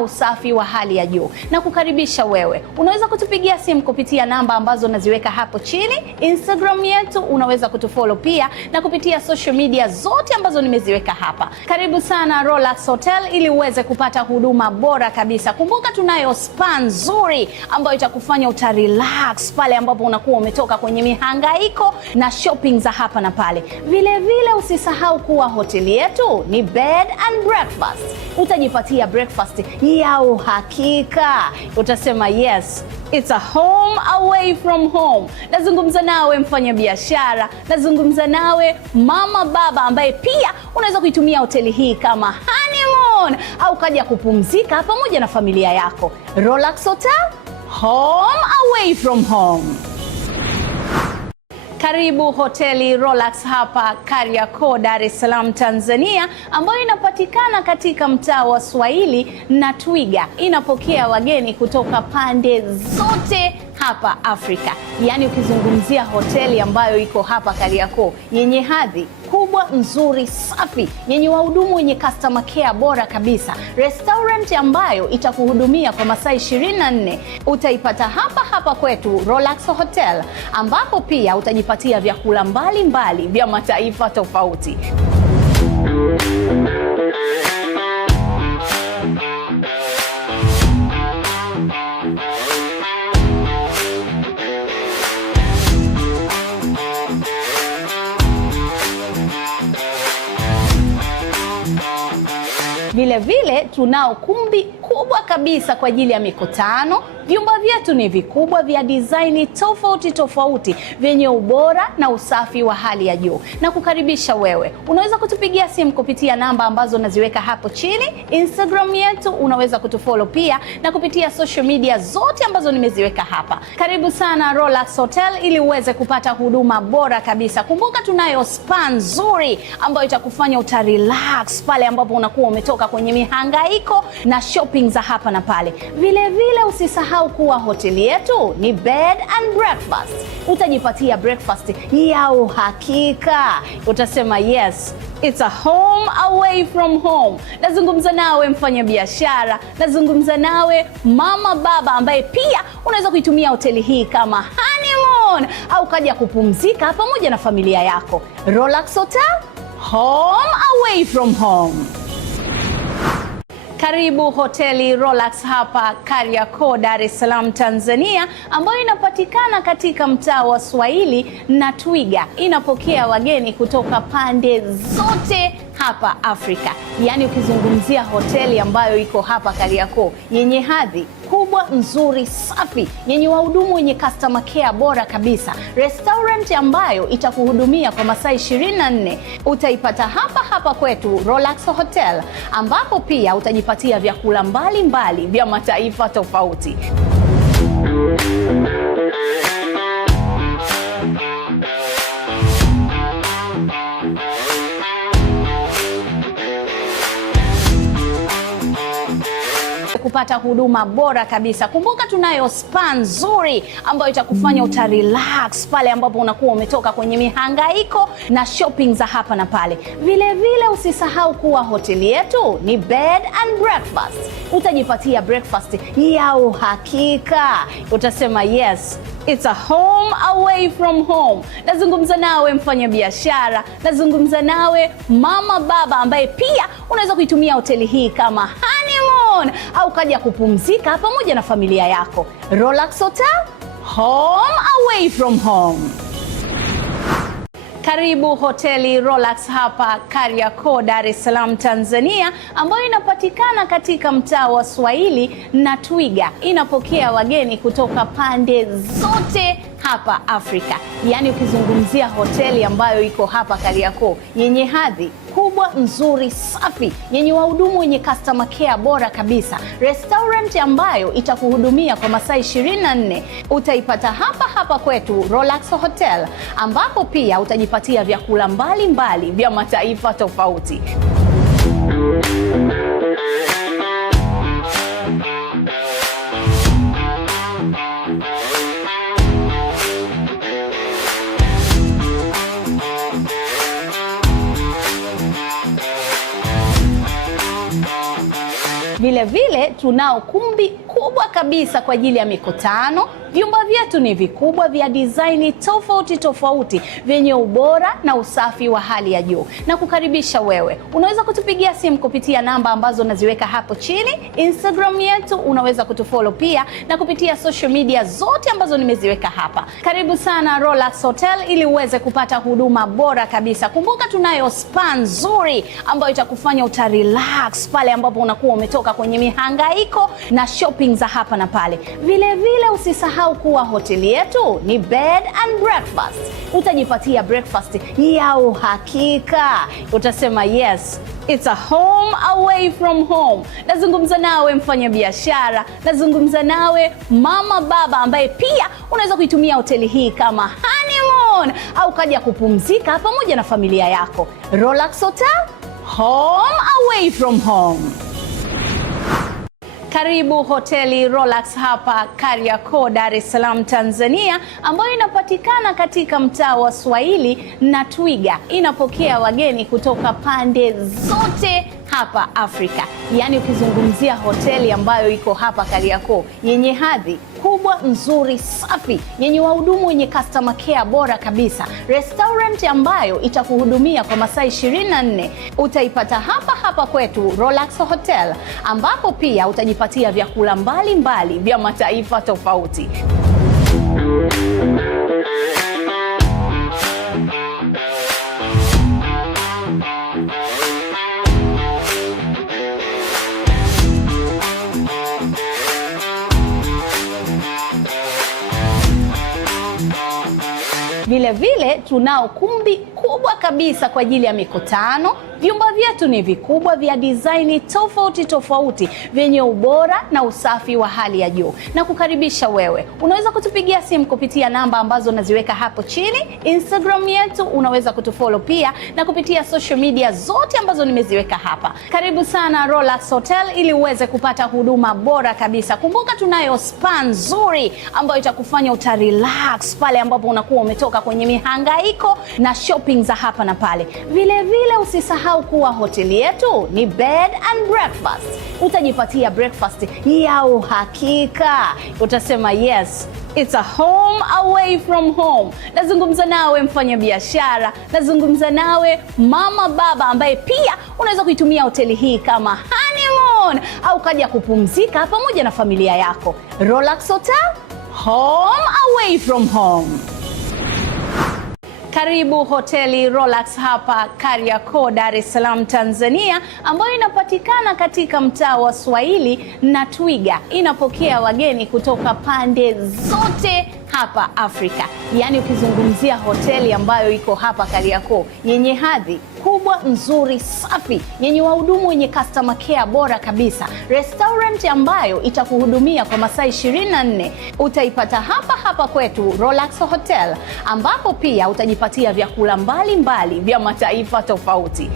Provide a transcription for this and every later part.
Usafi wa hali ya juu na kukaribisha wewe. Unaweza kutupigia simu kupitia namba ambazo naziweka hapo chini. Instagram yetu unaweza kutufollow pia, na kupitia social media zote ambazo nimeziweka hapa. Karibu sana Relax Hotel ili uweze kupata huduma bora kabisa. Kumbuka tunayo spa nzuri ambayo itakufanya utarelax pale ambapo unakuwa umetoka kwenye mihangaiko na shopping za hapa na pale. Vile vile usisahau kuwa hoteli yetu ni bed and breakfast. Utajipatia breakfast ya uhakika. Utasema yes, it's a home away from home. Nazungumza nawe mfanya biashara, nazungumza nawe mama baba ambaye pia unaweza kuitumia hoteli hii kama honeymoon au kaja kupumzika pamoja na familia yako. Relax Hotel, home away from home. Karibu hoteli Relax hapa Kariakoo, Dar es Salaam, Tanzania, ambayo inapatikana katika mtaa wa Swahili na Twiga. Inapokea wageni kutoka pande zote hapa Afrika. Yaani ukizungumzia hoteli ambayo iko hapa Kariakoo yenye hadhi kubwa, nzuri, safi, yenye wahudumu wenye customer care bora kabisa, restaurant ambayo itakuhudumia kwa masaa 24, utaipata hapa hapa kwetu Relax Hotel, ambapo pia utajipatia vyakula mbalimbali vya mataifa tofauti. Vile vile tunao kumbi kubwa kabisa kwa ajili ya mikutano. Vyumba vyetu ni vikubwa vya design tofauti tofauti vyenye ubora na usafi wa hali ya juu. Na kukaribisha wewe. Unaweza kutupigia simu kupitia namba ambazo naziweka hapo chini. Instagram yetu unaweza kutufollow pia, na kupitia social media zote ambazo nimeziweka hapa. Karibu sana Relax Hotel ili uweze kupata huduma bora kabisa. Kumbuka tunayo spa nzuri ambayo itakufanya utarelax pale ambapo unakuwa umetoka kwenye mihangaiko na shopping za hapa na pale. Vile vile usisahau kuwa hoteli yetu ni bed and breakfast. Utajipatia breakfast ya uhakika. Utasema yes, it's a home away from home. Nazungumza nawe mfanya biashara, nazungumza nawe mama baba ambaye pia unaweza kuitumia hoteli hii kama honeymoon au kaja kupumzika pamoja na familia yako. Relax Hotel, home away from home. Karibu hoteli Relax hapa Kariakoo, Dar es Salaam, Tanzania, ambayo inapatikana katika mtaa wa Swahili na Twiga. Inapokea wageni kutoka pande zote hapa Afrika. Yaani ukizungumzia hoteli ambayo iko hapa Kariakoo yenye hadhi kubwa, nzuri, safi, yenye wahudumu wenye customer care bora kabisa, restaurant ambayo itakuhudumia kwa masaa 24, utaipata hapa hapa kwetu Relax Hotel, ambapo pia utajipatia vyakula mbalimbali vya mataifa tofauti. Kupata huduma bora kabisa. Kumbuka tunayo spa nzuri ambayo itakufanya utarelax pale ambapo unakuwa umetoka kwenye mihangaiko na shopping za hapa na pale. Vile vile usisahau kuwa hoteli yetu ni bed and breakfast. Utajipatia breakfast ya uhakika. Utasema yes, it's a home away from home. Nazungumza nawe mfanya biashara, nazungumza nawe mama baba ambaye pia unaweza kuitumia hoteli hii kama honeymoon au kaja kupumzika pamoja na familia yako. Relax Hotel, home away from home. Karibu hoteli Relax hapa Kariakoo, Dar es Salaam, Tanzania, ambayo inapatikana katika mtaa wa Swahili na Twiga. Inapokea wageni kutoka pande zote hapa Afrika. Yaani ukizungumzia hoteli ambayo iko hapa Kariakoo yenye hadhi kubwa, nzuri, safi, yenye wahudumu wenye customer care bora kabisa, restaurant ambayo itakuhudumia kwa masaa 24, utaipata hapa hapa kwetu Relax Hotel, ambapo pia utajipatia vyakula mbalimbali vya mataifa tofauti. Vile vile tunao kumbi kubwa kabisa kwa ajili ya mikutano. Vyumba vyetu ni vikubwa vya design tofauti tofauti vyenye ubora na usafi wa hali ya juu. Na kukaribisha wewe. Unaweza kutupigia simu kupitia namba ambazo naziweka hapo chini. Instagram yetu unaweza kutufollow pia, na kupitia social media zote ambazo nimeziweka hapa. Karibu sana Relax Hotel ili uweze kupata huduma bora kabisa. Kumbuka tunayo spa nzuri ambayo itakufanya utarelax pale ambapo unakuwa umetoka kwenye mihangaiko na shopping za hapa na pale. Vile vile usisahau kuwa hoteli yetu ni bed and breakfast. Utajipatia breakfast ya uhakika. Utasema yes, it's a home away from home. Nazungumza nawe mfanya biashara, nazungumza nawe mama baba ambaye pia unaweza kuitumia hoteli hii kama honeymoon au kaja kupumzika pamoja na familia yako. Relax Hotel, home away from home. Karibu hoteli Relax hapa Kariakoo, Dar es Salaam, Tanzania, ambayo inapatikana katika mtaa wa Swahili na Twiga. Inapokea wageni kutoka pande zote hapa Afrika. Yaani ukizungumzia hoteli ambayo iko hapa Kariakoo yenye hadhi kubwa, nzuri, safi, yenye wahudumu wenye customer care bora kabisa, restaurant ambayo itakuhudumia kwa masaa 24, utaipata hapa hapa kwetu Relax Hotel, ambapo pia utajipatia vyakula mbalimbali vya mataifa tofauti. Vile vile tunao kumbi kubwa kabisa kwa ajili ya mikutano. Vyumba vyetu ni vikubwa vya design tofauti tofauti vyenye ubora na usafi wa hali ya juu. Na kukaribisha wewe. Unaweza kutupigia simu kupitia namba ambazo naziweka hapo chini. Instagram yetu unaweza kutufollow pia, na kupitia social media zote ambazo nimeziweka hapa. Karibu sana Relax Hotel ili uweze kupata huduma bora kabisa. Kumbuka tunayo spa nzuri ambayo itakufanya utarelax pale ambapo unakuwa umetoka kwenye mihangaiko na shopping za hapa na pale. Vile vile usisahau kuwa hoteli yetu ni bed and breakfast. Utajipatia breakfast ya uhakika. Utasema yes, it's a home away from home. Nazungumza nawe mfanya biashara, nazungumza nawe mama baba ambaye pia unaweza kuitumia hoteli hii kama honeymoon au kaja kupumzika pamoja na familia yako. Relax Hotel, home away from home. Karibu hoteli Relax hapa Kariakoo, Dar es Salaam, Tanzania, ambayo inapatikana katika mtaa wa Swahili na Twiga. Inapokea wageni kutoka pande zote hapa Afrika. Yaani ukizungumzia hoteli ambayo iko hapa Kariakoo yenye hadhi kubwa, nzuri, safi, yenye wahudumu wenye customer care bora kabisa, restaurant ambayo itakuhudumia kwa masaa 24, utaipata hapa hapa kwetu Relax Hotel, ambapo pia utajipatia vyakula mbalimbali vya mataifa tofauti.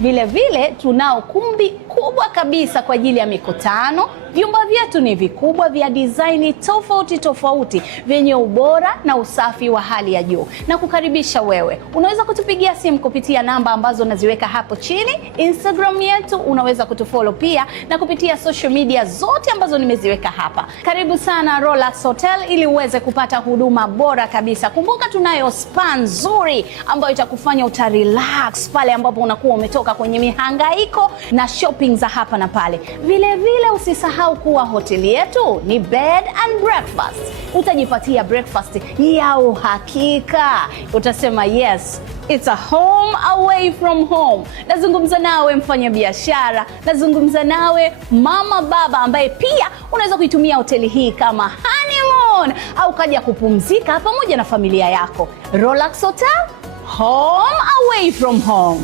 Vile vile tunao kumbi kubwa kabisa kwa ajili ya mikutano. Vyumba vyetu ni vikubwa vya design tofauti tofauti vyenye ubora na usafi wa hali ya juu. Na kukaribisha wewe. Unaweza kutupigia simu kupitia namba ambazo naziweka hapo chini. Instagram yetu unaweza kutufollow pia, na kupitia social media zote ambazo nimeziweka hapa. Karibu sana Relax Hotel ili uweze kupata huduma bora kabisa. Kumbuka tunayo spa nzuri ambayo itakufanya utarelax pale ambapo unakuwa umetoka kwenye mihangaiko na shopping za hapa na pale. Vile vile usisahau kuwa hoteli yetu ni bed and breakfast. Utajipatia breakfast ya uhakika. Utasema yes, it's a home away from home. Nazungumza nawe mfanya biashara, nazungumza nawe mama baba ambaye pia unaweza kuitumia hoteli hii kama honeymoon au kaja kupumzika pamoja na familia yako. Relax Hotel, home away from home.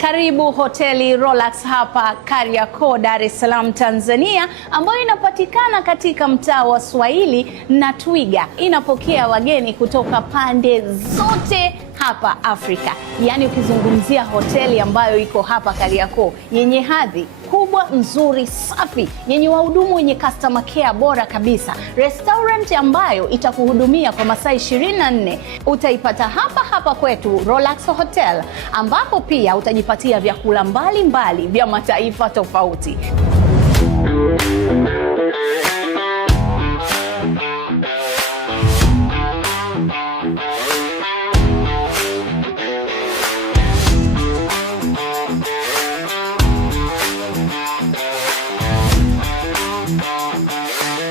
Karibu hoteli Relax hapa Kariakoo, Dar es Salaam, Tanzania, ambayo inapatikana katika mtaa wa Swahili na Twiga. Inapokea wageni kutoka pande zote hapa Afrika. Yaani ukizungumzia hoteli ambayo iko hapa Kariakoo yenye hadhi kubwa, nzuri, safi, yenye wahudumu wenye customer care bora kabisa, restaurant ambayo itakuhudumia kwa masaa 24, utaipata hapa hapa kwetu Relax Hotel, ambapo pia utajipatia vyakula mbalimbali vya mataifa tofauti.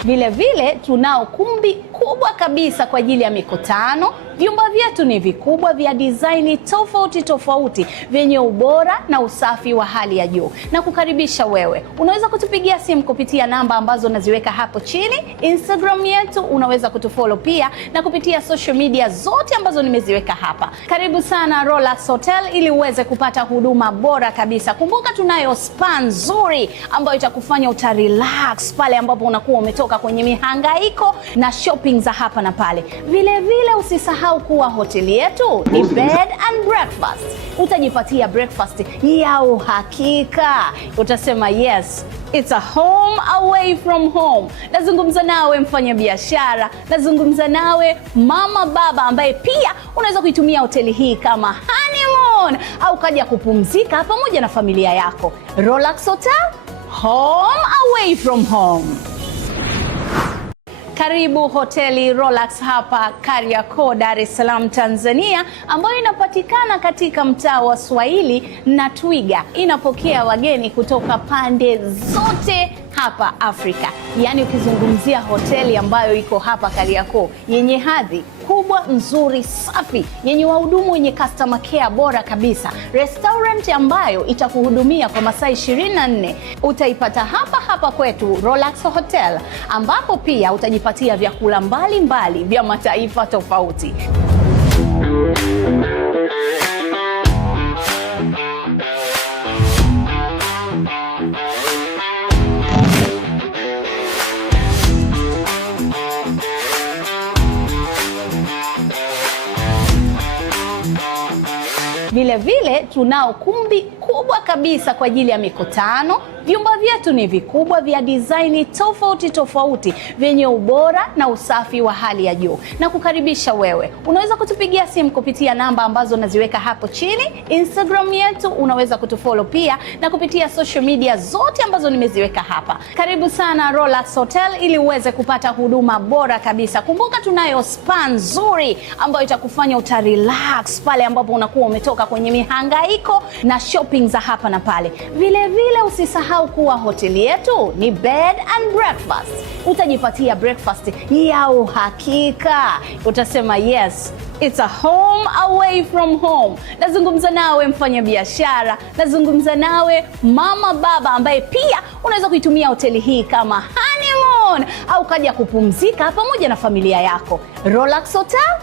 Vile vile tunao kumbi kubwa kabisa kwa ajili ya mikutano. Vyumba vyetu ni vikubwa vya design tofauti tofauti vyenye ubora na usafi wa hali ya juu. Na kukaribisha wewe, unaweza kutupigia simu kupitia namba ambazo naziweka hapo chini. Instagram yetu unaweza kutufollow pia, na kupitia social media zote ambazo nimeziweka hapa. Karibu sana Relax Hotel ili uweze kupata huduma bora kabisa. Kumbuka tunayo spa nzuri ambayo itakufanya utarelax pale ambapo unakuwa umetoka kwenye mihangaiko na shopping za hapa na pale. Vile vile usisahau kuwa hoteli yetu ni bed and breakfast. Utajipatia breakfast ya uhakika. Utasema yes, it's a home away from home. Nazungumza nawe mfanya biashara, nazungumza nawe mama baba ambaye pia unaweza kuitumia hoteli hii kama honeymoon au kaja kupumzika pamoja na familia yako. Relax Hotel, home away from home. Karibu hoteli Relax hapa Kariakoo, Dar es Salaam, Tanzania, ambayo inapatikana katika mtaa wa Swahili na Twiga. Inapokea wageni kutoka pande zote hapa Afrika. Yaani ukizungumzia hoteli ambayo iko hapa Kariakoo yenye hadhi kubwa, nzuri, safi, yenye wahudumu wenye customer care bora kabisa, restaurant ambayo itakuhudumia kwa masaa 24, utaipata hapa hapa kwetu Relax Hotel, ambapo pia utajipatia vyakula mbalimbali vya mataifa tofauti. Vile vile tunao kumbi kubwa kabisa kwa ajili ya mikutano. Vyumba vyetu ni vikubwa vya design tofauti tofauti vyenye ubora na usafi wa hali ya juu. Na kukaribisha wewe, unaweza kutupigia simu kupitia namba ambazo naziweka hapo chini. Instagram yetu unaweza kutufollow pia, na kupitia social media zote ambazo nimeziweka hapa. Karibu sana Relax Hotel ili uweze kupata huduma bora kabisa. Kumbuka tunayo spa nzuri ambayo itakufanya utarelax pale ambapo unakuwa umetoka kwenye mihangaiko na shopping za hapa na pale. Vile vile usisahau kuwa hoteli yetu ni bed and breakfast. Utajipatia breakfast ya uhakika. Utasema yes, it's a home away from home. Nazungumza nawe mfanya biashara, nazungumza nawe mama baba ambaye pia unaweza kuitumia hoteli hii kama honeymoon au kaja kupumzika pamoja na familia yako. Relax Hotel,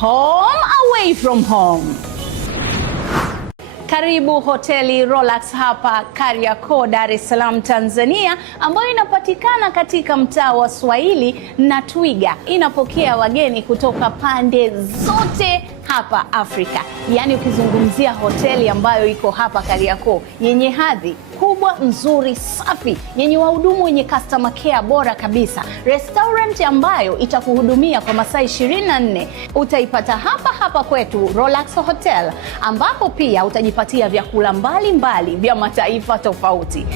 home away from home. Karibu hoteli Relax hapa Kariakoo, Dar es Salaam, Tanzania, ambayo inapatikana katika mtaa wa Swahili na Twiga. Inapokea wageni kutoka pande zote hapa Afrika. Yaani ukizungumzia hoteli ambayo iko hapa Kariakoo yenye hadhi kubwa, nzuri, safi, yenye wahudumu wenye customer care bora kabisa, restaurant ambayo itakuhudumia kwa masaa 24, utaipata hapa hapa kwetu Relax Hotel, ambapo pia utajipatia vyakula mbalimbali vya mataifa tofauti.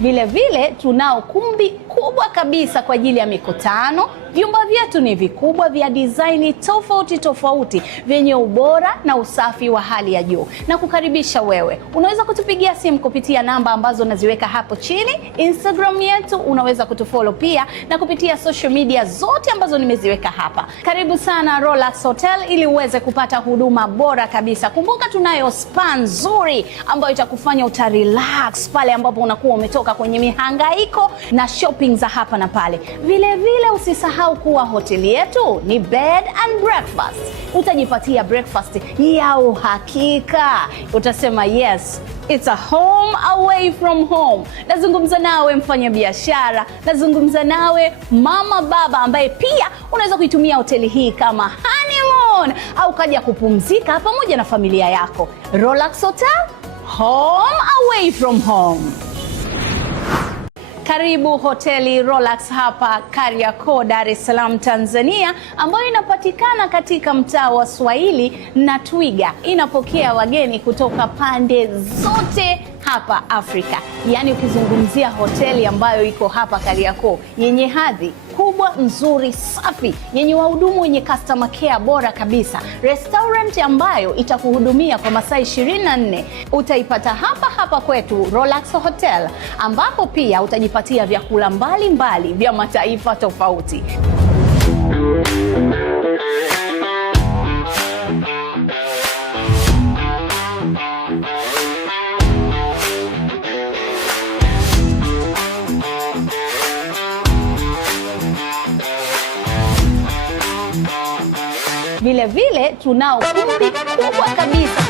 Vile vile tunao kumbi kubwa kabisa kwa ajili ya mikutano. Vyumba vyetu ni vikubwa vya design tofauti tofauti vyenye ubora na usafi wa hali ya juu. Na kukaribisha wewe, unaweza kutupigia simu kupitia namba ambazo naziweka hapo chini. Instagram yetu unaweza kutufollow pia, na kupitia social media zote ambazo nimeziweka hapa. Karibu sana Relax Hotel ili uweze kupata huduma bora kabisa. Kumbuka tunayo spa nzuri ambayo itakufanya utarelax pale ambapo unakuwa umetoka kwenye mihangaiko na shopping za hapa na pale. Vile vile usisahau kuwa hoteli yetu ni bed and breakfast. Utajipatia breakfast ya uhakika. Utasema yes, it's a home away from home. Nazungumza nawe mfanya biashara, nazungumza nawe mama baba ambaye pia unaweza kuitumia hoteli hii kama honeymoon au kaja kupumzika pamoja na familia yako. Relax Hotel, home away from home. Karibu hoteli Relax hapa Kariakoo, Dar es Salaam, Tanzania, ambayo inapatikana katika mtaa wa Swahili na Twiga. Inapokea wageni kutoka pande zote hapa Afrika. Yaani ukizungumzia hoteli ambayo iko hapa Kariakoo, yenye hadhi kubwa, nzuri, safi, yenye wahudumu wenye customer care bora kabisa, restaurant ambayo itakuhudumia kwa masaa 24, utaipata hapa hapa kwetu Relax Hotel, ambapo pia utajipatia vyakula mbalimbali vya mataifa tofauti. Vile vile tunao kumbi kubwa kabisa.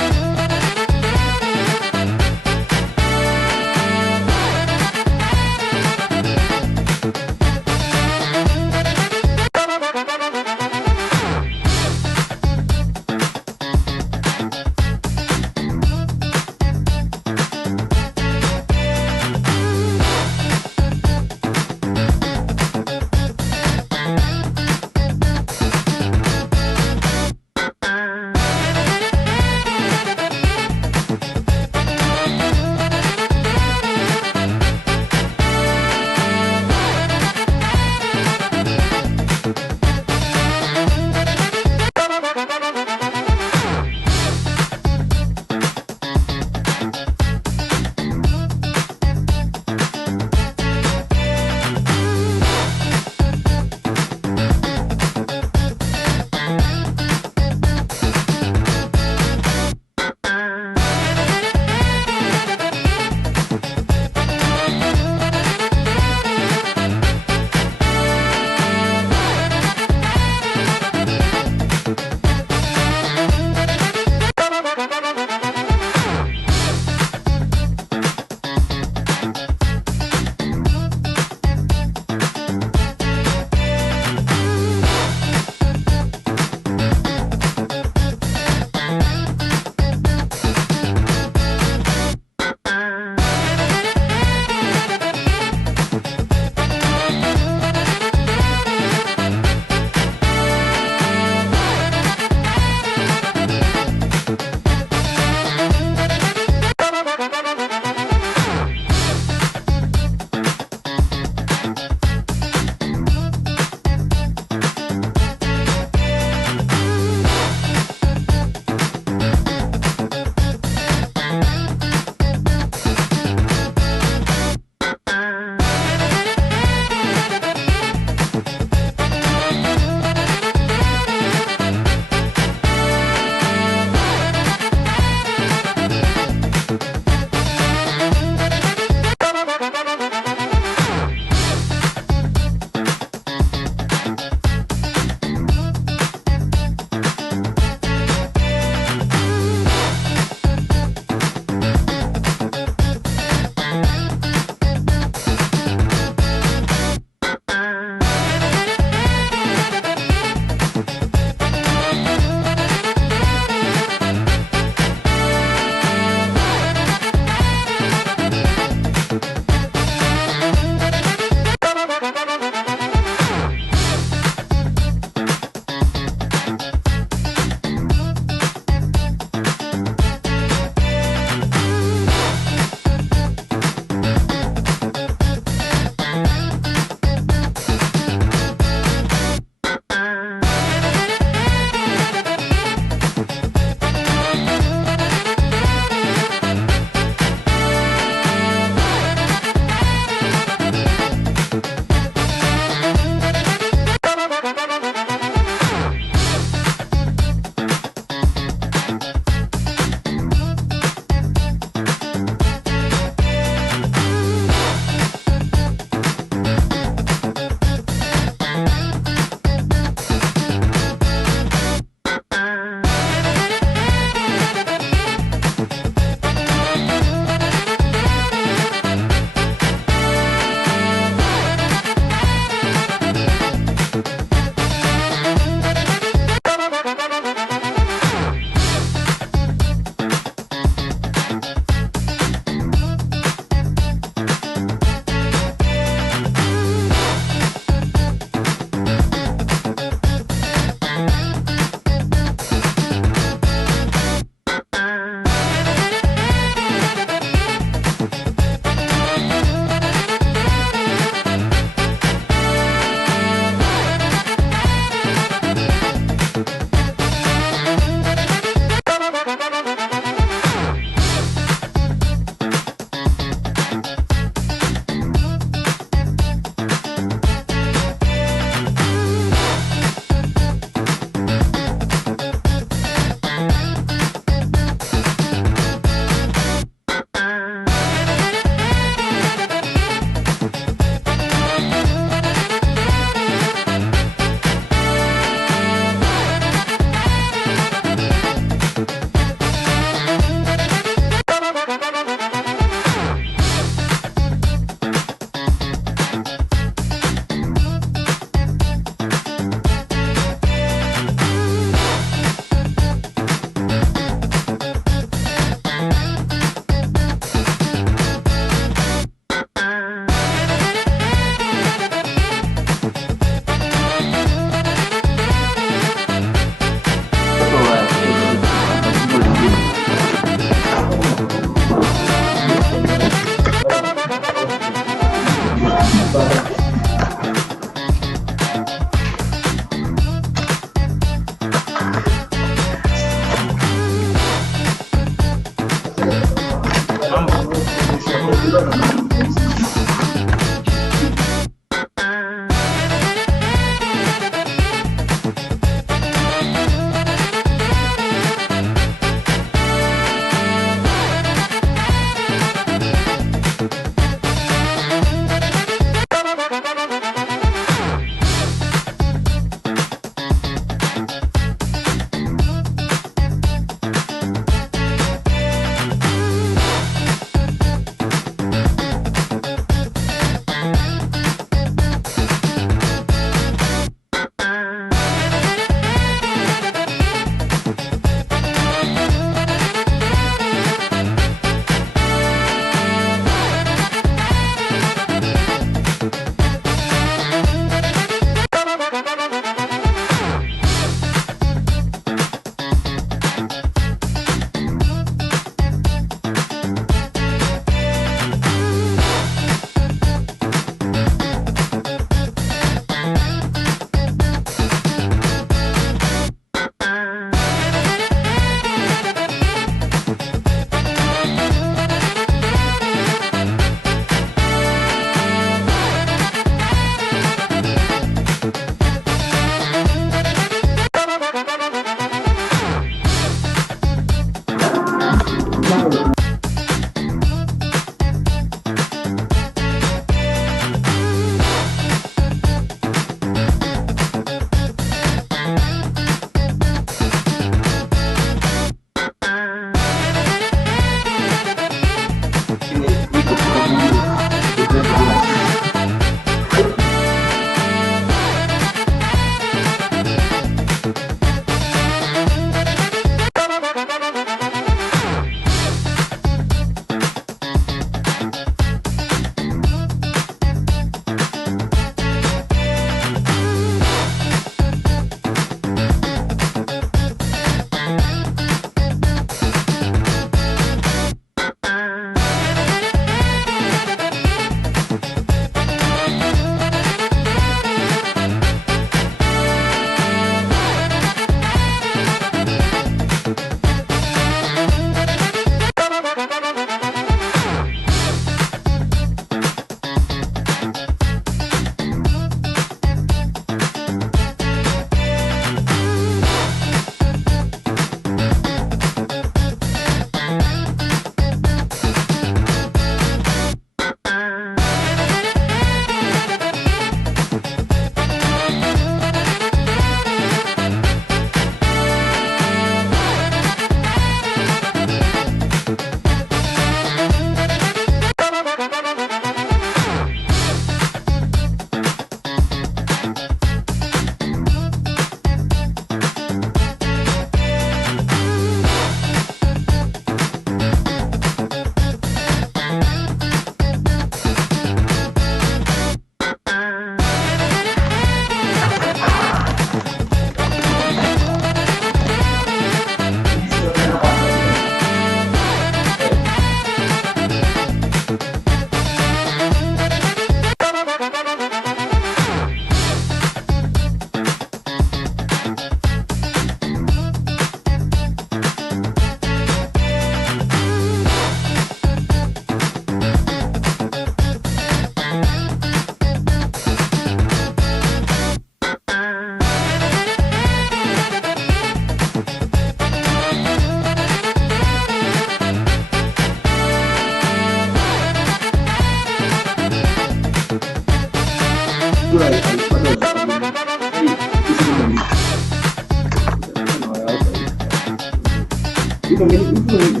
Iko hivyo hivyo.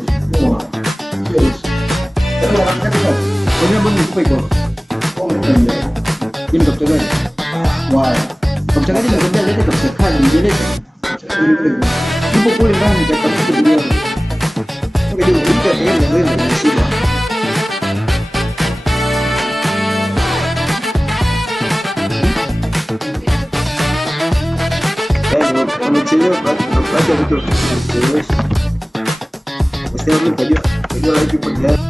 Kwa mbona nikupa iko? Hii ndo gani? Wao. Kwa gani ndio leta kwa kazi njeleza. Ipo kule ndani katika studio. Kwa hiyo ndio wewe ndio shida. Wamechelewa baada ya vitu kuelewesha. Wasema kujua hivi kwa tayari.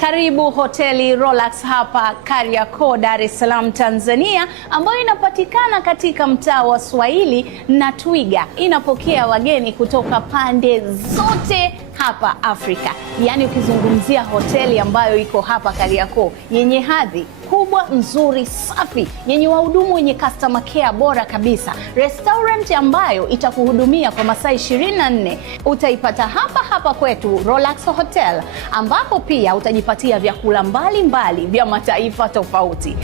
Karibu hoteli Relax hapa Kariakoo, Dar es Salaam, Tanzania, ambayo inapatikana katika mtaa wa Swahili na Twiga. Inapokea wageni kutoka pande zote hapa Afrika. Yaani ukizungumzia hoteli ambayo iko hapa Kariakoo yenye hadhi kubwa, nzuri, safi, yenye wahudumu wenye customer care bora kabisa, restaurant ambayo itakuhudumia kwa masaa 24, utaipata hapa hapa kwetu Relax Hotel, ambapo pia utajipatia vyakula mbalimbali vya mataifa tofauti.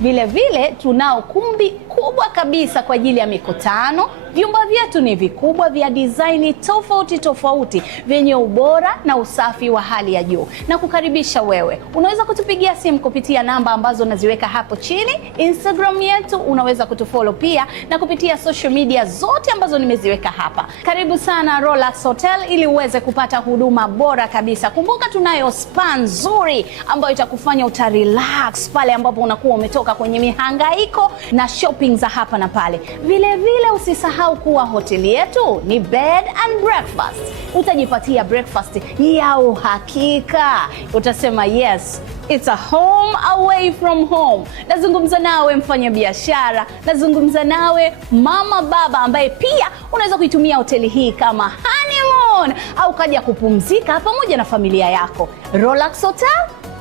Vile vile tunao kumbi kubwa kabisa kwa ajili ya mikutano. Vyumba vyetu ni vikubwa vya design tofauti tofauti vyenye ubora na usafi wa hali ya juu. Na kukaribisha wewe, unaweza kutupigia simu kupitia namba ambazo naziweka hapo chini. Instagram yetu unaweza kutufollow pia, na kupitia social media zote ambazo nimeziweka hapa. Karibu sana Relax Hotel ili uweze kupata huduma bora kabisa. Kumbuka tunayo spa nzuri ambayo itakufanya utarelax pale ambapo unakuwa umetoka kwenye mihangaiko na shopping za hapa na pale. Vile vile usisahau kuwa hoteli yetu ni bed and breakfast. Utajipatia breakfast ya uhakika. Utasema yes, it's a home away from home. Nazungumza nawe mfanya biashara, nazungumza nawe mama baba ambaye pia unaweza kuitumia hoteli hii kama honeymoon au kaja kupumzika pamoja na familia yako. Relax Hotel,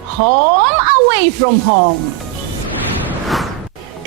home away from home.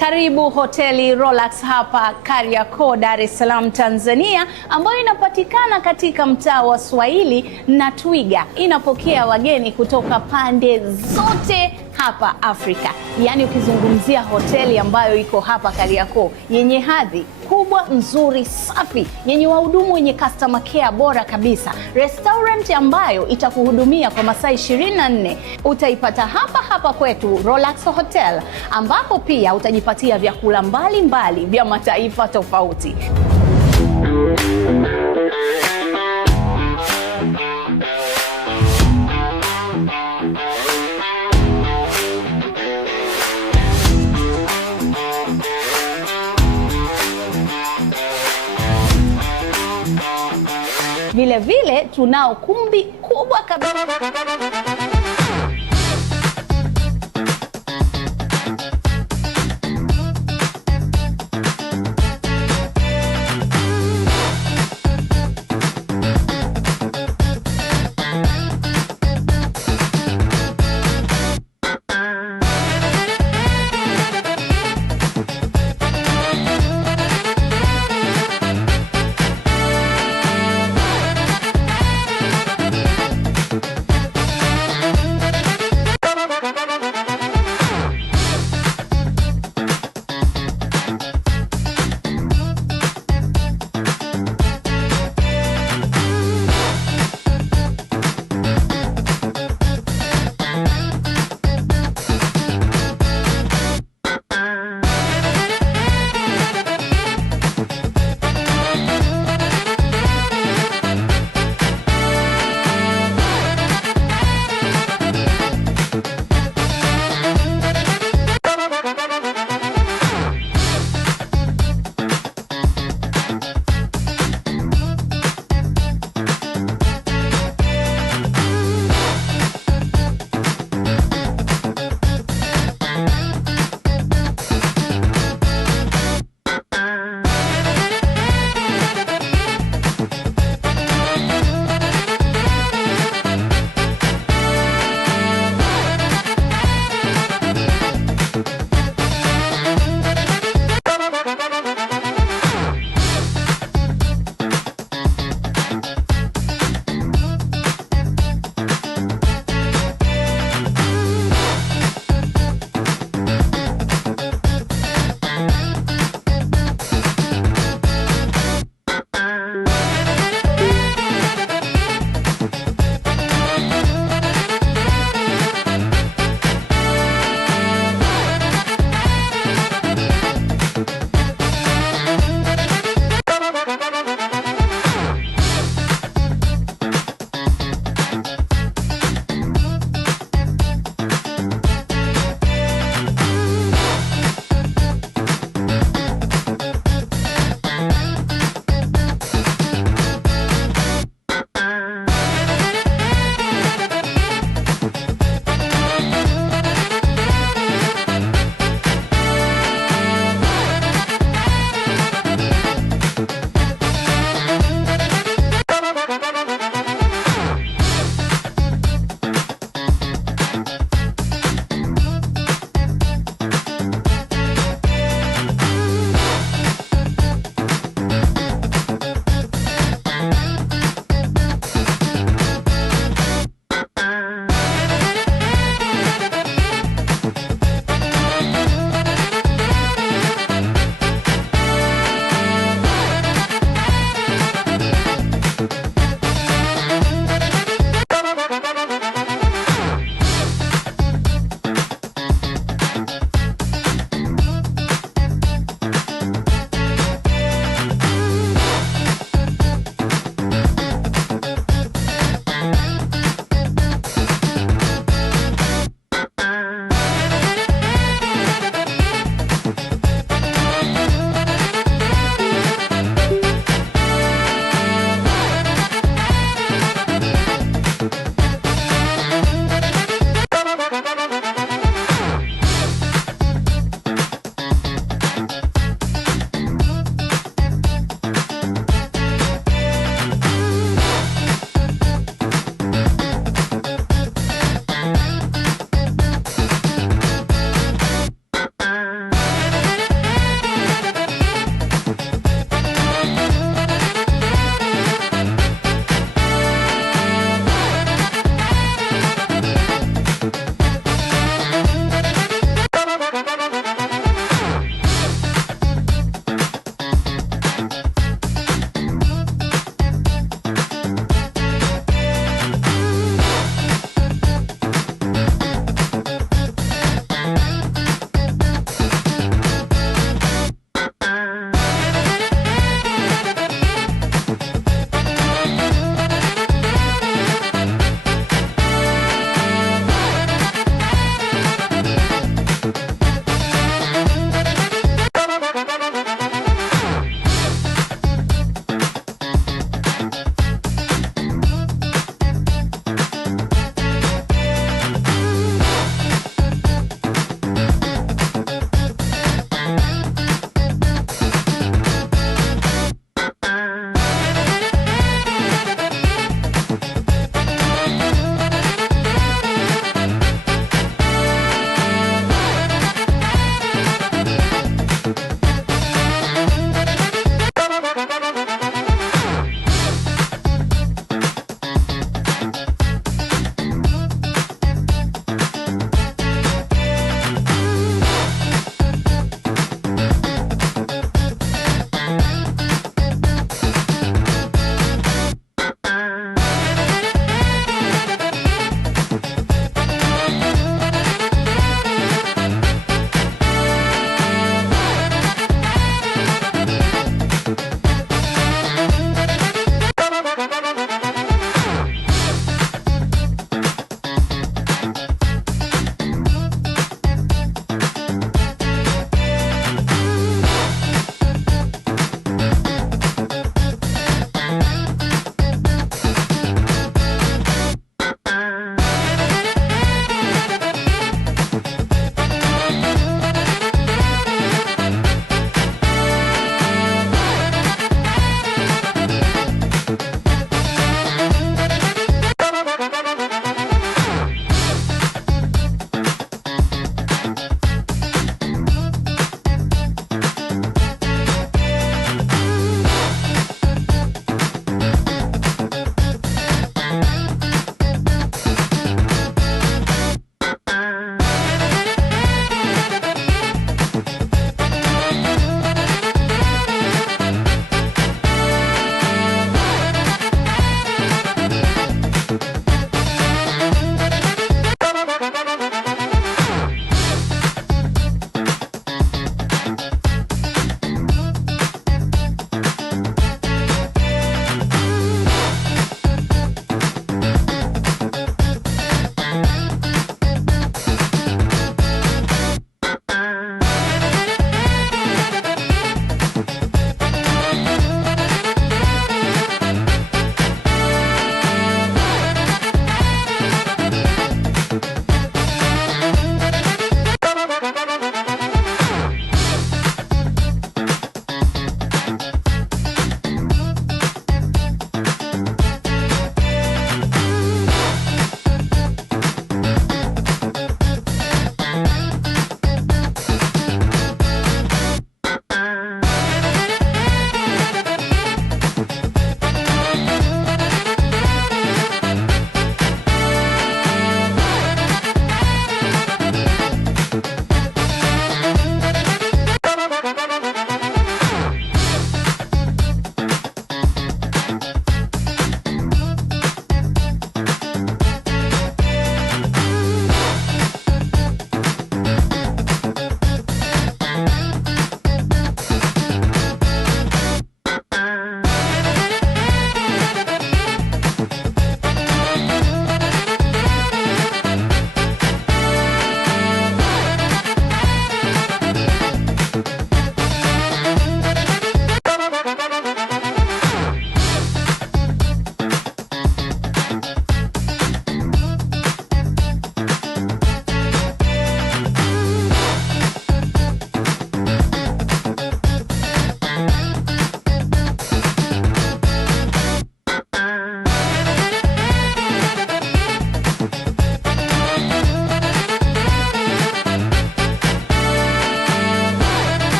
Karibu hoteli Relax hapa Kariakoo, Dar es Salaam, Tanzania, ambayo inapatikana katika mtaa wa Swahili na Twiga. Inapokea wageni kutoka pande zote hapa Afrika. Yaani ukizungumzia hoteli ambayo iko hapa Kariakoo yenye hadhi kubwa, nzuri, safi, yenye wahudumu wenye customer care bora kabisa, restaurant ambayo itakuhudumia kwa masaa 24, utaipata hapa hapa kwetu Relax Hotel, ambapo pia utajipatia vyakula mbalimbali vya mataifa tofauti. Vile vile tunao kumbi kubwa kabisa.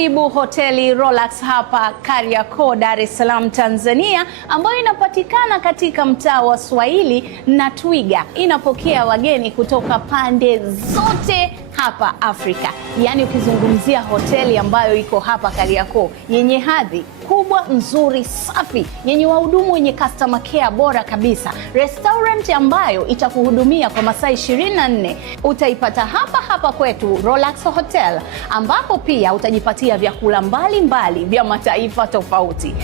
Karibu hoteli Relax hapa Kariakoo, Dar es Salaam, Tanzania, ambayo inapatikana katika mtaa wa Swahili na Twiga. Inapokea wageni kutoka pande zote hapa Afrika. Yaani ukizungumzia hoteli ambayo iko hapa Kariakoo, yenye hadhi kubwa, nzuri, safi, yenye wahudumu wenye customer care bora kabisa, restaurant ambayo itakuhudumia kwa masaa 24, utaipata hapa kwetu Relax Hotel, ambapo pia utajipatia vyakula mbalimbali vya mataifa tofauti.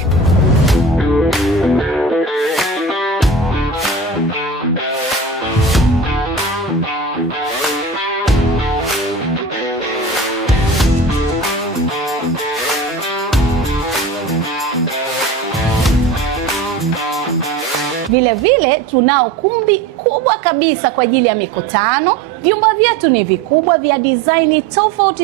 Vile tunao kumbi kubwa kabisa kwa ajili ya mikutano. Vyumba vyetu ni vikubwa vya design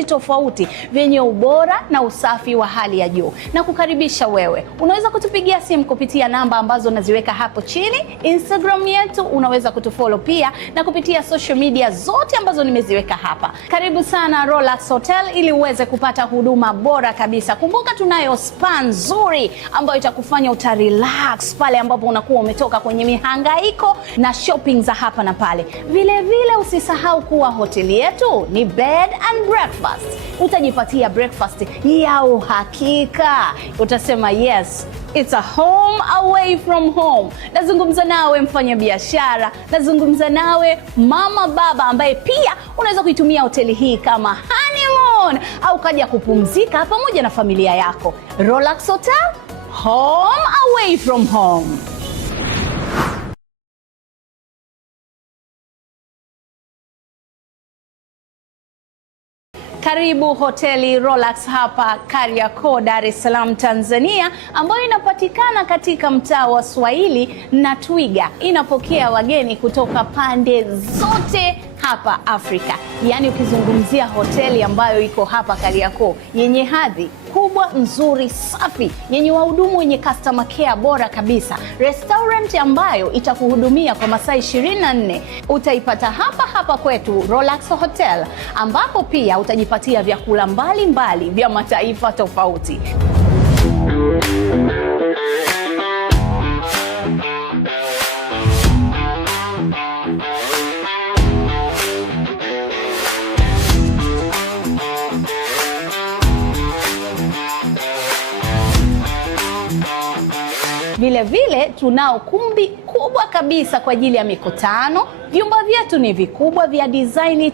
tofauti vyenye ubora na usafi wa hali ya juu. Na kukaribisha wewe, unaweza kutupigia simu kupitia namba ambazo naziweka hapo chini. Instagram yetu unaweza kutufollow pia, na kupitia social media zote ambazo nimeziweka hapa. Karibu sana Relax Hotel ili uweze kupata huduma bora kabisa. Kumbuka tunayo spa nzuri ambayo itakufanya utarelax pale ambapo unakuwa umetoka kwenye mihangaiko na shopping za hapa na pale. Vile usisahau kuwa hoteli yetu ni bed and breakfast. Utajipatia breakfast ya uhakika. Utasema yes, it's a home away from home. Nazungumza nawe mfanya biashara, nazungumza nawe mama baba ambaye pia unaweza kuitumia hoteli hii kama honeymoon au kaja kupumzika pamoja na familia yako. Relax Hotel, home away from home. Karibu hoteli Relax hapa Kariakoo, Dar es Salaam, Tanzania, ambayo inapatikana katika mtaa wa Swahili na Twiga. Inapokea wageni kutoka pande zote hapa Afrika. Yaani ukizungumzia hoteli ambayo iko hapa Kariakoo, yenye hadhi kubwa, nzuri, safi, yenye wahudumu wenye customer care bora kabisa, restaurant ambayo itakuhudumia kwa masaa 24, utaipata hapa kwetu Relax Hotel, ambapo pia utajipatia vyakula mbalimbali vya mataifa tofauti. Vile tunao kumbi kubwa kabisa kwa ajili ya mikutano. Vyumba vyetu ni vikubwa vya design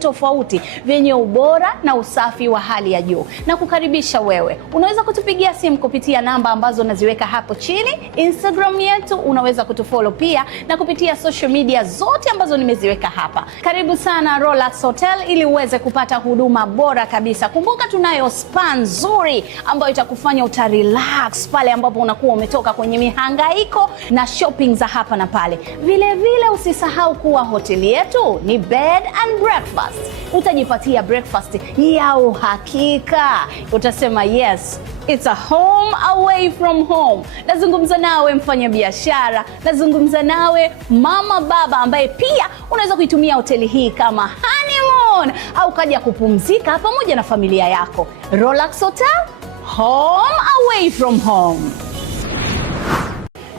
tofauti vyenye ubora na usafi wa hali ya juu. Na kukaribisha wewe, unaweza kutupigia simu kupitia namba ambazo naziweka hapo chini. Instagram yetu unaweza kutufollow pia, na kupitia social media zote ambazo nimeziweka hapa. Karibu sana Relax Hotel ili uweze kupata huduma bora kabisa. Kumbuka tunayo spa nzuri ambayo itakufanya utarelax pale ambapo unakuwa umetoka kwenye mihangaiko na shopping za hapa na pale. Vile usisahau kuwa hoteli yetu ni bed and breakfast. Utajipatia breakfast ya uhakika. Utasema yes, it's a home away from home. Nazungumza nawe mfanya biashara, nazungumza nawe mama baba ambaye pia unaweza kuitumia hoteli hii kama honeymoon au kaja kupumzika pamoja na familia yako. Relax Hotel, home away from home.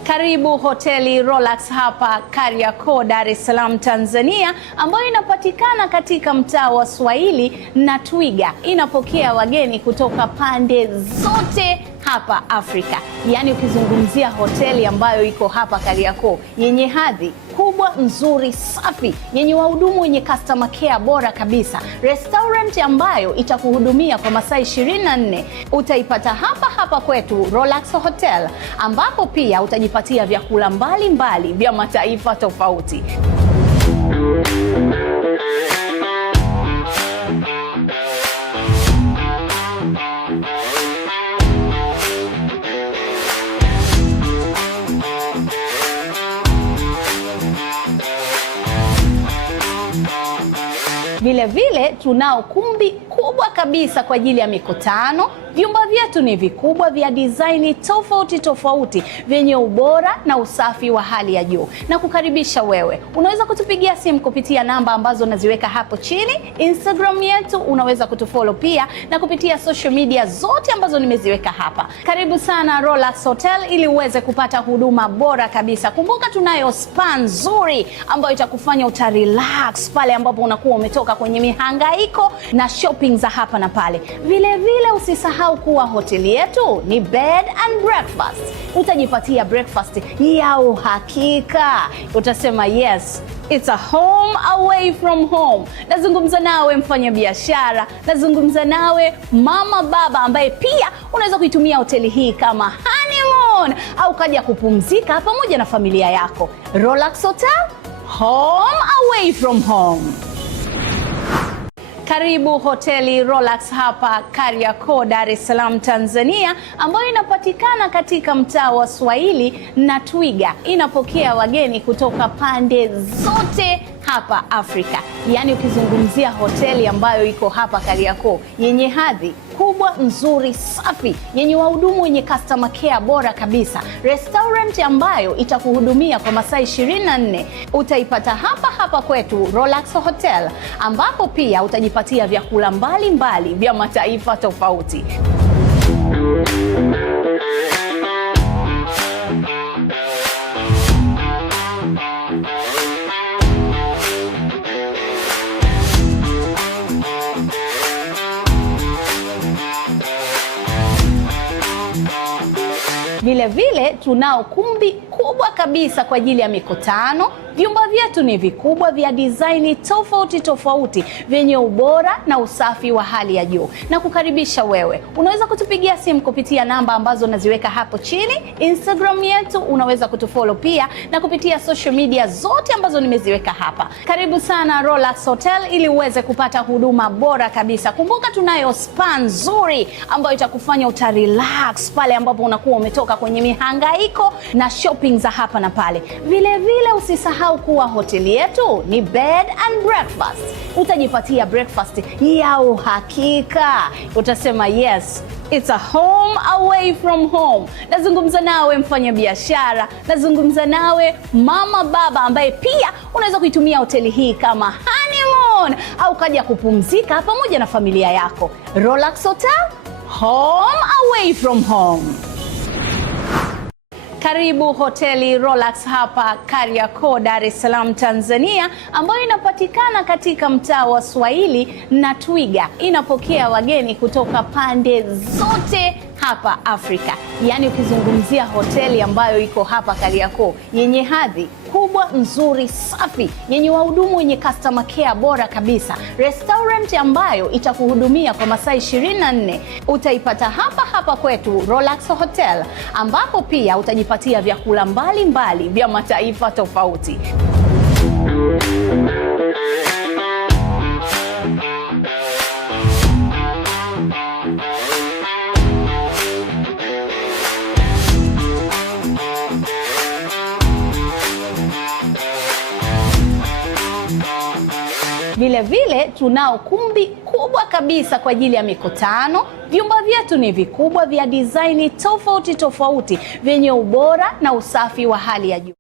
Karibu hoteli Relax hapa Kariakoo, Dar es Salaam, Tanzania, ambayo inapatikana katika mtaa wa Swahili na Twiga. Inapokea wageni kutoka pande zote hapa Afrika. Yaani ukizungumzia hoteli ambayo iko hapa Kariakoo, yenye hadhi kubwa, nzuri, safi, yenye wahudumu wenye customer care bora kabisa, restaurant ambayo itakuhudumia kwa masaa 24, utaipata hapa kwetu Relax Hotel, ambapo pia utajipatia vyakula mbalimbali vya mataifa tofauti. Vile tunao kumbi kubwa kabisa kwa ajili ya mikutano. Vyumba vyetu ni vikubwa vya design tofauti tofauti vyenye ubora na usafi wa hali ya juu. Na kukaribisha wewe. Unaweza kutupigia simu kupitia namba ambazo naziweka hapo chini. Instagram yetu unaweza kutufollow pia, na kupitia social media zote ambazo nimeziweka hapa. Karibu sana Relax Hotel ili uweze kupata huduma bora kabisa. Kumbuka tunayo spa nzuri ambayo itakufanya utarelax pale ambapo unakuwa umetoka kwenye mihangaiko na shopping za hapa na pale. Vile vile usisahau kuwa hoteli yetu ni bed and breakfast. Utajipatia breakfast ya uhakika. Utasema yes, it's a home away from home. Nazungumza nawe mfanya biashara, nazungumza nawe mama baba ambaye pia unaweza kuitumia hoteli hii kama honeymoon au kaja kupumzika pamoja na familia yako. Relax Hotel, home away from home. Karibu hoteli Relax hapa Kariakoo, Dar es Salaam, Tanzania, ambayo inapatikana katika mtaa wa Swahili na Twiga. Inapokea wageni kutoka pande zote hapa Afrika. Yaani ukizungumzia hoteli ambayo iko hapa Kariakoo yenye hadhi kubwa, nzuri, safi, yenye wahudumu wenye customer care bora kabisa, restaurant ambayo itakuhudumia kwa masaa 24, utaipata hapa hapa kwetu Relax Hotel, ambapo pia utajipatia vyakula mbalimbali vya mataifa tofauti. Vile vile tunao kumbi kubwa kabisa kwa ajili ya mikutano. Vyumba vyetu ni vikubwa vya design tofauti tofauti vyenye ubora na usafi wa hali ya juu. Na kukaribisha wewe. Unaweza kutupigia simu kupitia namba ambazo naziweka hapo chini. Instagram yetu unaweza kutufollow pia, na kupitia social media zote ambazo nimeziweka hapa. Karibu sana Relax Hotel ili uweze kupata huduma bora kabisa. Kumbuka tunayo spa nzuri ambayo itakufanya utarelax pale ambapo unakuwa umetoka kwenye mihangaiko na shopping za hapa na pale. Vile vile usisahau kuwa hoteli yetu ni bed and breakfast. Utajipatia breakfast ya uhakika. Utasema yes, it's a home away from home. Nazungumza nawe mfanya biashara, nazungumza nawe mama baba ambaye pia unaweza kuitumia hoteli hii kama honeymoon au kaja kupumzika pamoja na familia yako. Relax Hotel, home away from home. Karibu hoteli Relax hapa Kariakoo, Dar es Salaam, Tanzania, ambayo inapatikana katika mtaa wa Swahili na Twiga. Inapokea wageni kutoka pande zote hapa Afrika. Yaani ukizungumzia hoteli ambayo iko hapa Kariakoo yenye hadhi kubwa, nzuri, safi, yenye wahudumu wenye customer care bora kabisa, restaurant ambayo itakuhudumia kwa masaa 24, utaipata hapa hapa kwetu Relax Hotel, ambapo pia utajipatia vyakula mbalimbali vya mataifa tofauti. Vile vile tunao kumbi kubwa kabisa kwa ajili ya mikutano. Vyumba vyetu ni vikubwa vya design tofauti tofauti vyenye ubora na usafi wa hali ya juu.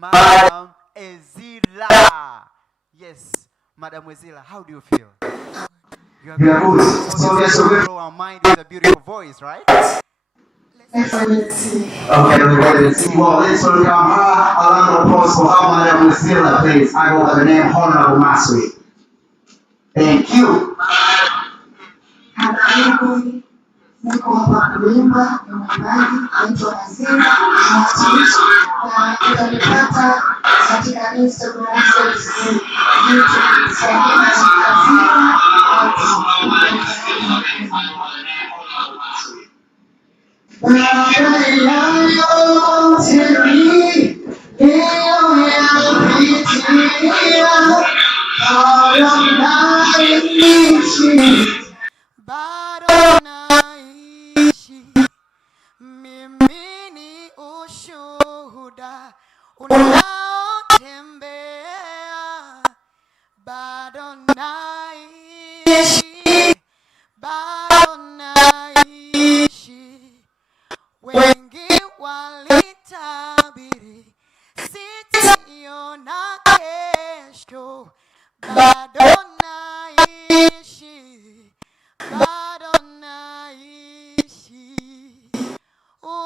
Madam Ezila. Yes, Madam Ezila, how do you feel? You are good. So our mind is a beautiful voice, right? Okay, let's see. Well, let's welcome her. A round of applause for her, Madam Ezila, please. I go by the name Honorable Maswi. Thank you. Niko hapa kuimba na mwimbaji naitwa Udsm na utanipata katika Instagram, Facebook, YouTube, bado naishi, mimi ni ushuhuda unaotembea, bado naishi, bado naishi. Wengi walitabiri sitaona kesho, bado naishi, bado naishi.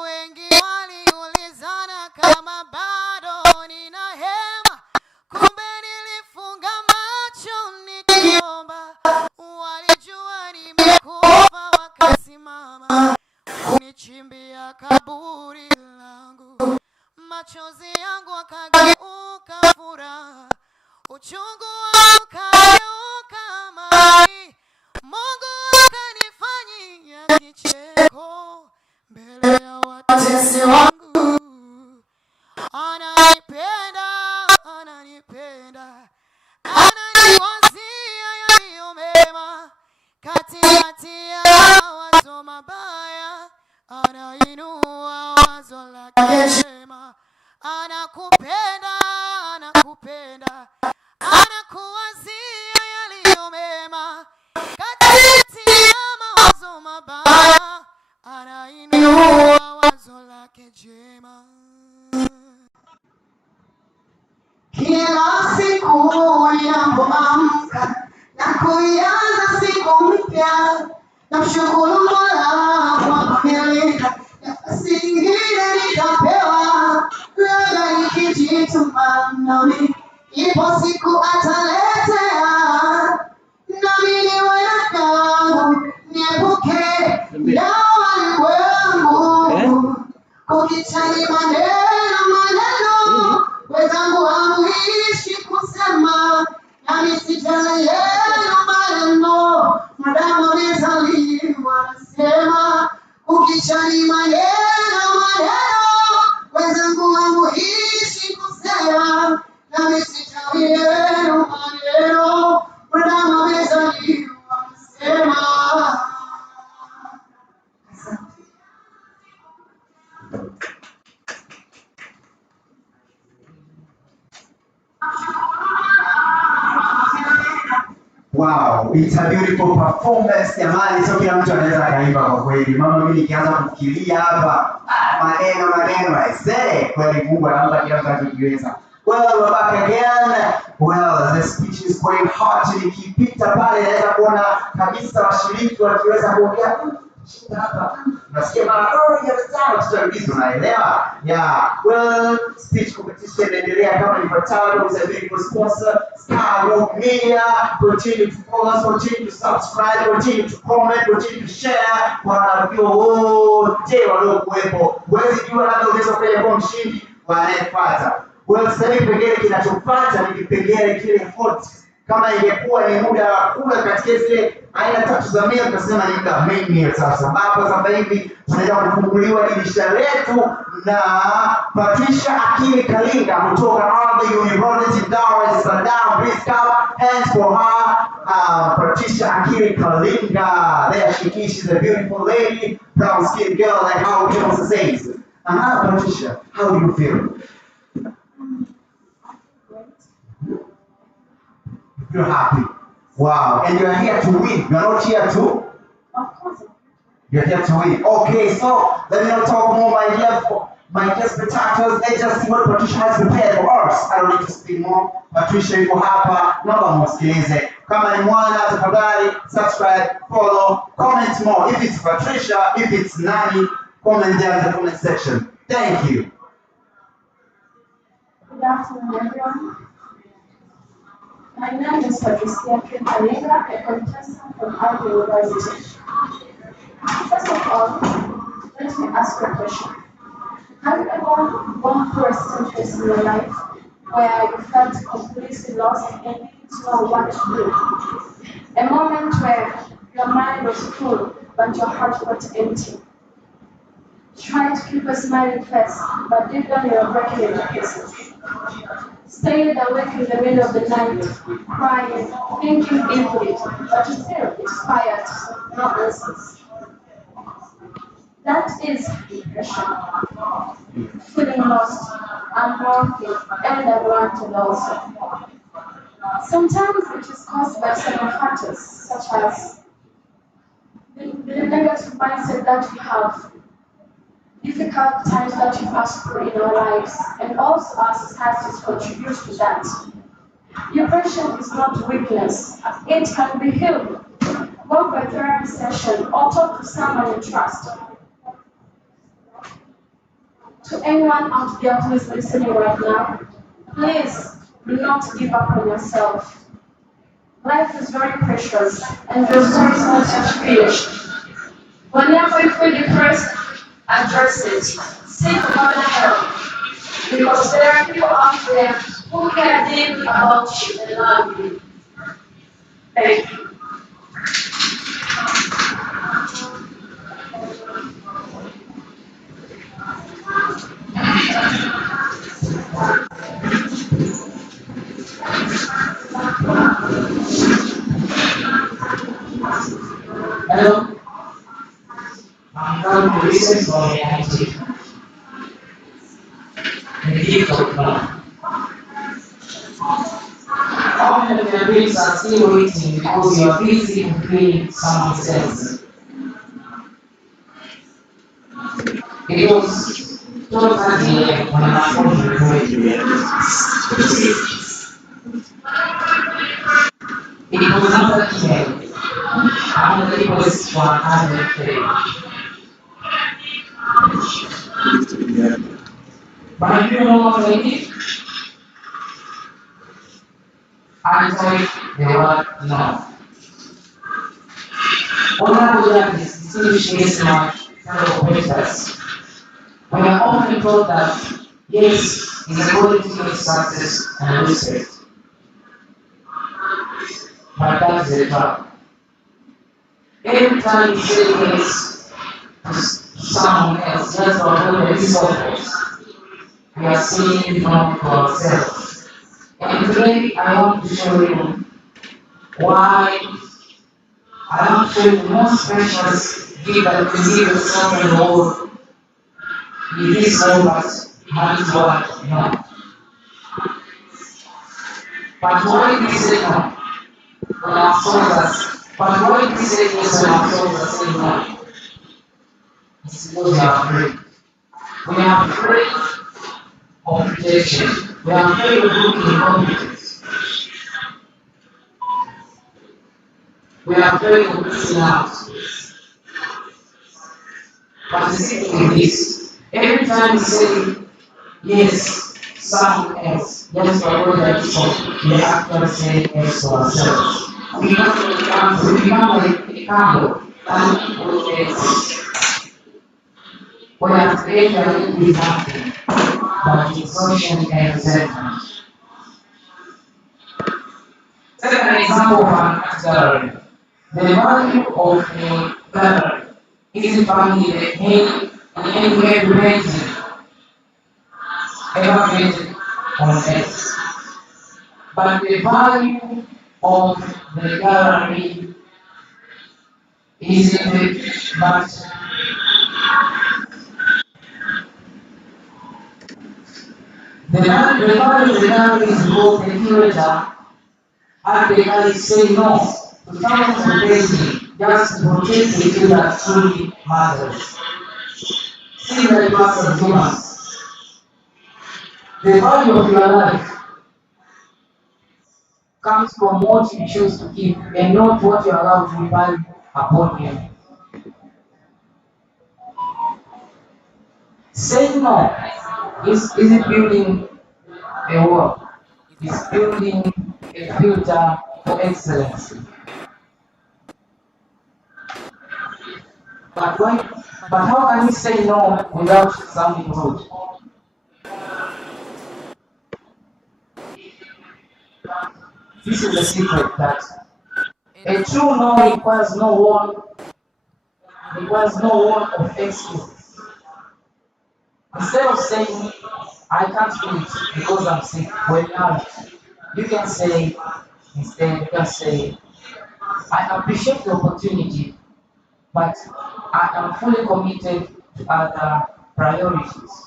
Wengi waliulizana kama bado nina hema, kumbe nilifunga macho nikiomba. Walijua nimekufa wakasimama kunichimbia kaburi langu, machozi yangu akageuka furaha, uchungu wangu kageuka amani. Mungu akanifanyia kicheko mbele ya watesi wangu. Ananipenda, ananipenda, ananiwazia yaliyo mema, katikati ya wazo mabaya anainua wazo lake jema. Anakupenda, anakupenda, anakuwazia yaliyo mema, katikati ya mawazo mabaya anainua wazo lake jema. kila siku ninapoamka na kuianza siku mpya, namshukuru Mola kwa kunilinda, nafasi nyingine nitapewa, labda nikijituma nami ipo siku ataletea, nami niwe yangu niepuke na walimwengu, kukichani maneno wenzangu hamuishi kusema, nami sijali yenu maneno, madamu amezaliwa nasema, ukichani maneno wenzangu hamuishi kusema, nami sijali yenu maneno, madamu amezaliwa nasema. Wow, it's a beautiful performance jamani, sio kila mtu anaweza kaimba kwa kweli. Mama mimi nikianza kufikiria hapa maneno aisee, kweli Mungu anampa kila mtu anachokiweza. Well, we're back again. Well, the speech is going hot. Nikipita pale naweza kuona kabisa washiriki wakiweza kuongea hapa. Nasikia mara sana tutarudiza, unaelewa? Yeah. Well, speech competition inaendelea kama ifuatavyo. With a beautiful sponsor, Skyrock Media. Continue to follow us, continue to subscribe, continue to comment, continue to share. Wanavyo wote waliokuwepo. Huwezi jua labda unaweza kuja kwa mshindi wa anayefuata. Well, sasa kipengele kinachofuata ni kipengele kile hot. Kama ingekuwa ni muda wa kula katika zile aina tatu za meal, tunasema ni muda main meal. Sasa hapa hivi tunaenda kufunguliwa dirisha letu na Patricia Akili Kalinga kutoka Harvard University Dar es Salaam. Please clap hands for her. Patricia Akili Kalinga. There she is. She's a beautiful lady, brown skinned girl, like how Jones says. Patricia, how do you feel? You're happy. Wow. And you're here to win. You're not here to? Of course. You're here to win. Okay, so let me not talk more, my dear My guest spectators, let's just see what Patricia has prepared for us. I don't need to speak more. Patricia yuko hapa, naomba msikilize. Kama ni mwana, tafadhali subscribe, follow, comment more. If it's Patricia, if it's Nani, comment there in the comment section. Thank you. Good afternoon, everyone. My name is Patricia Kentalinga, a contestant from Ivy University. First of all, let me ask you a question. Have you ever gone through a situation in your life where you felt completely lost and didn't know what to do? A moment where your mind was full, but your heart got empty. Trying to keep a smiling face, but deep down you are breaking into pieces. Staying awake in the middle of the night, crying, thinking deeply, but still inspired, no answers. That is depression. Feeling lost, unworthy, and unwanted also. Sometimes it is caused by several factors, such as the negative mindset that we have, difficult times that we pass through in our lives, and also our societies contribute to that. Depression is not weakness. It can be healed. Go for a therapy session or talk to someone you trust. To anyone out there who is listening right now, please do not give up on yourself. Life is very precious and your story is not yet finished. Whenever you feel depressed, address it. Seek further help. Because there are people out there who care deeply about you and love you. Thank you. Hello, I'm going to listen for the IT. The gift of God. How many of your dreams are still waiting because you are busy fulfilling someone else? It was 12:30 a.m. when my phone recorded. It was not an email. I only request for an advert page. But do you know what I did? I typed the word no. All I would like is distinguish my fellow competitors. We are often told that yes is a quality of success and respect. But that's the trap. Every time you say yes to someone else just to avoid the discomfort, we are saying no to ourselves. And today I want to show you why I want to show you the most precious gift that you can give yourself in the world. It is all but that is what no. But why do we say no? When our souls are but why do we say yes when our souls are saying no? It's because we are afraid. We are afraid of rejection. We are afraid of looking incompetence. We are afraid of missing out. But the secret is this. Every time we say yes, someone else, just to avoid that discomfort, we actually say yes to ourselves. We become like a candle that people else. We are created a little bit nothing, but exhaustion and resentment. Take an example of an art gallery. The value of a gallery isn't found in any painting ever created on earth. But the value of the gallery is in the value of the gallery is both the curator and the gallery say no to thousands of paintings just to protect the few that truly matters. Similarly to us as humans, The value of your life comes from what you choose to keep and not what you allow to impile upon you. Saying no isn't building a wall, it's building a filter for excellence. But why? But how can you say no without sounding rude? This is the secret that a true no requires no one of excuse. Instead of saying I can't do it because I'm sick, when out, you can say I appreciate the opportunity, but I am fully committed to other priorities.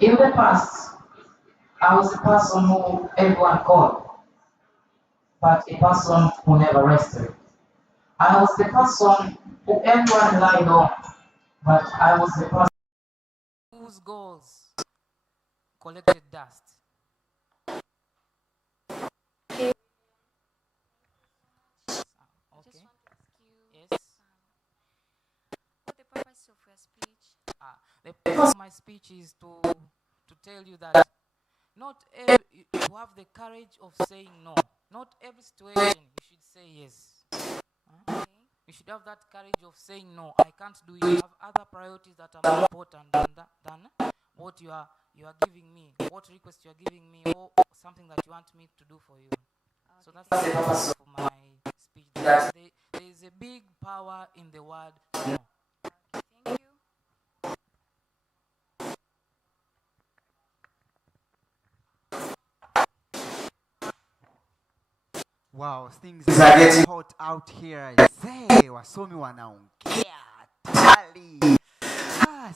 In the past, I was a person who everyone called, but a person who never rested. I was the person who everyone relied on, but I was the person whose goals collected dust. Okay. Yes. What the purpose of your speech? The purpose of my speech is to tell you that not every, you have the courage of saying no. Not every situation you should say yes. Okay. You should have that courage of saying no. I can't do it. You have other priorities that are more important than what you are giving me, what request you are giving me, or something that you want me to do for you. Okay. So that's the purpose of my speech. There is a big power in the word no. Thank you. Wow, things are getting hot out here. Say, wasomi wanaongea tali.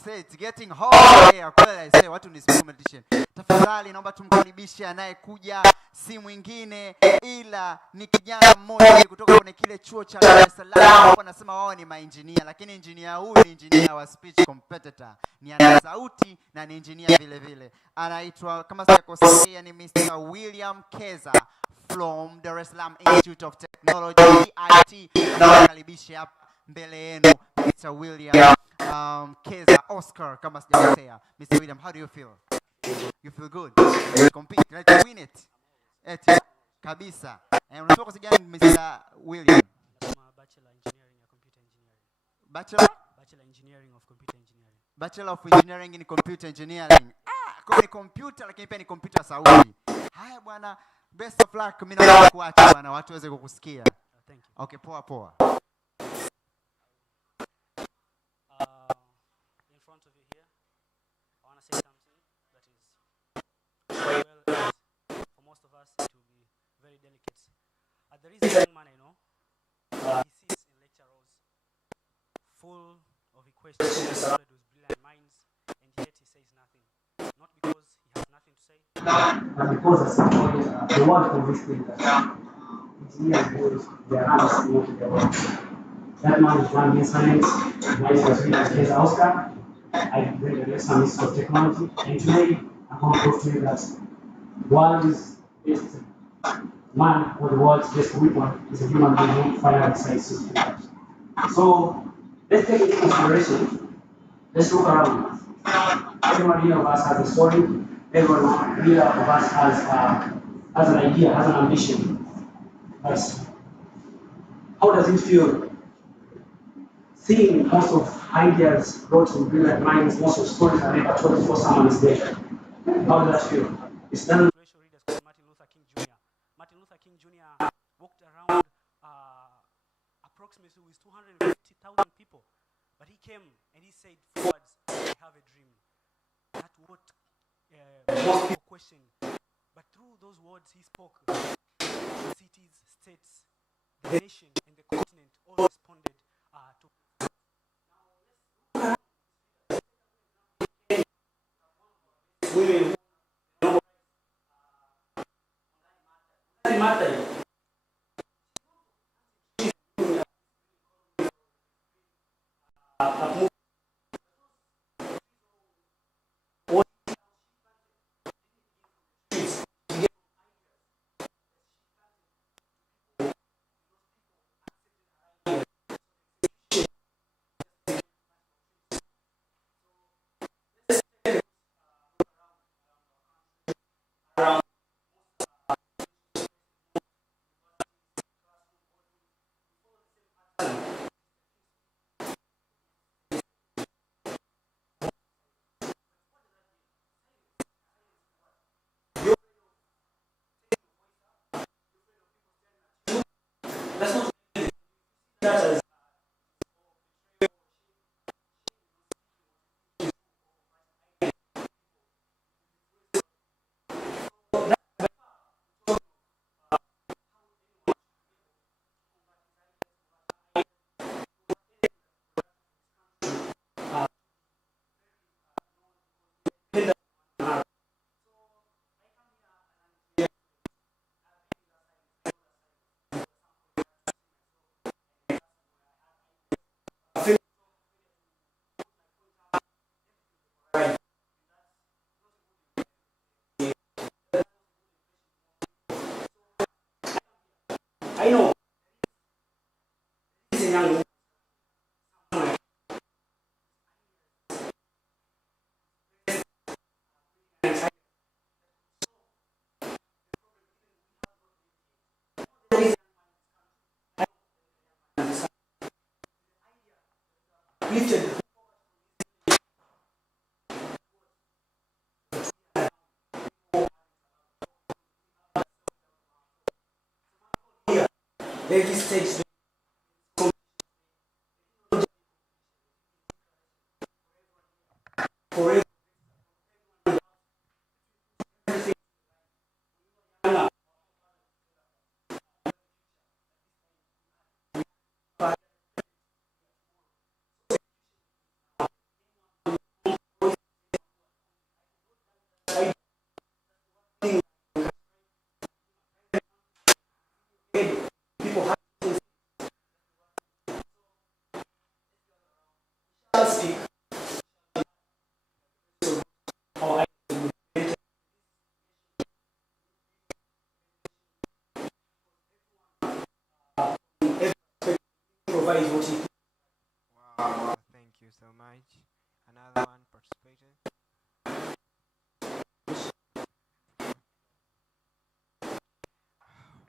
Say it's getting hot here. Kweli say watu ni competition. Tafadhali naomba tumkaribishe anayekuja si mwingine ila ni kijana mmoja kutoka kwenye kile chuo cha Dar es Salaam. Hapo anasema wao ni engineer, lakini engineer huyu ni engineer wa speech competitor. Ni ana sauti na ni engineer vile vile. Anaitwa kama sijakosea ni Mr. William Keza from Dar es Salaam Institute of Technology IT. Nakaribisha hapa mbele yenu Mr. William Keza Oscar kama sijakosea. Mr. William, how do you feel? You feel good? You compete, right? To win it. Eti kabisa. Unatoka kozi gani Mr. William? Bachelor Engineering in Computer Engineering. Bachelor? Bachelor Engineering of Computer Engineering. Bachelor of Engineering in Computer Engineering. Kwa ni computer lakini pia ni computer sauti. Haya bwana, best of luck. Mimi naomba kuacha bwana watu waweze kukusikia. Thank you. Okay, poa poa. In front of you here, I want to say something that is well, for most of us it will be very delicate. There is a young man I know. He sits in lecture halls full of questions, surrounded with brilliant minds, and yet he says nothing. Not because he has nothing to say, but because as the world convinced him that engineers their hands not to their work. That man is one in science. My name is Keza Oscar. I graduated in some Institute of Technology, and today I'm going to prove to you that the world's best man or the world's best weapon is a human being who finally decides to do that. So let's take it into consideration. Let's look around. Everyone here of us has a story. Everyone here of us has an idea, has an ambition. But how does it feel? Seeing most of ideas brought from brilliant minds, most of stories are never told before someone is there. How does that feel? It's done. influential readers called Martin Luther King Jr. Martin Luther King Jr. walked around approximately with 250,000 people, but he came and he said, "Forwards, I have a dream." That's what most people question. But through those words he spoke, cities, states, the nation, and the continent all responded to. Women I know this is young. Lifted. Every stage forever. People have to speak. Or I provide what he. Wow, thank you so much. Another one participating.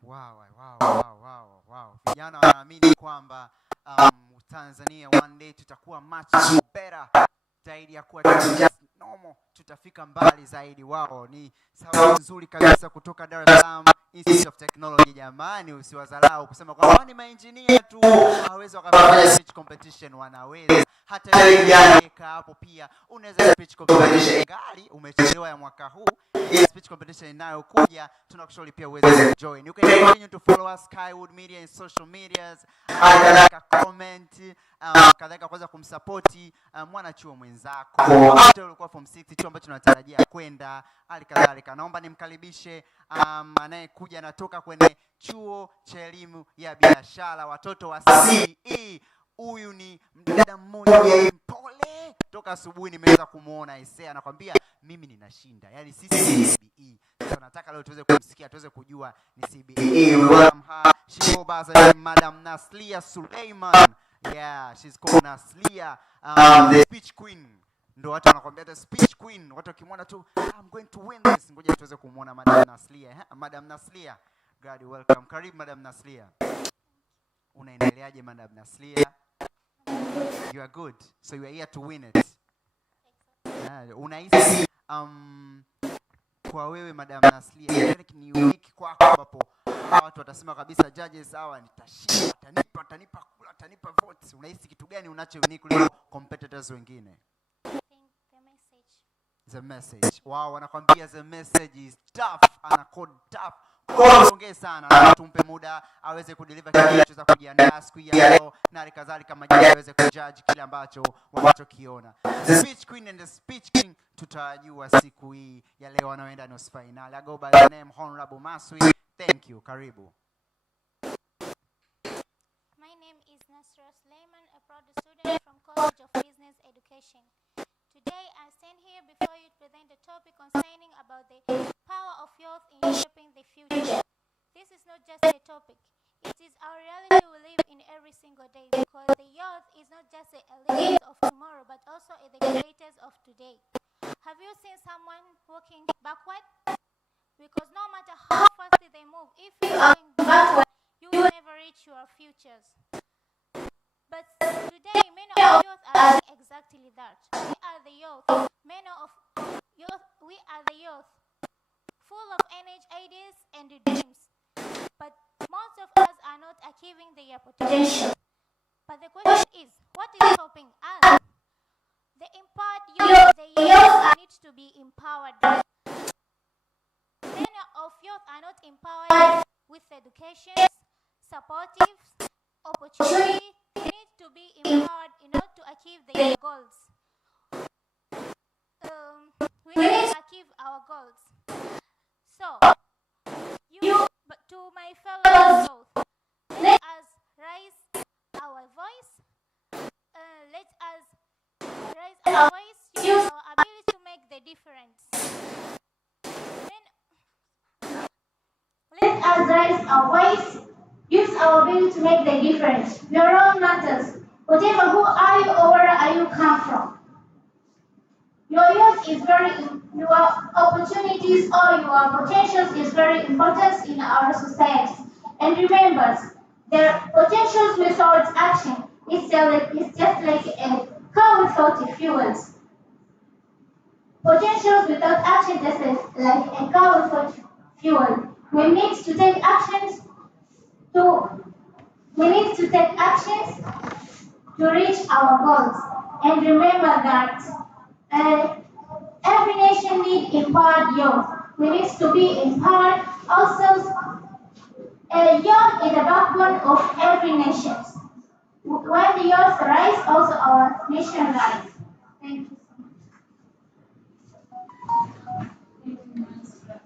Wow. Vijana wanaamini kwamba Tanzania one day tutakuwa much better zaidi ya kuwa normal, tutafika mbali zaidi. Wao ni sauti nzuri kabisa kutoka Dar es Salaam Institute of Technology. Jamani, usiwazalau kusema kwamba ni maengineer tu hawezi wakafanya speech competition. Wanaweza. Hata wewe hapo pia unaweza speech competition. Gari umechelewa ya mwaka huu, speech competition inayokuja tunakushauri pia uweze join. You can continue to follow us Skywood Media in social medias, comment, kadhalika kwanza kumsupport mwanachuo mwenzako wote ulikuwa form 6 chuo ambacho tunatarajia kwenda. Halikadhalika naomba nimkaribishe anayekuja anatoka kwenye chuo cha elimu ya biashara watoto wa CBE. Huyu ni mdada mmoja mpole, toka asubuhi nimeweza kumuona Isaya anakuambia mimi ninashinda. Yaani sisi ni CBE. Sasa nataka leo tuweze kumsikia, tuweze kujua ni CBE. Welcome her. She goes by the name Madam Naslia Suleiman. Yeah, she's called Naslia, the speech queen. Ndo watu wanakuambia the speech queen. Watu wakimwona tu I'm going to win this. Ngoja tuweze kumuona Madam Naslia. Madam Naslia, God welcome. Karibu Madam Naslia. Unaendeleaje Madam Naslia? You are good. So you are here to win it. Unahisi kwa wewe Madam Naslia ni unique kwako ambapo watu watasema kabisa judges hawa nitashinda, atanipa votes. Unahisi kitu gani unacho unique kuliko competitors wengine? The message. Wow, wanakwambia the message is tough. Ana code tough. Ongea sana, tumpe muda aweze kudeliver kile anachoweza kujiandaa siku ya leo, na kadhalika majaji aweze kujudge kile ambacho wanachokiona. The speech queen and the speech king tutajua siku hii ya leo wanaoenda nusu finali. I go by the name Honorable Maswi. Thank you. Karibu. My name is a proud student from College of Business Education. Today, I stand here before you to present a topic concerning about the power of youth in shaping the future. This is not just a topic. It is our reality we live in every single day because the youth is not just the elites of tomorrow but also the creators of today. Have you seen someone walking backward? Because no matter how fast they move, if you are going backward, you will never reach your futures. But today, many of youth are doing exactly that. We are the youth. Many of youth, we are the youth, full of energy, ideas, and dreams. But most of us are not achieving their potential. But the question is, what is stopping us? The empowered youth, the youth need to be empowered. Many of youth are not empowered with education, supportive, opportunity. They need to be empowered in order to achieve their goals. We need to achieve our goals. So, but to my fellow youth, let us raise our voice. Let us raise our voice, use our ability to make the difference. Let us raise our voice, use our ability to make the difference. Your role matters. Whatever, who are you or where are you come from? Your youth is your opportunities or your potentials is very important in our society. And remember, their potentials without action is just like a car without fuels. Potentials without action just like a car without fuel. We need to take actions to reach our goals. And remember that every nation needs empowered youth. We need to be empowered. Also, youth is the backbone of every nation. When the youth rise, also our nation rise. Thank you.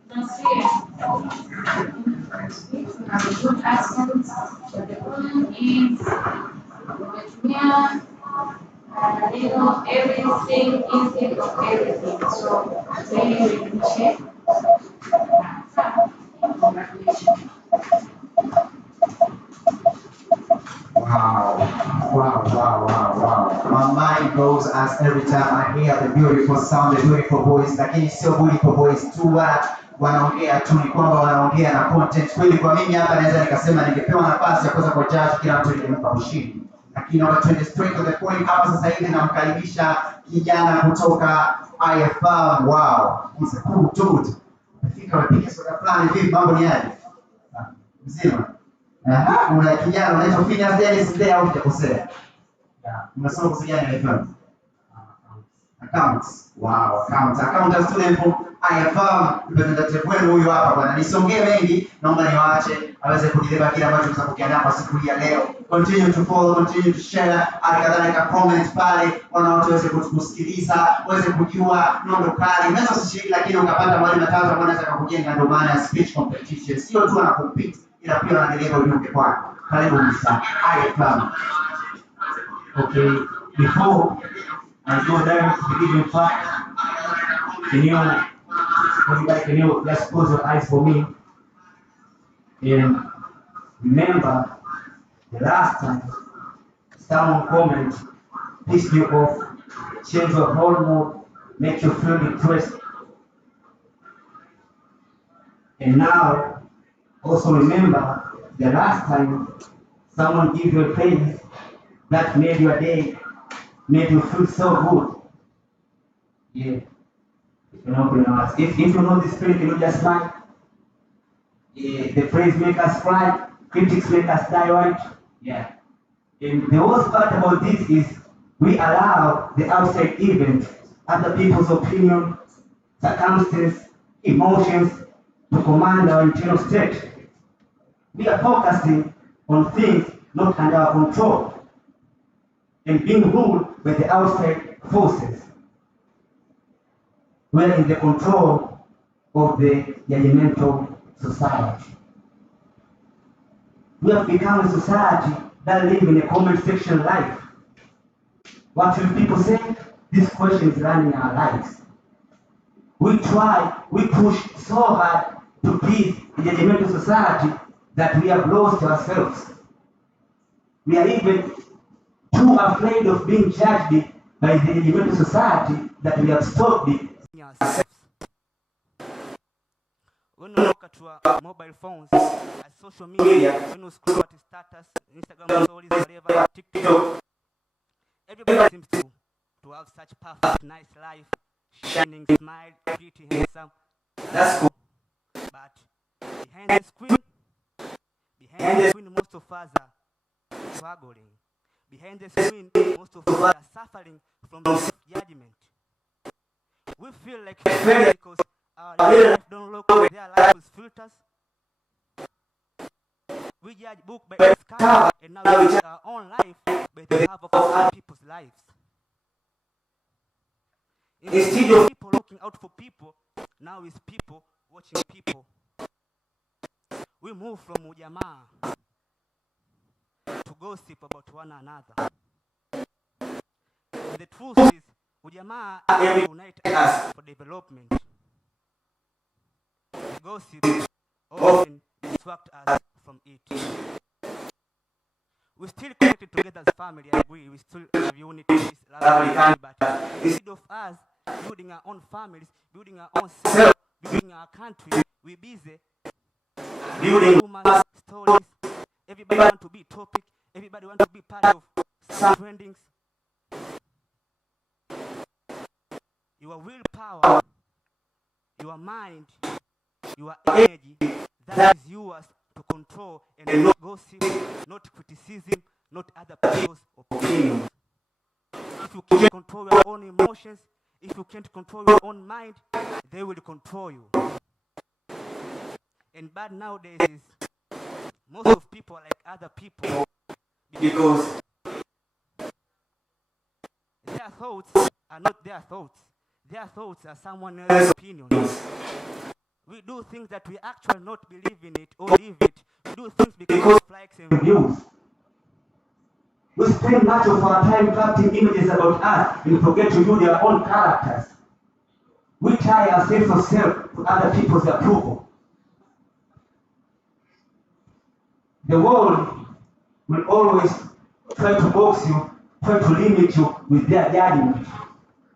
That's it. Have a good accent, but the problem is Virginia, they know everything instead of everything. So they will check. Congratulations. Wow. My mind goes as every time I hear the beautiful sound, the beautiful voice, lakini sio beautiful voice tu wanaongea tu, ni kwamba wanaongea na content. Kweli kwa mimi hapa naweza nikasema ningepewa nafasi ya kuweza kujudge kila mtu ningempa ushindi. Lakini naomba twende straight to the point hapa sasa hivi, namkaribisha kijana kutoka IFM. Wow, he's a cool dude. Fika wapiga soda fulani hivi, mambo ni aje? Mzima. Una kijana unaitwa Phineas Dennis Ndea au hujakosea? Unasoma kozi gani IFM? Accounts. Wow, accountant student from IFM. Representative wenu huyu hapa bwana. Nisongee mengi, naomba niwaache aweze kujibeba kile ambacho tutakukiandaa kwa siku hii ya leo. Continue to follow, continue to share, alikadhalika comment pale, watu waweze kutusikiliza, waweze kujua nondo kali. Unaweza usishiriki lakini ukapata mwalimu matatu ambaye anaweza kukujenga, ndio maana ya speech competition. Sio tu anakumpita, ila pia anaendelea ujumbe kwako. Karibu Mr. IFM. Okay, before I go there to begin in fact, can you just close your eyes for me and remember the last time someone comment pissed you off, change your whole mood, make you feel depressed. And now also remember the last time someone gave you a praise that made your day, made you feel so good. Yeah. If you know this feeling, can you just smile? Yeah. The praise make us cry, critics make us die, right? Yeah. And the worst part about this is we allow the outside event, other people's opinion, circumstances, emotions to command our internal state. We are focusing on things not under our control and being ruled by the outside forces. We are in the control of the judgmental society. We have become a society that live in a comment section life. What will people say? This question is running our lives. We push so hard to please the judgmental society that we have lost ourselves. We are even too afraid of being judged by the judgmental society that we have stopped it. When we look at our mobile phones, at social media, when we scroll at status, Instagram stories, whatever, TikTok, everybody seems to have such perfect, nice life, shining, smile, pretty, handsome. That's cool. But behind the screen, most of us are struggling. Behind the screen, most of us are suffering from judgment. We feel like because our life don't look like their life with filters. We judge book by its cover, and now we judge our own life by the cover of other people's lives. Instead of people looking out for people, now it's people watching people. We move from ujamaa to gossip about one another. The truth is, ujamaa unites us for development. Gossip often distracts us from it. We're still connected together as family, I agree. We still have unity, love, but instead of us building our own families, building our own self, building our country, we're busy building rumors, stories. Everybody wants to be topic. Everybody wants to be part of some trendings. Your willpower, your mind, your energy, that is yours to control and not gossip, not criticism, not other people's opinions. If you can't control your own emotions, if you can't control your own mind, they will control you. And bad nowadays is most of people are like other people because their thoughts are not their thoughts. Their thoughts are someone else's opinions. We do things that we actually not believe in it or live it. We do things because of likes and views. We spend much of our time crafting images about us and forget to build our own characters. We tie our sense of self to other people's approval. The world will always try to box you, try to limit you with their judgment.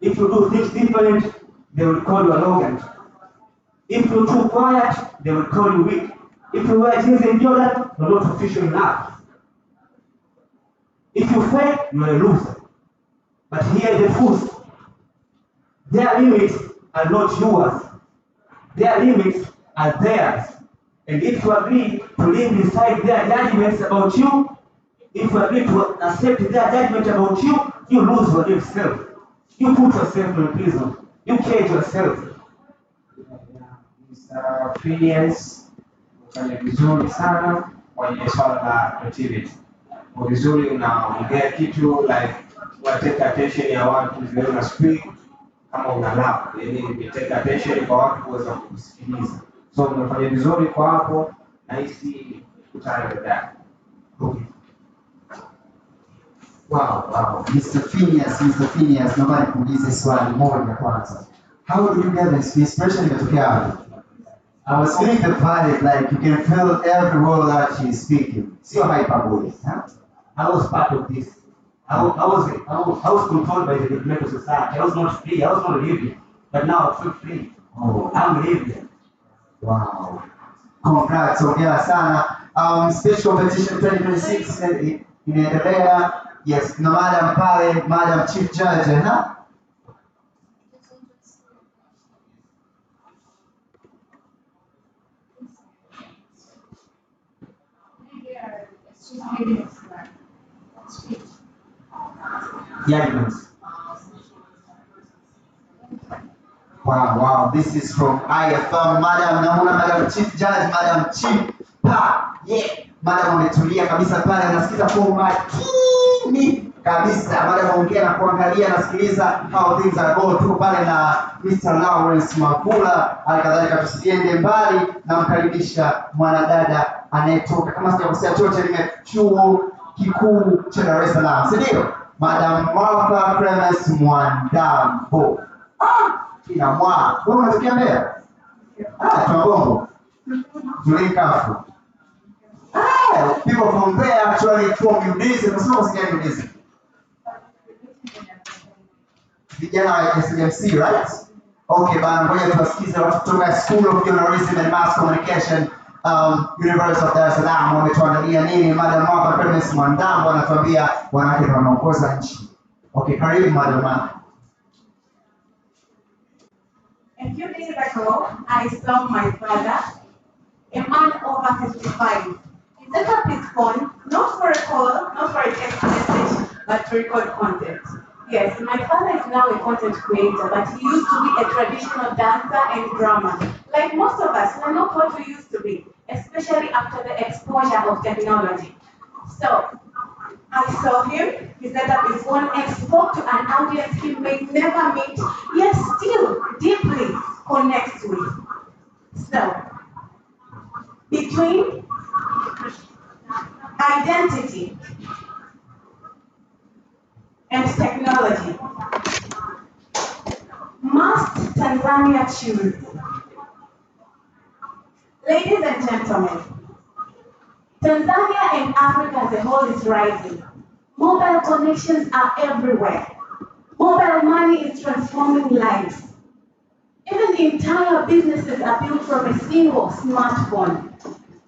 If you do things different, they will call you arrogant. If you're too quiet, they will call you weak. If you wear jeans and Jordan, you're not official enough. If you fail, you're a loser. But here the truth. Their limits are not yours. Their limits are theirs. And if you agree to live inside their judgments about you, if you agree to accept their judgment about you, you lose your real self. You put yourself in prison. You cage yourself. Mr. Phineas, ufanya vizuri sana kwenye swala la creativity. Kwa vizuri unaongea kitu like take attention ya watu vile una speak kama una rap, yani take attention kwa watu kuweza kusikiliza. So unafanya vizuri kwa hapo na hisi utaendelea. Okay. Wow. Mr. Phineas, naomba nikuulize swali moja kwanza. How do you get this inspiration imetokea wapi? I was feeling the pilot, like you can feel every word that she's speaking. Sio hyperbole. I was part of this. I was controlled by the judgmental society. I was not free. I was not living. But now I feel free. Oh. I'm living. Wow. Congrats, hongera sana. Speech competition 2026 inaendelea. Yes, kuna madam pale, Madam Chief Judge, huh? Judgments. Wow. This is from IFM. Madam, naona Madam Chief Judge, Madam Chief. Yeah. Madam ametulia kabisa pale, anasikiza kwa makini kabisa. Madam ongea na kuangalia, anasikiliza how things are going through pale na Mr. Lawrence Makula. Halikadhalika tusiende mbali na mkaribisha mwanadada anayetoka kama sijakosea chote chuo Kikuu cha Dar es Salaam, si ndio? Madam Martha Clemens Mwandambo. Kina mwa. Wewe unatokea Mbeya? Tunagongo. Tulikafu. People from there actually form unison. Unasema usikia unison. Vijana wa SMC, right? Okay, bana, ngoja tuwasikize watu kutoka School of Journalism and Mass Communication, University of Dar es Salaam wametuandalia nini. Madam Martha Clemens Mwandambo anatuambia wanawake ndio wanaongoza nchi. Okay, karibu Madam Martha. A few days ago, I saw my father, a man over 55. He set up his phone, not for a call, not for a text message, but to record content. Yes, my father is now a content creator, but he used to be a traditional dancer and drummer. Like most of us, we're not what we used to be, especially after the exposure of technology. So, I saw him, he set up his phone and spoke to an audience he may never meet, yet still deeply connects with. So, between identity and technology, must Tanzania choose? Ladies and gentlemen, Tanzania and Africa as a whole is rising. Mobile connections are everywhere. Mobile money is transforming lives. Even entire businesses are built from a single smartphone.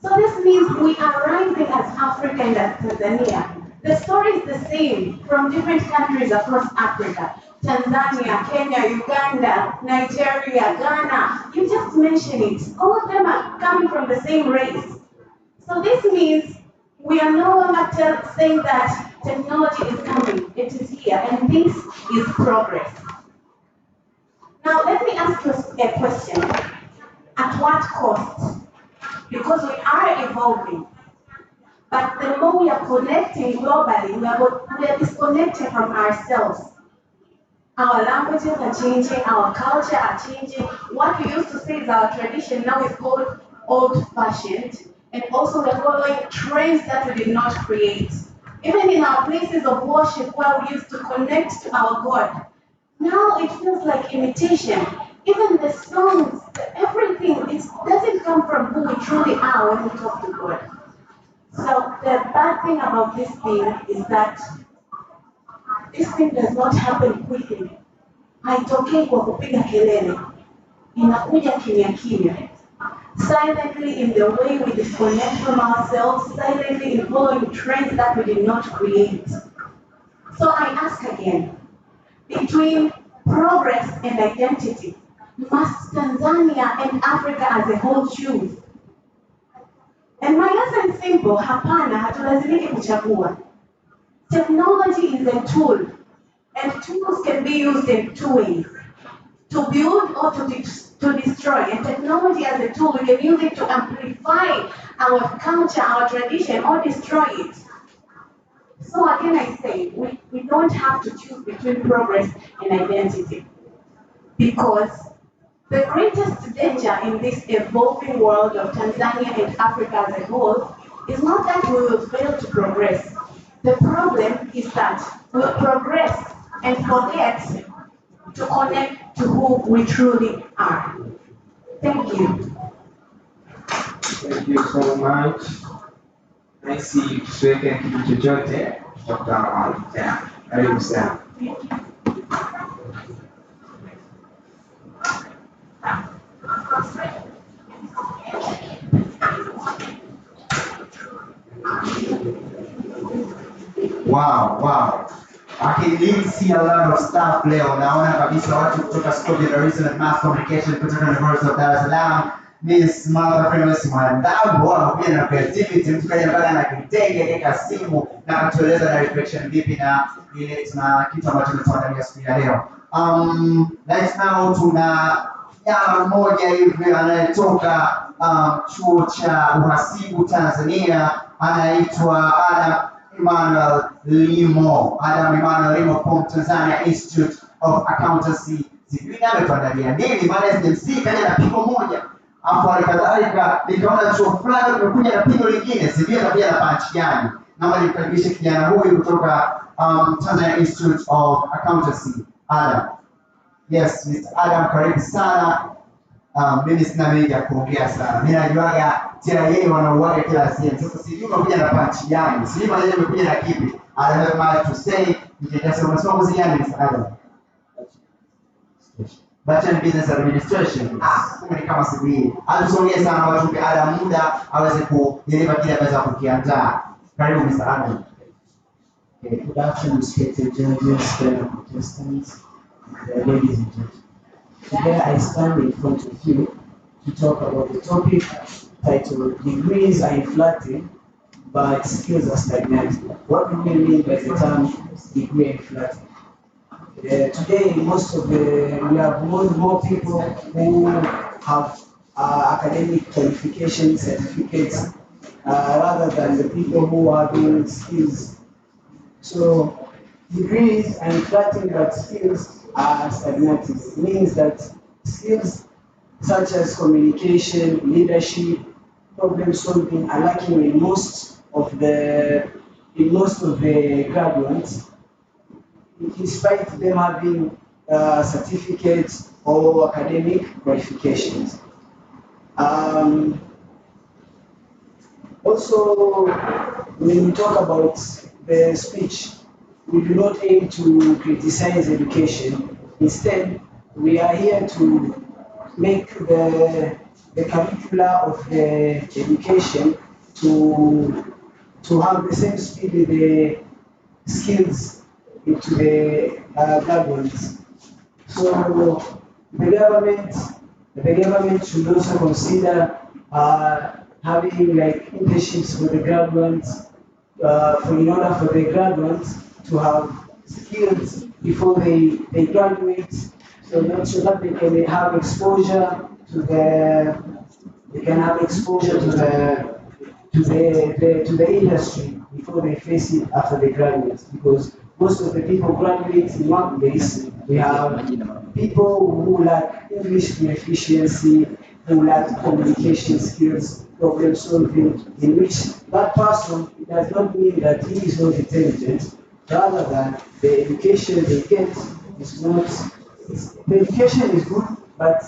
So this means we are rising as Africa and as Tanzania. The story is the same from different countries across Africa. Tanzania, Kenya, Uganda, Nigeria, Ghana, you just mentioned it. All of them are coming from the same race. So this means we are no longer saying that technology is coming, it is here, and this is progress. Now let me ask you a question. At what cost? Because we are evolving. But the more we are connecting globally, we are disconnecting from ourselves. Our languages are changing, our culture are changing. What we used to say is our tradition now is called old-fashioned. And also we're following trends that we did not create. Even in our places of worship where we used to connect to our God, now it feels like imitation. Even the songs, everything, it doesn't come from who we truly are when we talk to God. So the bad thing about this thing is that this thing does not happen quickly. Haitokei kwa kupiga kelele. Inakuja kimya kimya. Silently in the way we disconnect from ourselves, silently in following trends that we did not create. So I ask again, between progress and identity, must Tanzania and Africa as a whole choose? And my answer is simple, hapana, hatulazimiki kuchagua. Technology is a tool, and tools can be used in two ways. To build or to destroy. And technology as a tool, we can use it to amplify our culture, our tradition, or destroy it. So again, I say, we don't have to choose between progress and identity. Because the greatest danger in this evolving world of Tanzania and Africa as a whole is not that we will fail to progress. The problem is that we'll progress and forget to connect to who we truly are. Thank you. Thank you so much. Nahisi tusiweke kitu chochote tutakutana mahali tena. Karibu sana. Wow. I can see a lot of stuff leo. Naona kabisa watu kutoka School of Journalism and Mass Communication kutoka University of Dar es Salaam. Miss Martha Clemens Mwandambo wamekuja na creativity, mtu kaja mpaka na kitenge keka simu na kutueleza na reflection vipi na ile tuna kitu ambacho tumetuandalia siku ya leo. Right now tuna kijana mmoja hivi anayetoka chuo cha uhasibu Tanzania, anaitwa Adam Emmanuel Limo from Tanzania Institute of Accountancy. Sijui ametuandalia nini, maana SMC kaja na pigo moja. Hapo alikadhalika nikaona chuo fulani kimekuja na pigo lingine, sijui atakuja na punch gani. Naomba nimkaribishe kijana huyu kutoka Tanzania Institute of Accountancy, Adam. Yes, Mr. Adam, karibu sana. Mimi sina mengi ya kuongea sana. Mimi najuaga TIA wanauaga kila sehemu. Sasa sijui umekuja na punch gani. Sijui mwenyewe umekuja na kipi. I don't have much to say. Nikienda unasoma kozi gani Mr. Adam? Bachelor in Business Administration. Kumbe ni kama siku hii. Atusongee sana watu kwa Adam muda aweze kueleza kile ameweza kukiandaa. Karibu Mr. Adam. Good afternoon, respected judges, fellow contestants, ladies and gentlemen. Today I stand in front of you to talk about the topic titled Degrees Are Inflating, but Skills Are Stagnating. What do we mean by the term degree inflating? Today, we have more people who have academic qualification certificates rather than the people who are doing skills. So degrees are inflating, but skills are stagnating. It means that skills such as communication, leadership, problem solving are lacking in most of the graduates, despite them having certificates or academic qualifications. Also, when we talk about the speech, we do not aim to criticize education. Instead, we are here to make the curricula of the education to have the same speed with the skills into the graduates. So the government should also consider having like internships for the graduates, in order for the graduates to have skills before they graduate, so that they can have exposure to the industry before they face it after they graduate. Because most of the people graduate in one place. We have people who lack English proficiency, who lack communication skills, problem solving, in which that person, it does not mean that he is not intelligent, rather than the education they get is not, the education is good, but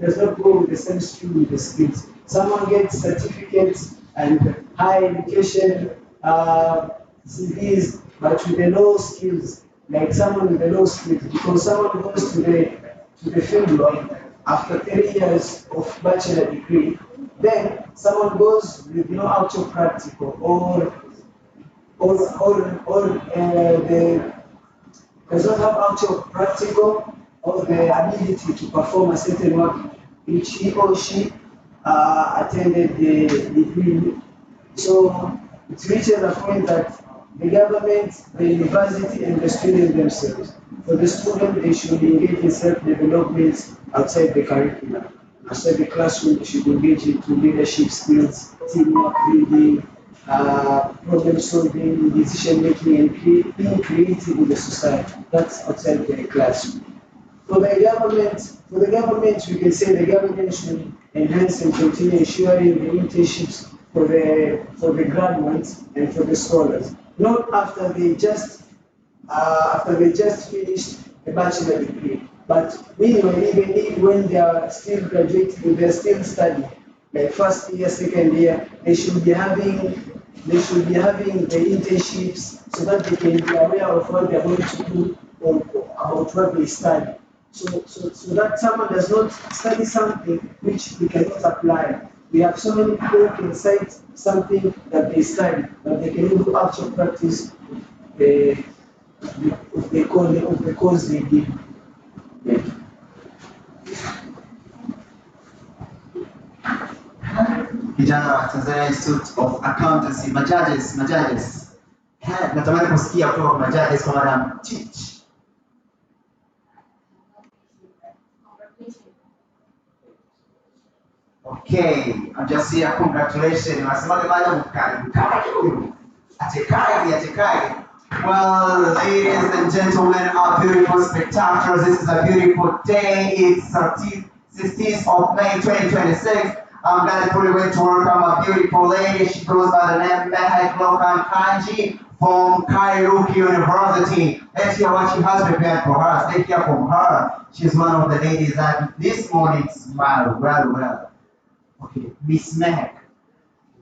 does not go with the same stream with the skills. Someone gets certificates and high education CVs, but with the low skills, like someone with the low skills, because someone goes to the field after 3 years of bachelor degree, then someone goes with no actual practical does not have actual practical or the ability to perform a certain work which he or she attended the degree. So it reaches a point that the government, the university, and the student themselves. For the student, they should engage in self-development outside the curriculum. Outside the classroom, they should engage into leadership skills, teamwork building, problem solving, decision making, and being creative in the society. That's outside the classroom. For the government, we can say the government should enhance and continue ensuring the internships for the graduates and for the scholars. Not after they just finished a bachelor degree, but even when they are still graduating, they are still studying, like first year, second year, they should be having the internships so that they can be aware of what they are going to do or about what they study. So that someone does not study something which they cannot apply. We have so many people who can cite something that they study, but they cannot do actual practice of the course they did. Vijana wa Tanzania Institute of Accountancy, majudges. Natamani kusikia kutoka kwa majudges kwa Madam Teach. Okay, I'm just here. Congratulations. Nasemaje madam karibu. Atekai. Well, ladies and gentlemen, our beautiful spectaculars, this is a beautiful day. It's 16th of May 2026. I'm glad to put it to work on my beautiful lady. She goes by the name Mehek Lokan Kanji from Kairuki University. Let's hear what she has prepared for us. Let's hear from her. She's one of the ladies that this morning smiled well. Okay, Miss Mehek,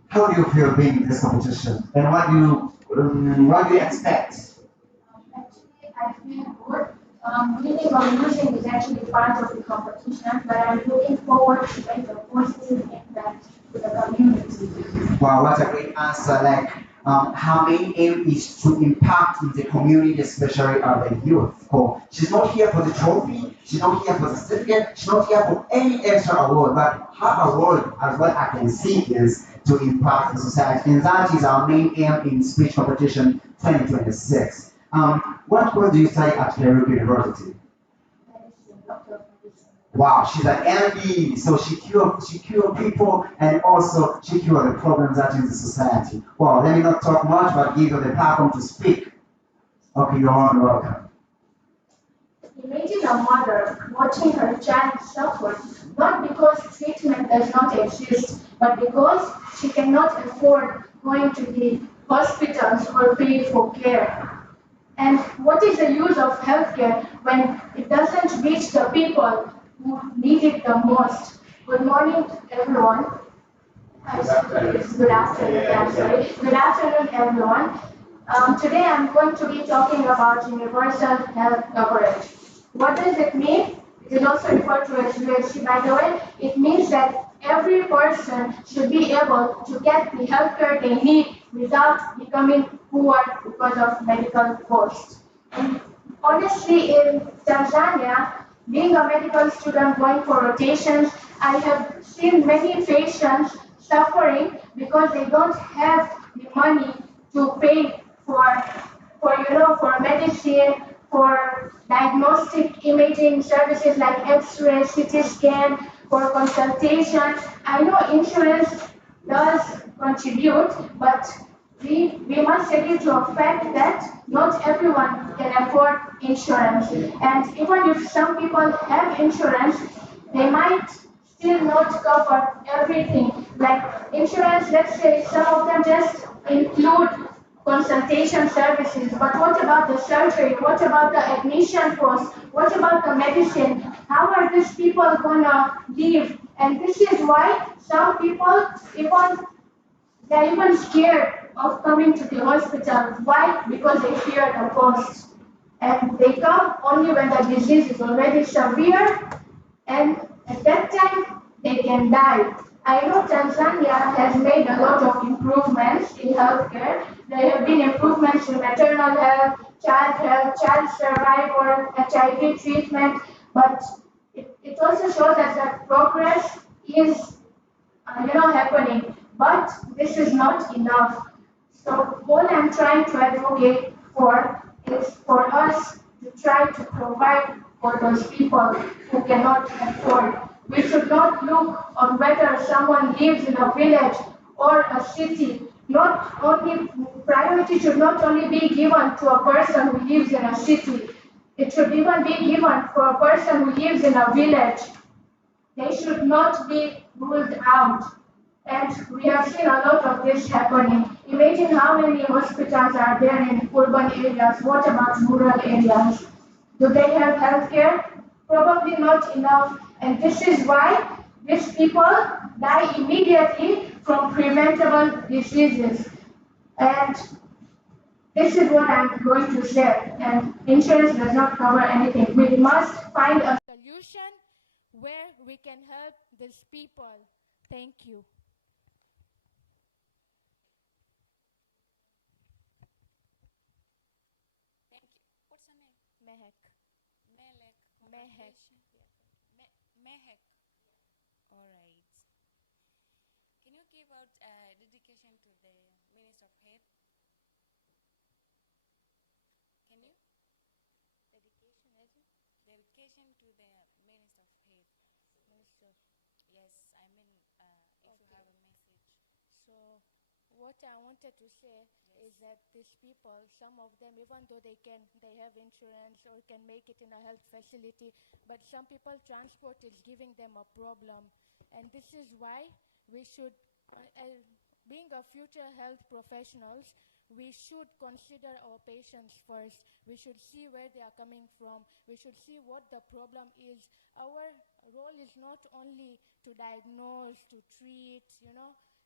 how do you feel being in this competition? And what do you expect? Actually, I feel good. Winning or losing is actually part of the competition, but I'm looking forward to make a positive impact to the community. Wow, what a great answer. Like, her main aim is to impact in the community, especially the youth. Cool. She's not here for the trophy, she's not here for the certificate, she's not here for any extra award, but her award, as what I can see, is to impact the society. And that is our main aim in speech competition 2026. What course do you study at Peru University? Wow, she's an MD, so she cure people and also she cure the problems that in the society. Wow, let me not talk much, but give you the platform to speak. Okay, you're on welcome. Imagine a mother watching her child suffer, not because treatment does not exist, but because she cannot afford going to the hospitals or pay for care. And what is the use of healthcare when it doesn't reach the people who need it the most? Good morning, everyone. Good afternoon, I'm sorry. Good afternoon, everyone. Today I'm going to be talking about universal health coverage. What does it mean? It is also referred to as UHC, by the way. It means that every person should be able to get the healthcare they need without becoming poor because of medical costs. And honestly, in Tanzania, being a medical student going for rotations, I have seen many patients suffering because they don't have the money to pay for medicine, for diagnostic imaging services like X-ray, CT scan, for consultation. I know insurance does contribute, but we must take into effect that not everyone can afford insurance. And even if some people have insurance, they might still not cover everything. Like insurance, let's say some of them just include consultation services, but what about the surgery? What about the admission costs? What about the medicine? How are these people gonna live? And this is why some people even they're even scared of coming to the hospital. Why? Because they fear the cost. And they come only when the disease is already severe, and at that time they can die. I know Tanzania has made a lot of improvements in healthcare. There have been improvements in maternal health, child survival, HIV treatment, but it also shows us that progress is happening. But this is not enough. So what I'm trying to advocate for is for us to try to provide for those people who cannot afford. We should not look on whether someone lives in a village or a city. Not only priority should not only be given to a person who lives in a city. It should even be given for a person who lives in a village. They should not be ruled out. And we have seen a lot of this happening. Imagine how many hospitals are there in urban areas. What about rural areas? Do they have healthcare? Probably not enough. And this is why these people die immediately from preventable diseases. And this is what I'm going to say. And insurance does not cover anything. We must find a solution where we can help these people. Thank you. Thank you. What's your name? Mehek. Melek. Mehek. Mehek. All right. Can you give out dedication to the Minister of Health? Can you? Dedication to the Minister of Health. Yes, I mean, if you have a message. So, what I wanted to say is that these people, some of them, even though they have insurance or can make it in a health facility, but some people transport is giving them a problem, and this is why we should, being a future health professionals, we should consider our patients first. We should see where they are coming from. We should see what the problem is. Our role is not only to diagnose, to treat,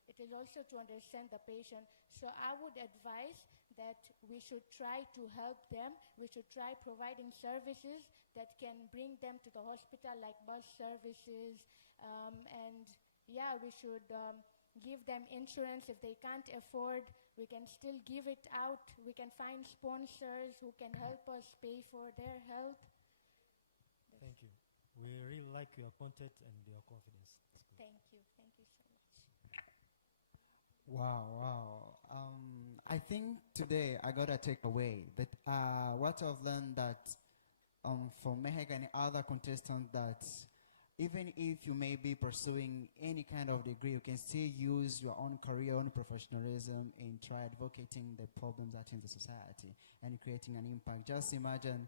it is also to understand the patient. So I would advise that we should try to help them. We should try providing services that can bring them to the hospital, like bus services, and yeah, we should give them insurance. If they can't afford, we can still give it out. We can find sponsors who can help us pay for their health. Thank you. We really like your content and your confidence. Thank you. Thank you so much. Wow. I think today I got a takeaway that what I've learned that from Mehek and other contestants, that even if you may be pursuing any kind of degree, you can still use your own career, own professionalism in try advocating the problems that in the society and creating an impact. Just imagine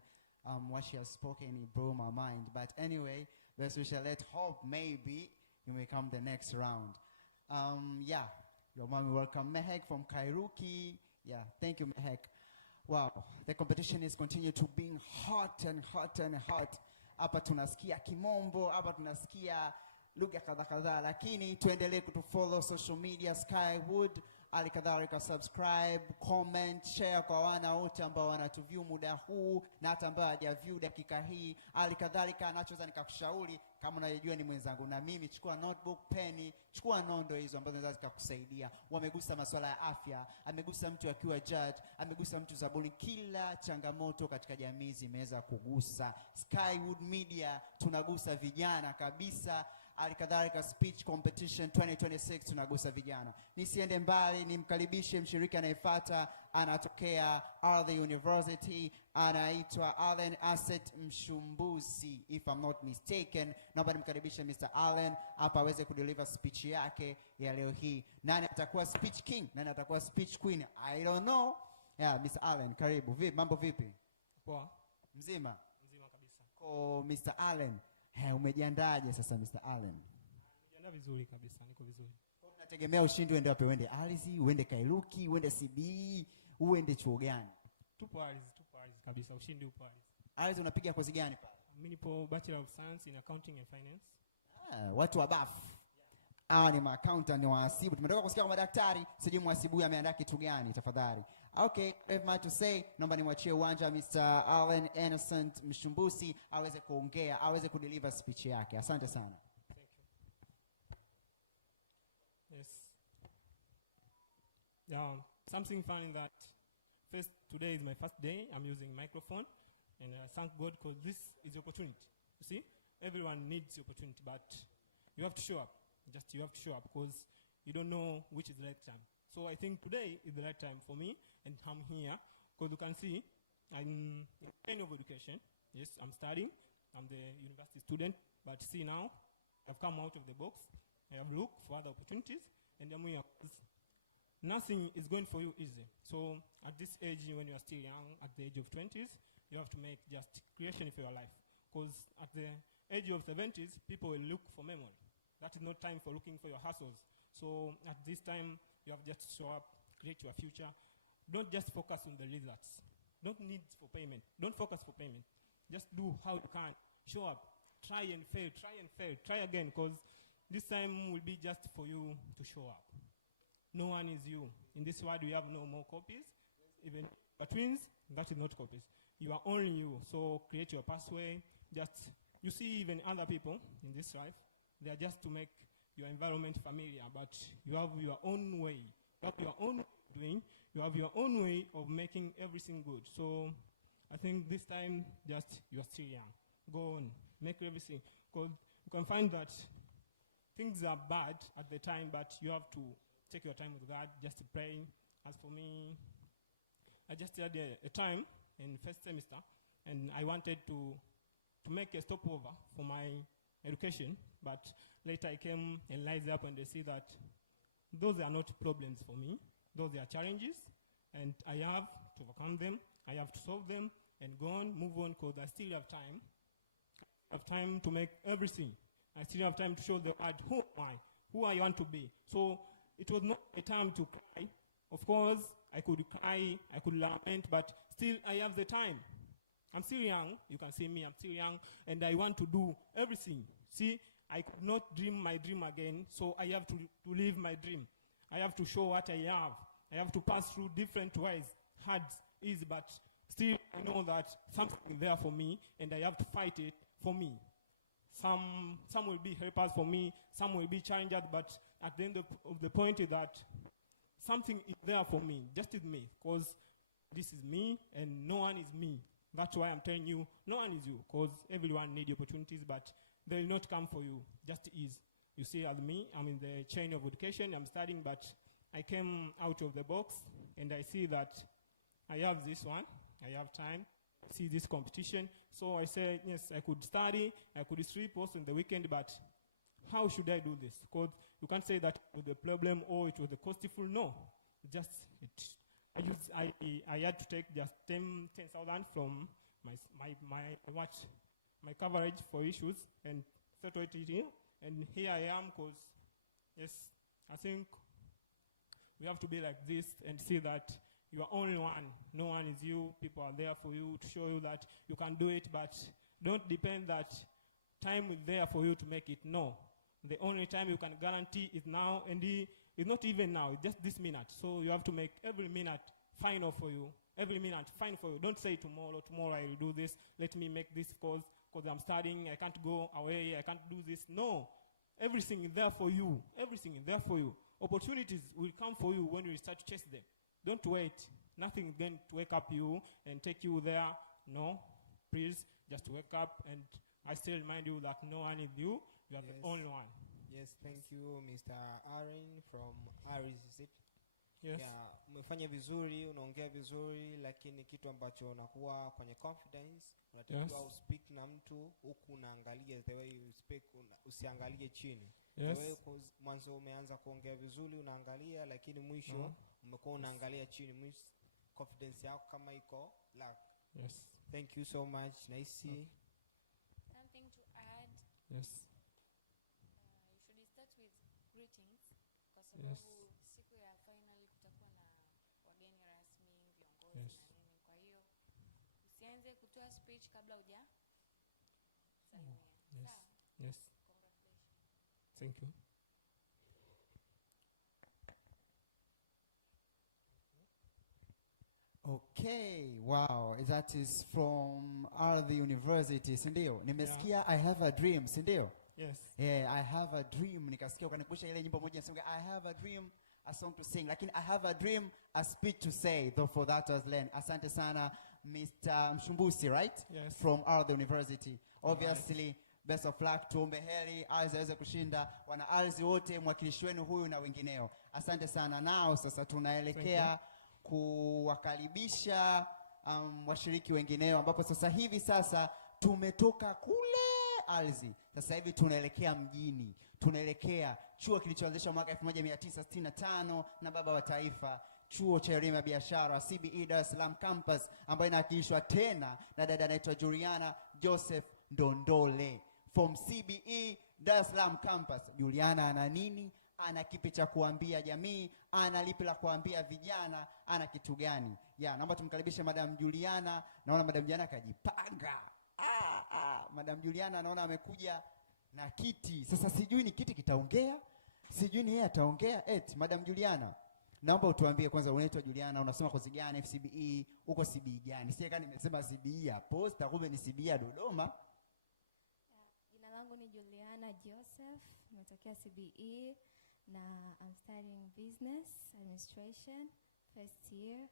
what she has spoken, it blew my mind. But anyway, let's we shall let hope maybe you may come the next round. Yeah, your mommy welcome Mehek from Kairuki. Yeah, thank you, Mehek. Wow, the competition is continue to being hot and hot and hot. Hapa tunasikia kimombo, hapa tunasikia lugha kadhaa, lakini tuendelee kutufollow social media Skywood, alikadhalika subscribe, comment, share kwa wana wote ambao wanatuview muda huu na hata ambao hajaview dakika hii. Alikadhalika anachoweza nikakushauri, kama unajua ni mwenzangu na mimi, chukua notebook, peni, chukua nondo hizo ambazo zinaweza zikakusaidia. Wamegusa masuala ya afya, amegusa mtu akiwa judge, amegusa mtu zabuni, kila changamoto katika jamii zimeweza kugusa. Skywood Media tunagusa vijana kabisa. Alikadhalika speech competition 2026 tunagusa vijana. Nisiende mbali, nimkaribishe mshiriki anayefuata, anatokea Ardhi University, anaitwa Allen Asset Mshumbusi, if I'm not mistaken. Naomba nimkaribishe Mr. Allen hapa aweze kudeliver speech yake ya leo hii. Nani atakuwa speech king? Nani atakuwa speech queen? I don't know. Yeah, Mr. Allen, karibu. Vipi, mambo vipi? Poa. Mzima? Mzima kabisa. Kwa Mr. Allen, umejiandaje sasa Mr. Allen? Nimejiandaa vizuri kabisa, niko vizuri. Kwa unategemea ushindi uende wapi? Uende Ardhi, uende Kairuki, uende CBE, uende chuo gani? Tupo Ardhi kabisa, ushindi upo Ardhi. Ardhi unapiga kozi gani pale? Mimi nipo Bachelor of Science in Accounting and Finance. Watu wa BAF. Ni ma-accountant, ni wahasibu. Tumetoka kusikia kwa madaktari, sijui mhasibu huyu ameandaa kitu gani tafadhali. Okay, I have much to say. Naomba nimwachie uwanja Mr. Allen Innocent Mshumbusi aweze kuongea, aweze kudeliver speech yake. Asante sana. Thank you. Yes. Something funny that first today is my first day. I'm using microphone, and I thank God because this is the opportunity. You see, everyone needs the opportunity, but you have to show up. You have to show up because you don't know which is the right time. So I think today is the right time for me, and I'm here because you can see I'm in kind of education. Yes, I'm studying. I'm the university student, but see now I've come out of the box. I have looked for other opportunities, and I'm here. Nothing is going for you easy. So at this age, when you are still young, at the age of 20s, you have to make just creation for your life. Because at the age of 70s, people will look for memory. That is not time for looking for your hustles. So at this time, you have just to show up, create your future. Don't just focus on the results. Don't need for payment. Don't focus for payment. Just do how you can. Show up. Try and fail. Try again, because this time will be just for you to show up. No one is you. In this world, we have no more copies. Even twins, that is not copies. You are only you. So create your pathway. You see even other people in this life, they are just to make your environment familiar, but you have your own way. You have your own doing. You have your own way of making everything good. So I think this time, just you are still young. Go on, make everything. Because you can find that things are bad at the time, but you have to take your time with God, just to pray. As for me, I just had a time in first semester, and I wanted to make a stopover for my education, but later I came and lies up and they see that those are not problems for me. Those are challenges, and I have to overcome them. I have to solve them and go on, move on, because I still have time. I have time to make everything. I still have time to show the world who am I. who I want to be. So it was not a time to cry. Of course, I could cry, I could lament, but still I have the time. I'm still young. You can see me, I'm still young, and I want to do everything. See, I could not dream my dream again, so I have to live my dream. I have to show what I have. I have to pass through different ways, hard, easy, but still I know that something is there for me, and I have to fight it for me. Some will be helpers for me, some will be challengers, but at the end of the point is that something is there for me, just is me, because this is me, and no one is me. That's why I'm telling you, no one is you, because everyone needs opportunities, but they will not come for you, just is. You see, as me, I'm in the chain of education, I'm studying, but I came out of the box, and I see that I have this one, I have time, see this competition, so I said, yes, I could study, I could sleep also in the weekend, but how should I do this? Because you can't say that it was the problem or it was the costful, no. Just, I had to take just 10,000 from my coverage for issues and settle it here. And here I am, because, yes, I think we have to be like this and see that you are only one. No one is you. People are there for you to show you that you can do it, but don't depend that time is there for you to make it. No. The only time you can guarantee is now, and it's not even now, it's just this minute. So you have to make every minute final for you. Every minute fine for you. Don't say tomorrow I will do this. Let me make this because I'm studying. I can't go away. I can't do this. No. Everything is there for you. Everything is there for you. Opportunities will come for you when you start to chase them. Don't wait. Nothing is going to wake up you and take you there. No. Please, just wake up. And I still remind you that no one is you. You are the only one. Yes, thank you, Mr. Aaron from Aris, is it? Yes. Yeah, umefanya vizuri, unaongea vizuri, lakini kitu ambacho unakuwa kwenye confidence, unatakiwa uspeak na mtu huku unaangalia the way you speak, usiangalie chini. Yes. Wewe mwanzo umeanza kuongea vizuri unaangalia, lakini mwisho umekuwa unaangalia chini, mwisho confidence yako kama iko lack. Yes. Thank you so much. Nice. Something to add. Yes. You should start with greetings, kwa sababu Yes. siku ya final kutakuwa na wageni rasmi, viongozi Yes. na nini. Kwa hiyo usianze kutoa speech kabla huja salimia. Yes. Sawa? Yes. Congratulations. Thank you. Okay, wow, that is from the university, sindio? Nimesikia I have a dream, sindio? Yes. Yeah, I have a dream. Nikasikia ukanikumbusha ile nyimbo moja nasema I have a dream, a song to sing. Lakini I have a dream, a speech to say. Though for that was learned. Asante sana, Mr. Mshumbusi, right? Yes. From the university. Obviously, best of luck. Tuombe heri, Alzi aweze kushinda. Wana Alzi wote, mwakilishi wenu huyu na wengineo. Asante sana. Nao sasa tunaelekea kuwakaribisha washiriki wengineo, ambapo sasa hivi tumetoka kule Alzi. Sasa hivi tunaelekea mjini. Tunaelekea chuo kilichoanzishwa mwaka 1965 na baba wa taifa, chuo cha elimu ya biashara CBE Dar es Salaam campus, ambayo inawakilishwa tena na dada anaitwa Juliana Joseph Ndondole from CBE Dar es Salaam campus. Juliana ana nini? Ana kipi cha kuambia jamii? Ana lipi la kuambia vijana? Ana kitu gani? Naomba tumkaribishe Madam Juliana. Naona Madam Juliana kajipanga. Madam Juliana naona amekuja na kiti. Sasa sijui ni kiti kitaongea, sijui ni yeye ataongea. Madam Juliana, naomba utuambie kwanza, unaitwa Juliana, unasoma kozi gani FCBE? Uko CBE gani? Sije kama nimesema CBE ya Posta, kumbe ni CBE ya Dodoma. Jina langu ni Juliana Joseph, nimetokea CBE na I'm studying business administration first year.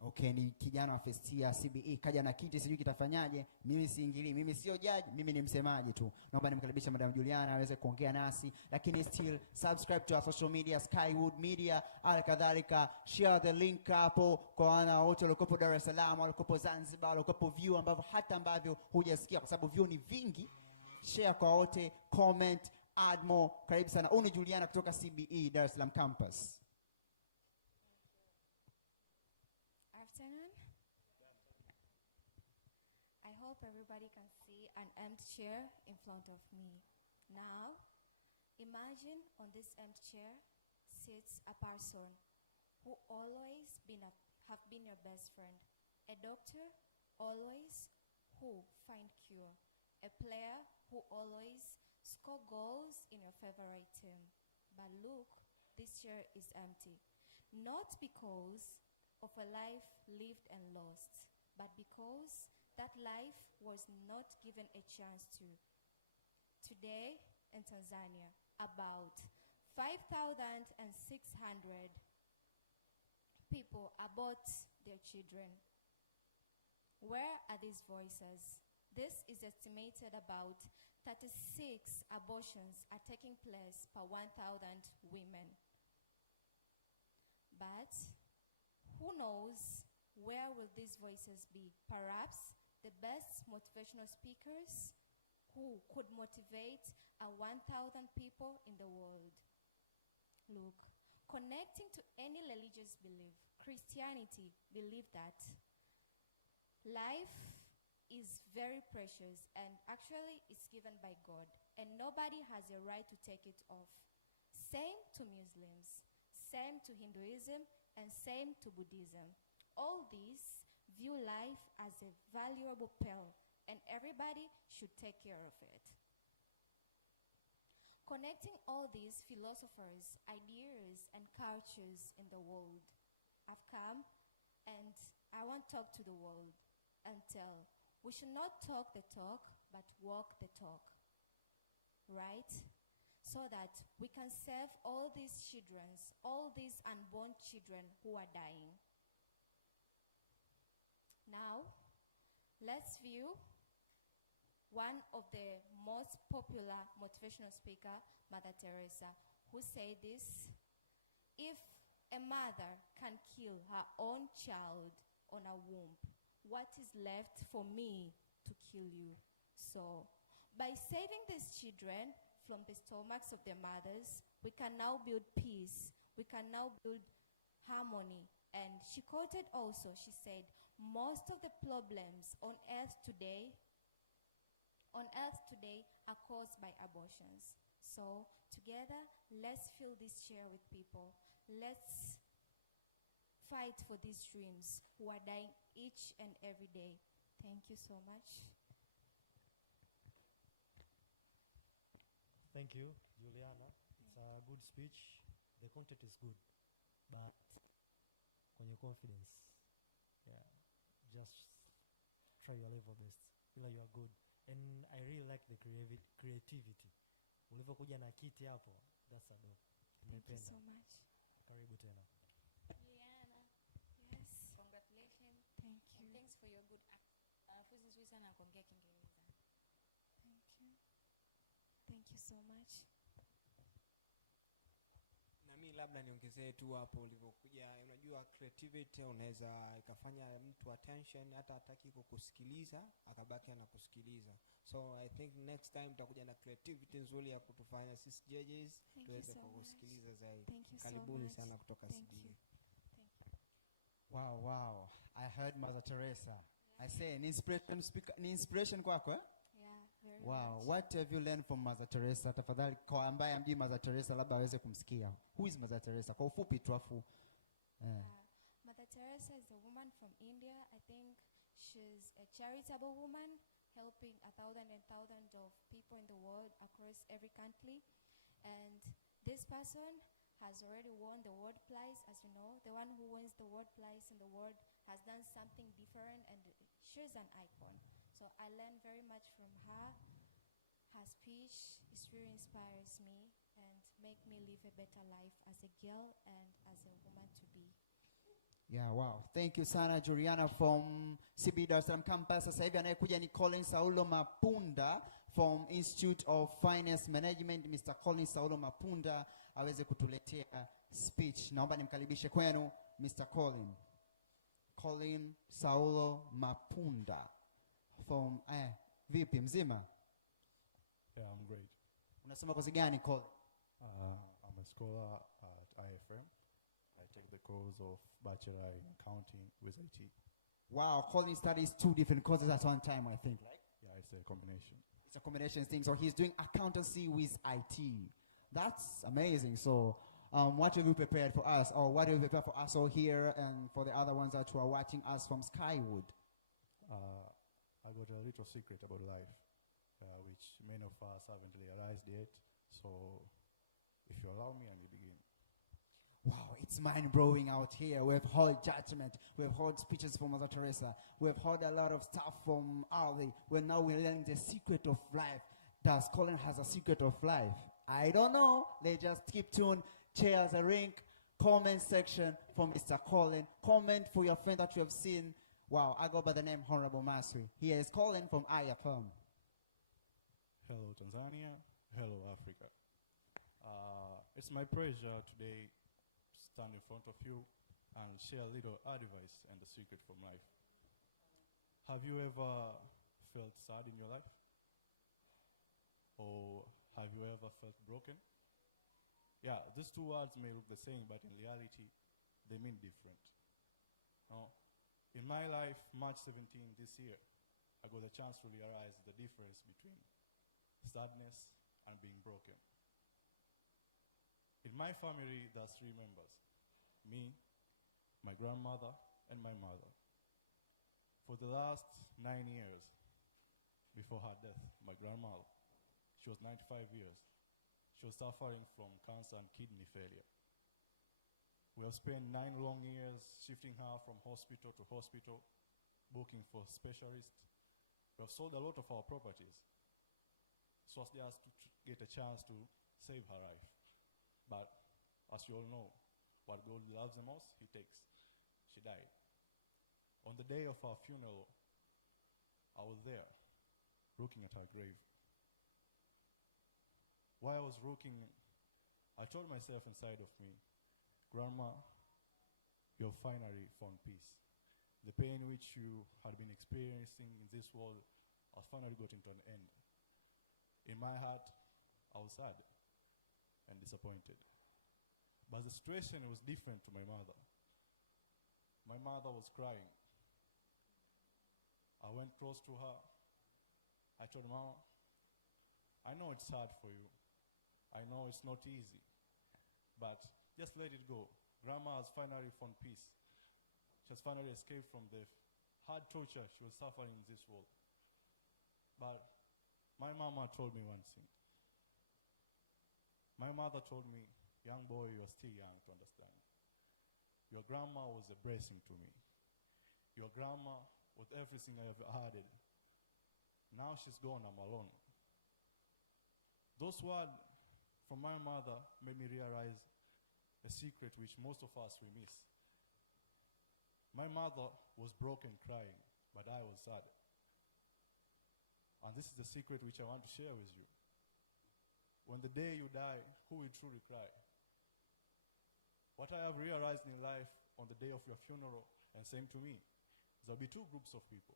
Okay, ni kijana wa first year CBE, kaja na kiti, sijui kitafanyaje. Mimi siingili, mimi sio judge, mimi ni msemaji tu. Naomba nimkaribishe Madam Juliana aweze kuongea nasi, lakini still subscribe to our social media Skywood Media, alikadhalika share the link hapo kwa wana wote waliokuwa Dar es Salaam, waliokuwa Zanzibar, waliokuwa view ambavyo hujasikia, kwa sababu view ni vingi. Share kwa wote, comment, add more. Karibu sana. Uni Juliana kutoka CBE Dar es Salaam campus. Afternoon. I hope everybody can see an empty chair in front of me. Now, Imagine on this empty chair sits a person who always have been your best friend, a doctor always who find cure, a player who always score goals in your favorite team. But look, this chair is empty. Not because of a life lived and lost, but because that life was not given a chance to. Today in Tanzania, about 5,600 people abort their children. Where are these voices? This is estimated about 36 abortions are taking place per 1,000 women. But who knows where will these voices be? Perhaps the best motivational speakers who could motivate 1,000 people in the world. Look, connecting to any religious belief, Christianity believe that life is very precious and actually it's given by God and nobody has a right to take it off. Same to Muslims, same to Hinduism, and same to Buddhism. All these view life as a valuable pearl and everybody should take care of it. Connecting all these philosophers, ideas, and cultures in the world, I've come and I want to talk to the world and tell, we should not talk the talk, but walk the talk, right? So that we can save all these children, all these unborn children who are dying. Now, let's view one of the most popular motivational speaker, Mother Teresa, who said this: if a mother can kill her own child on a womb, what is left for me to kill you? So, by saving these children from the stomachs of their mothers, we can now build peace, we can now build harmony. And she quoted also, she said, most of the problems on earth today are caused by abortions. So together, let's fill this chair with people. Let's fight for these dreams who are dying each and every day. Thank you so much. Thank you, Juliana. It's a good speech. The content is good, but kwenye confidence, yeah, just try your level best. Feel like you are good. And I really like the creativity. Ulivyokuja na kiti hapo, that's a dope. Thank you so much. Karibu tena. Juliana, Yes. congratulations. Thank you. And thanks for your good funzi nzuri sana kuongea Kiingereza. Thank you. Thank you so much. Na mimi labda niongezee tu hapo ulivyokuja, unajua creativity unaweza ikafanya mtu attention hata hataki kukusikiliza akabaki anakusikiliza. So I think next time tutakuja na creativity nzuri ya kutufanya sisi judges tuweze kukusikiliza zaidi. Karibuni sana kutoka CBE. Wow, wow. I heard Mother Teresa. I say an inspiration speaker, ni inspiration kwako eh? Yeah, very Wow, much. what have you learned from Mother Teresa? Tafadhali kwa ambaye amjui Mother Teresa labda aweze kumsikia. Who is Mother Teresa? Kwa ufupi tu afu. Mother Teresa is a woman from India. I think she's a charitable woman helping thousands of people in the world across every country. And this person has already won the world prize, as you know. The one who wins the world prize in the world has done something different and she's an icon. So I learned very much from her. Her speech really inspires me and make me live a better life as a girl and as a woman to be. Yeah, wow. Thank you sana Juliana from CBE Dar es Salaam campus. Sasa hivi anayekuja ni Colin Saulo Mapunda from Institute of Finance Management. Mr. Colin Saulo Mapunda aweze kutuletea speech. Naomba nimkaribishe kwenu Mr. Colin Saulo Mapunda from vipi mzima? Yeah, I'm great. Unasoma kozi gani Colin? I'm a scholar at IFM. I take the course of Bachelor in Accounting with IT. Wow, Colin studies 2 different courses at one time, I think, right? Yeah, it's a combination. It's a combination thing. So he's doing accountancy with IT. That's amazing. So, what have you prepared for us, or what have you prepared for us all here, and for the other ones that who are watching us from Skywood? I got a little secret about life, which many of us haven't realized yet. So, if you allow me, I will begin. Wow, it's mind-blowing out here. We've heard judgment. We've heard speeches from Mother Teresa. We've heard a lot of stuff from Ali. Well, now we're learning the secret of life. Does Colin has a secret of life? I don't know. Let's just keep tuned. Chairs a rink. Comment section for Mr. Colin. Comment for your friend that you have seen. Wow, I go by the name Honorable Masri. Here is Colin from IFM. Hello, Tanzania. Hello, Africa. It's my pleasure today stand in front of you and share a little advice and the secret from life. Have you ever felt sad in your life? Or have you ever felt broken? Yeah, these two words may look the same, but in reality, they mean different. In my life, March 17 this year, I got a chance to realize the difference between sadness and being broken. In my family, there's 3 members. Me, my grandmother, and my mother. For the last 9 years, before her death, my grandmother, she was 95 years. She was suffering from cancer and kidney failure. We have spent 9 long years shifting her from hospital to hospital, booking for specialists. We have sold a lot of our properties so as just to get a chance to save her life. But as you all know, what God loves the most, he takes. She died. On the day of our funeral, I was there, looking at her grave. While I was looking, I told myself inside of me, Grandma, you have finally found peace. The pain which you had been experiencing in this world has finally gotten to an end. In my heart, I was sad and disappointed. But the situation was different to my mother. My mother was crying. I went close to her. I told Mama, I know it's hard for you. I know it's not easy. But just let it go. Grandma has finally found peace. She has finally escaped from the hard torture she was suffering in this world. But my mama told me one thing. My mother told me, young boy, you are still young to understand. Your grandma was a blessing to me. Your grandma was everything I ever had. Now she's gone, I'm alone. Those words from my mother made me realize a secret which most of us we miss. My mother was broken crying, but I was sad. And this is the secret which I want to share with you. When the day you die, who will truly cry? What I have realized in life on the day of your funeral, and same to me, there will be 2 groups of people.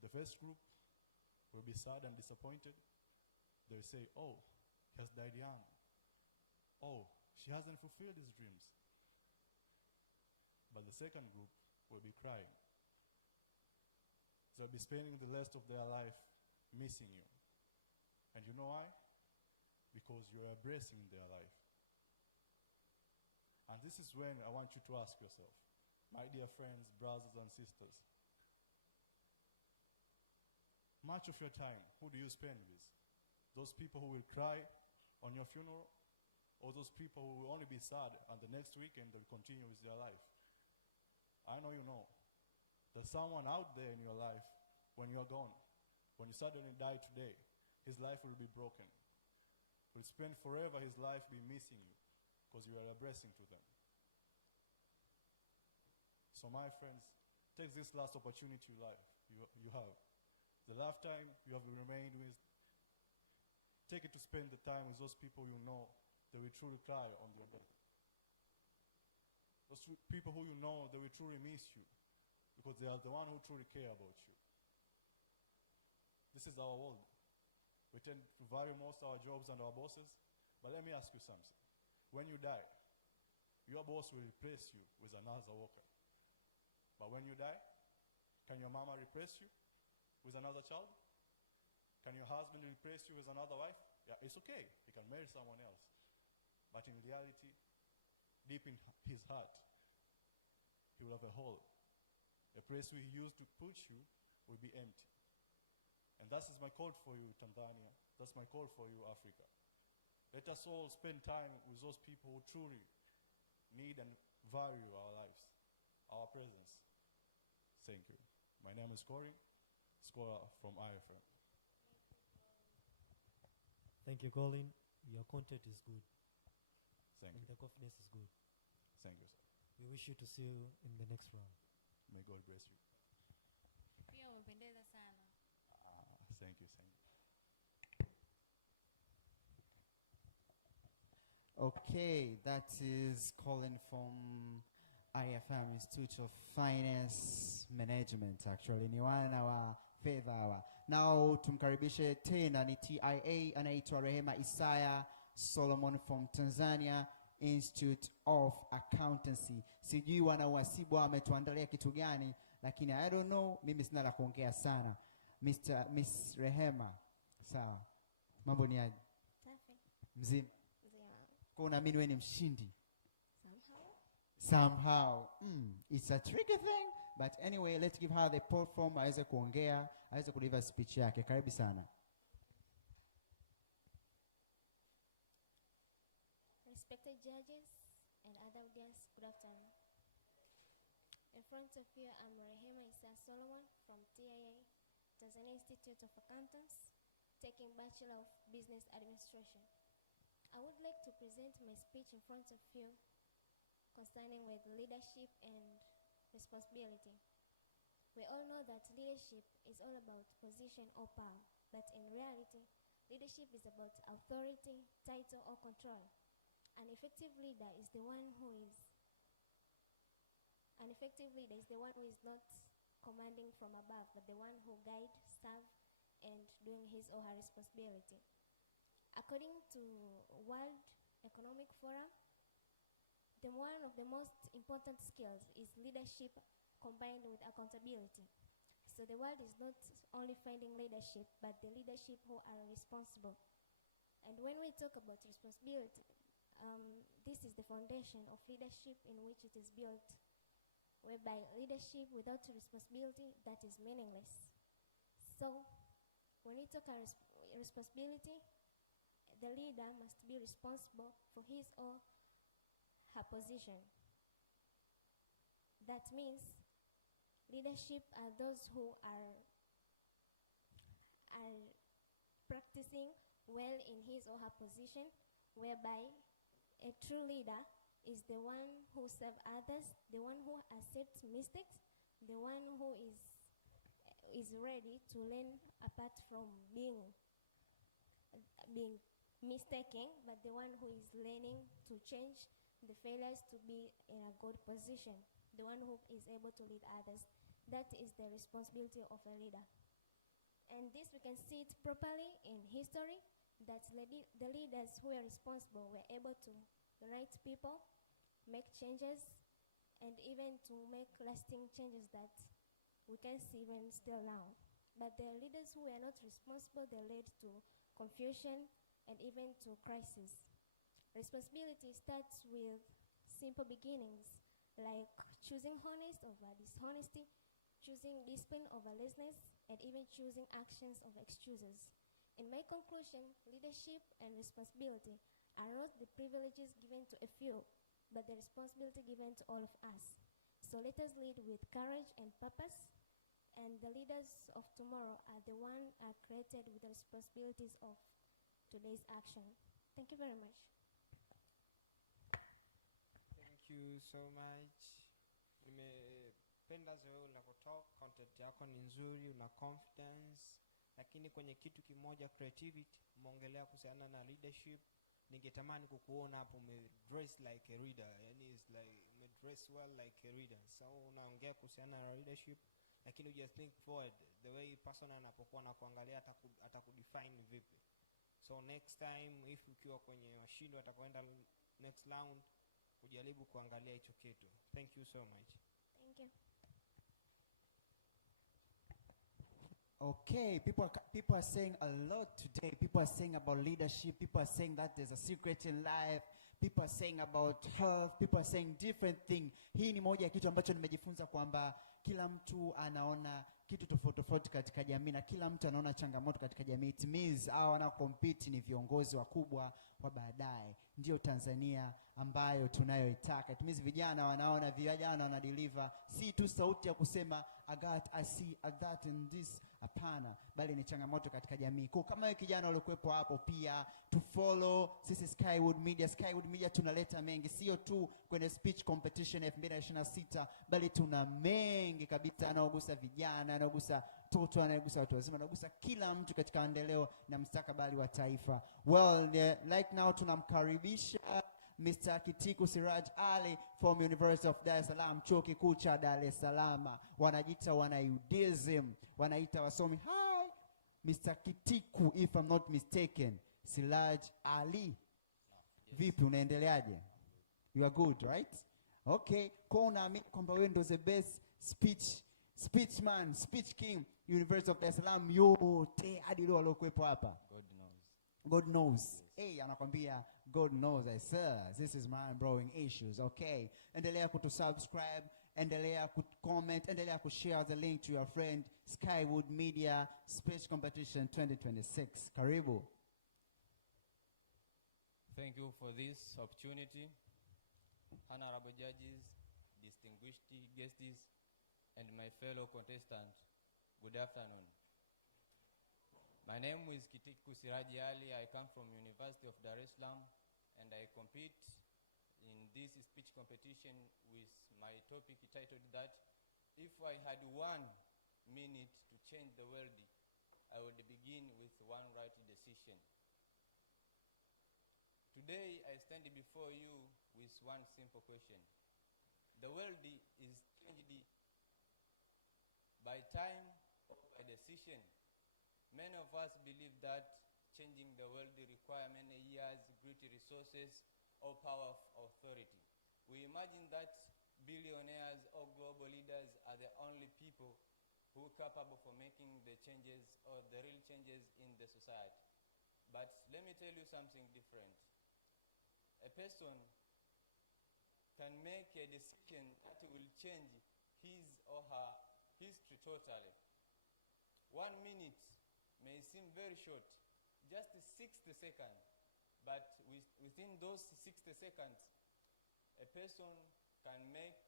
The first group will be sad and disappointed. They will say, oh, he has died young. Oh, she hasn't fulfilled his dreams. But the second group will be crying. They'll be spending the rest of their life missing you. And you know why? Because you're a blessing in their life. And this is when I want you to ask yourself, my dear friends, brothers and sisters, much of your time, who do you spend with? Those people who will cry on your funeral, or those people who will only be sad and the next weekend they'll continue with their life? I know you know. There's someone out there in your life when you're gone, when you suddenly die today, his life will be broken. Will spend forever his life be missing you because you are a blessing to them. So my friends, take this last opportunity you have. The lifetime you have remained with, take it to spend the time with those people you know they will truly cry on your death. Those people who you know they will truly miss you because they are the one who truly care about you. This is our world. We tend to value most our jobs and our bosses, but let me ask you something. When you die, your boss will replace you with another worker. But when you die, can your mama replace you with another child? Can your husband replace you with another wife? Yeah, it's okay. He can marry someone else. But in reality, deep in his heart, he will have a hole. A place we used to put you will be empty. And that is my call for you, Tanzania. That's my call for you, Africa. Let us all spend time with those people who truly need and value our lives, our presence. Thank you. My name is Corey, scholar from IFM. Thank you, Colin. Your content is good. Thank and you. the confidence is good. Thank you, sir. We wish you to see you in the next round. May God bless you. Pia umependeza sana. Thank you, thank you. Okay, that is Colin from IFM Institute of Finance Management. Actually, ni wana wa fedha hawa. Now tumkaribishe tena ni TIA anaitwa Rehema Isaya Solomon from Tanzania Institute of Accountancy. Sijui wana wasibu wametuandalia kitu gani, lakini I don't know, mimi sina la kuongea sana. Miss Rehema, sawa. Mambo ni aje? Safi. Mzima. Kwa unaamini wewe ni mshindi? Somehow. Somehow. It's a tricky thing, but anyway, let's give her the platform aweze kuongea, aweze kuliva speech yake. Karibu sana. Respected judges and other audience, good afternoon. In front of you, I'm Rehema Isaya Solomon from TIA, Tanzania Institute of Accountants, taking Bachelor of Business Administration. I would like to present my speech in front of you concerning with leadership and responsibility. We all know that leadership is all about position or power, but in reality, leadership is about authority, title, or control. An effective leader is the one who is not commanding from above, but the one who guides, serves, and doing his or her responsibility. According to World Economic Forum, one of the most important skills is leadership combined with accountability. So the world is not only finding leadership, but the leadership who are responsible. And when we talk about responsibility, this is the foundation of leadership in which it is built, whereby leadership without responsibility, that is meaningless. So when we talk about responsibility, the leader must be responsible for his or her position. That means leadership are those who are practicing well in his or her position, whereby a true leader is the one who serves others, the one who accepts mistakes, the one who is ready to learn apart from being mistaken, but the one who is learning to change the failures to be in a good position, the one who is able to lead others. That is the responsibility of a leader. And this we can see it properly in history, that the leaders who are responsible were able to unite people, make changes, and even to make lasting changes that we can see even still now. But the leaders who were not responsible, they led to confusion and even to crisis. Responsibility starts with simple beginnings, like choosing honest over dishonesty, choosing discipline over laziness, and even choosing actions over excuses. In my conclusion, leadership and responsibility are not the privileges given to a few, but the responsibility given to all of us. So let us lead with courage and purpose, and the leaders of tomorrow are the ones created with the responsibilities of today's action. Thank you very much. Thank you so much. Nimependa zoe unapotalk, content yako ni nzuri, una confidence, lakini kwenye kitu kimoja creativity, umeongelea kuhusiana na leadership. Ningetamani kukuona hapo dress like a leader, yani is like dress well like a leader. So unaongea kuhusiana na leadership, lakini you just think forward the way person anapokuwa na kuangalia atakudefine vipi. So next time if ukiwa kwenye mashindano atakwenda next round, ujaribu kuangalia hicho kitu. Thank you so much. Thank you. Okay, people are saying a lot today. People are saying about leadership. People are saying that there's a secret in life. People are saying about health. People are saying different things. Hii ni moja ya kitu ambacho nimejifunza kwamba kila mtu anaona kitu tofauti tofauti katika jamii na kila mtu anaona changamoto katika jamii. It means hao wana compete ni viongozi wakubwa wa baadaye. Ndio Tanzania ambayo tunayoitaka. It means vijana wana deliver si tu sauti ya kusema I see that in this, hapana, bali ni changamoto katika jamii. Kwa kama wewe kijana uliokuepo hapo pia to follow sisi Skywood Media tunaleta mengi, sio tu kwenye speech competition 2026 bali tuna mengi kabisa anaogusa vijana, anaogusa toto, anaogusa watu wazima, anaogusa kila mtu katika maendeleo na mustakabali wa taifa. Well, like now tunamkaribisha Mr. Kitiku Siraj Ali from University of Dar es Salaam, chuo kikuu cha Dar es Salaam. Wanajiita wana Udsm, wanaita wasomi. Hi, Mr. Kitiku, if I'm not mistaken. Siraj Ali. Vipi unaendeleaje? You are good, right? Okay, kwa unaamini kwamba wewe ndio the best speechman, speech king, University of Dar es Salaam yote hadi leo alokuepo hapa? God knows. Yes. Hey, anakwambia God knows. I sir, this is mind-blowing issues. Okay, endelea kutusubscribe, endelea kucomment, endelea kushare the link to your friend. Skywood Media Speech Competition 2026. Karibu. Thank you for this opportunity. Honorable judges, distinguished guests, and my fellow contestants, good afternoon. My name is Kitiku Siraji Ali. I come from University of Dar es Salaam and I compete in this speech competition with my topic titled that if I had 1 minute to change the world, I would begin with one right decision. Today I stand before you with one simple question. The world is changed by time or by decision. Many of us believe that changing the world requires many years, great resources, or power of authority. We imagine that billionaires or global leaders are the only people who are capable for making the changes or the real changes in the society. But let me tell you something different. A person can make a decision that will change his or her history totally. 1 minute may seem very short, just 60 seconds, but within those 60 seconds, a person can make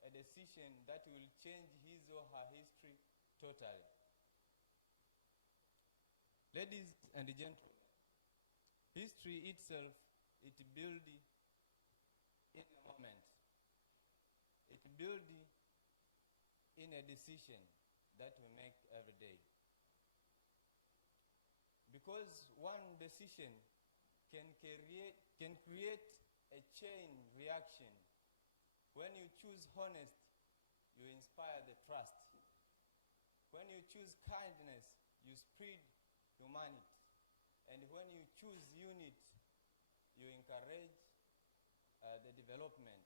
a decision that will change his or her history totally. Ladies and gentlemen, history itself, it built in a moment. It built in a decision that we make every day. Because one decision can create a chain reaction. When you choose honest, you inspire the trust. When you choose kindness, you spread humanity. And when you choose unity, you encourage the development.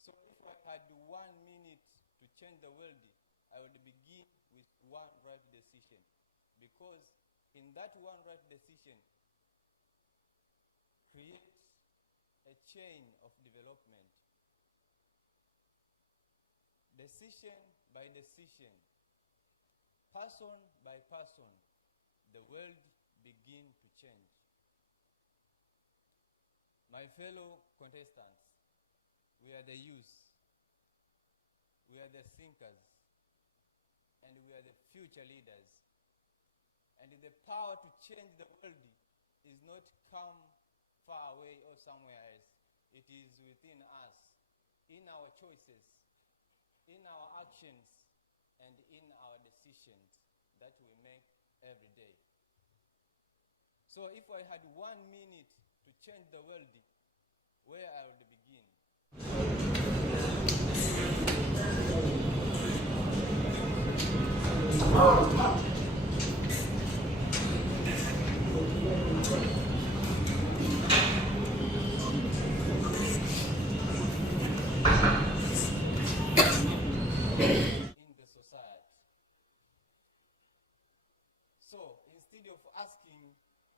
So if I had 1 minute to change the world, I would begin with one right decision. Because in that one right decision creates a chain of development. Decision by decision, person by person, the world begins to change. My fellow contestants, we are the youth, we are the thinkers, and we are the future leaders. And the power to change the world is not come far away or somewhere else. It is within us, in our choices, in our actions, and in our decisions that we make every day. So if I had 1 minute to change the world, where I would begin? In the society.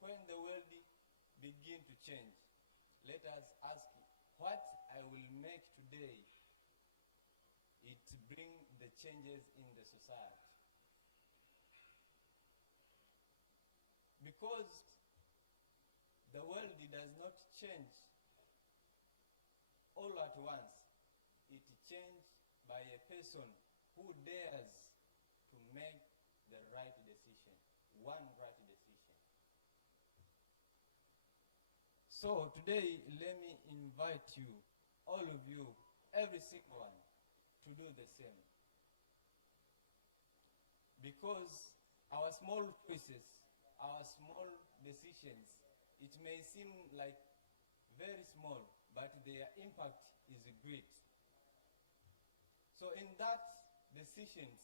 when the world begin to change, let us ask what I will make today it bring the changes in the society. Because the world does not change all at once. It changes by a person who dares to make the right decision, one right decision. So today, let me invite you, all of you, every single one, to do the same. Because our small choices, our small decisions, it may seem like very small, but their impact is great. So in that decisions,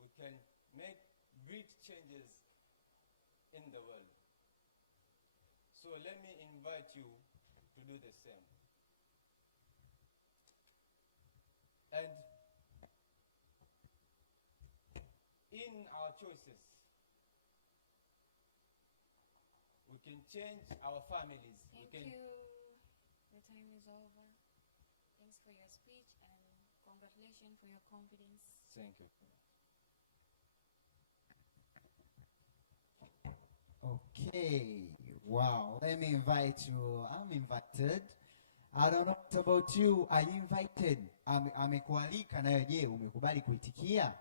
we can make great changes in the world. So let me invite you to do the same. And in our choices, we can change our families. Thank you. The time is over. Thanks for your speech and congratulations for your confidence. Thank you. Okay, wow. Let me invite you. I'm invited. I don't know what about you. Are you invited? Amekualika na je, umekubali kuitikia?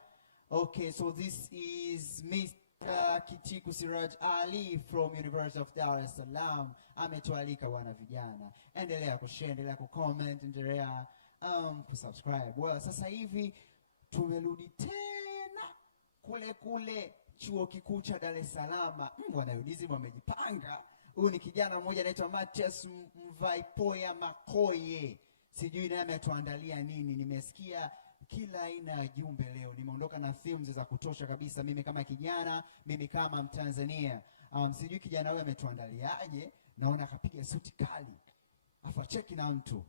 Okay, so this is Mr. Kichiku Siraj Ali from University of Dar es Salaam. Ametualika wana vijana. Endelea kushare, endelea kucomment, endelea kusubscribe. Well, sasa hivi tumerudi tena kule chuo kikuu cha Dar es Salaam. Wana Udsm wamejipanga. Huyu ni kijana mmoja anaitwa Matias Mvaipoya Makoye. Sijui naye ametuandalia nini. Nimesikia kila aina ya jumbe leo. Nimeondoka na themes za kutosha kabisa. Mimi kama kijana, mimi kama Mtanzania. Sijui kijana huyu ametuandaliaje. Naona akapiga suti kali. Afa cheki na mtu.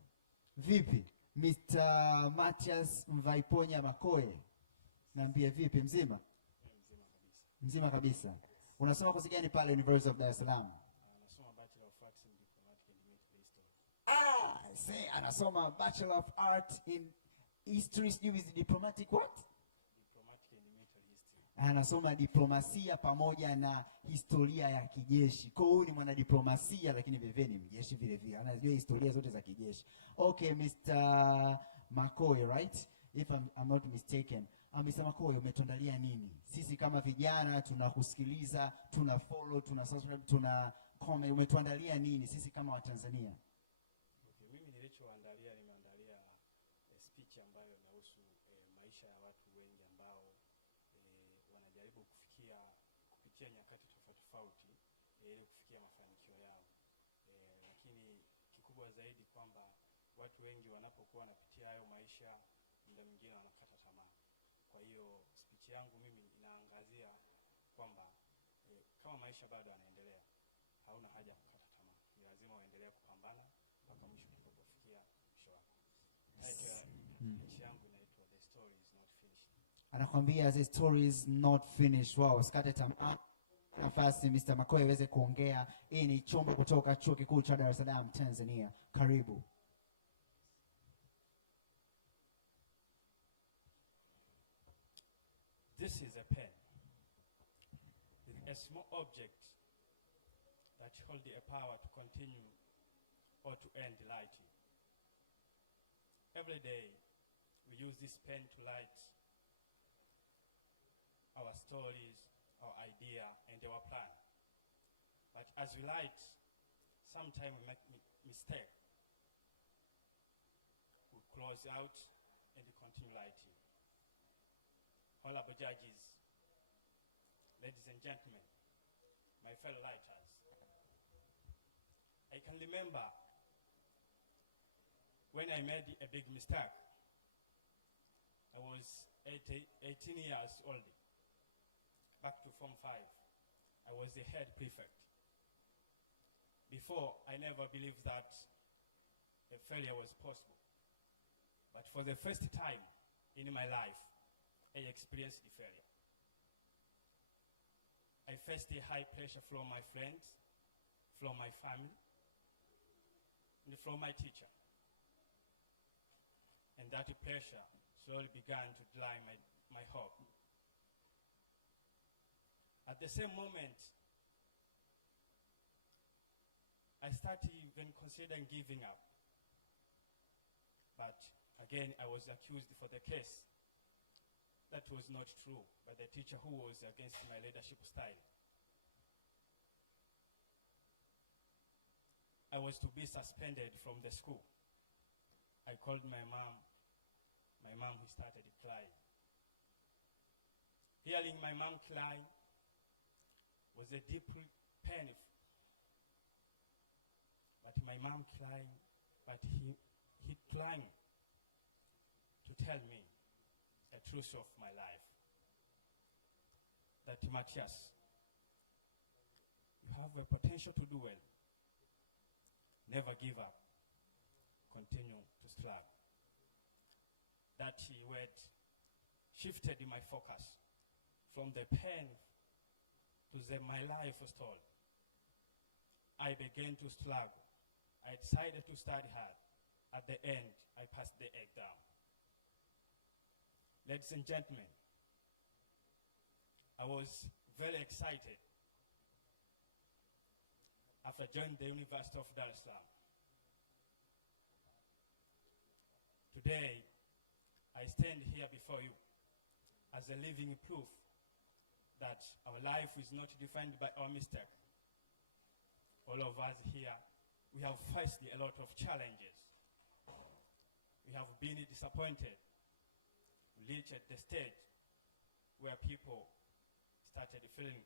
Vipi? Mr. Matias Mvaipoya Makoye. Naambia vipi, mzima? Mzima kabisa. Unasoma kozi gani pale University of Dar es Salaam? Anasoma Bachelor of Arts in History, sijui is diplomatic what? Diplomatic and military history. Anasoma diplomasia pamoja na historia ya kijeshi. Kwa hiyo huyu ni mwanadiplomasia lakini vile ni mjeshi vile vile. Anajua historia zote za kijeshi. Okay, Mr. Makoye, right? If I'm not mistaken. Mr. Makoye, umetuandalia nini? Sisi kama vijana tunakusikiliza, tuna follow, tuna subscribe, tuna comment. Umetuandalia nini sisi kama Watanzania? Mimi nilichoandalia nimeandalia speech ambayo inahusu maisha ya watu wengi ambao wanajaribu kupitia nyakati tofauti ili kufikia mafanikio yao. Lakini kikubwa zaidi kwamba watu wengi wanapokuwa wanapitia hayo maisha, muda mwingine wanakata tamaa. Kwa hiyo speech yangu mimi inaangazia kwamba kama maisha bado yanaendelea, hauna haja kukata tamaa. Ni lazima uendelee kupambana mpaka mwisho utakapofikia mwisho wako. Speech yangu inaitwa The Story is Not Finished. Anakuambia the story is not finished. Wow, usikate tamaa. Nafasi Mr. Makoye aweze kuongea. Hii ni chombo kutoka Chuo Kikuu cha Dar es Salaam, Tanzania. Karibu. This is a pen with a small object that holds the power to continue or to end lighting. Every day we use this pen to light our stories, our idea, and our plan. But as we light, sometimes we make mistake. We close out and continue lighting. Honorable judges, ladies and gentlemen, my fellow lighters, I can remember when I made a big mistake. I was 18 years old, back to Form 5. I was the head prefect. Before, I never believed that a failure was possible. But for the first time in my life, I experienced the failure. I I faced a high pressure from my friends, from my family, and from my teacher. And that pressure slowly began to dry my hope. At the same moment, I started even considering giving up. But again, I was accused for the case. That was not true by the teacher who was against my leadership style. I was to be suspended from the school. I called my mom who started crying. Hearing my mom cry was a deep pain. But my mom crying, but he clung to tell me the truth of my life. That Matthias, you have a potential to do well. Never give up. Continue to strive. That word shifted my focus from the pain to my life stalled. I began to struggle. I decided to study hard. At the end, I passed the exam. Ladies and gentlemen, I was very excited after joining the University of Dar es Salaam. Today, I stand here before you as a living proof that our life is not defined by our mistake. All of us here, we have faced a lot of challenges. We have been disappointed. We reached at the stage where people started feeling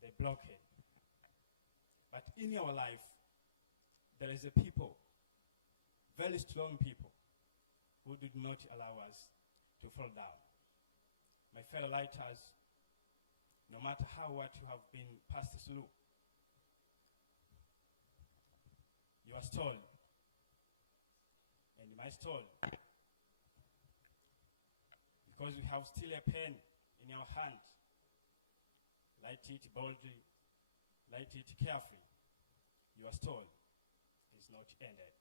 the blockade. But in our life, there is a people, very strong people, who did not allow us to fall down. My fellow writers, no matter what you have been passed through, your story and my story, because we have still a pen in our hand, write it boldly, write it carefully. Your story is not ended.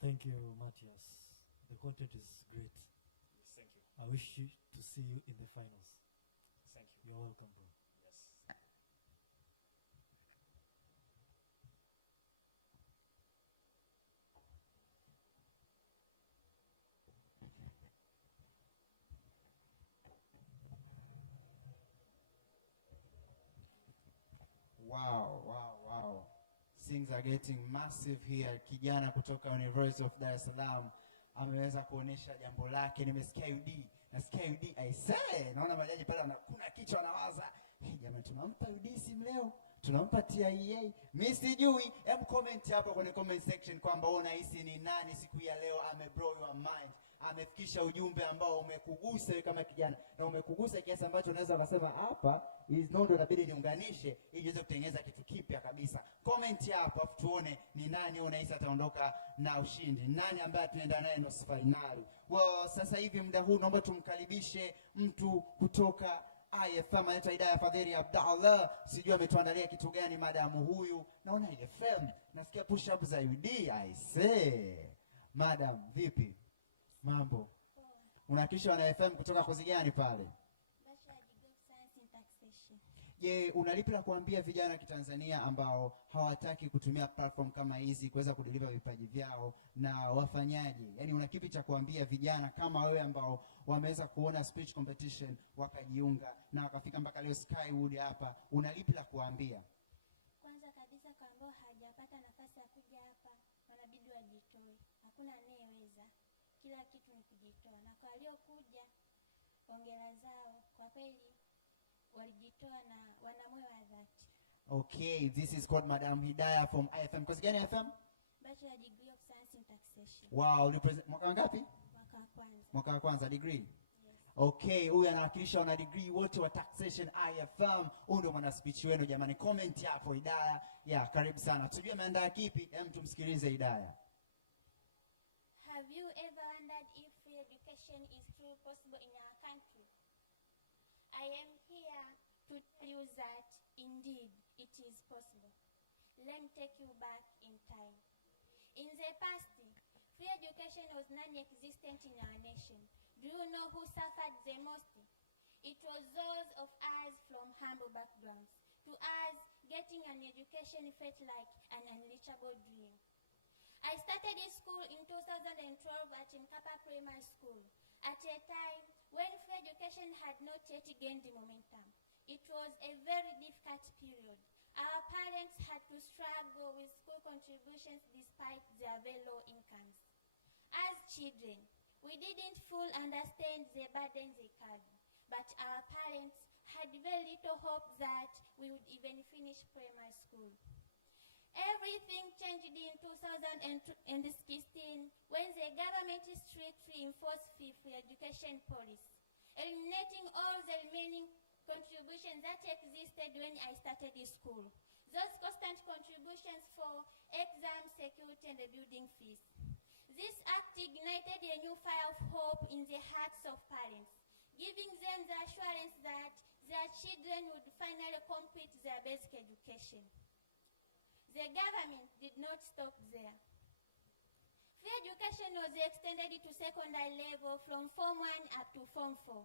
Thank you, Matthias. The content is great. Yes, thank you. I wish to see you in the finals. Thank you. You're welcome, bro. Yes. Wow. Things are getting massive here. Kijana kutoka University of Dar es Salaam ameweza kuonesha jambo lake. Nimesikia UD. Nasikia UD. I say, naona majaji pale kuna kichwa anawaza. Hey, jamani tunampa UD simu leo. Tunampa TIA. Mimi sijui. Hem comment hapo kwenye comment section kwamba unahisi ni nani siku ya leo blow your mind. Amefikisha ujumbe ambao umekugusa wewe kama kijana, na umekugusa kiasi ambacho unaweza kusema hapa is nondo inabidi niunganishe ili iweze kutengeneza kitu kipya kabisa. Comment hapo afu tuone ni nani unahisi ataondoka na ushindi. Nani ambaye tunaenda naye nusu finali. Well, sasa hivi muda huu naomba tumkaribishe mtu kutoka IFM, anaitwa Idaya Fadhili Abdallah. Sijui ametuandalia kitu gani madamu huyu. Naona IFM, nasikia push up za UD. I say, madam vipi? Mambo. Unahakikisha wana FM kutoka kozi gani pale? Je, unalipi la kuambia vijana kitanzania ambao hawataki kutumia platform kama hizi kuweza kudeliver vipaji vyao na wafanyaji? Yaani una kipi cha kuambia vijana kama wewe ambao wameweza kuona speech competition wakajiunga na wakafika mpaka leo Skywood hapa, unalipi la kuambia? Kwanza kabisa kwa ambao hajapata nafasi ya kuja hapa, wanabidi wajitoe. Hakuna anayeweza. Kila kitu ni kujitoa. Na kwa waliokuja, hongera zao. Kwa kweli walijitoa na wana moyo wa dhati. Okay, this is called Madam Hidayah from IFM. Kozi gani IFM? Bachelor degree of Science in Taxation. Wow, represent mwaka ngapi? Mwaka wa kwanza. Mwaka wa kwanza degree? Yes. Okay, huyu anawakilisha wana degree wote wa taxation IFM. Huyu ndio mwana speech wenu jamani. Comment hapo Hidayah. Yeah, karibu sana. Tujue ameandaa kipi? Tumsikilize Hidayah. Have you ever wondered if free education is truly possible in our country? I am here to tell you that indeed it is possible. Let me take you back in time. In the past, free education was non-existent in our nation. Do you know who suffered the most? It was those of us from humble backgrounds. To us, getting an education felt like an unreachable dream. I started in school in 2012 at Mkapa Primary School, at a time when free education had not yet gained momentum. It was a very difficult period. Our parents had to struggle with school contributions despite their very low incomes. As children, we didn't fully understand the burden they carried, but our parents had very little hope that we would even finish primary school. Everything changed in 2016 when the government strictly enforced free education policy, eliminating all the remaining contributions that existed when I started school. Those constant contributions for exam security and the building fees. This act ignited a new fire of hope in the hearts of parents, giving them the assurance that their children would finally complete their basic education. The government did not stop there. Free education was extended to secondary level from Form 1 up to Form 4.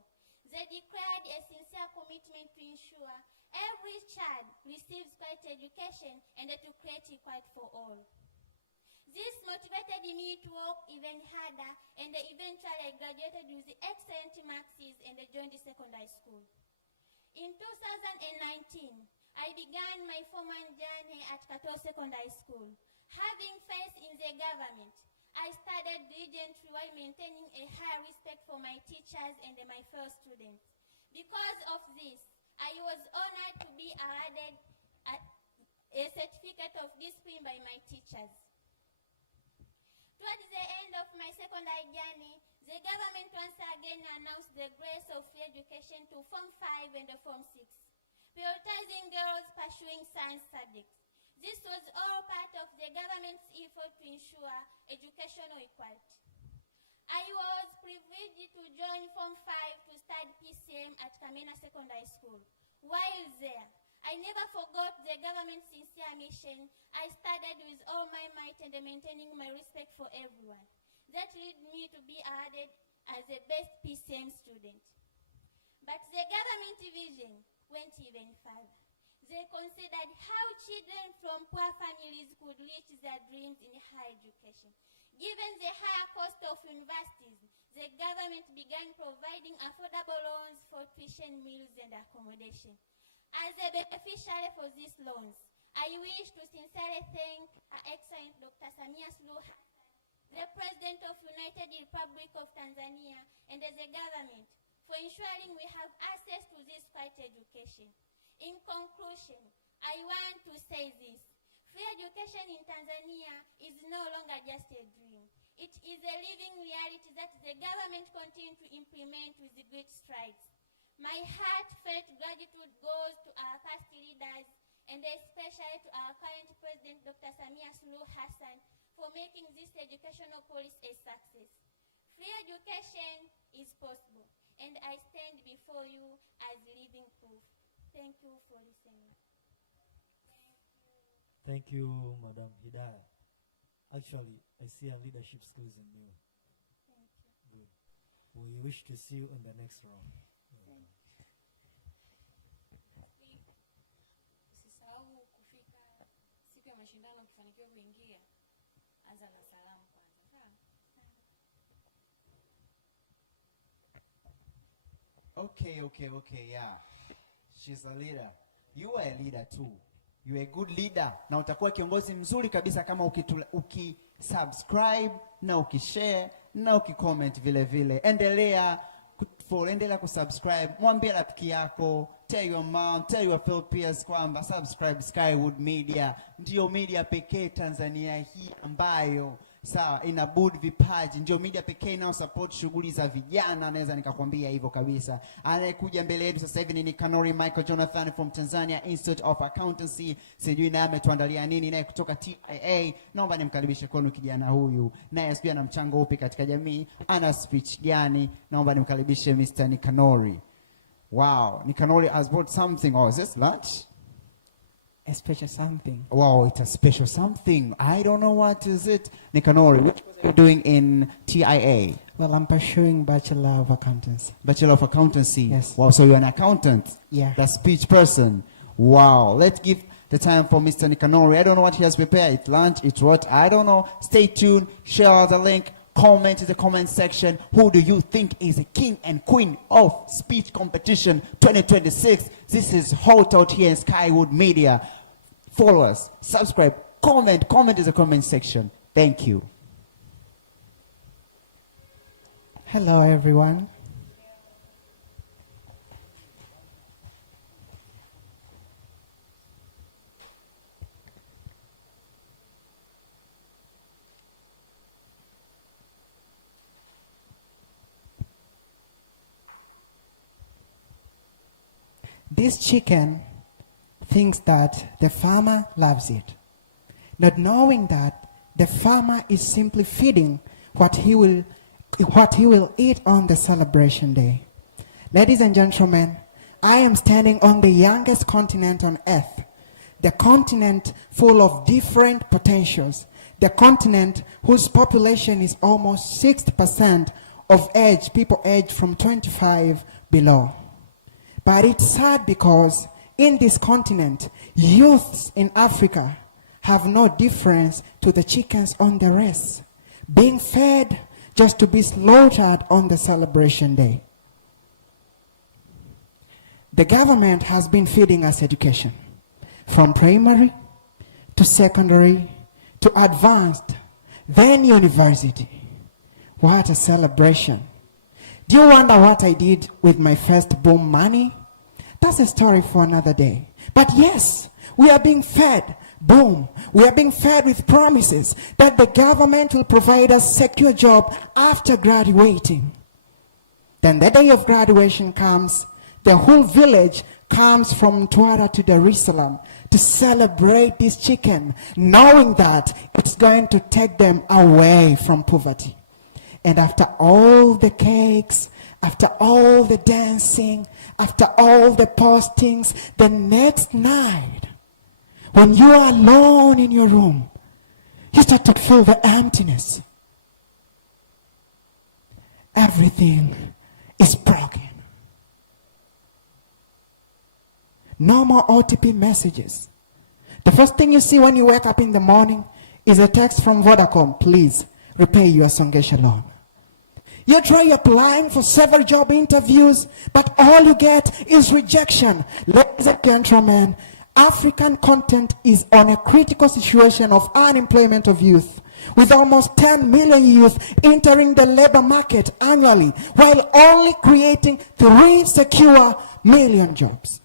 They declared a sincere commitment to ensure every child receives quality education and to create equality for all. This motivated me to work even harder, and eventually I graduated with excellent marks and joined the secondary school. In 2019, I began my formal journey at Kato Secondary School. Having faith in the government, I studied diligently while maintaining a high respect for my teachers and my fellow students. Because of this, I was honored to be awarded a certificate of discipline by my teachers. Towards the end of my secondary journey, the government once again announced the grace of free education to Form 5 and Form 6, prioritizing girls pursuing science subjects. This was all part of the government's effort to ensure educational equality. I was privileged to join Form 5 to study PCM at Kamena Secondary School. While there, I never forgot the government's sincere mission. I studied with all my might and maintaining my respect for everyone. That led me to be awarded as the best PCM student. But the government vision went even further. They considered how children from poor families could reach their dreams in higher education. Given the higher cost of universities, the government began providing affordable loans for tuition, meals, and accommodation. As a beneficiary for these loans, I wish to sincerely thank Her Excellency Dr. Samia Suluhu Hassan, the President of United Republic of Tanzania, and the government for ensuring we have access to this quality education. In conclusion, I want to say this. Free education in Tanzania is no longer just a dream. It is a living reality that the government continues to implement with great strides. My heartfelt gratitude goes to our past leaders and especially to our current President, Dr. Samia Suluhu Hassan, for making this educational policy a success. Free education is possible, and I stand before you as living proof. Thank you for listening. Thank you, Madam Hidayah. Actually, I see our leadership skills in you. Thank you. Good. We wish to see you in the next round. Usisahau kufika siku ya mashindano, ukifanikiwa kuingia, anza na salamu kwanza. Sawa? Okay, yeah. She's a leader. You are a leader too. You are a good leader. Na utakuwa kiongozi mzuri kabisa kama ukisubscribe na ukishare na ukicomment vile vile. Endelea kusubscribe. Mwambie rafiki yako, tell your mom, tell your fellow peers kwamba subscribe Skywood Media. Ndio media pekee Tanzania hii ambayo sawa inabudi vipaji, ndio media pekee inao support shughuli za vijana, naweza nikakwambia hivyo kabisa. Anayekuja mbele yetu sasa hivi ni Kanori Michael Jonathan from Tanzania Institute of Accountancy. Sijui naye ametuandalia nini, naye kutoka TIA. Naomba nimkaribishe kwenu kijana huyu, naye sijui ana mchango upi katika jamii, ana speech gani. Naomba nimkaribishe Mr. Nikanori. Wow, Nikanori has brought something. Oh, is this lunch? A special something. Wow, it's a special something. I don't know what is it. Nikanori, which course are you doing in TIA? Well, I'm pursuing Bachelor of Accountancy. Bachelor of Accountancy? Yes. Wow, so you're an accountant? Yeah. The speech person. Wow. Let's give the time for Mr. Nikanori. I don't know what he has prepared. It's lunch, it's what? I don't know. Stay tuned. Share the link. Comment in the comment section. Who do you think is the king and queen of speech competition 2026? This is Hot Out here in Skywood Media. Follow us, subscribe, comment in the comment section. Thank you. Hello, everyone. This chicken thinks that the farmer loves it, not knowing that the farmer is simply feeding what he will eat on the celebration day. Ladies and gentlemen, I am standing on the youngest continent on earth, the continent full of different potentials, the continent whose population is almost 60% of people aged from 25 below. But it's sad because in this continent, youths in Africa have no difference to the chickens on the rest, being fed just to be slaughtered on the celebration day. The government has been feeding us education, from primary to secondary to advanced, then university. What a celebration. Do you wonder what I did with my first boom money? That's a story for another day. But yes, we are being fed. Boom. We are being fed with promises that the government will provide us a secure job after graduating. Then the day of graduation comes. The whole village comes from Twara to Dar es Salaam to celebrate this chicken, knowing that it's going to take them away from poverty. And after all the cakes, after all the dancing, after all the postings, the next night, when you are alone in your room, you start to feel the emptiness. Everything is broken. No more OTP messages. The first thing you see when you wake up in the morning is a text from Vodacom, please repay your Songesha loan. You try applying for several job interviews, but all you get is rejection. Ladies and gentlemen, African continent is on a critical situation of unemployment of youth, with almost 10 million youth entering the labor market annually, while only creating 3 secure million jobs.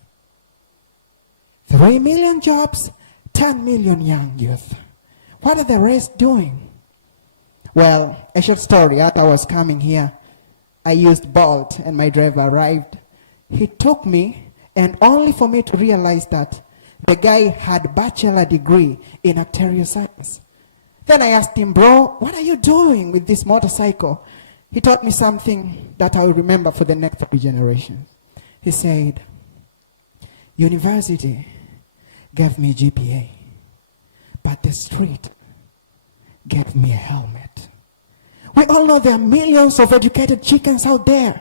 3 million jobs, 10 million young youth. What are the rest doing? Well, a short story. As I was coming here, I used Bolt and my driver arrived. He took me, and only for me to realize that the guy had bachelor degree in actuarial science. Then I asked him, bro, what are you doing with this motorcycle? He taught me something that I will remember for the next 3 generations. He said, university gave me GPA, but the street gave me a helmet. We all know there are millions of educated chickens out there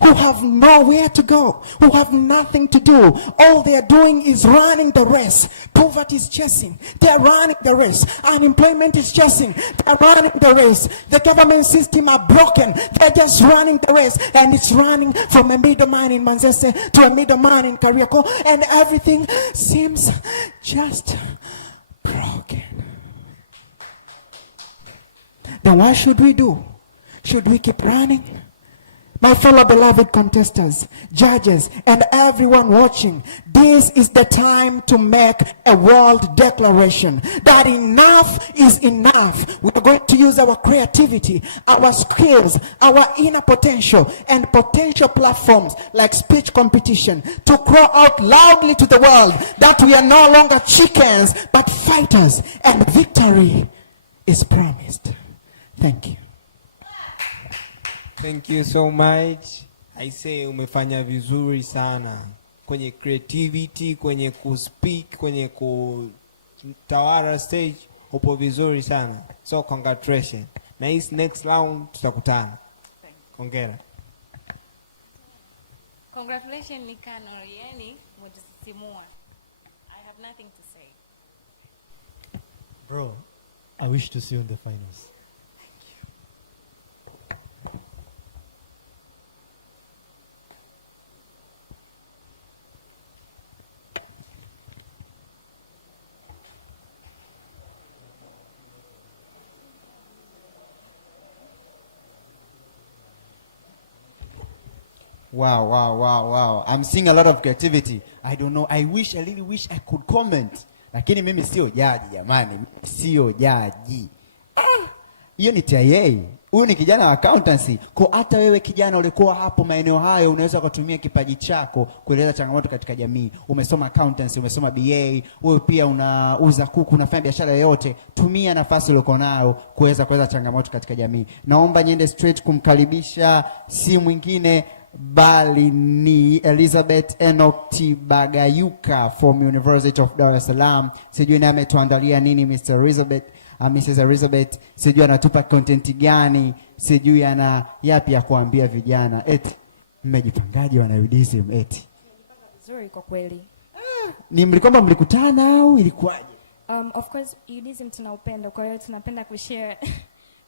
who have nowhere to go, who have nothing to do. All they are doing is running the race. Poverty is chasing. They are running the race. Unemployment is chasing. They are running the race. The government system are broken. They are just running the race. And it's running from a middleman in Manzese to a middleman in Kariako. And everything seems just broken. Then what should we do? Should we keep running? My fellow beloved contestants, judges, and everyone watching, this is the time to make a world declaration that enough is enough. We are going to use our creativity, our skills, our inner potential, and potential platforms like speech competition to cry out loudly to the world that we are no longer chickens, but fighters, and victory is promised. Thank you. Thank you so much. I say umefanya vizuri sana kwenye creativity, kwenye kuspeak, kwenye kutawala stage, upo vizuri sana. So congratulations. Na hii next round tutakutana. Hongera. Congratulations Nikano, yani mujisisimua. I have nothing to say. Bro, I wish to see you in the finals. Wow, wow, wow, wow. I'm seeing a lot of creativity. I don't know. I really wish I could comment. Lakini mimi sio jaji jamani. Sio jaji. Hiyo ni TIA. Huyu ni kijana wa accountancy. Kwa hata wewe kijana ulikuwa hapo maeneo hayo, unaweza kutumia kipaji chako kueleza changamoto katika jamii. Umesoma accountancy, umesoma BA, wewe pia unauza kuku, unafanya biashara yoyote. Tumia nafasi uliyokuwa nayo kuweza changamoto katika jamii. Naomba niende straight kumkaribisha si mwingine bali ni Elizabeth Enoch Tibagayuka from University of Dar es Salaam. Sijui naye ametuandalia nini Mrs. Elizabeth. Sijui anatupa content gani, sijui ana yapi ya kuambia vijana. Eti mmejipangaje wana Udsm eti? Vizuri kwa kweli. Ni mlikwamba mlikutana au ilikuwaje? Of course Udsm tuna upendo, kwa hiyo tunapenda kushare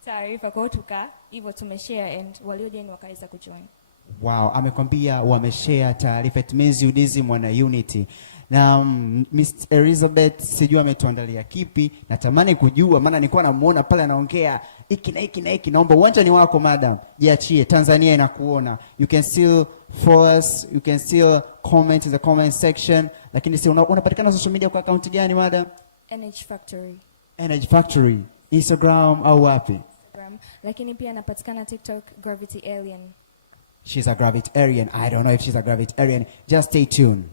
taarifa, kwa hiyo hivyo tumeshare and waliojoin wakaweza kujoin. Wow, amekwambia wameshare taarifa. It means Udsm wana unity. Na Miss Elizabeth sijui ametuandalia kipi. Natamani kujua maana nilikuwa namuona pale anaongea iki na iki. Naomba uwanja ni wako madam. Jiachie, Tanzania inakuona. You can still follow us, you can still comment in the comment section. Lakini si unapatikana social media kwa account gani madam? NH Factory. Instagram au wapi? Instagram. Lakini pia napatikana TikTok Gravity Alien. She's a Gravitarian. I don't know if she's a Gravitarian. Just stay tuned.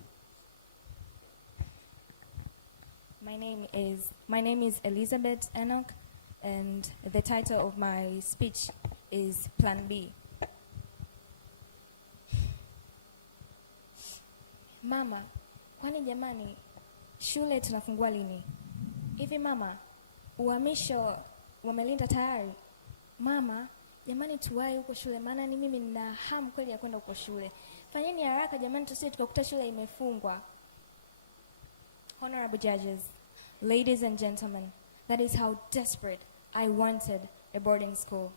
My name is Elizabeth Enoch, and the title of my speech is Plan B. Mama, kwani jamani, shule tunafungua lini? Hivi mama, uhamisho wamelinda tayari? Mama, jamani tuwahi huko shule, maana ni mimi nina hamu kweli ya kwenda huko shule. Fanyeni haraka jamani, tusije tukakuta shule imefungwa. Honorable judges, ladies and gentlemen, that is how desperate I wanted a boarding school.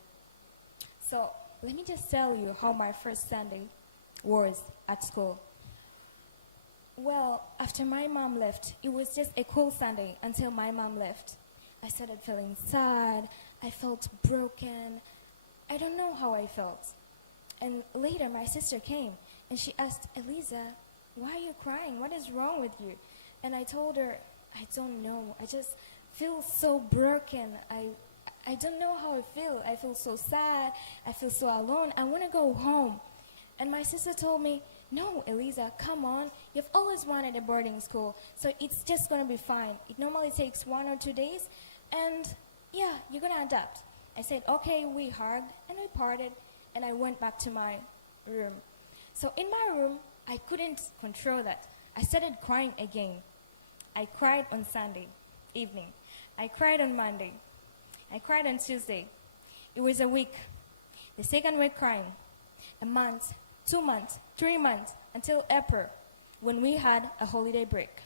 So let me just tell you how my first Sunday was at school. Well, after my mom left, it was just a cool Sunday until my mom left. I started feeling sad. I felt broken. I don't know how I felt. And later my sister came and she asked, Eliza, why are you crying? What is wrong with you? And I told her, I don't know. I just feel so broken. I don't know how I feel. I feel so sad. I feel so alone. I want to go home. And my sister told me, no, Eliza, come on. You've always wanted a boarding school, so it's just going to be fine. It normally takes 1 or 2 days, and yeah, you're going to adapt. I said, okay, we hugged, and we parted, and I went back to my room. So in my room, I couldn't control that. I started crying again. I cried on Sunday evening. I cried on Monday. I cried on Tuesday. It was a week. The second week crying. A month, 2 months, 3 months, until April, when we had a holiday break.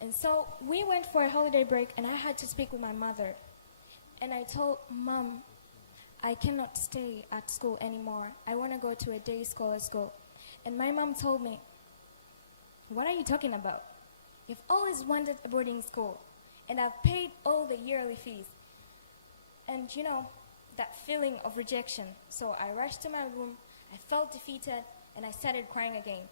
And so we went for a holiday break, and I had to speak with my mother. And I told Mom, I cannot stay at school anymore. I want to go to a day scholar school. And my mom told me, what are you talking about? You've always wanted a boarding school, and I've paid all the yearly fees. And you know, that feeling of rejection. So I rushed to my room, I felt defeated, and I started crying again.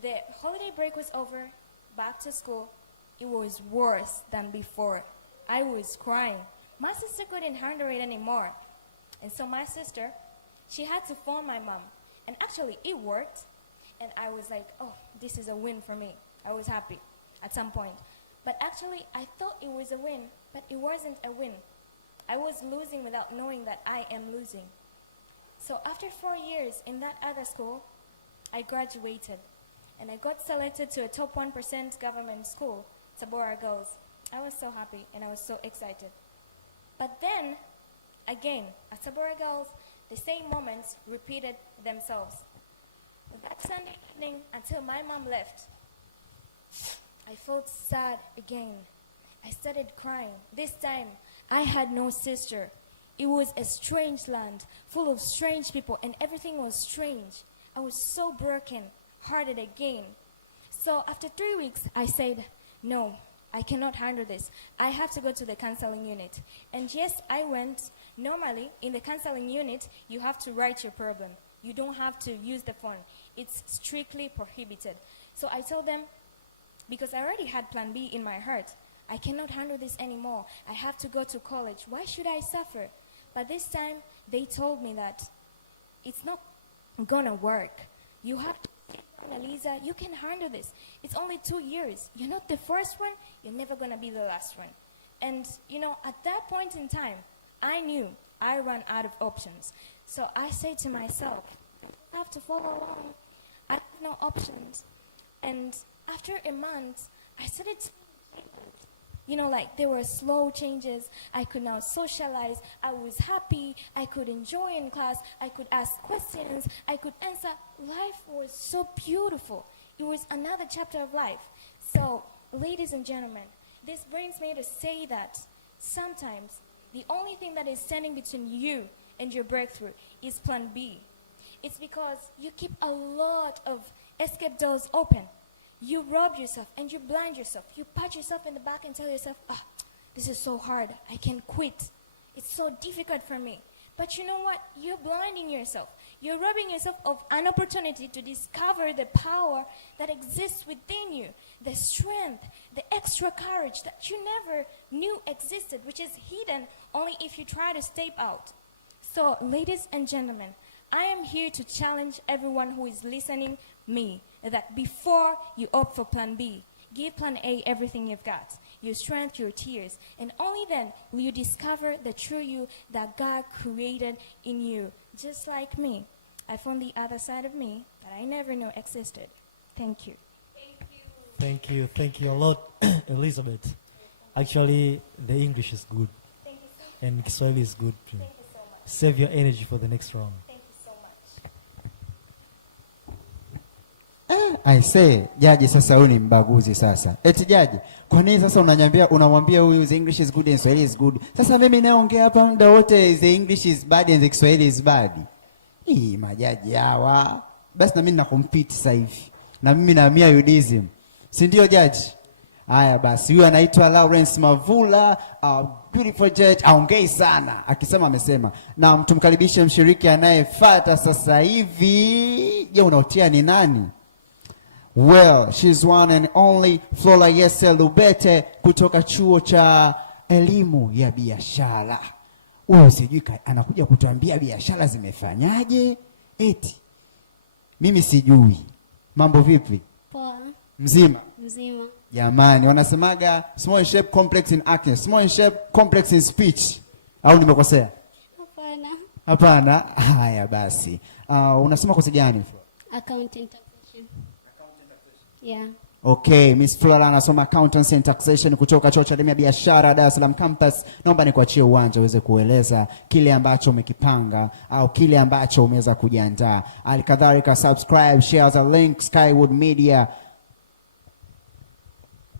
The holiday break was over, back to school. It was worse than before. I was crying. My sister couldn't handle it anymore. And so my sister, she had to phone my mom. And actually, it worked. And I was like, oh, this is a win for me. I was happy at some point. But actually, I thought it was a win, but it wasn't a win. I was losing without knowing that I am losing. So after 4 years in that other school, I graduated. And I got selected to a top 1% government school, Tabora Girls. I was so happy and I was so excited. But then, again, at Tabora Girls, the same moments repeated themselves. That Sunday evening, until my mom left, I felt sad again. I started crying. This time, I had no sister. It was a strange land, full of strange people, and everything was strange. I was so broken hearted again. So after 3 weeks, I said, no, I cannot handle this. I have to go to the counseling unit. And yes, I went. Normally, in the counseling unit, you have to write your problem. You don't have to use the phone. It's strictly prohibited. So I told them, because I already had plan B in my heart, I cannot handle this anymore. I have to go to college. Why should I suffer? But this time, they told me that it's not gonna work. You have to, Elisa, you can handle this. It's only 2 years. You're not the first one. You're never gonna be the last one. And, at that point in time, I knew I ran out of options. So I said to myself, I have to follow along. I have no options. And after a month, I started to, there were slow changes. I could now socialize. I was happy. I could enjoy in class. I could ask questions. I could answer. Life was so beautiful. It was another chapter of life. So, ladies and gentlemen, this brings me to say that sometimes the only thing that is standing between you and your breakthrough is plan B. It's because you keep a lot of escape doors open. You rob yourself and you blind yourself. You pat yourself in the back and tell yourself, this is so hard. I can't quit. It's so difficult for me. But you know what? You're blinding yourself. You're robbing yourself of an opportunity to discover the power that exists within you, the strength, the extra courage that you never knew existed, which is hidden only if you try to step out. So, ladies and gentlemen, I am here to challenge everyone who is listening me that before you opt for plan B, give plan A everything you've got, your strength, your tears, and only then will you discover the true you that God created in you. Just like me, I found the other side of me that I never knew existed. Thank you. Thank you a lot, Elizabeth. Actually, the English is good. Thank you so much. And Kiswahili is good too. Thank you so much. Save your energy for the next round. Thank you so much. I say, jaji sasa huyu ni mbaguzi sasa. Eti jaji, kwa nini sasa unamwambia huyu the English is good and Swahili is good? Sasa mimi naongea hapa muda wote the English is bad and the Kiswahili is bad. Hii majaji hawa. Basi na mimi na compete sasa hivi. Na mimi nahamia Udsm. Si ndio jaji? Haya basi, huyu anaitwa Lawrence Mavula, beautiful judge, aongei sana. Akisema amesema. Na tumkaribishe mshiriki anayefuata sasa hivi. Je, unaotia ni nani? Well, she's one and only Flora Yese Lubete kutoka chuo cha elimu ya biashara. Wewe sijui anakuja kutuambia biashara zimefanyaje? Eti mimi sijui. Mambo vipi? Poa. Mzima. Mzima. Jamani, wanasemaga small in shape, complex in action. Small in shape, complex in speech. Au nimekosea? Hapana. Hapana. Haya basi. Unasema kozi gani? Accounting taxation. Yeah. Okay, Miss Flora anasoma accountancy and taxation kutoka chuo cha elimu ya biashara Dar es Salaam campus. Naomba nikuachie uwanja uweze kueleza kile ambacho umekipanga au kile ambacho umeweza kujiandaa. Alikadhalika subscribe, share the link Skywood Media.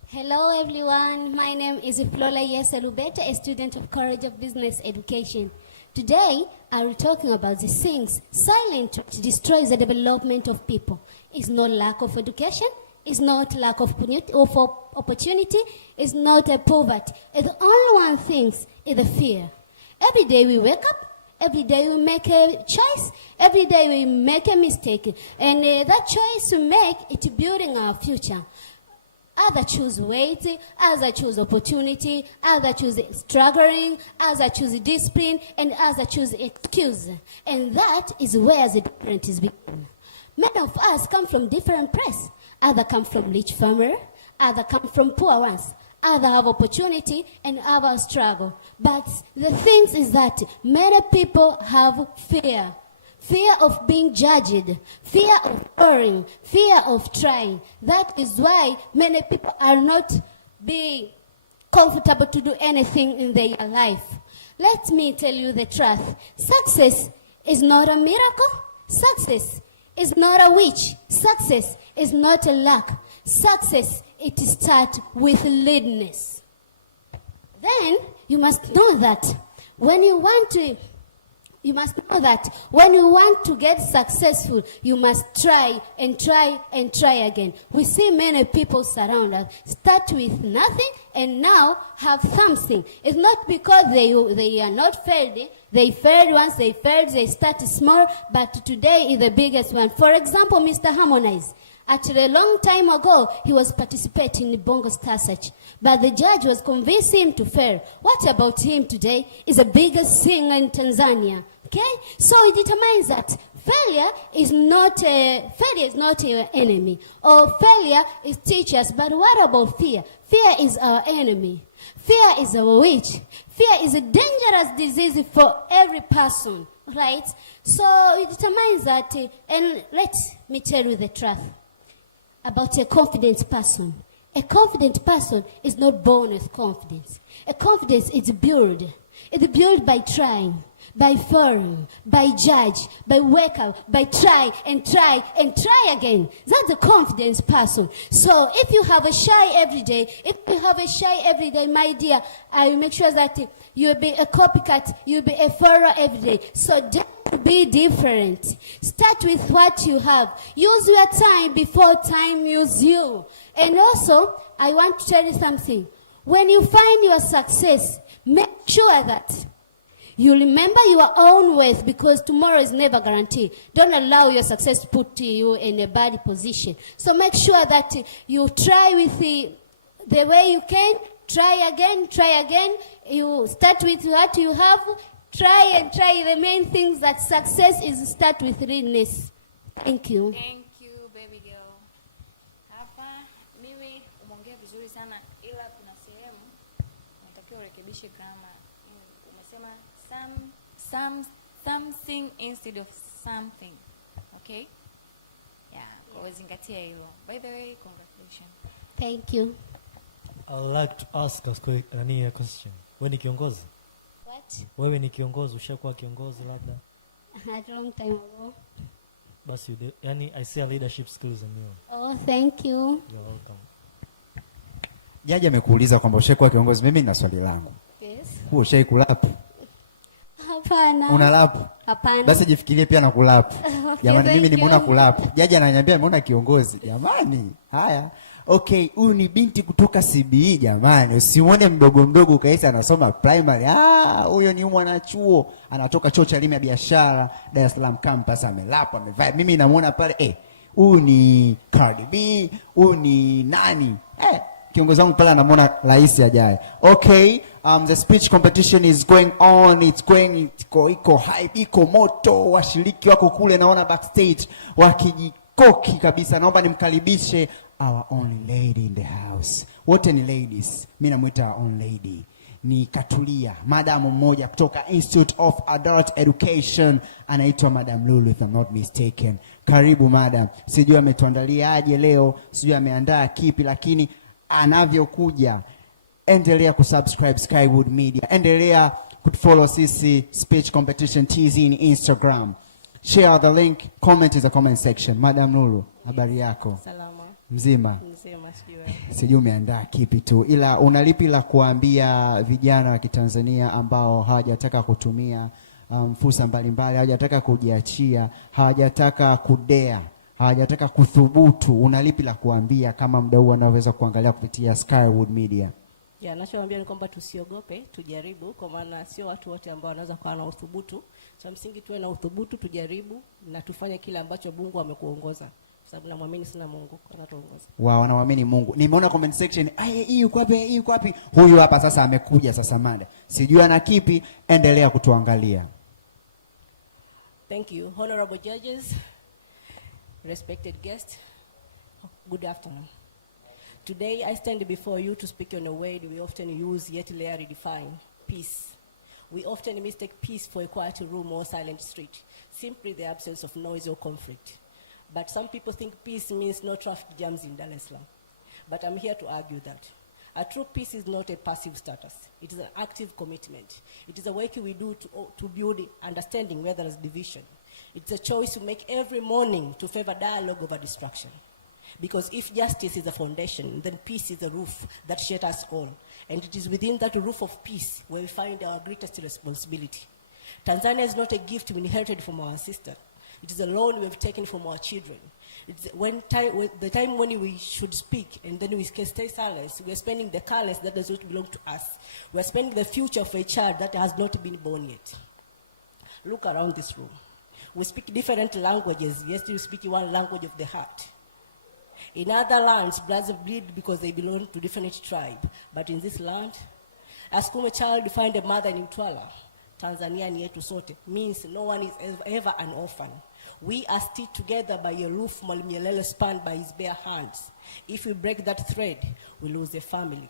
Hello everyone, my name is Flora Yese Lubete, a student of College of Business Education. Today, I will be talking about the things silent which destroys the development of people. It's not lack of education, it's not lack of opportunity, it's not a poverty. It's only one thing, is the fear. Every day we wake up, every day we make a choice, every day we make a mistake. And that choice we make, it's building our future. Others choose weight, others choose opportunity, others choose struggling, others choose discipline, and others choose excuse. And that is where the difference is begun. Many of us come from different places. Others come from rich family, others come from poor ones. Others have opportunity and others struggle. But the thing is that many people have fear. fear of being judged, fear of erring, fear of trying. That is why many people are not being comfortable to do anything in their life. Let me tell you the truth. Success is not a miracle. Success is not a witch. Success is not a luck. Success, it starts with leadness. Then you must know that when you want to get successful, you must try and try and try again. We see many people surround us start with nothing and now have something. It's not because they are not failing. They failed once, they started small, but today is the biggest one. For example, Mr. Harmonize. Actually, a long time ago, he was participating in the Bongo Star Search, but the judge was convincing him to fail. What about him today? He's the biggest singer in Tanzania. Okay? So it determines that failure is not your enemy, or failure is teachers. But what about fear? Fear is our enemy. Fear is a witch. Fear is a dangerous disease for every person, right? So it determines that, and let me tell you the truth about a confident person. A confident person is not born with confidence. A confidence is built. It's built by trying, by failing, by judge, by wake up, by try and try and try again. That's a confident person. So if you have a shy every day, my dear, I will make sure that you'll be a copycat, you'll be a failure every day. So don't be different. Start with what you have. Use your time before time use you. And also, I want to tell you something. When you find your success, make sure that you remember your own worth, because tomorrow is never guaranteed. Don't allow your success to put you in a bad position. So make sure that you try with the way you can. Try again. You start with what you have. Try and try. The main things that success is start with readiness. Thank you. Thank you, baby girl. Hapa mimi umeongea vizuri sana, ila kuna sehemu unatakiwa urekebishe grammar. Umesema something instead of something. Okay? Yeah, kwa zingatia hilo. By the way, congratulations. Thank you. I would like to ask a question. Wewe ni kiongozi? What? Wewe ni kiongozi, ushakuwa kiongozi labda? A long time ago. Basi I see a leadership skills in you. Oh, thank you. You're welcome. Jaji amekuuliza kwamba ushakuwa kiongozi. Mimi nina swali langu. Yes. Wewe ushai kulapu? Hapana. Una lapu? Hapana. Basi jifikirie pia na kulapu. Okay, Jamani, mimi thank nimeona you. kulapu. Jaji ananiambia ameona kiongozi. Jamani, haya. Okay, huyu ni binti kutoka CBE jamani. Usimuone mdogo kaisa anasoma primary. Huyo ni mwanachuo. Anatoka chuo cha elimu ya biashara, Dar es Salaam campus, amelapa, amevaa. Mimi namuona pale, huyu ni Cardi B, huyu ni nani? Kiongozi wangu pale anamuona rais ajaye. Okay, the speech competition is going on. Iko hype, iko moto. Washiriki wako kule naona backstage wakijikoki kabisa. Naomba nimkaribishe our only lady in the house. Wote ni ladies. Mimi namuita our own lady. Ni Katulia, madam mmoja kutoka Institute of Adult Education, anaitwa Madam Lulu if I'm not mistaken. Karibu madam. Sijui ametuandalia aje leo, sijui ameandaa kipi, lakini anavyokuja, endelea kusubscribe Skywood Media. Endelea kufollow sisi Speech Competition TZ in Instagram. Share the link, comment in the comment section. Madam Lulu, habari yako? Salama. Mzima? Mzima, sijui umeandaa kipi tu, ila unalipi la kuambia vijana wa Kitanzania ambao hawajataka kutumia fursa mbalimbali, hawajataka kujiachia, hawajataka kudea, hawajataka kuthubutu? Unalipi la kuambia kama mdau anaweza kuangalia kupitia Skywood Media? Nachowaambia ni kwamba tusiogope, tujaribu, kwa maana sio watu wote ambao wanaweza kuwa na uthubutu. So msingi tuwe na uthubutu, tujaribu na tufanye kile ambacho Mungu amekuongoza. Sababu namwamini sana Mungu anatuongoza. Wanaamini Mungu. Nimeona comment section, hii yuko wapi? Huyu hapa sasa amekuja sasa mada. Sijui ana kipi, endelea kutuangalia. Thank you. Honorable judges, respected guests, good afternoon. Today I stand before you to speak on a word we often use yet rarely define: peace. We often mistake peace for a quiet room or silent street, simply the absence of noise or conflict. But some people think peace means no traffic jams in Dar es Salaam. But I'm here to argue that a true peace is not a passive status. It is an active commitment. It is a work we do to build understanding where there is division. It's a choice we make every morning to favor dialogue over distraction. Because if justice is the foundation, then peace is the roof that shelters us all. And it is within that roof of peace where we find our greatest responsibility. Tanzania is not a gift we inherited from our ancestors. It is a loan we have taken from our children. It's the time when we should speak and then we can stay silent. We are spending the careless that does not belong to us. We are spending the future of a child that has not been born yet. Look around this room. We speak different languages, yet we speak one language of the heart. In other lands, brothers bleed because they belong to different tribe. But in this land, as a child find a mother in Mtwara, Tanzania ni yetu sote, means no one is ever an orphan. We are stitched together by a roof Mwalimu Nyerere spanned by his bare hands. If we break that thread, we lose a family.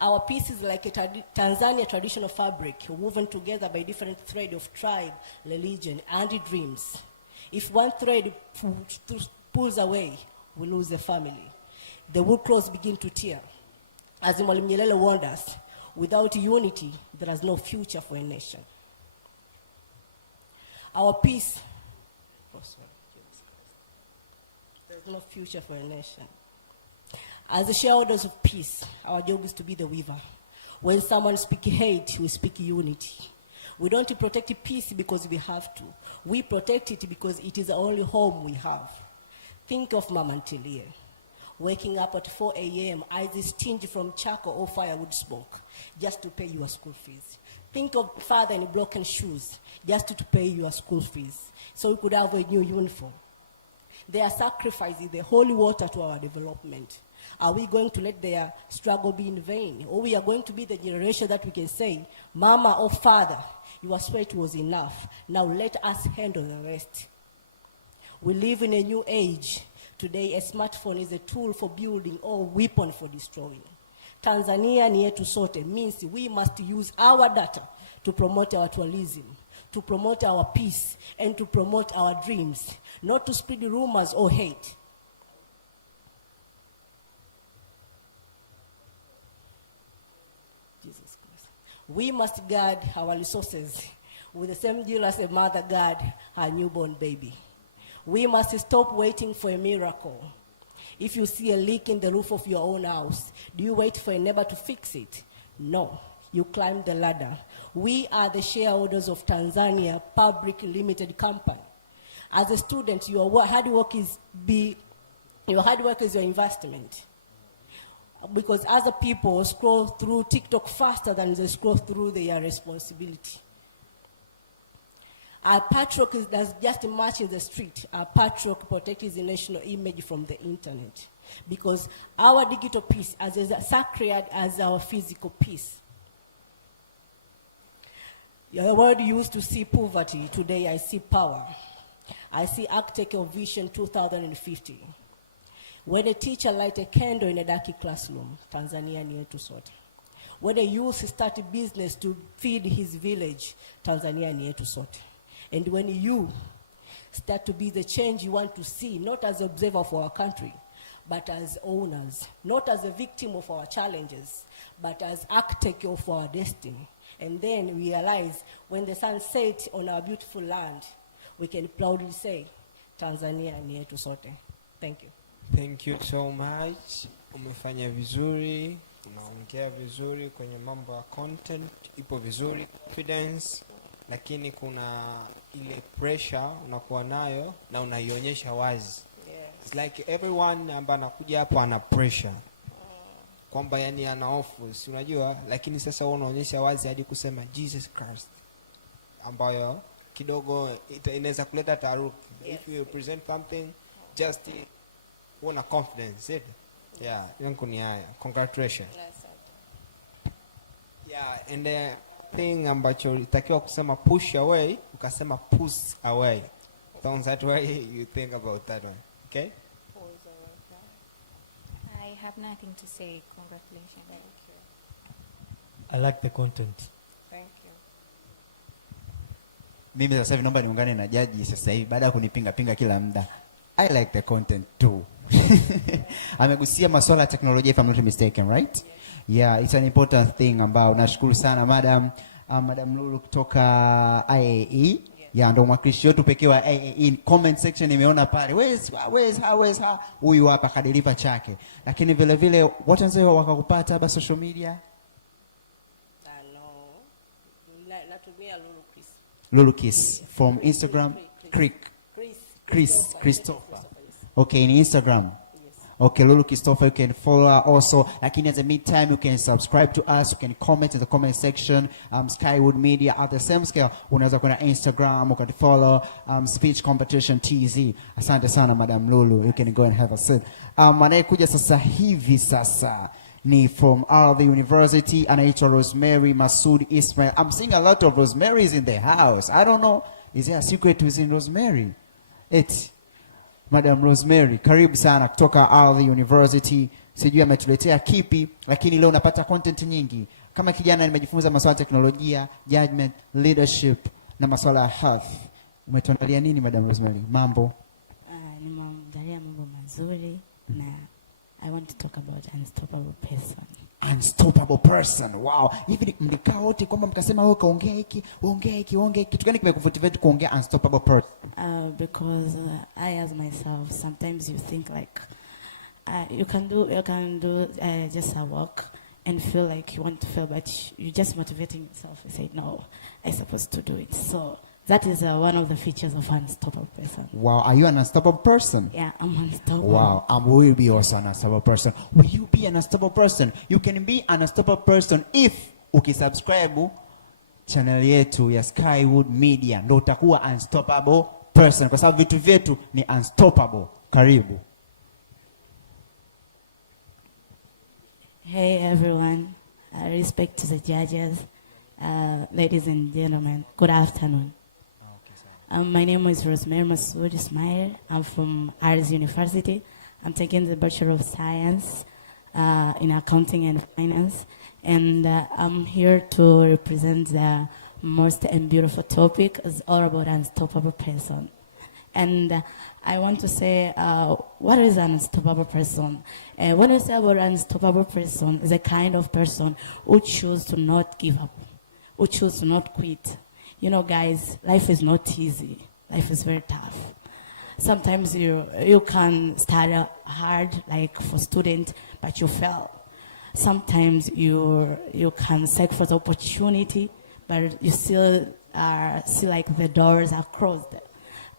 Our peace is like a Tanzania traditional fabric woven together by different threads of tribe, religion, and dreams. If one thread pulls away, we lose a family. The wood clothes begin to tear. As Mwalimu Nyerere warned us, without unity, there is no future for a nation. Our peace, there is no future for a nation. As the shareholders of peace, our job is to be the weaver. When someone speaks hate, we speak unity. We don't protect peace because we have to. We protect it because it is the only home we have. Think of Mama Ntilie, waking up at 4 a.m., eyes stinged from charcoal or firewood smoke, just to pay your school fees. Think of father in broken shoes, just to pay your school fees, so we could have a new uniform. They are sacrificing the holy water to our development. Are we going to let their struggle be in vain? Or we are going to be the generation that we can say, Mama or Father, your sweat was enough. Now let us handle the rest. We live in a new age. Today, a smartphone is a tool for building or weapon for destroying. Tanzania ni yetu sote means we must use our data to promote our tourism, to promote our peace, and to promote our dreams, not to spread rumors or hate. Jesus Christ. We must guard our resources with the same deal as a mother guard her newborn baby. We must stop waiting for a miracle. If you see a leak in the roof of your own house, do you wait for a neighbor to fix it? No, you climb the ladder. We are the shareholders of Tanzania Public Limited Company. As a student, your hard work is your investment. Because other people scroll through TikTok faster than they scroll through their responsibility. Our patriarch does just march in the street. Our patriarch protects his national image from the internet. Because our digital peace is as sacred as our physical peace. The world used to see poverty. Today I see power. I see Architect of Vision 2050. When a teacher lights a candle in a dark classroom, Tanzania ni yetu sote. When a youth starts a business to feed his village, Tanzania ni yetu sote. And when you start to be the change you want to see, not as an observer of our country, but as owners, not as a victim of our challenges, but as architect of our destiny. And then we realize when the sun sets on our beautiful land, we can proudly say, Tanzania ni yetu sote. Thank you. Thank you so much. Umefanya vizuri, unaongea vizuri kwenye mambo ya content, ipo vizuri, confidence, lakini kuna ile pressure unakuwa nayo na unaionyesha wazi. It's like everyone ambaye anakuja hapo ana pressure. Kwamba yani ana hofu, si unajua, lakini sasa wewe unaonyesha wazi hadi kusema Jesus Christ. Ambayo kidogo inaweza kuleta taharuki. If you present something just una confidence, it. Yeah, yangu ni haya. Congratulations. Yeah, and the thing ambacho itakiwa kusema push away, ukasema push away. Sounds that way, you think about that one. Okay? I have nothing to say. Congratulations. Thank you. I like the content. Thank you. Mimi sasa hivi naomba niungane na jaji sasa hivi baada ya kunipinga pinga kila muda. I like the content too. Amegusia masuala ya teknolojia if I'm not mistaken, right? Yeah, it's an important thing ambao nashukuru sana madam Madam Lulu kutoka IAE. Yeah, ndo mwakilishi wetu pekee wa IAE. Comment section nimeona pale. Where's her? Huyu hapa kadeliver chake. Lakini vile vile watu wanzao wakakupata hapa social media? Natumia Lulu Kiss from Instagram. Christopher. Okay, in Instagram. Okay, Lulu Christopher, you can follow her also. Like in the meantime, you can subscribe to us. You can comment in the comment section. Skywood Media at the same scale. Unaweza kuna Instagram, you can follow Speech Competition TZ. Asante sana, Madam Lulu. You can go and have a sit. Anayekuja sasa hivi sasa ni from the University. Anaitwa Rosemary Masood Ismail. I'm seeing a lot of Rosemary's in the house. I don't know. Is there a secret within Rosemary? It's Madam Rosemary, karibu sana kutoka the University. Sijui ametuletea kipi, lakini leo napata content nyingi. Kama kijana nimejifunza masuala ya teknolojia, judgment, leadership na masuala ya health. Umetuandalia nini Madam Rosemary? Mambo? Nimeandalia mambo mazuri na I want to talk about unstoppable person. Unstoppable person. Wow. Hivi mlikaa wote kwamba mkasema wewe kaongea hiki, ongea hiki. Kitu gani kimekumotivate kuongea unstoppable person? Because I as myself, sometimes you think like you can do just a walk and feel like you want to fail, but you're just motivating yourself. You say, no, I'm supposed to do it. So that is one of the features of unstoppable person. Wow, are you an unstoppable person? Yeah, I'm unstoppable. Wow, I will be also an unstoppable person. Will you be an unstoppable person? You can be an unstoppable person if ukisubscribe channel yetu ya Skywood Media, ndo utakuwa unstoppable person kwa sababu vitu vyetu ni unstoppable. Karibu. Hey everyone, respect to the judges, ladies and gentlemen, good afternoon. My name is Rosemary Masood Ismail. I'm from Udsm University. I'm taking the Bachelor of Science in Accounting and Finance. And I'm here to represent the most and beautiful topic. It's all about unstoppable person. And I want to say, what is an unstoppable person? When I say about unstoppable person, is a kind of person who chooses to not give up, who chooses to not quit. You know, guys, life is not easy. Life is very tough. Sometimes you can start hard, like for student, but you fail. Sometimes you can seek for the opportunity, but you still see like the doors are closed.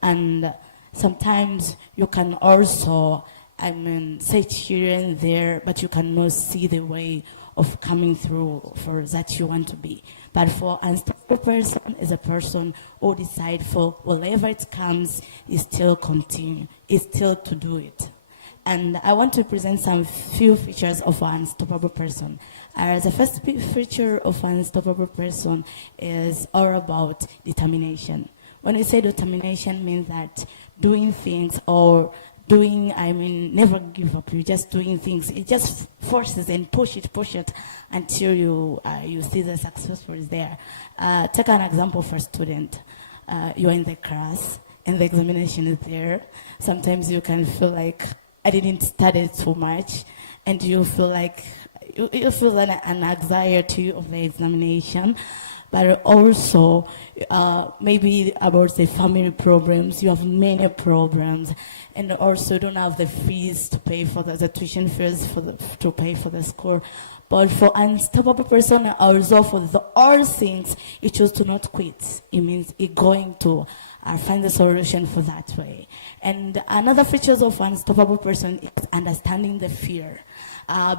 And sometimes you can also, search here and there, but you cannot see the way of coming through for that you want to be. But for unstoppable person is a person who decide for whatever it comes, is still continue, is still to do it. And I want to present some few features of an unstoppable person. The first feature of an unstoppable person is all about determination. When we say determination, means that doing things or never give up. You're just doing things. It just forces and push it until you see the successful is there. Take an example for a student. You're in the class and the examination is there. Sometimes you can feel like I didn't study too much, and you feel like you feel an anxiety of the examination. But also maybe about the family problems. You have many problems, and also you don't have the fees to pay for the tuition fees to pay for the school. But for unstoppable person, also for all things, you choose to not quit. It means you're going to find the solution for that way. And another features of unstoppable person is understanding the fear. One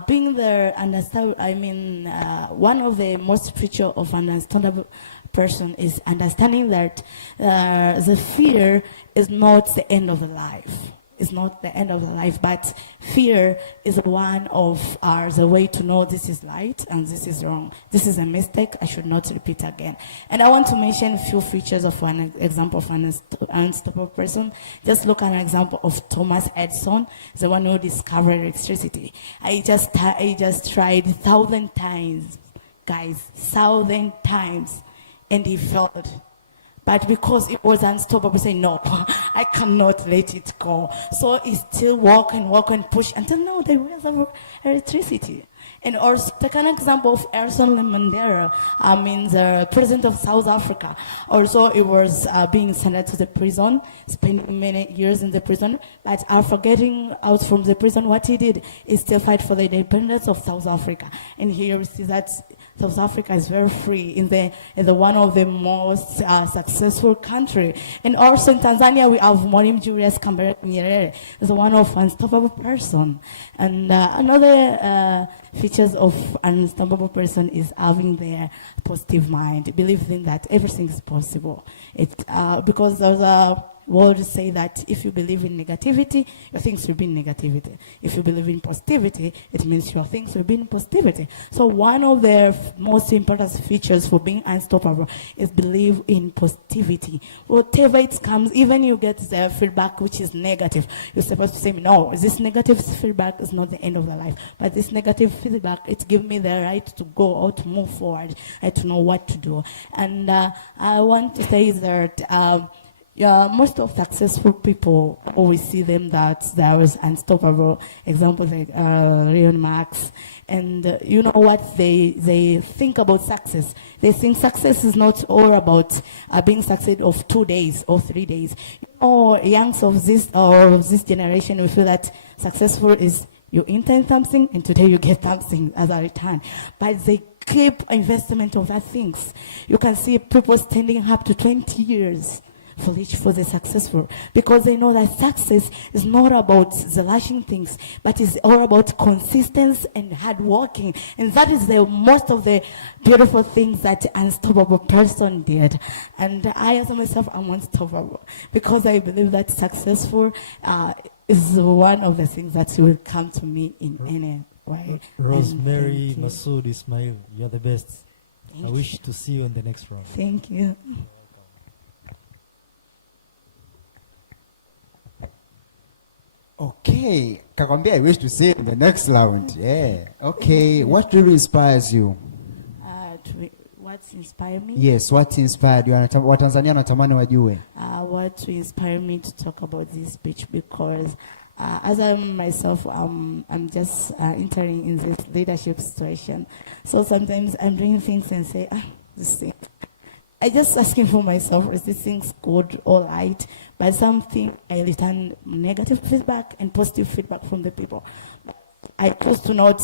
of the most feature of an unstoppable person is understanding that the fear is not the end of the life. It's not the end of the life, but fear is one of the way to know this is right and this is wrong. This is a mistake, I should not repeat again. And I want to mention a few features of one example of an unstoppable person. Just look at an example of Thomas Edison, the one who discovered electricity. I just tried 1,000 times, guys, 1,000 times, and he failed. But because it was unstoppable, say no, I cannot let it go. So he still walk and push until now they have electricity. And also, take an example of Nelson Mandela, the president of South Africa. Also, he was being sent to the prison, spending many years in the prison. But after getting out from the prison, what he did is to fight for the independence of South Africa. And here we see that South Africa is very free in the one of the most successful country. And also in Tanzania, we have Mwalimu Julius Kambarage Nyerere, is one of unstoppable person. And another features of unstoppable person is having their positive mind, believing that everything is possible. Because there's a word say that if you believe in negativity, your things will be in negativity. If you believe in positivity, it means your things will be in positivity. So one of the most important features for being unstoppable is believe in positivity. Whatever it comes, even you get the feedback which is negative, you're supposed to say, no, this negative feedback is not the end of the life. But this negative feedback, it gives me the right to go or to move forward, to know what to do. And I want to say that most of successful people always see them that there was unstoppable. Examples like Leon Marx. And you know what they think about success. They think success is not all about being success of 2 days or 3 days. Youngs of this generation, we feel that successful is you intend something and today you get something as a return. But they keep investment of that things. You can see people standing up to 20 years for the successful, because they know that success is not about the lashing things, but it's all about consistency and hard working. And that is the most of the beautiful things that unstoppable person did. And I as myself am unstoppable because I believe that successful is one of the things that will come to me in any way. Rosemary Masood Ismail, you're the best. I wish to see you in the next round. Thank you. Okay, kakwambia I wish to see in the next round. Yeah. Okay, what really inspires you? What inspired me? Yes, what inspired you? Watanzania wanatamani wajue. What inspired me to talk about this speech, because as I myself, I'm just entering in this leadership situation. So sometimes I'm doing things and say, this thing. I just asking for myself, is this thing good, all right? But something I return negative feedback and positive feedback from the people. I choose to not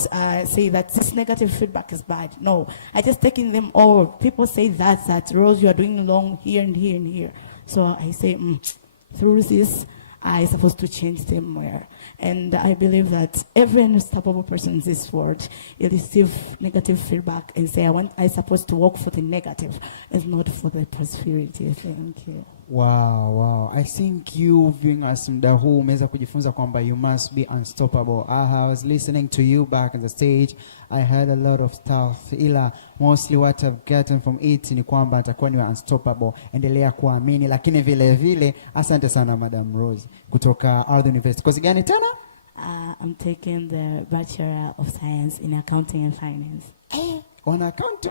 say that this negative feedback is bad. No, I just taking them all. People say that Rose, you are doing wrong here and here and here. So I say, through this, I supposed to change them where. And I believe that every unstoppable person in this world, you receive negative feedback and say, I supposed to work for the negative and not for the prosperity. Thank you. Wow. I think you viewing us muda huu umeweza kujifunza kwamba you must be unstoppable. I was listening to you back on the stage. I heard a lot of stuff. Ila mostly what I've gotten from it ni kwamba atakuwa ni unstoppable. Endelea kuamini. Lakini vile vile, asante sana Madam Rose kutoka Udsm University. Kozi gani tena? I'm taking the Bachelor of Science in Accounting and Finance. Wana account?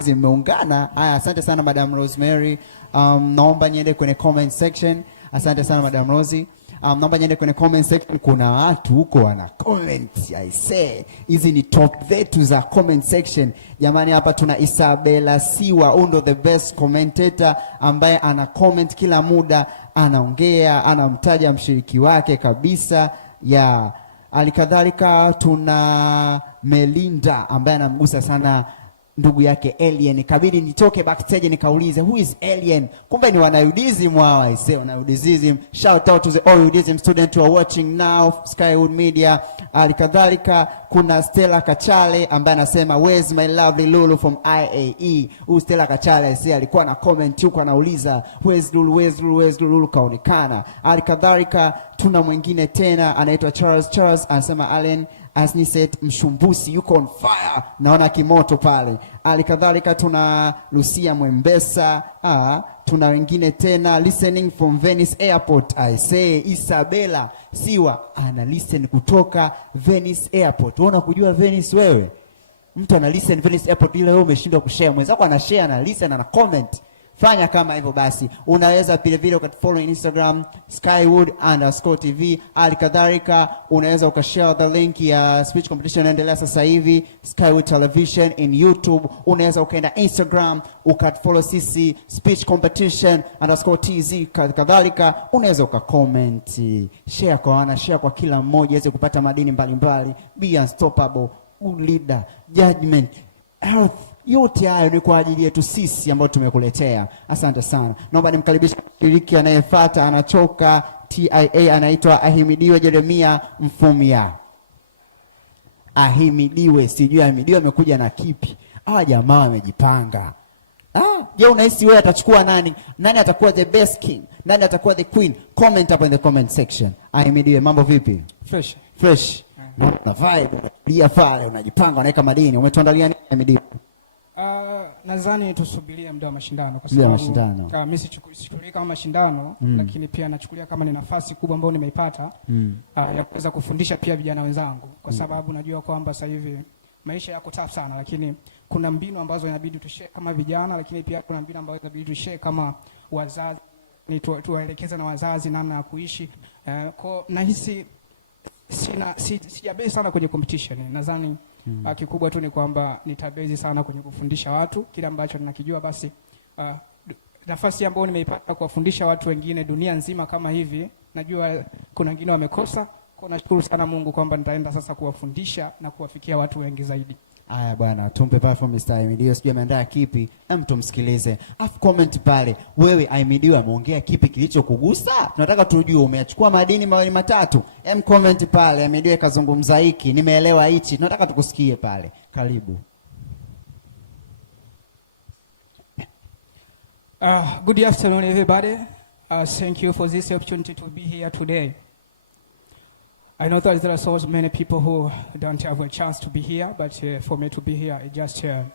Zimeungana. Asante sana Madam Rosemary. Naomba niende kwenye comment section. Asante sana Madam Rosie. Naomba niende kwenye comment section. Kuna watu huko wana comment. I say, hizi ni top zetu za comment section. Jamani, hapa tuna Isabella Siwa, undo the best commentator, ambaye ana comment kila muda, anaongea, anamtaja mshiriki wake kabisa. Ya alikadhalika tuna Melinda ambaye anamgusa sana ndugu yake Alien. Kabidi nitoke backstage nikaulize who is Alien. Kumbe ni wana Udsm hawa. I say wana Udsm. Shout out to the all Udsm students who are watching now, Skywood Media. Alikadhalika kuna Stella Kachale ambaye anasema where's my lovely Lulu from IAE. Stella Kachale I say alikuwa na comment huko anauliza where's Lulu kaonekana. Alikadhalika tuna mwingine tena anaitwa Charles anasema Allen as ni said Mshumbusi yuko on fire, naona kimoto pale. Alikadhalika tuna Lucia Mwembesa, tuna wengine tena listening from Venice Airport. I say Isabella Siwa ana listen kutoka Venice Airport. Unaona kujua Venice wewe? Mtu ana listen Venice Airport, ile wewe umeshindwa kushare. Mwenzako ana share, ana listen, ana comment. Fanya kama hivyo basi. Unaweza vile vile ukatufollow Instagram Skywood_TV. Alikadhalika unaweza ukashare the link ya speech competition inaendelea sasa hivi Skywood Television in YouTube. Unaweza ukaenda Instagram ukatufollow sisi speech competition_TZ. Kadhalika unaweza ukacomment, share kwa kila mmoja aweze kupata madini mbalimbali. Be unstoppable, good leader, judgment, health. Yote hayo ni kwa ajili yetu sisi ambao tumekuletea. Asante sana. Naomba nimkaribishe mshiriki anayefuata, anachoka TIA, anaitwa Ahimidiwe Jeremia Mfumia. Ahimidiwe, sijui Ahimidiwe amekuja na kipi. Hawa jamaa wamejipanga. Je, unahisi wewe atachukua nani? Nani atakuwa the best king? Nani atakuwa the queen? Comment hapo in the comment section. Ahimidiwe, mambo vipi? Fresh. Na vibe, pia pale unajipanga, unaweka madini. Umetuandalia nini Ahimidiwe? Nadhani tusubirie muda wa mashindano kwa sababu mimi sichukulia kama mashindano, lakini pia nachukulia kama ni nafasi kubwa ambayo nimeipata ya kuweza kufundisha pia vijana wenzangu, kwa sababu najua kwamba sasa hivi maisha yako tough sana, lakini kuna mbinu ambazo inabidi tushare kama vijana, lakini pia kuna mbinu ambazo inabidi tushare kama wazazi, ni tuwaelekeze na wazazi namna ya kuishi. Kwa nahisi sijabezi sana kwenye competition. Nadhani kikubwa tu ni kwamba nitabezi sana kwenye kufundisha watu kile ambacho ninakijua. Basi nafasi ambayo nimeipata kuwafundisha watu wengine dunia nzima kama hivi, najua kuna wengine wamekosa. Kwa nashukuru sana Mungu kwamba nitaenda sasa kuwafundisha na kuwafikia watu wengi zaidi. Haya bwana, tumpe perform Mr. Ahimidiwe, sijui ameandaa kipi. Tumsikilize. Afu comment pale. Wewe Ahimidiwe ameongea kipi kilichokugusa? Tunataka tujue umeachukua madini mawili matatu. Comment pale. Ahimidiwe kazungumza hiki, nimeelewa hichi. Tunataka tukusikie pale. Karibu. Good afternoon everybody. Thank you for this opportunity to be here today. I know that there are so many people who don't have a chance to be here, but for me to be here is just an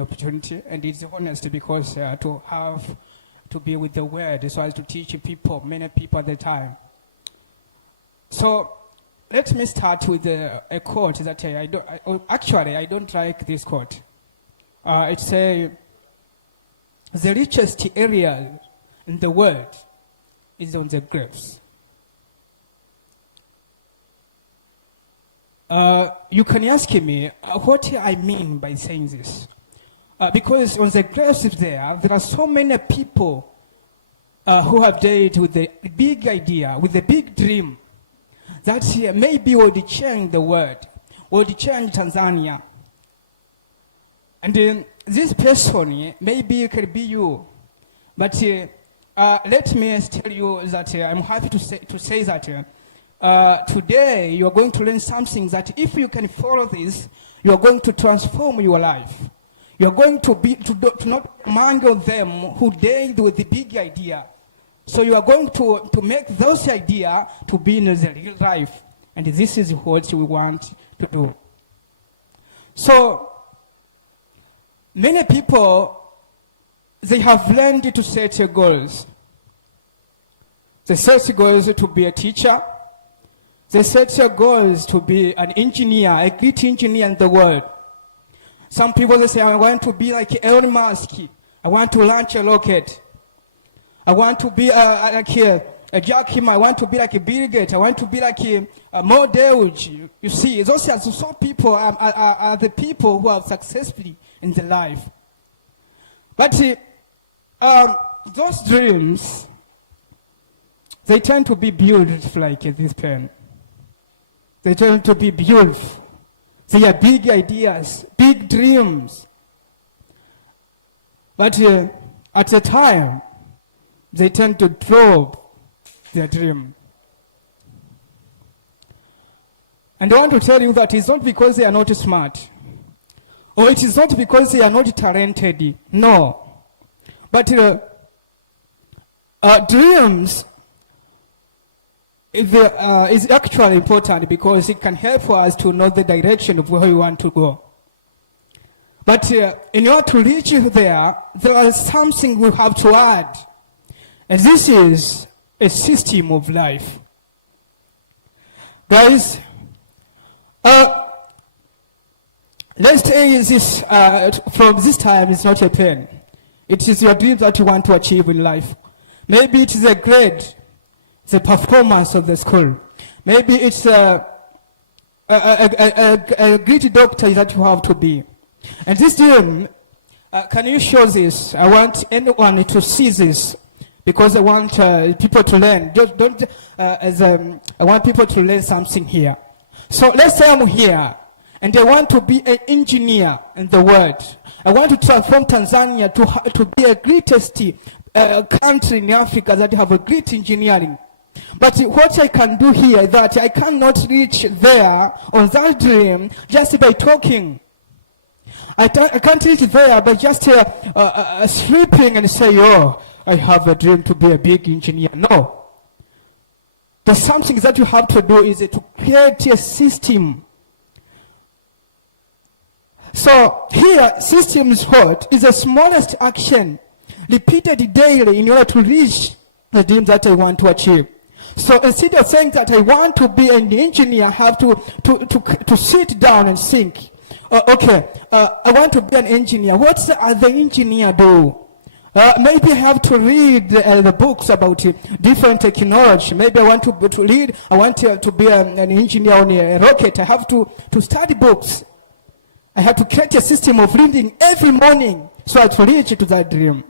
opportunity, and it's honest because to be with the word so as to teach people, many people at the time. So let me start with a quote that I don't like this quote. It says, the richest area in the world is on the grapes. You can ask me what I mean by saying this. Because on the grapes there are so many people who have died with a big idea, with a big dream, that maybe would change the world, would change Tanzania. And this person, maybe it could be you. But let me tell you that I'm happy to say that today you are going to learn something that if you can follow this, you are going to transform your life. You are going to not among them who died with the big idea. So you are going to make those ideas to be in the real life. And this is what we want to do. So many people, they have learned to set goals. They set goals to be a teacher. They set their goals to be an engineer, a great engineer in the world. Some people, they say, I want to be like Elon Musk. I want to launch a rocket. I want to be like a Jack Him. I want to be like a Bill Gates. I want to be like a Mo Dewji. You see, those are some people are the people who have successfully in their life. But those dreams, they tend to be built like this pen. They tend to be beautiful. They are big ideas, big dreams. But at the time, they tend to drop their dream. And I want to tell you that it's not because they are not smart, or it is not because they are not talented. No. But dreams is actually important because it can help us to know the direction of where we want to go. But in order to reach there is something we have to add. And this is a system of life. Guys, let's say this, from this time, it's not a pen. It is your dreams that you want to achieve in life. Maybe it is a grade, it's a performance of the school. Maybe it's a great doctor that you have to be. And this dream, can you show this? I want anyone to see this because I want people to learn. I want people to learn something here. So let's say I'm here and I want to be an engineer in the world. I want to transform Tanzania to be a greatest country in Africa that have a great engineering. But what I can do here is that I cannot reach there on that dream just by talking. I can't reach there by just sleeping and say, oh, I have a dream to be a big engineer. No. The something that you have to do is to create a system. So here, system is what? Is the smallest action repeated daily in order to reach the dream that I want to achieve. So instead of saying that I want to be an engineer, I have to sit down and think. I want to be an engineer. What does the engineer do? Maybe I have to read the books about different technology. Maybe I want to read. I want to be an engineer on a rocket. I have to study books. I have to create a system of reading every morning so I to reach to that dream.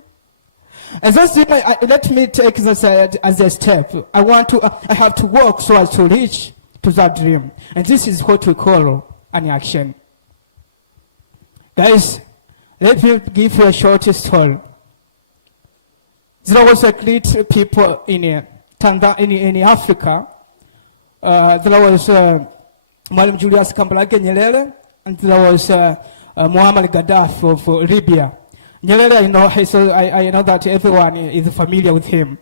And that's let me take this as a step. I have to work so as to reach to that dream. And this is what we call an action. Guys, let me give you a short story. There was a great people in Africa. There was Mwalimu Julius Kambarage Nyerere, and there was Muammar Gaddafi of Libya. Nyerere, I know that everyone is familiar with him.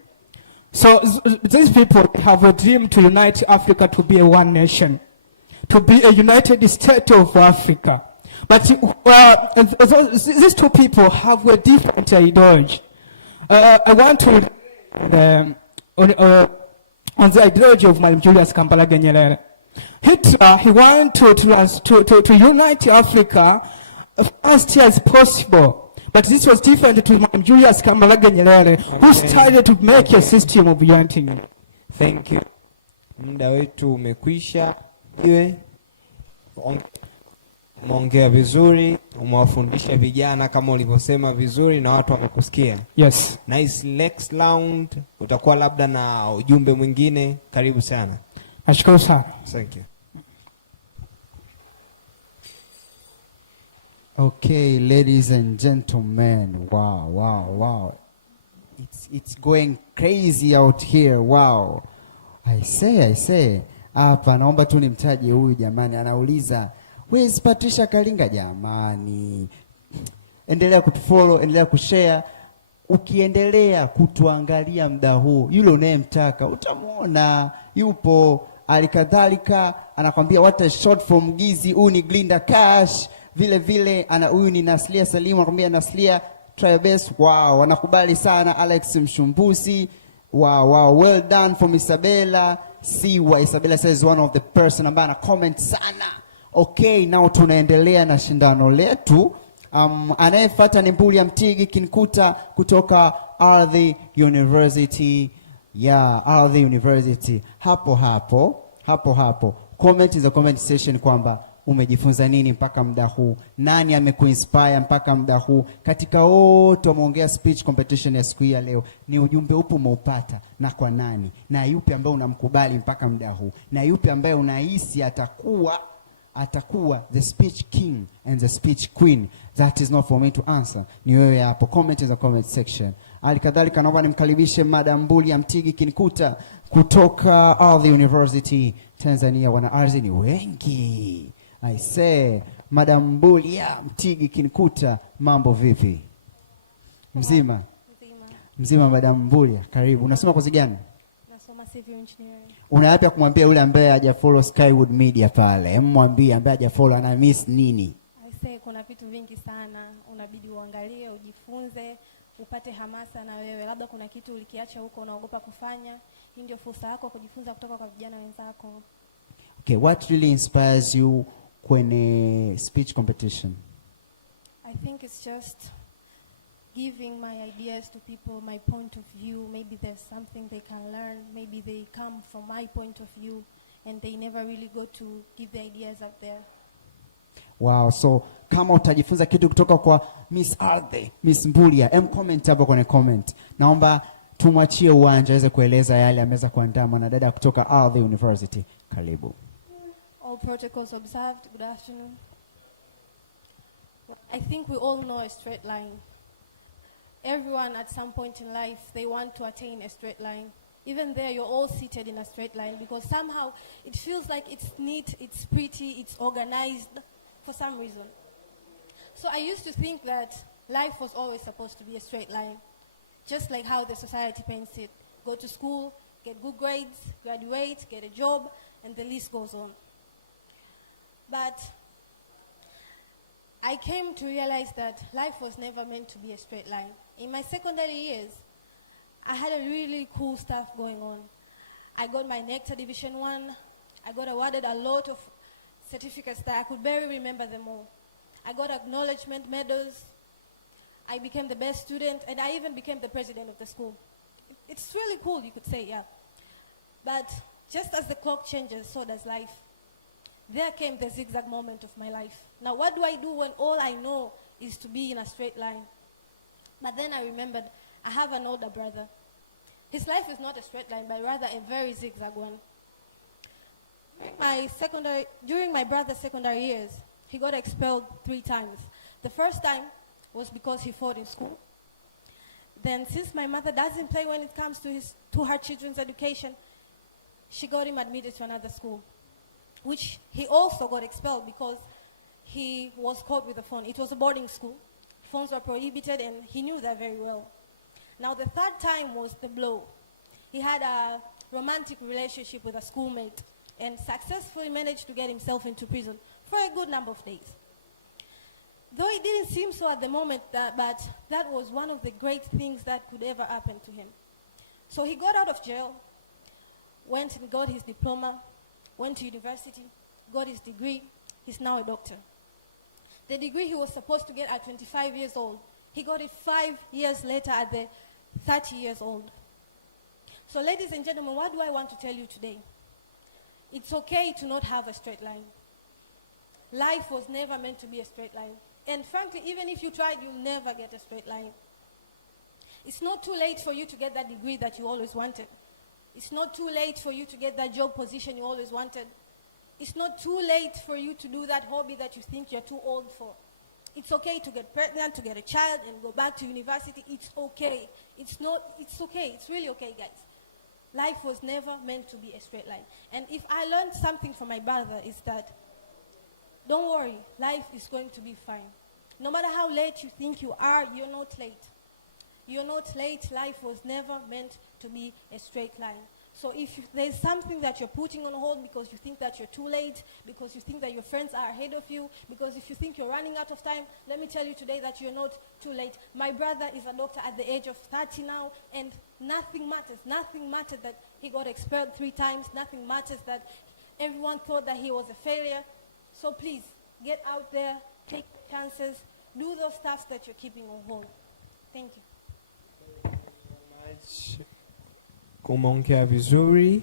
So these people have a dream to unite Africa to be a one nation, to be a united state of Africa. But these two people have a different ideology. I want to on the ideology of Mwalimu Julius Kambarage Nyerere. Hitler, he wanted to unite Africa as fast as possible. But this was different to Mwalimu Julius Kambarage Nyerere, who started to make a system of uniting. Thank you. Muda wetu umekwisha. Iwe umeongea vizuri, umewafundisha vijana kama ulivyosema vizuri na watu wamekusikia. Yes. Nice. Next round utakuwa labda na ujumbe mwingine. Karibu sana. Nashukuru sana. Thank you. Okay, ladies and gentlemen, wow. It's going crazy out here. Wow. I say. Hapa naomba tu nimtaje huyu jamani, anauliza, "Where's Patricia Kalinga?" Jamani. Endelea kutufollow, endelea kushare. Ukiendelea kutuangalia muda huu, yule unayemtaka utamuona yupo. Alikadhalika anakwambia what a shot from Gizi, huyu ni Glinda Cash. Vile huyu ni Naslia Salimu, anakwambia Naslia try your best. Wow, anakubali sana. Alex Mshumbusi, wow, well done from Isabella. Isabella says one of the person ambaye ana comment sana. Okay, now tunaendelea na shindano letu. Anayefuata ni Mbuli ya Mtigi Kinkuta kutoka Ardhi University. Ardhi University. Hapo. Comment in the comment section kwamba umejifunza nini mpaka muda huu? Nani amekuinspire mpaka muda huu? Katika wote wameongea speech competition ya siku ya leo, ni ujumbe upi umeupata na kwa nani? Na yupi ambaye unamkubali mpaka muda huu? Na yupi ambaye unahisi atakuwa the speech king and the speech queen? That is not for me to answer. Ni wewe hapo. Comment in the comment section. Alikadhalika naomba nimkaribishe Madam Mbuli ya Mtigi Kinkuta kutoka Ardhi University Tanzania. Wana ardhi ni wengi. I say, Madam Mbuli ya Mtigi Kinkuta, mambo vipi? Mzima Madam Mbuli, karibu. Unasoma kozi gani? Nasoma civil engineering. Una yapi kumwambia yule ambaye hajafollow Skywood Media pale? Mwambie ambaye hajafollow ana miss nini? I say kuna vitu vingi sana, unabidi uangalie, ujifunze, upate hamasa na wewe. Labda kuna kitu ulikiacha huko unaogopa kufanya. Hii ndio fursa yako kujifunza kutoka kwa vijana wenzako. Okay, what really inspires you kwenye speech competition? I think it's just giving my ideas to people, my point of view. Maybe there's something they can learn. Maybe they come from my point of view and they never really go to give their ideas out there. Wow, so kama utajifunza kitu kutoka kwa Miss Ardhi, Miss Mbulia, comment hapo kwenye comment. Naomba tumwachie uwanja aweze kueleza yale ameweza kuandaa mwanadada kutoka Ardhi University. Karibu. All protocols observed. Good afternoon. I think we all know a straight line. Everyone at some point in life, they want to attain a straight line. Even there, you're all seated in a straight line because somehow it feels like it's neat, it's pretty, it's organized for some reason. So I used to think that life was always supposed to be a straight line, just like how the society paints it. Go to school, get good grades, graduate, get a job, and the list goes on. But I came to realize that life was never meant to be a straight line. In my secondary years, I had a really cool stuff going on. I got my NECTA Division 1. I got awarded a lot of certificates that I could barely remember them all. I got acknowledgement medals. I became the best student, and I even became the president of the school. It's really cool, you could say, yeah. But just as the clock changes, so does life. There came the zigzag moment of my life. Now, what do I do when all I know is to be in a straight line? But then I remembered I have an older brother. His life is not a straight line, but rather a very zigzag one. During my brother's secondary years, he got expelled 3 times. The first time was because he fought in school. Then, since my mother doesn't play when it comes to her children's education, she got him admitted to another school, which he also got expelled because he was caught with a phone. It was a boarding school. Phones were prohibited, and he knew that very well. Now, the third time was the blow. He had a romantic relationship with a schoolmate and successfully managed to get himself into prison for a good number of days. Though it didn't seem so at the moment, but that was one of the great things that could ever happen to him. So he got out of jail, went and got his diploma, went to university, got his degree. He's now a doctor. The degree he was supposed to get at 25 years old, he got it 5 years later at the 30 years old. So ladies and gentlemen, what do I want to tell you today? It's okay to not have a straight line. Life was never meant to be a straight line. And frankly, even if you tried, you'll never get a straight line. It's not too late for you to get that degree that you always wanted. It's not too late for you to get that job position you always wanted. It's not too late for you to do that hobby that you think you're too old for. It's okay to get pregnant, to get a child, and go back to university. It's okay. It's okay. It's really okay, guys. Life was never meant to be a straight line. And if I learned something from my brother, is that don't worry, life is going to be fine. No matter how late you think you are, you're not late. You're not late. Life was never meant to be a straight line. So if there's something that you're putting on hold because you think that you're too late, because you think that your friends are ahead of you, because if you think you're running out of time, let me tell you today that you're not too late. My brother is a doctor at the age of 30 now, and nothing matters. Nothing mattered that he got expelled 3 times. Nothing matters that everyone thought that he was a failure. So please, get out there, take chances, do those stuff that you're keeping on hold. Thank you. Umeongea vizuri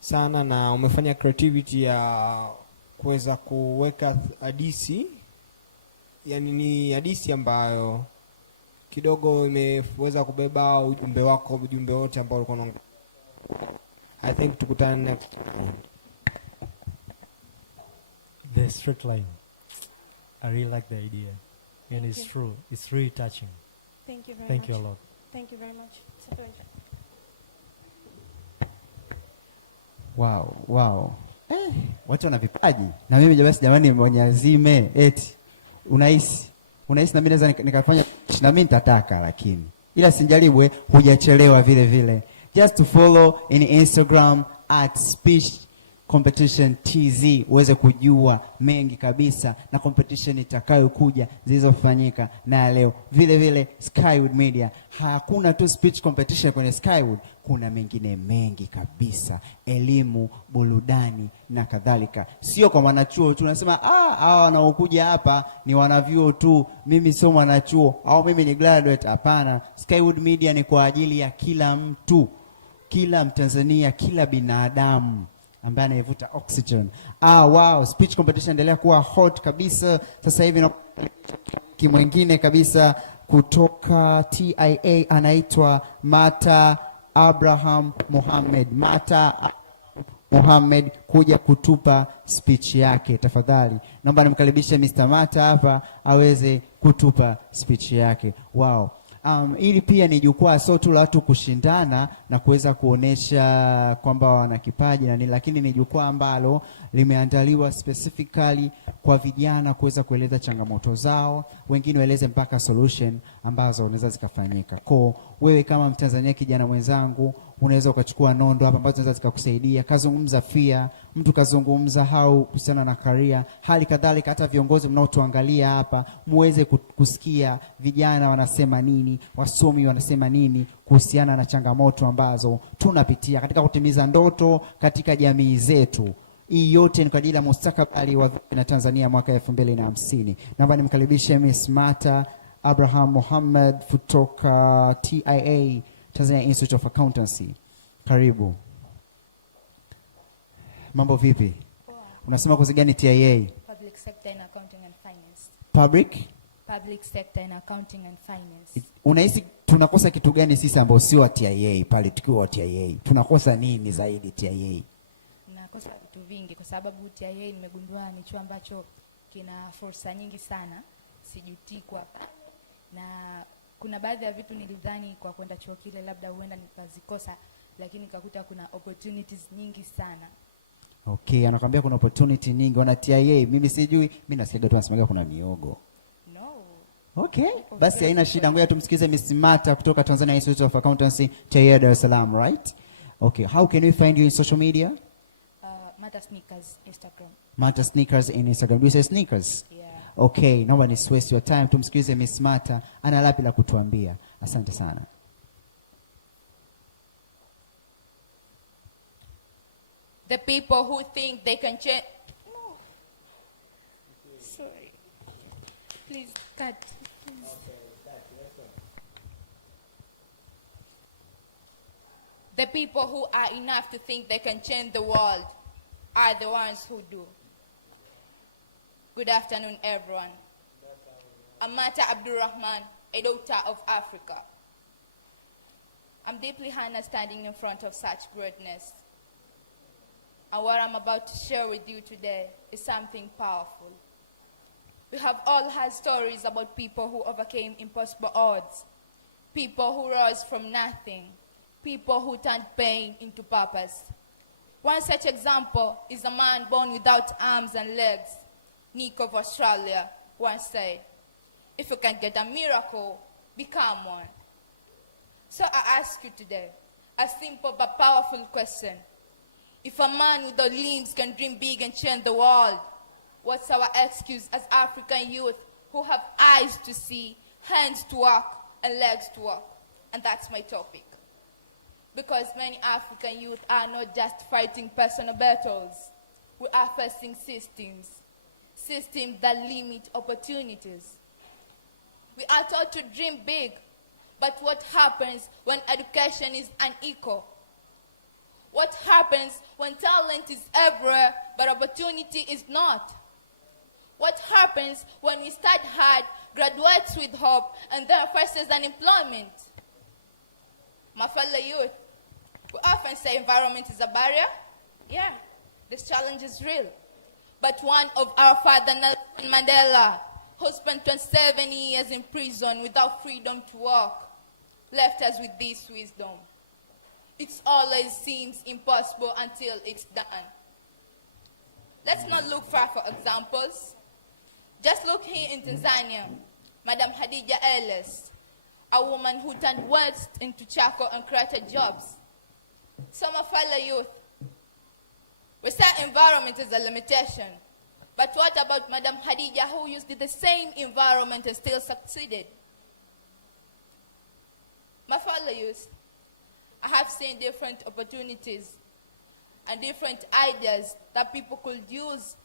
sana na umefanya creativity ya kuweza kuweka hadisi, yani ni hadisi ambayo kidogo imeweza kubeba ujumbe wako, ujumbe wote ambao ulikuwa unaongea. I think tukutane next time. The straight line. I really like the idea. And it's true. It's really touching. Thank you very much. Thank you a lot. Thank you very much. Wow. Watu wana vipaji. Na mimi basi jamani mwenyazime eti unahisi na mimi naweza nikafanya na mimi nitataka, lakini ila sinjaribu, hujachelewa vile vile. Just to follow in Instagram @speech competition TZ uweze kujua mengi kabisa na competition itakayokuja zilizofanyika na leo. Vile vile Skywood Media, hakuna tu speech competition kwenye Skywood, kuna mengine mengi kabisa, elimu, burudani na kadhalika. Sio kwa wanachuo tu unasema hawa wanaokuja hapa ni wanavyuo tu, mimi sio mwanachuo au mimi ni graduate. Hapana, Skywood Media ni kwa ajili ya kila mtu, kila Mtanzania, kila binadamu ambaye anayevuta oxygen. Wow, speech competition endelea kuwa hot kabisa sasa hivi. Na kimwingine kabisa kutoka TIA anaitwa Mata Abraham Mohamed. Mata Mohamed kuja kutupa speech yake. Tafadhali naomba nimkaribishe Mr. Mata hapa aweze kutupa speech yake. Wow. Ili pia ni jukwaa sio tu la watu kushindana na kuweza kuonesha kwamba wana kipaji na nini, lakini ni jukwaa ambalo limeandaliwa specifically kwa vijana kuweza kueleza changamoto zao, wengine waeleze mpaka solution ambazo unaweza zikafanyika. Kwa wewe kama Mtanzania kijana mwenzangu, unaweza ukachukua nondo hapa ambazo zinaweza zikakusaidia. Kazungumza fia, mtu kazungumza hau kuhusiana na career, hali kadhalika hata viongozi mnaotuangalia hapa muweze kusikia vijana wanasema nini, wasomi wanasema nini kuhusiana na changamoto ambazo tunapitia katika kutimiza ndoto katika jamii zetu. Hii yote ni kwa ajili ya mustakabali wa na Tanzania mwaka 2050. Naomba nimkaribishe Miss Mata Abraham Mohamed kutoka TIA, Tanzania Institute of Accountancy. Karibu. Mambo vipi? Unasema kozi gani TIA? Public sector in accounting and finance. Public sector in accounting and finance. Unahisi tunakosa kitu gani sisi ambao sio wa TIA pale tukiwa wa TIA? Tunakosa nini zaidi TIA? Nakosa vitu vingi kwa sababu TIA nimegundua ni chuo ambacho kina fursa nyingi sana. Sijutii kwa pale. Na kuna baadhi ya vitu nilidhani kwa kwenda chuo kile labda huenda nikazikosa, lakini nikakuta kuna opportunities nyingi sana. Okay, anakuambia kuna opportunity nyingi wana TIA. Mimi sijui, mimi nasikia tu wanasema kuna miogo. No. Okay, basi haina shida, ngoja tumsikize Miss Mata kutoka Tanzania Institute of Accountancy, TIA Dar es Salaam, right? Okay, how can we find you in social media? Mata Sneakers Instagram. Mata Sneakers in Instagram. Do you say sneakers? Yeah. Okay, naomba ni waste your time. Tumsikize Miss Mata, ana lapi la kutuambia. Asante sana. The people who think they can change. No. Sorry. Please cut. Please. The people who are enough to think they can change the world are the ones who do. Good afternoon, everyone. Amata Abdurrahman, a daughter of Africa. I'm deeply honored standing in front of such greatness. And what I'm about to share with you today is something powerful. We have all heard stories about people who overcame impossible odds, people who rose from nothing, people who turned pain into purpose. One such example is a man born without arms and legs. Nick of Australia once said, "If you can get a miracle, become one." So I ask you today a simple but powerful question. If a man without limbs can dream big and change the world, what's our excuse as African youth who have eyes to see, hands to work, and legs to walk? And that's my topic. Because many African youth are not just fighting personal battles. We are facing systems that limit opportunities. We are taught to dream big, but what happens when education is unequal? What happens when talent is everywhere, but opportunity is not? What happens when we start hard, graduate with hope, and then faces unemployment? My fellow youth, we often say environment is a barrier. Yeah, this challenge is real. But one of our father, Nelson Mandela, who spent 27 years in prison without freedom to walk, left us with this wisdom. It always seems impossible until it's done. Let's not look far for examples. Just look here in Tanzania, Madam Hadija Ellis, a woman who turned waste into charcoal and created jobs. So my fellow youth, We say environment is a limitation. But what about Madam Hadija, who used the same environment and still succeeded? My fellow youth, I have seen different opportunities and different ideas that people could use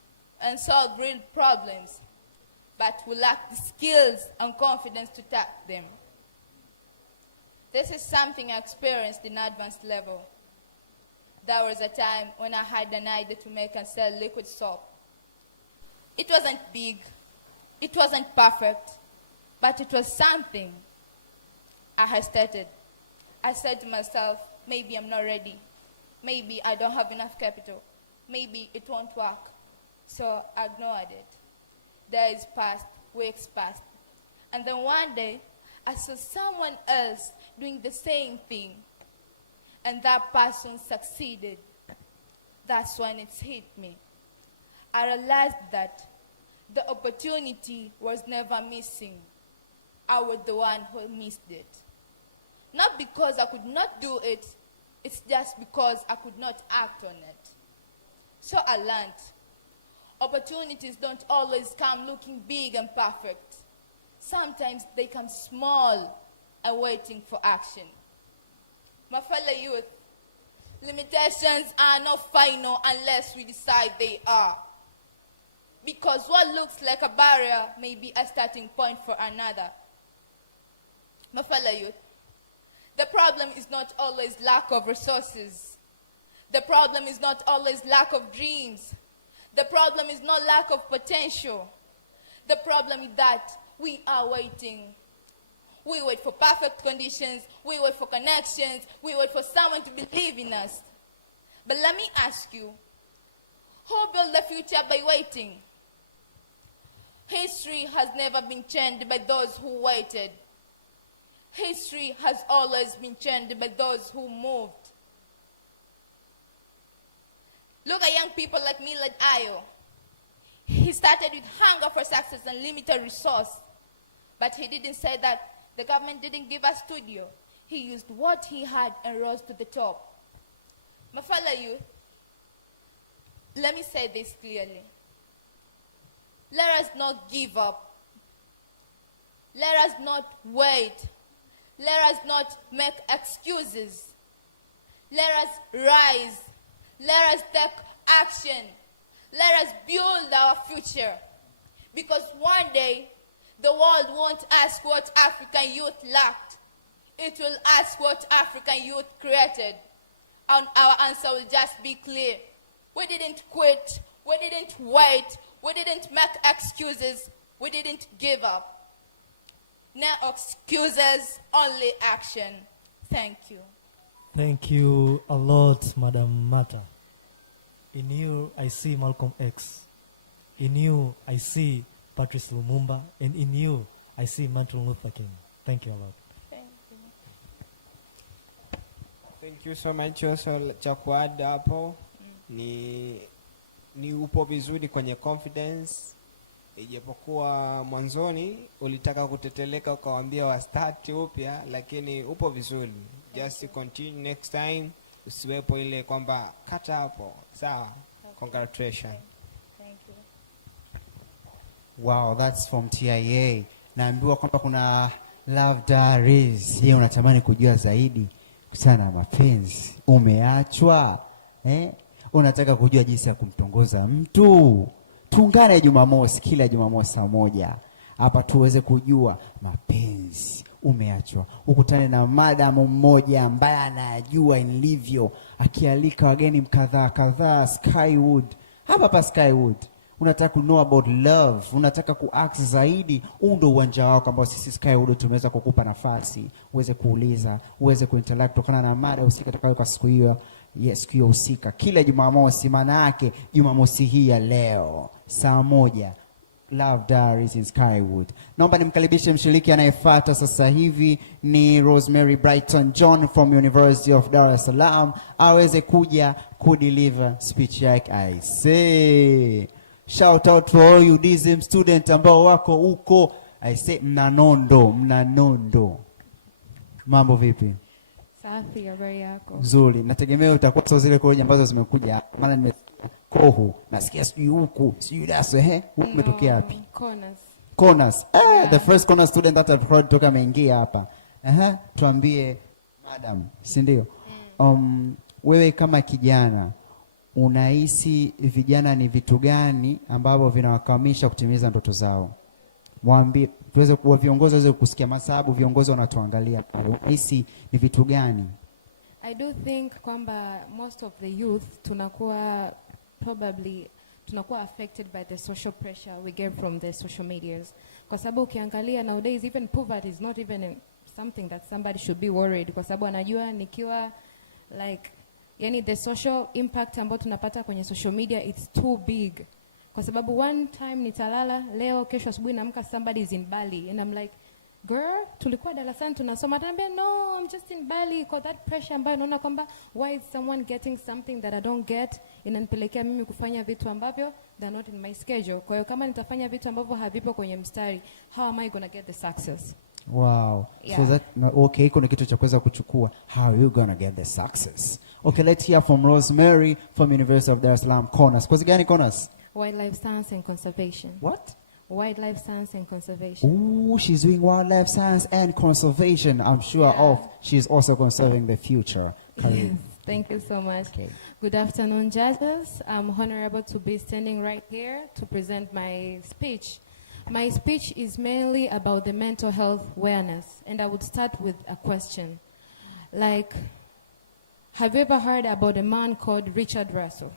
and solve real problems, but we lack the skills and confidence to tap them. This is something I experienced in advanced level. There was a time when I had an idea to make and sell liquid soap. It wasn't big, it wasn't perfect, but it was something. I hesitated. I said to myself, maybe I'm not ready. Maybe I don't have enough capital. Maybe it won't work. So I ignored it. Days passed, weeks passed. And then one day, I saw someone else doing the same thing. And that person succeeded. That's when it hit me. I realized that the opportunity was never missing. I was the one who missed it. Not because I could not do it, it's just because I could not act on it. So I learned. Opportunities don't always come looking big and perfect. Sometimes they come small and waiting for action. My fellow youth, limitations are not final unless we decide they are. Because what looks like a barrier may be a starting point for another. My fellow youth, the problem is not always lack of resources. The problem is not always lack of dreams. The problem is not lack of potential. The problem is that we are waiting. We wait for perfect conditions. We wait for connections. We wait for someone to believe in us. But let me ask you, who built the future by waiting? History has never been changed by those who waited. History has always been changed by those who moved. Look at young people like Millard Ayo. He started with hunger for success and limited resource. But he didn't say that the government didn't give us studio. He used what he had and rose to the top. My fellow youth, let me say this clearly. Let us not give up. Let us not wait. Let us not make excuses. Let us rise. Let us take action. Let us build our future. Because one day, the world won't ask what African youth lacked. It will ask what African youth created. And our answer will just be clear. We didn't quit. We didn't wait. We didn't make excuses. We didn't give up. No excuses, only action. Thank you. Thank you a lot, Madam Mata. In you, I see Malcolm X. In you, I see Patrice Lumumba. And in you, I see Martin Luther King. Thank you a lot. Thank you. Thank you so much. Also, cha kuada hapo ni upo vizuri kwenye confidence, ijapokuwa mwanzoni ulitaka kuteteleka ukawaambia wa start upya, lakini upo vizuri. Just continue next time, usiwepo ile kwamba kata hapo. Sawa. Congratulations. Thank you. Wow, that's from TIA. Naambiwa kwamba kuna love diaries. Je, unatamani kujua zaidi kuhusiana na mapenzi? Umeachwa? Unataka kujua jinsi ya kumtongoza mtu? Tuungane Jumamosi, kila Jumamosi saa 1 hapa tuweze kujua mapenzi. Umeachwa, ukutane na madamu mmoja ambaye anajua ilivyo, akialika wageni kadhaa Skywood. Hapa Skywood. Unataka ku know about love, unataka ku-act zaidi, ndo uwanja wako ambao sisi Skywood tumeweza kukupa nafasi uweze kuuliza, uweze kuinteract kutokana na mada husika tutakayo kwa siku hiyo. Yes, siku hiyo husika kila Jumamosi, maana yake Jumamosi hii ya leo saa 1, Love Diaries in Skywood. Naomba nimkaribishe mshiriki anayefuata sasa hivi ni Rosemary Brighton John from University of Dar es Salaam, aweze kuja kudeliver speech yake. I say shout out to all you Udsm student ambao wako huko. I say mnanondo. Mambo vipi? Sawa Safi, habari yako? Nzuri. Nategemea utakuwa sio zile koji ambazo zimekuja hapa. Maana nimekohu, nasikia sijui huku, sijui daso umetokea wapi? Corners. Yeah. The first corner student that I've heard toka ameingia hapa. Tuambie madam, si ndio? Wewe kama kijana unahisi vijana ni vitu gani ambavyo vinawakwamisha kutimiza ndoto zao? Mwambie tuweze kuwa viongozi waweze kusikia, masababu viongozi wanatuangalia pale. Unahisi ni vitu gani? I do think kwamba most of the youth tunakuwa affected by the social pressure we get from the social medias. Kwa sababu ukiangalia nowadays even poverty is not even something that somebody should be worried, kwa sababu anajua nikiwa like yani the social impact ambayo tunapata kwenye social media it's too big. Kwa sababu one time nitalala leo, kesho asubuhi naamka somebody is in Bali and I'm like, girl, tulikuwa darasani tunasoma, ataniambia no, I'm just in Bali. Kwa that pressure ambayo naona kwamba why is someone getting something that I don't get, inanipelekea mimi kufanya vitu ambavyo they're not in my schedule. Kwa hiyo kama nitafanya vitu ambavyo havipo kwenye mstari, how am I gonna get the success? Wow. Yeah. So that okay, kuna kitu cha kuweza kuchukua. How are you gonna get the success? Okay, let's hear from Rosemary from University of Dar es Salaam. Corners. Kozi gani corners? Wildlife science and conservation. What? Wildlife science and conservation. Ooh, she's doing wildlife science and conservation. I'm sure she's also conserving the future. Yes, thank you so much. Okay. Good afternoon, judges. I'm honorable to be standing right here to present my speech. My speech is mainly about the mental health awareness, and I would start with a question. Like, have you ever heard about a man called Richard Russell?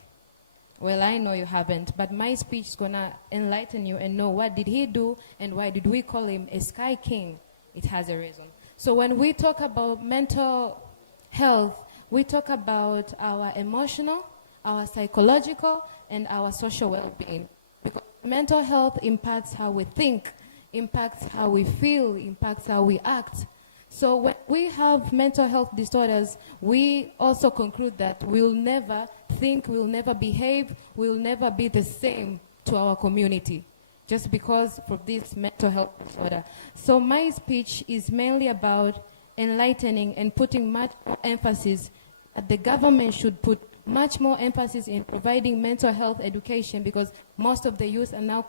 Well, I know you haven't, but my speech is gonna enlighten you and know what did he do and why did we call him a sky king. It has a reason. So when we talk about mental health, we talk about our emotional, our psychological, and our social well-being. Because mental health impacts how we think, impacts how we feel, impacts how we act. So when we have mental health disorders, we also conclude that we'll never think, we'll never behave, we'll never be the same to our community just because of this mental health disorder. So my speech is mainly about enlightening and putting much more emphasis that the government should put much more emphasis in providing mental health education, because most of the youth are now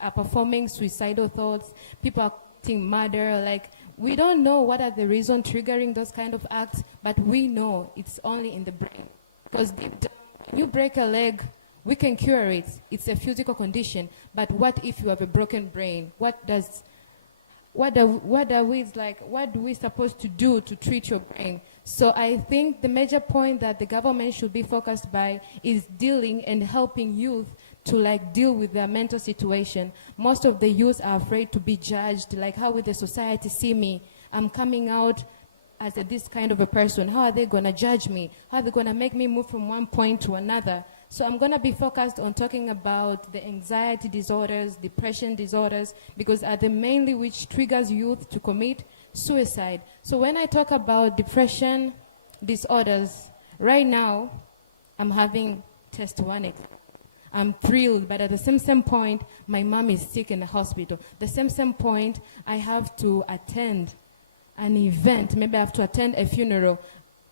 are performing suicidal thoughts. People are committing murder. Like, we don't know what are the reasons triggering those kind of acts, but we know it's only in the brain. Because deep down, when you break a leg, we can cure it. It's a physical condition. But what if you have a broken brain? What are we supposed to do to treat your brain? So I think the major point that the government should be focused by is dealing and helping youth to deal with their mental situation. Most of the youth are afraid to be judged. Like, how will the society see me? I'm coming out as this kind of a person. How are they going to judge me? How are they going to make me move from one point to another? So I'm going to be focused on talking about the anxiety disorders, depression disorders, because are the mainly which triggers youth to commit suicide. So when I talk about depression disorders, right now I'm having test 1. I'm thrilled, but at the same point, my mom is sick in the hospital. The same point, I have to attend an event. Maybe I have to attend a funeral.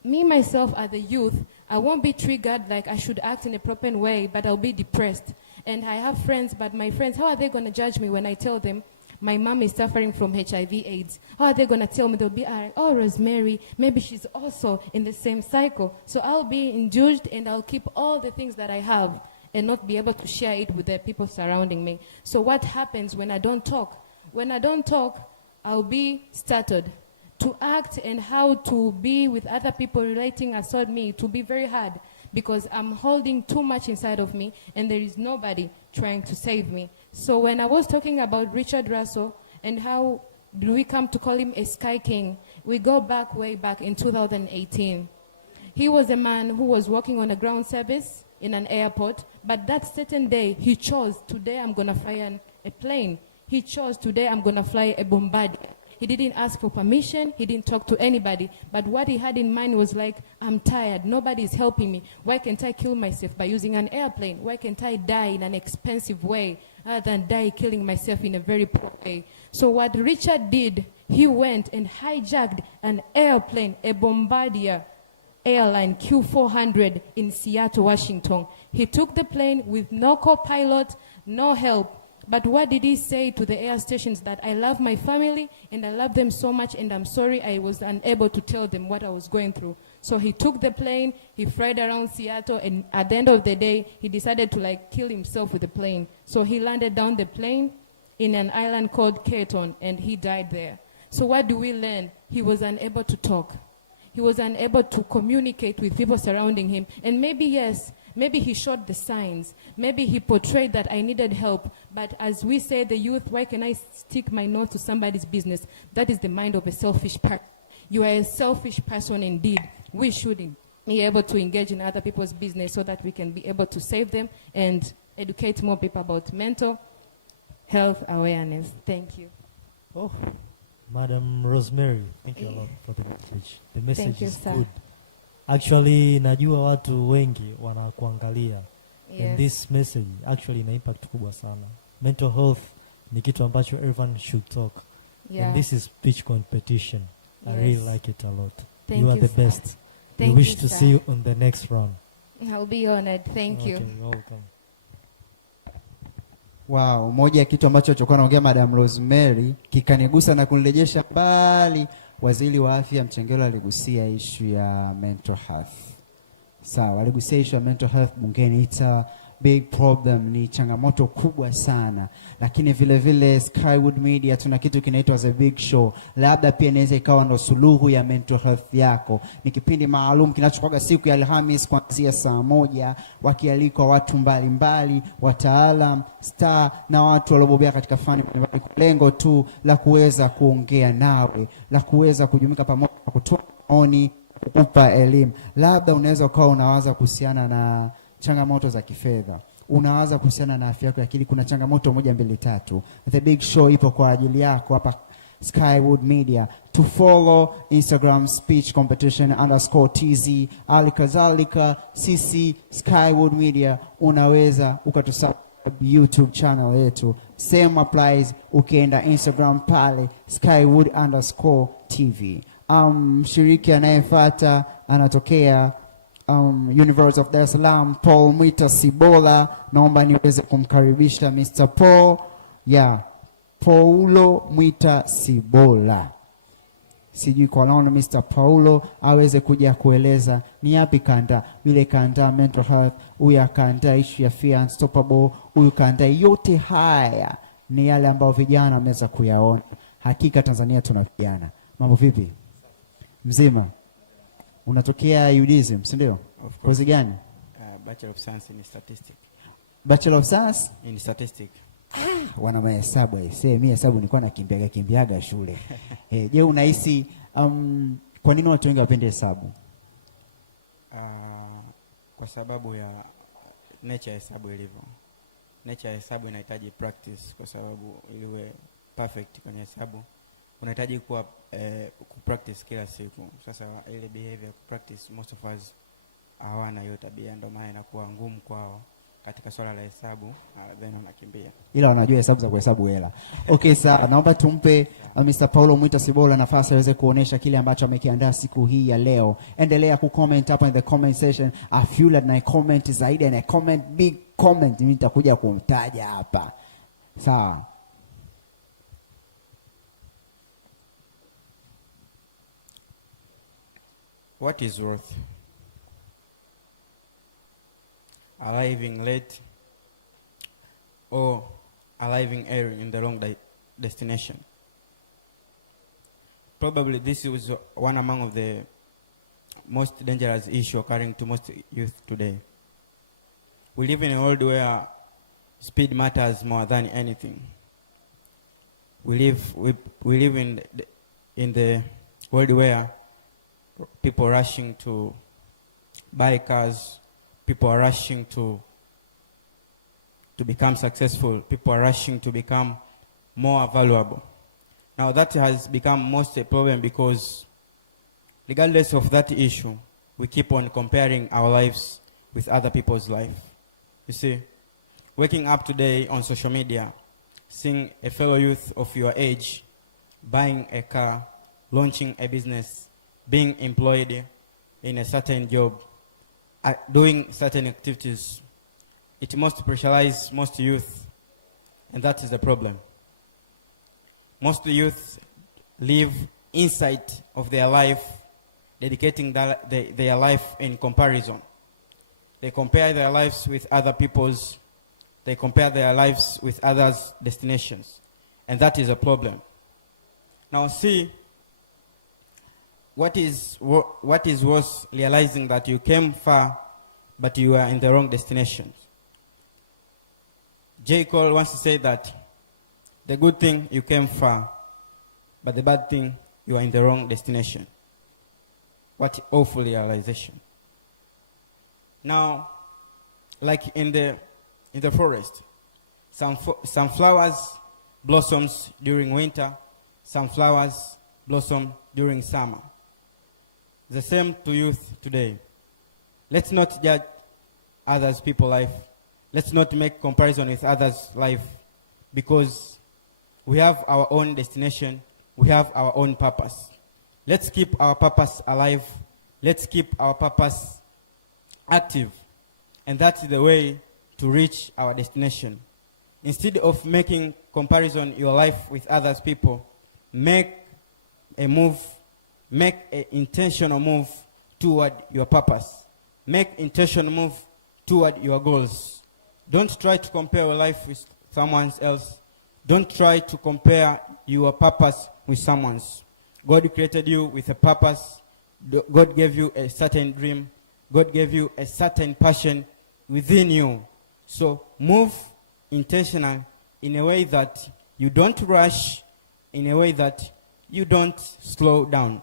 Me, myself, as a youth, I won't be triggered like I should act in a proper way, but I'll be depressed. And I have friends, but my friends, how are they going to judge me when I tell them my mom is suffering from HIV/AIDS? How are they going to tell me? They'll be like, oh, Rosemary, maybe she's also in the same cycle. So I'll be indulged and I'll keep all the things that I have and not be able to share it with the people surrounding me. So what happens when I don't talk? When I don't talk, I'll be startled. To act and how to be with other people relating assault me, to be very hard, because I'm holding too much inside of me and there is nobody trying to save me. So when I was talking about Richard Russell and how do we come to call him a sky king, we go back way back in 2018. He was a man who was working on a ground service in an airport, but that certain day he chose, today I'm going to fly a plane. He chose, today I'm going to fly a Bombardier. He didn't ask for permission. He didn't talk to anybody. But what he had in mind was like, I'm tired. Nobody is helping me. Why can't I kill myself by using an airplane? Why can't I die in an expensive way rather than die killing myself in a very poor way? So what Richard did, he went and hijacked an airplane, a Bombardier airline Q400 in Seattle, Washington. He took the plane with no co-pilot, no help. But what did he say to the air stations? That I love my family and I love them so much and I'm sorry I was unable to tell them what I was going through. So he took the plane, he fried around Seattle, and at the end of the day, he decided to kill himself with the plane. So he landed down the plane in an island called Caton, and he died there. So what do we learn? He was unable to talk. He was unable to communicate with people surrounding him. And maybe, yes, maybe he showed the signs. Maybe he portrayed that I needed help. But as we say, the youth, why can I stick my nose to somebody's business? That is the mind of a selfish person. You are a selfish person indeed. We should be able to engage in other people's business so that we can be able to save them and educate more people about mental health awareness. Thank you. Oh, Madam Rosemary, thank you a lot for the message. The message is good. Actually, najua watu wengi wanakuangalia. Yes. And this message actually ina impact kubwa sana. Mental health ni kitu ambacho everyone should talk. Yeah. And this is speech competition. Yes. I really like it a lot. Thank you are you, the best. Thank we wish you, to sir. see you on the next round. I'll be honored. Thank you. Okay, welcome. Wow, moja ya kitu ambacho alichokuwa anaongea Madam Rosemary kikanigusa na kunirejesha mbali. Waziri wa Afya Mchengelo aligusia issue ya mental health. Sawa, aligusia issue ya mental health bungeni. It's a big problem, ni changamoto kubwa sana. Lakini vile vile Skywood Media tuna kitu kinaitwa The Big Show. Labda pia inaweza ikawa ndo suluhu ya mental health yako. Ni kipindi maalum kinachokuwa siku ya Alhamis kuanzia 1:00, wakialikwa watu mbalimbali, wataalam, star na watu waliobobea katika fani mbalimbali, lengo tu la kuweza kuongea nawe, la kuweza kujumuika pamoja na kutoa maoni, kukupa elimu. Labda unaweza ukawa unawaza kuhusiana na changamoto za kifedha, unawaza kuhusiana na afya yako ya akili, kuna changamoto 1, 2, 3. The Big Show ipo kwa ajili yako hapa Skywood Media. To follow Instagram speech competition _TZ, alikazalika sisi Skywood Media, unaweza ukatusubscribe YouTube channel yetu. Same applies ukienda Instagram pale Skywood _TV. Mshiriki anayefuata anatokea University of Dar es Salaam, Paul Mwita Sibola. Naomba niweze kumkaribisha Mr. Paul. Paulo Mwita Sibola. Sijui kwa naona Mr. Paulo aweze kuja kueleza ni yapi kanda. Vile kanda mental health, huyu kanda issue ya fear unstoppable, huyu kanda yote haya ni yale ambayo vijana wameweza kuyaona. Hakika Tanzania tuna vijana. Mambo vipi? Mzima? Unatokea Udsm, si ndio? Kozi gani? Bachelor of Science in Statistics. Bachelor of Science in Statistics. Wana mahesabu mimi hesabu nilikuwa nakimbiaga shule. Je, unahisi kwa nini watu wengi wapende hesabu? Kwa sababu ya nature ya hesabu ilivyo. Nature ya hesabu inahitaji practice, kwa sababu iliwe perfect kwenye hesabu unahitaji kuwa kupractice kila siku. Sasa ile behavior practice most of us hawana hiyo tabia, ndio maana inakuwa ngumu kwao katika swala la hesabu, then wanakimbia. Ila wanajua hesabu za kuhesabu hela. Okay, sawa. Naomba tumpe Mr. Paulo Mwita Sibola nafasi aweze kuonesha kile ambacho amekiandaa siku hii ya leo. Endelea kucomment hapa in the comment section. I feel that na comment zaidi na comment big comment mimi nitakuja kumtaja hapa. Sawa. What is worth? Arriving late or arriving early in the wrong destination? Probably this is one among of the most dangerous issue occurring to most youth today. We live in a world where speed matters more than anything. We live in the world where people are rushing to buy cars, people are rushing to become successful, people are rushing to become more valuable. Now that has become most a problem because regardless of that issue, we keep on comparing our lives with other people's life. You see, waking up today on social media, seeing a fellow youth of your age buying a car, launching a business, being employed in a certain job, doing certain activities. It must pressurize most youth, and that is the problem. Most youth live inside of their life, dedicating their life in comparison. They compare their lives with other people's. They compare their lives with others' destinations. And that is a problem. Now see, what is worse, realizing that you came far, but you are in the wrong destination. J. Cole wants to say that the good thing, you came far, but the bad thing, you are in the wrong destination. What awful realization. Now, like in the forest, some flowers blossoms during winter, some flowers blossom during summer. The same to youth today. Let's not judge others' people's life. Let's not make comparison with others' life, because we have our own destination, we have our own purpose. Let's keep our purpose alive. Let's keep our purpose active. And that's the way to reach our destination. Instead of making comparison your life with others people, make a move, make an intentional move toward your purpose. Make intentional move toward your goals. Don't try to compare your life with someone else. Don't try to compare your purpose with someone's. God created you with a purpose. God gave you a certain dream. God gave you a certain passion within you. So move intentional in a way that you don't rush, in a way that you don't slow down.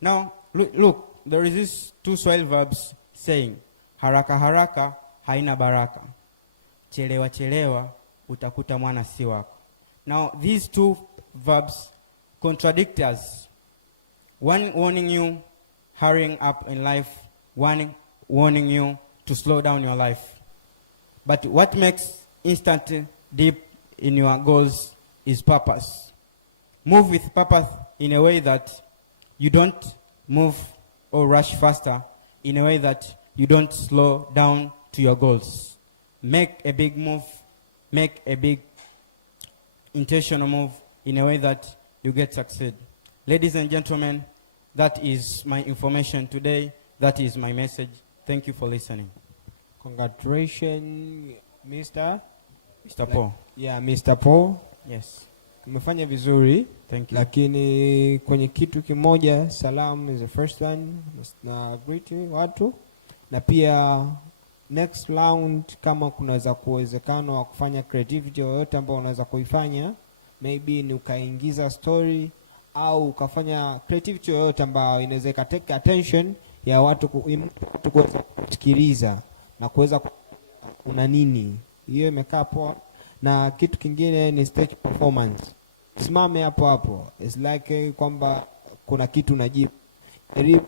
Now, look, there is these two Swahili verbs saying, haraka haraka haina baraka. Chelewa chelewa utakuta mwana si wako. Now, these two verbs contradict us. One warning you, hurrying up in life. One warning you to slow down your life. But what makes instant deep in your goals is purpose. Move with purpose in a way that you don't move or rush faster, in a way that you don't slow down to your goals. Make a big move, make a big intentional move in a way that you get succeed. Ladies and gentlemen, that is my information today. That is my message. Thank you for listening. Congratulations, Mr. Paul. Yeah, Mr. Paul. Yes. Umefanya vizuri. Thank you. Lakini kwenye kitu kimoja, salam is the first one. Na greet watu. Na pia next round, kama kunaweza kuwezekano wa kufanya creativity yoyote ambayo unaweza kuifanya, maybe ni ukaingiza story au ukafanya creativity yoyote ambayo inaweza take attention ya watu kuweza kusikiliza na kuweza una nini. Hiyo imekaa poa. Na kitu kingine ni stage performance. Simame hapo hapo. It's like kwamba kuna kitu unajibu. Jaribu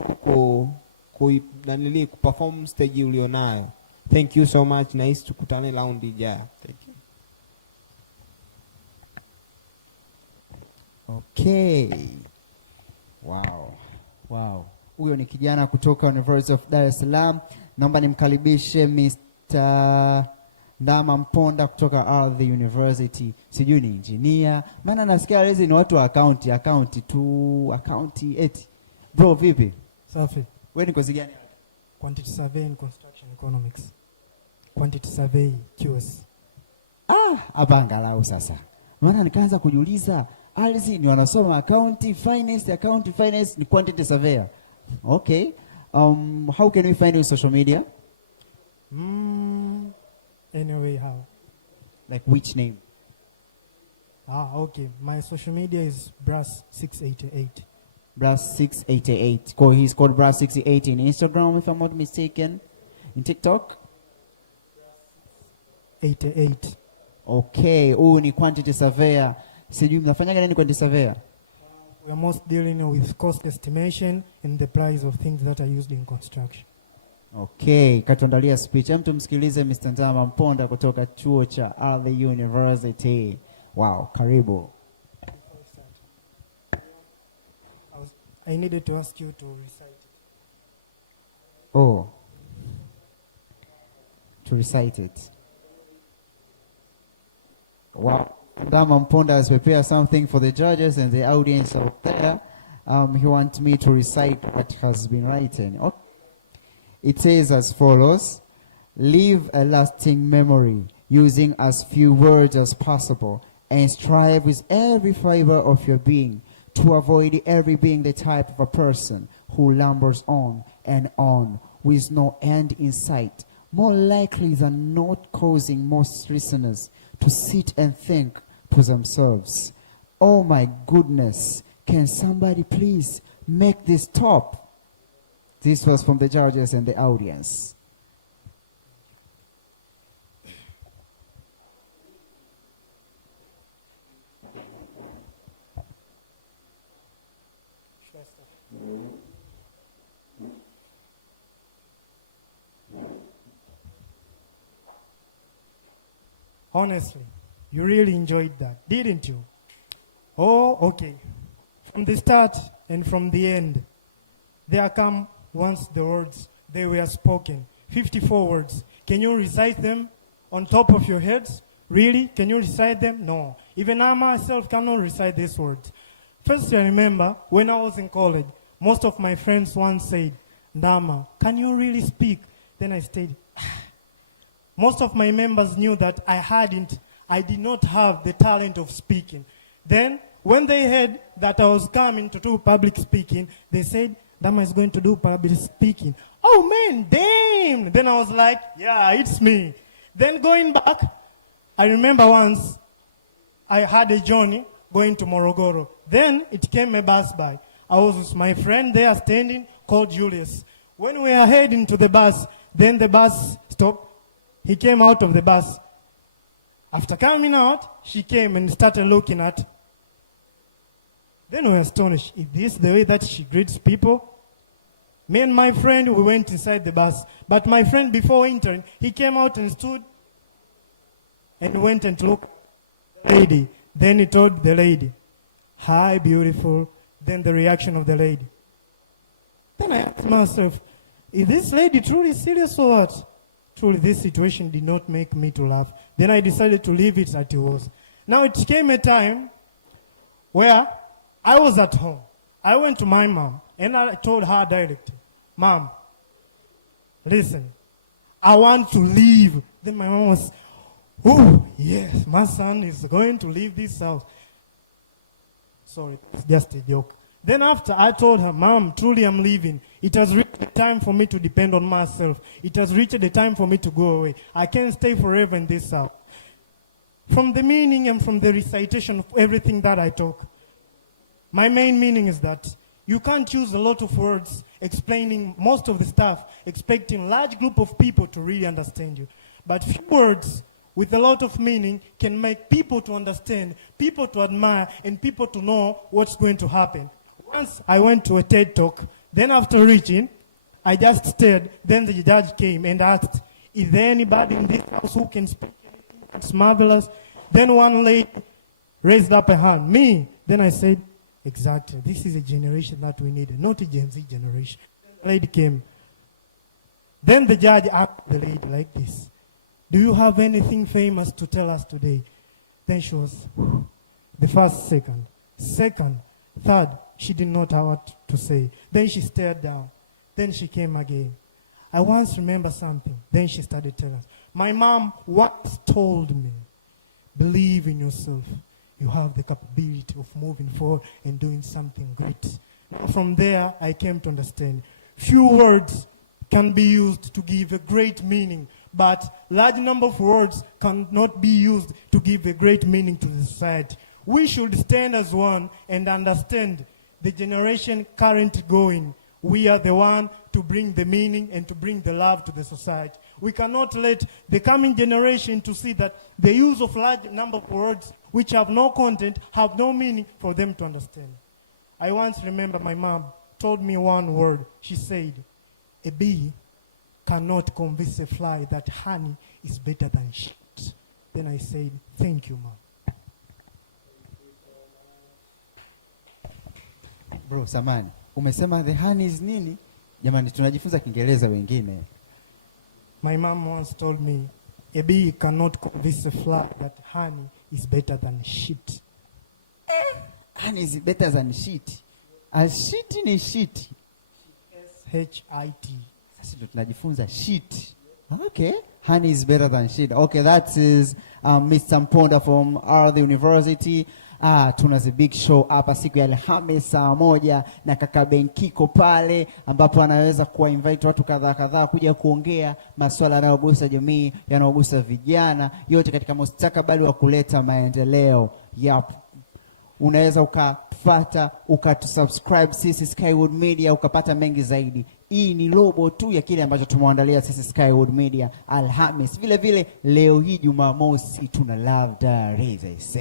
kuperform stage ulionayo. Thank you so much. Nice tukutane round ijayo. Thank you. Okay. Wow. Huyo ni kijana kutoka University of Dar es Salaam. Naomba nimkaribishe Mr. Ndama Mponda kutoka Ardhi University. Sijui ni engineer. Maana nasikia lezi ni watu wa accounti eti. Bro, vipi? Safi. Wewe ni kozi gani? Quantity survey and construction economics. Quantity survey QS. Hapa angalau sasa. Maana nikaanza kujiuliza, ardhi ni wanasoma accounting finance ni quantity surveyor. Okay. How can we find you on social media? Anyway, how? Like which name? Okay. My social media is Brass688. Brass688. He's called Brass688 in Instagram, if I'm not mistaken. In TikTok? 88. Okay. Ni quantity surveyor. Sijui mnafanyaga nini quantity surveyor? We are most dealing with cost estimation and the price of things that are used in construction. Okay, katuandalia speech. Tumsikilize Mr. Ndama Mponda kutoka chuo cha Ardhi University. Wow, karibu. I needed to ask you to recite it. Oh. To recite it. Wow. Dama Mponda has prepared something for the judges and the audience out there. He wants me to recite what has been written. Okay. It says as follows: leave a lasting memory using as few words as possible, and strive with every fiber of your being to avoid ever being the type of a person who lumbers on and on with no end in sight, more likely than not causing most listeners to sit and think to themselves, oh my goodness, can somebody please make this stop? This was from the judges and the audience. Honestly, you really enjoyed that, didn't you? Oh, okay. From the start and from the end, there come once the words, they were spoken. 54 words. Can you recite them on top of your heads? Really? Can you recite them? No. Even I myself cannot recite these words. First, I remember when I was in college, most of my friends once said, Dama, can you really speak? Then I stayed. Most of my members knew that I did not have the talent of speaking. Then, when they heard that I was coming to do public speaking, they said, Dama is going to do public speaking. Oh man, damn! Then I was like, yeah, it's me. Then going back, I remember once I had a journey going to Morogoro. Then it came a bus by. I was with my friend there standing called Julius. When we were heading to the bus, then the bus stopped. He came out of the bus. After coming out, she came and started looking at. Then we were astonished. Is this the way that she greets people? Me and my friend, we went inside the bus. But my friend, before entering, he came out and stood and went and looked at the lady. Then he told the lady, hi, beautiful. Then the reaction of the lady. Then I asked myself, is this lady truly serious or what? Truly, this situation did not make me to laugh. Then I decided to leave it as it was. Now it came a time where I was at home. I went to my mom and I told her directly, Mom, listen, I want to leave. Then my mom was, oh, yes, my son is going to leave this house. Sorry, it's just a joke. Then after I told her, Mom, truly I'm leaving. It has reached the time for me to depend on myself. It has reached the time for me to go away. I can't stay forever in this house. From the meaning and from the recitation of everything that I talk, my main meaning is that you can't use a lot of words explaining most of the stuff, expecting a large group of people to really understand you. But few words with a lot of meaning can make people to understand, people to admire, and people to know what's going to happen. Once I went to a TED Talk, then after reaching, I just stared. Then the judge came and asked, is there anybody in this house who can speak anything that's marvelous? Then one lady raised up a hand, me. Then I said, exactly, this is a generation that we needed, not a Gen Z generation. The lady came. Then the judge asked the lady like this, do you have anything famous to tell us today? Then she was, the first, second, third, she did not know what to say. Then she stared down. Then she came again. I once remember something. Then she started telling us. My mom once told me, believe in yourself. You have the capability of moving forward and doing something great. Now from there, I came to understand. Few words can be used to give a great meaning, but large number of words cannot be used to give a great meaning to the society. We should stand as one and understand the generation currently going. We are the one to bring the meaning and to bring the love to the society. We cannot let the coming generation to see that the use of large number of words which have no content, have no meaning for them to understand. I once remember my mom told me one word. She said, a bee cannot convince a fly that honey is better than shit. Then I said, thank you, Mom. Bro, Samani, Umesema the honey is nini? Jamani, tunajifunza Kiingereza wengine. My mom once told me, a bee cannot convince a fly that honey is better than shit. Honey is better than shit. Shit ni shit. S-H-I-T. Sasa ndo tunajifunza shit. Okay. Honey is better than shit. Okay, that is Mr. Mponda from Ardhi University. Tuna the big show hapa siku ya Alhamisi saa 1 na kaka Benkiko pale, ambapo anaweza kuwa invite watu kadhaa kuja kuongea masuala yanayogusa jamii, yanayogusa vijana, yote katika mustakabali wa kuleta maendeleo. Unaweza ukafuata, ukatusubscribe sisi Skywood Media, ukapata mengi zaidi. Hii ni robo tu ya kile ambacho tumeandalia sisi Skywood Media Alhamis. Vile vile leo hii Jumamosi tuna Love Diaries.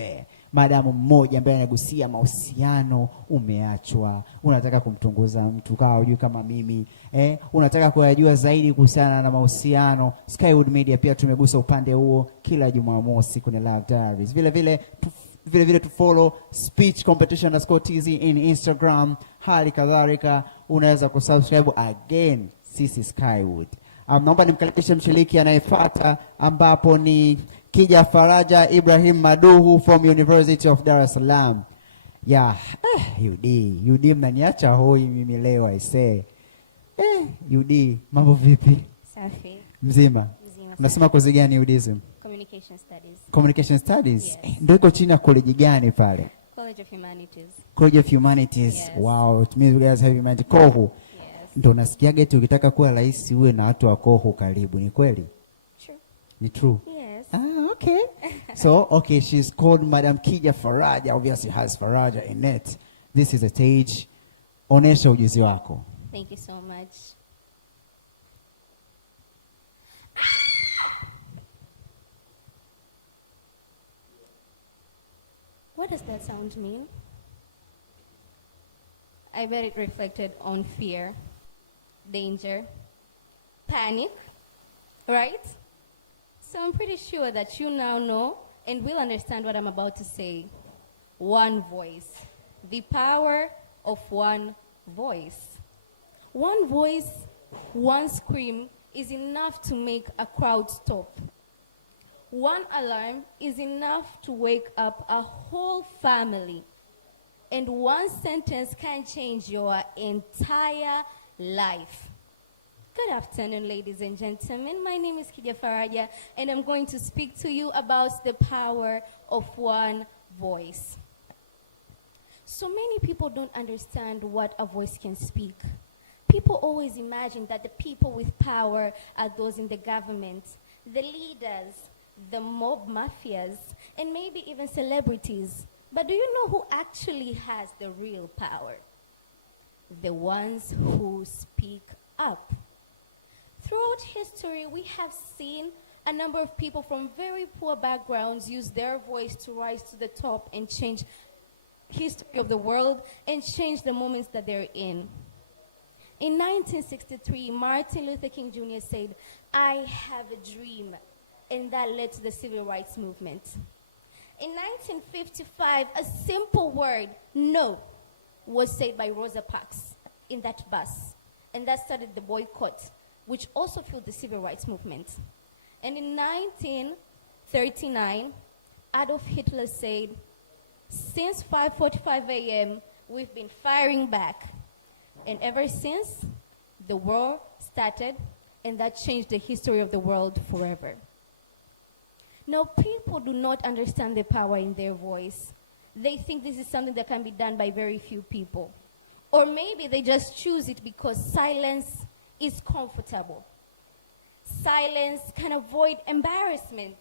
Madamu mmoja ambaye anagusia mahusiano, umeachwa, unataka kumtongoza mtu kama hujui kama mimi, unataka kuyajua zaidi kuhusiana na mahusiano, Skywood Media pia tumegusa upande huo kila Jumamosi kwenye Love Diaries. Vile vile tu follow speech competition_tz in Instagram. Hali kadhalika unaweza kusubscribe again sisi Skywood. Naomba nimkaribishe mshiriki anayefuata, ambapo ni Kija Faraja Ibrahim Maduhu from University of Dar es Salaam. UD mnaniacha hoi mimi leo I say. UD, mambo vipi? Safi. Mzima. Unasema kozi gani Udsm? Communication Studies. Communication Studies? Yes. Ndio iko chini ya college gani pale? College of Humanities. College of Humanities. Yes. Wow, it means you guys have humanity. Kohu. Yes. Ndio nasikiaga eti ukitaka kuwa rais uwe na watu wa Kohu karibu. Ni kweli? True. Ni true? Yes. Okay. So, okay, she's called Madam Kija Faraja. Obviously has Faraja in it. This is a stage. Onesha ujuzi wako. Thank you so much. What does that sound mean? I bet it reflected on fear, danger, panic, right? So I'm pretty sure that you now know and will understand what I'm about to say. One voice. The power of one voice. One voice, one scream is enough to make a crowd stop. One alarm is enough to wake up a whole family. And one sentence can change your entire life. Good afternoon, ladies and gentlemen. My name is Kija Faraja, and I'm going to speak to you about the power of one voice. So many people don't understand what a voice can speak. People always imagine that the people with power are those in the government, the leaders, the mob mafias, and maybe even celebrities. But do you know who actually has the real power? The ones who speak up. Throughout history, we have seen a number of people from very poor backgrounds use their voice to rise to the top and change history of the world and change the moments that they're in. In 1963, Martin Luther King Jr. said, "I have a dream," and that led to the civil rights movement. In 1955, a simple word, "no," was said by Rosa Parks in that bus, and that started the boycott, which also fueled the civil rights movement. And in 1939, Adolf Hitler said, "Since 5:45 a.m., we've been firing back." And ever since, the war started, and that changed the history of the world forever. Now, people do not understand the power in their voice. They think this is something that can be done by very few people. Or maybe they just choose it because silence is comfortable. Silence can avoid embarrassment.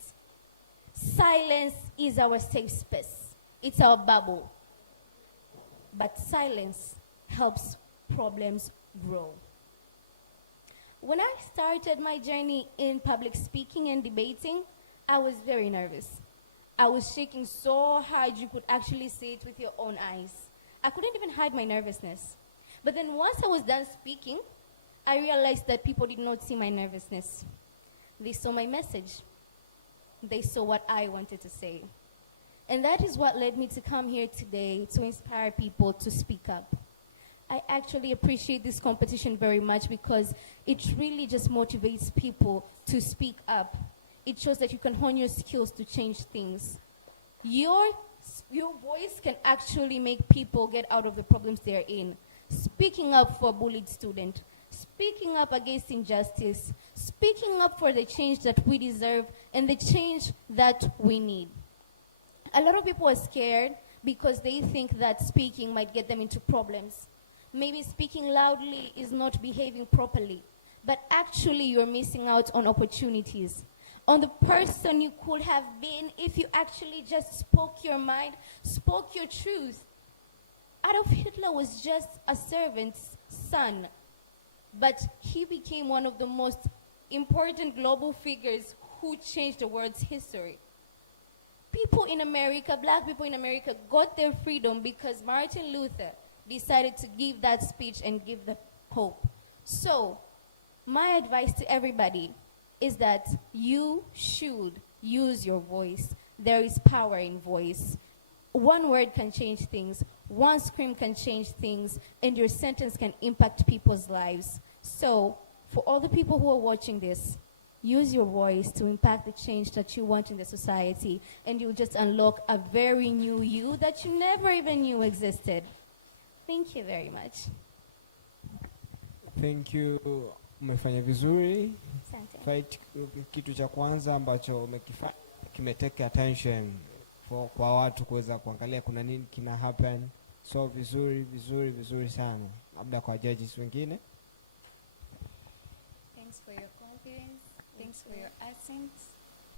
Silence is our safe space. It's our bubble. But silence helps problems grow. When I started my journey in public speaking and debating, I was very nervous. I was shaking so hard you could actually see it with your own eyes. I couldn't even hide my nervousness. But then once I was done speaking, I realized that people did not see my nervousness. They saw my message. They saw what I wanted to say. And that is what led me to come here today to inspire people to speak up. I actually appreciate this competition very much because it really just motivates people to speak up. It shows that you can hone your skills to change things. Your voice can actually make people get out of the problems they're in. Speaking up for a bullied student, speaking up against injustice, speaking up for the change that we deserve and the change that we need. A lot of people are scared because they think that speaking might get them into problems. Maybe speaking loudly is not behaving properly, but actually you're missing out on opportunities, on the person you could have been if you actually just spoke your mind, spoke your truth. Adolf Hitler was just a servant's son, but he became one of the most important global figures who changed the world's history. People in America, black people in America, got their freedom because Martin Luther decided to give that speech and give the hope. So, my advice to everybody is that you should use your voice. There is power in voice. One word can change things, one scream can change things, and your sentence can impact people's lives. So, for all the people who are watching this, use your voice to impact the change that you want in the society, and you'll just unlock a very new you that you never even knew existed. Thank you very much. Thank you. Umefanya vizuri. Asante. Fight, kitu cha kwanza ambacho umekifanya kimeteka attention kwa watu kuweza kuangalia kuna nini kina happen. So vizuri sana. Labda kwa judges wengine. Thanks for your confidence. Thanks for your accents.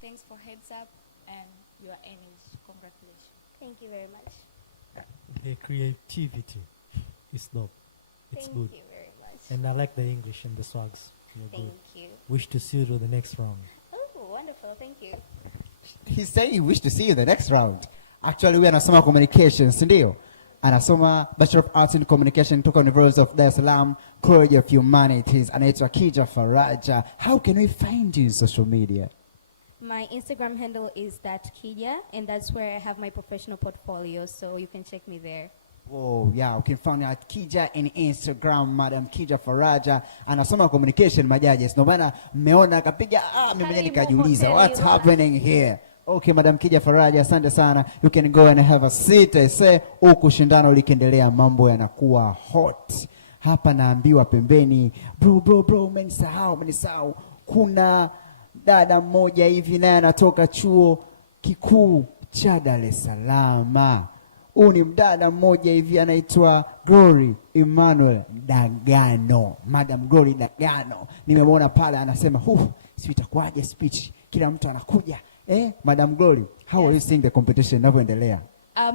Thanks for heads up and your energy. Congratulations. Thank you very much. The creativity is dope. It's Thank good. you very much. And I like the English and the swags. You're Thank good. you. Wish to see you to the next round. Oh, wonderful. Thank you. He's saying he wish to see you the next round. Actually, we anasoma communications, ndio? Anasoma Bachelor of Arts in Communication kutoka University of Dar es Salaam, College of Humanities. Anaitwa Kija Faraja. How can we find you in social media? My Instagram handle is @Kija, and that's where I have my professional portfolio, so you can check me there. Oh, yeah, you can find at Kija in Instagram, Madam Kija Faraja. Anasoma communication, majaji. No maana mmeona akapiga mimi nikajiuliza what's happening here. Okay, Madam Kija Faraja, asante sana. You can go and have a seat. I say, huku shindano likiendelea mambo yanakuwa hot. Hapa naambiwa pembeni, bro, umenisahau. Kuna dada mmoja hivi naye anatoka chuo kikuu cha Dar es Salaam. Huyu ni mdada mmoja hivi anaitwa Glory Emmanuel Dagano. Madam Glory Dagano. Nimemwona pale anasema, si itakuwaje speech? Kila mtu anakuja. Madam Glory, how are you seeing the competition inavyoendelea?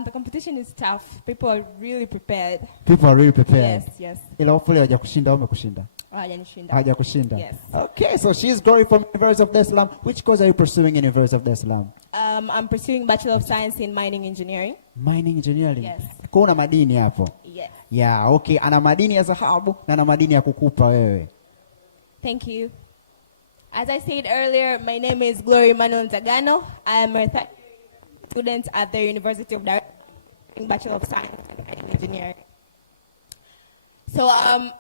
The competition is tough. People are really prepared. People are really prepared. Yes. Ila hopefully hawajakushinda au umekushinda? Hawajakushinda. Yes. Okay, so she's Glory from University of Dar es Salaam. Which course are you pursuing in University of Dar es Salaam? I'm pursuing Bachelor of Science in Mining Engineering. Mining Engineering? Yes. Kwa una madini hapo? Yes. Yeah, okay. Ana madini ya dhahabu na ana madini ya kukupa wewe. Thank you. As I said earlier, my name is Glory Emmanuel Dagano. I am a third student at the University of Dar es Salaam, Bachelor of Science in Mining Engineering. So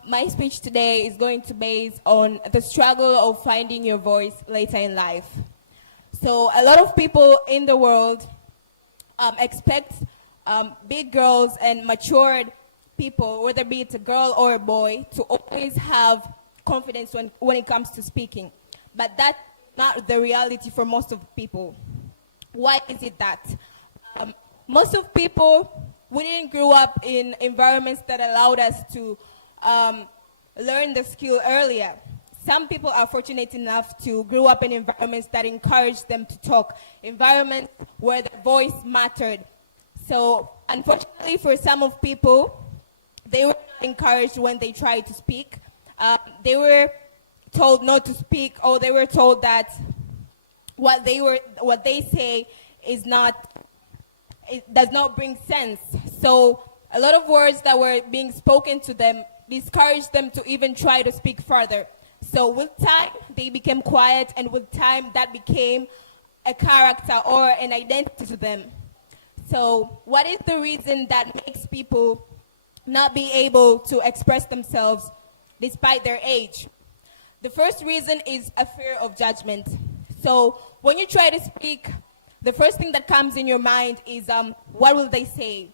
my speech today is going to base on the struggle of finding your voice later in life. So a lot of people in the world expect big girls and matured people, whether be it a girl or a boy, to always have confidence when it comes to speaking. But that's not the reality for most of people. Why is it that? Most of people, we didn't grow up in environments that allowed us to learn the skill earlier. Some people are fortunate enough to grow up in environments that encourage them to talk, environments where the voice mattered. So unfortunately for some of people, they were not encouraged when they tried to speak. They were told not to speak, or they were told that what they say does not bring sense. So a lot of words that were being spoken to them discouraged them to even try to speak further. So with time, they became quiet, and with time, that became a character or an identity to them. So what is the reason that makes people not be able to express themselves despite their age. The first reason is a fear of judgment. So when you try to speak, the first thing that comes in your mind is, what will they say?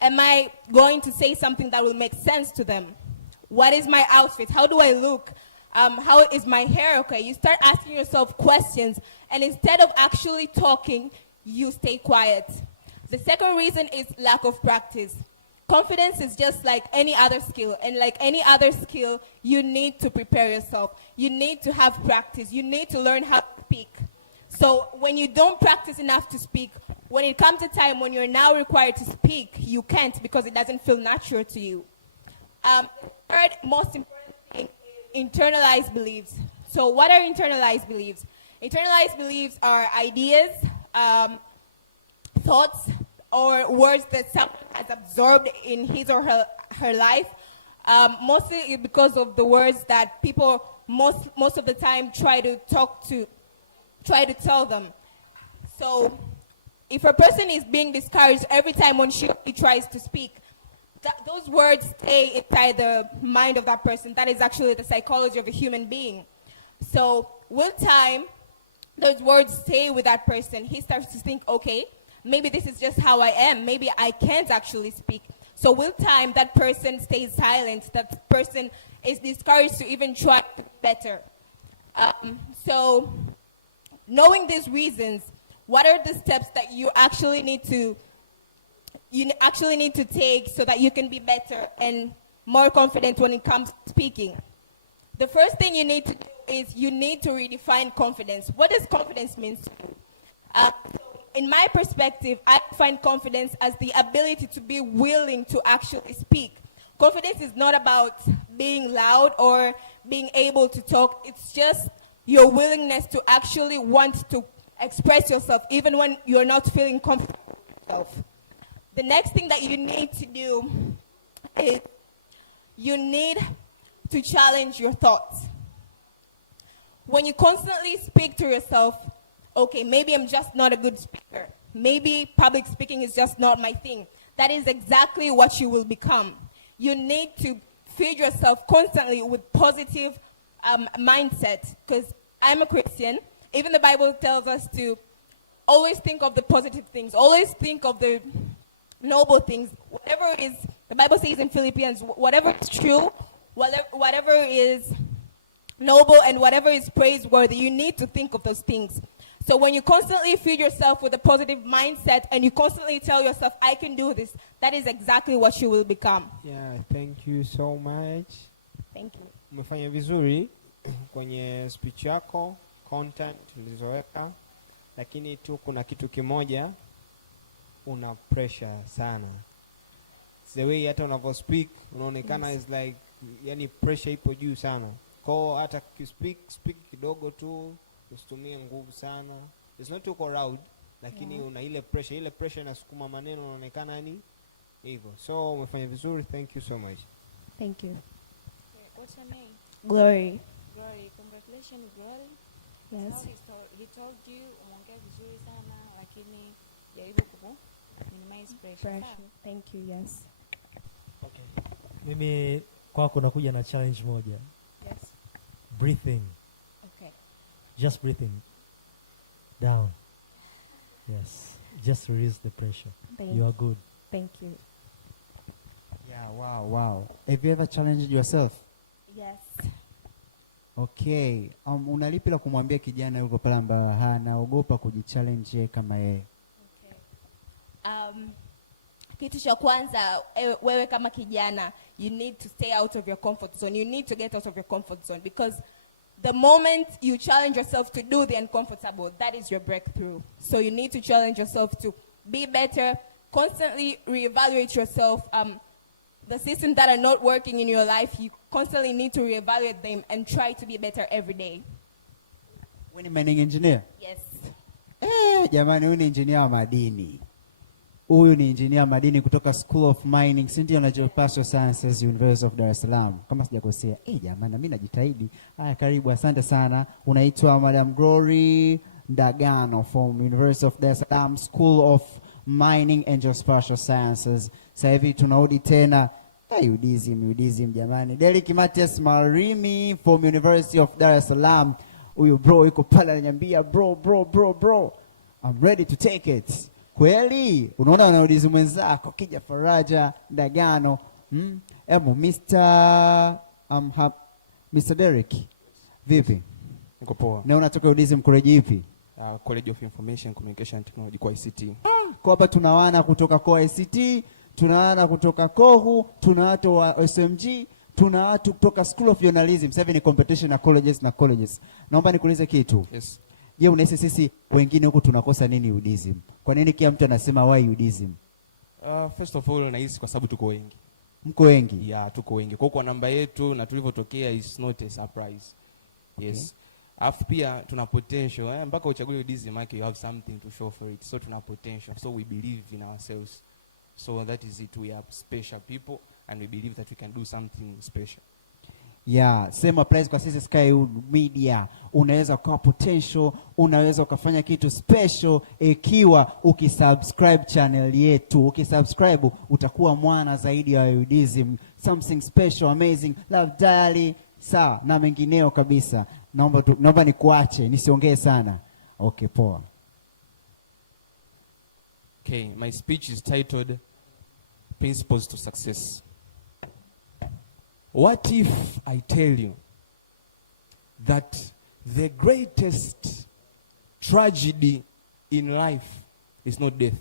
Am I going to say something that will make sense to them? What is my outfit? How do I look? How is my hair okay? You start asking yourself questions, and instead of actually talking, you stay quiet. The second reason is lack of practice. Confidence is just like any other skill, and like any other skill, you need to prepare yourself. You need to have practice. You need to learn how to speak. So when you don't practice enough to speak, when it comes a time when you're now required to speak, you can't because it doesn't feel natural to you. Third most important thing is internalized beliefs. So what are internalized beliefs? Internalized beliefs are ideas, thoughts, or words that someone has absorbed in his or her life. Mostly because of the words that people most of the time try to tell them. So if a person is being discouraged every time when he tries to speak, those words stay inside the mind of that person. That is actually the psychology of a human being. So with time, those words stay with that person. He starts to think, okay, maybe this is just how I am. Maybe I can't actually speak. So with time, that person stays silent. That person is discouraged to even try to be better. So knowing these reasons, what are the steps that you actually need to take so that you can be better and more confident when it comes to speaking? The first thing you need to do is you need to redefine confidence. What does confidence mean to you? In my perspective, I find confidence as the ability to be willing to actually speak. Confidence is not about being loud or being able to talk. It's just your willingness to actually want to express yourself even when you're not feeling comfortable with yourself. The next thing that you need to do is you need to challenge your thoughts. When you constantly speak to yourself, okay, maybe I'm just not a good speaker. Maybe public speaking is just not my thing. That is exactly what you will become. You need to feed yourself constantly with positive mindset, because I'm a Christian. Even the Bible tells us to always think of the positive things. Always think of the noble things. Whatever is, the Bible says in Philippians, whatever is true, whatever is noble, and whatever is praiseworthy, you need to think of those things. So when you constantly feed yourself with a positive mindset and you constantly tell yourself, I can do this, that is exactly what you will become. Yeah, thank you so much. Thank you. Umefanya vizuri kwenye speech yako, content ulizoweka, lakini tu kuna kitu kimoja, una pressure sana. The way hata unavyo speak unaonekana is like, yani pressure ipo juu sana. Kwa hata speak kidogo tu, usitumie nguvu sana. It's not too loud, lakini una ile pressure inasukuma maneno, unaonekana yani hivyo. So umefanya vizuri, thank you so much. Thank you. What's your name? Glory. Glory, congratulations Glory. Yes. So he told you umeongea vizuri sana, lakini jaribu ku minimize pressure. Thank you, yes. Okay. Mimi kwako nakuja na challenge moja. Yes. Breathing. Okay. Just breathing down. Yes. Just release the pressure. You are good. Thank you. Yeah, wow. Have you ever challenged yourself? Yes. Okay. Unalipi la kumwambia kijana yuko pale ambaye hanaogopa kujichallenge kama yeye? Kitu cha kwanza, wewe kama kijana, you need to stay out of your comfort zone. You need to get out of your comfort zone, because the moment you challenge yourself to do the uncomfortable, that is your breakthrough. So you need to challenge yourself to be better, constantly reevaluate yourself. The systems that are not working in your life, you constantly need to reevaluate them and try to be better every day. Wewe ni mining engineer? Yes. Jamani, huyu ni engineer wa madini. Huyu ni engineer madini kutoka School of Mining, si ndio? Na Geopasture Sciences, University of Dar es Salaam, kama sijakosea. Jamani, mimi najitahidi. Karibu, asante sana. Unaitwa Madam Glory Ndagano from University of Dar es Salaam, School of Mining and Geopasture Sciences. Sasa hivi tunarudi tena Udsm jamani. Derek Matias Marimi from University of Dar es Salaam. Huyu bro yuko pale ananiambia bro. I'm ready to take it. Kweli, unaona na Udsm mwenzako kija Faraja Dagano. Mr. Derek. Vipi? Niko poa. Na unatoka Udsm college ipi? College of Information Communication Technology kwa ICT. Kwa hapa tunawana kutoka kwa ICT, tunawana kutoka Kohu, tuna watu wa SMG, tuna watu kutoka School of Journalism. Sasa ni competition na colleges. Naomba nikuulize kitu. Yes. Je, unahisi sisi wengine huku tunakosa nini Udsm? Kwa nini kila mtu anasema why Udsm? First of all nahisi kwa sababu tuko wengi. Mko wengi? Yeah, tuko wengi. Kwa namba yetu na tulivyotokea is not a surprise. Yes. Afu pia tuna potential mpaka uchagulie Udsm yake you have something to show for it. So tuna potential. So we believe in ourselves. So that is it, we are special people and we believe that we can do something special. Yeah, same applies kwa sisi Sky Media. Unaweza kuwa potential, unaweza ukafanya kitu special ikiwa ukisubscribe channel yetu. Ukisubscribe utakuwa mwana zaidi wa Udsm, something special, amazing, love diary, sawa na mengineo kabisa. Naomba nikuache nisiongee sana. Okay, poa. Okay, my speech is titled Principles to Success. What if I tell you that the greatest tragedy in life is not death,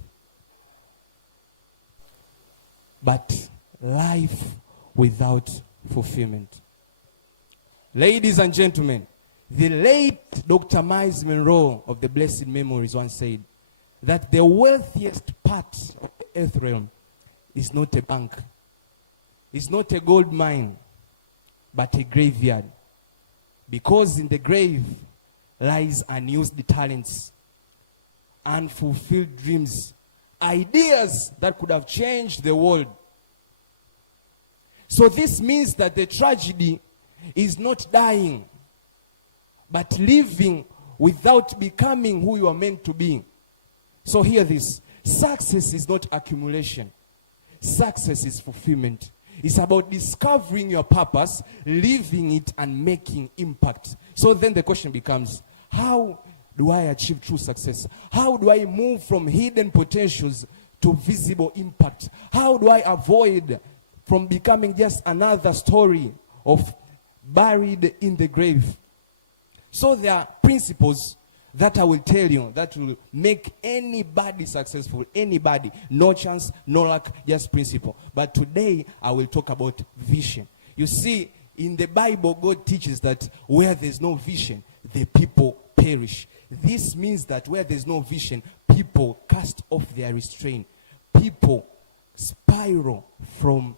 but life without fulfillment? Ladies and gentlemen, the late Dr. Miles Monroe of the blessed memories once said that the wealthiest part of the earth realm is not a bank, it's not a gold mine, but a graveyard. Because in the grave lies unused talents, unfulfilled dreams, ideas that could have changed the world. So this means that the tragedy is not dying, but living without becoming who you are meant to be. So hear this. Success is not accumulation. Success is fulfillment. It's about discovering your purpose, living it, and making impact. So then the question becomes, how do I achieve true success? How do I move from hidden potentials to visible impact? How do I avoid from becoming just another story of buried in the grave? So there are principles that I will tell you that will make anybody successful. Anybody. No chance, no luck, just principle. But today I will talk about vision. You see, in the Bible, God teaches that where there's no vision, the people perish. This means that where there's no vision, people cast off their restraint. People spiral from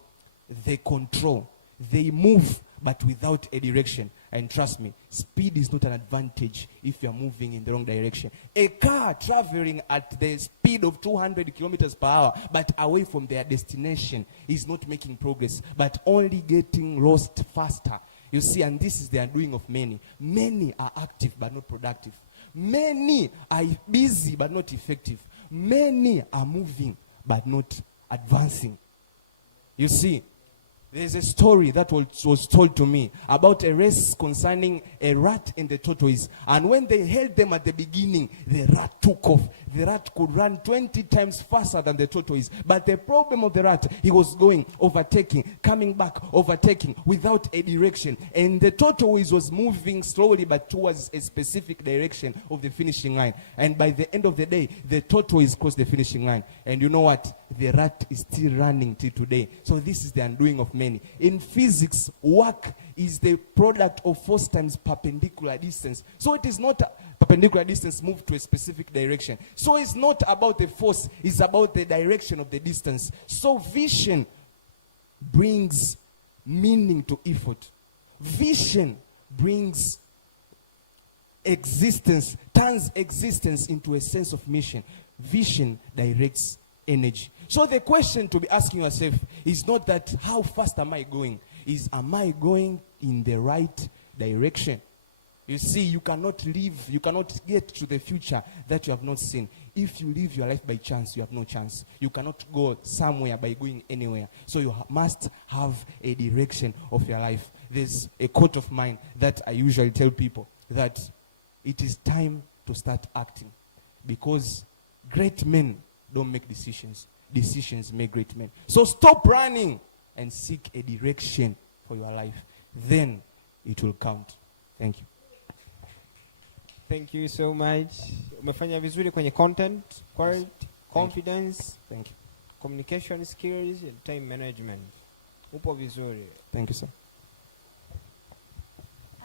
the control. They move but without a direction. And trust me, speed is not an advantage if you are moving in the wrong direction. A car traveling at the speed of 200 kilometers per hour, but away from their destination, is not making progress, but only getting lost faster. You see, and this is the undoing of many. Many are active but not productive. Many are busy but not effective. Many are moving but not advancing. You see, there's a story that was told to me about a race concerning a rat and the tortoise. And when they held them at the beginning, the rat took off. The rat could run 20 times faster than the tortoise. But the problem of the rat, he was going, overtaking, coming back, overtaking, without a direction. And the tortoise was moving slowly but towards a specific direction of the finishing line. And by the end of the day, the tortoise crossed the finishing line. And you know what? The rat is still running till today. So this is the undoing of many. In physics, work is the product of force times perpendicular distance. So it is not perpendicular distance moved to a specific direction. So it's not about the force, it's about the direction of the distance. So vision brings meaning to effort. Vision brings existence, turns existence into a sense of mission. Vision directs energy. So the question to be asking yourself is not that how fast am I going, is am I going in the right direction? You see, you cannot get to the future that you have not seen. If you live your life by chance, you have no chance. You cannot go somewhere by going anywhere. So you must have a direction of your life. There's a quote of mine that I usually tell people, that it is time to start acting. Because great men don't make decisions. Decisions make great men. So stop running and seek a direction for your life. Then it will count. Thank you. Thank you so much. Umefanya vizuri kwenye content, quality, confidence, thank you. Communication skills and time management. Upo vizuri. Thank you, sir.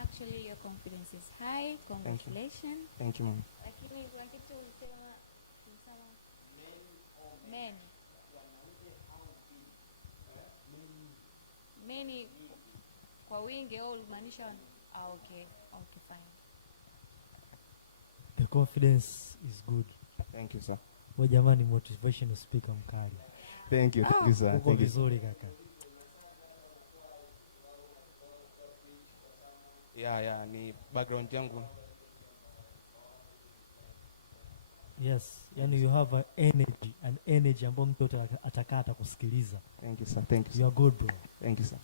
Actually, your confidence is high. Congratulations. Thank you, ma'am. Lakini kuna kitu ulisema men. Many kwa wingi au maanisha okay. Okay, fine. The confidence is good. Thank you, sir. Wewe jamani, motivational speaker mkali. Thank you, sir. Uko vizuri kaka. Yeah, ni background yangu. Yes, yani you have an energy ambayo mtu atakaa atakusikiliza. Thank you, sir. Thank you. You are good, bro. Thank you, sir.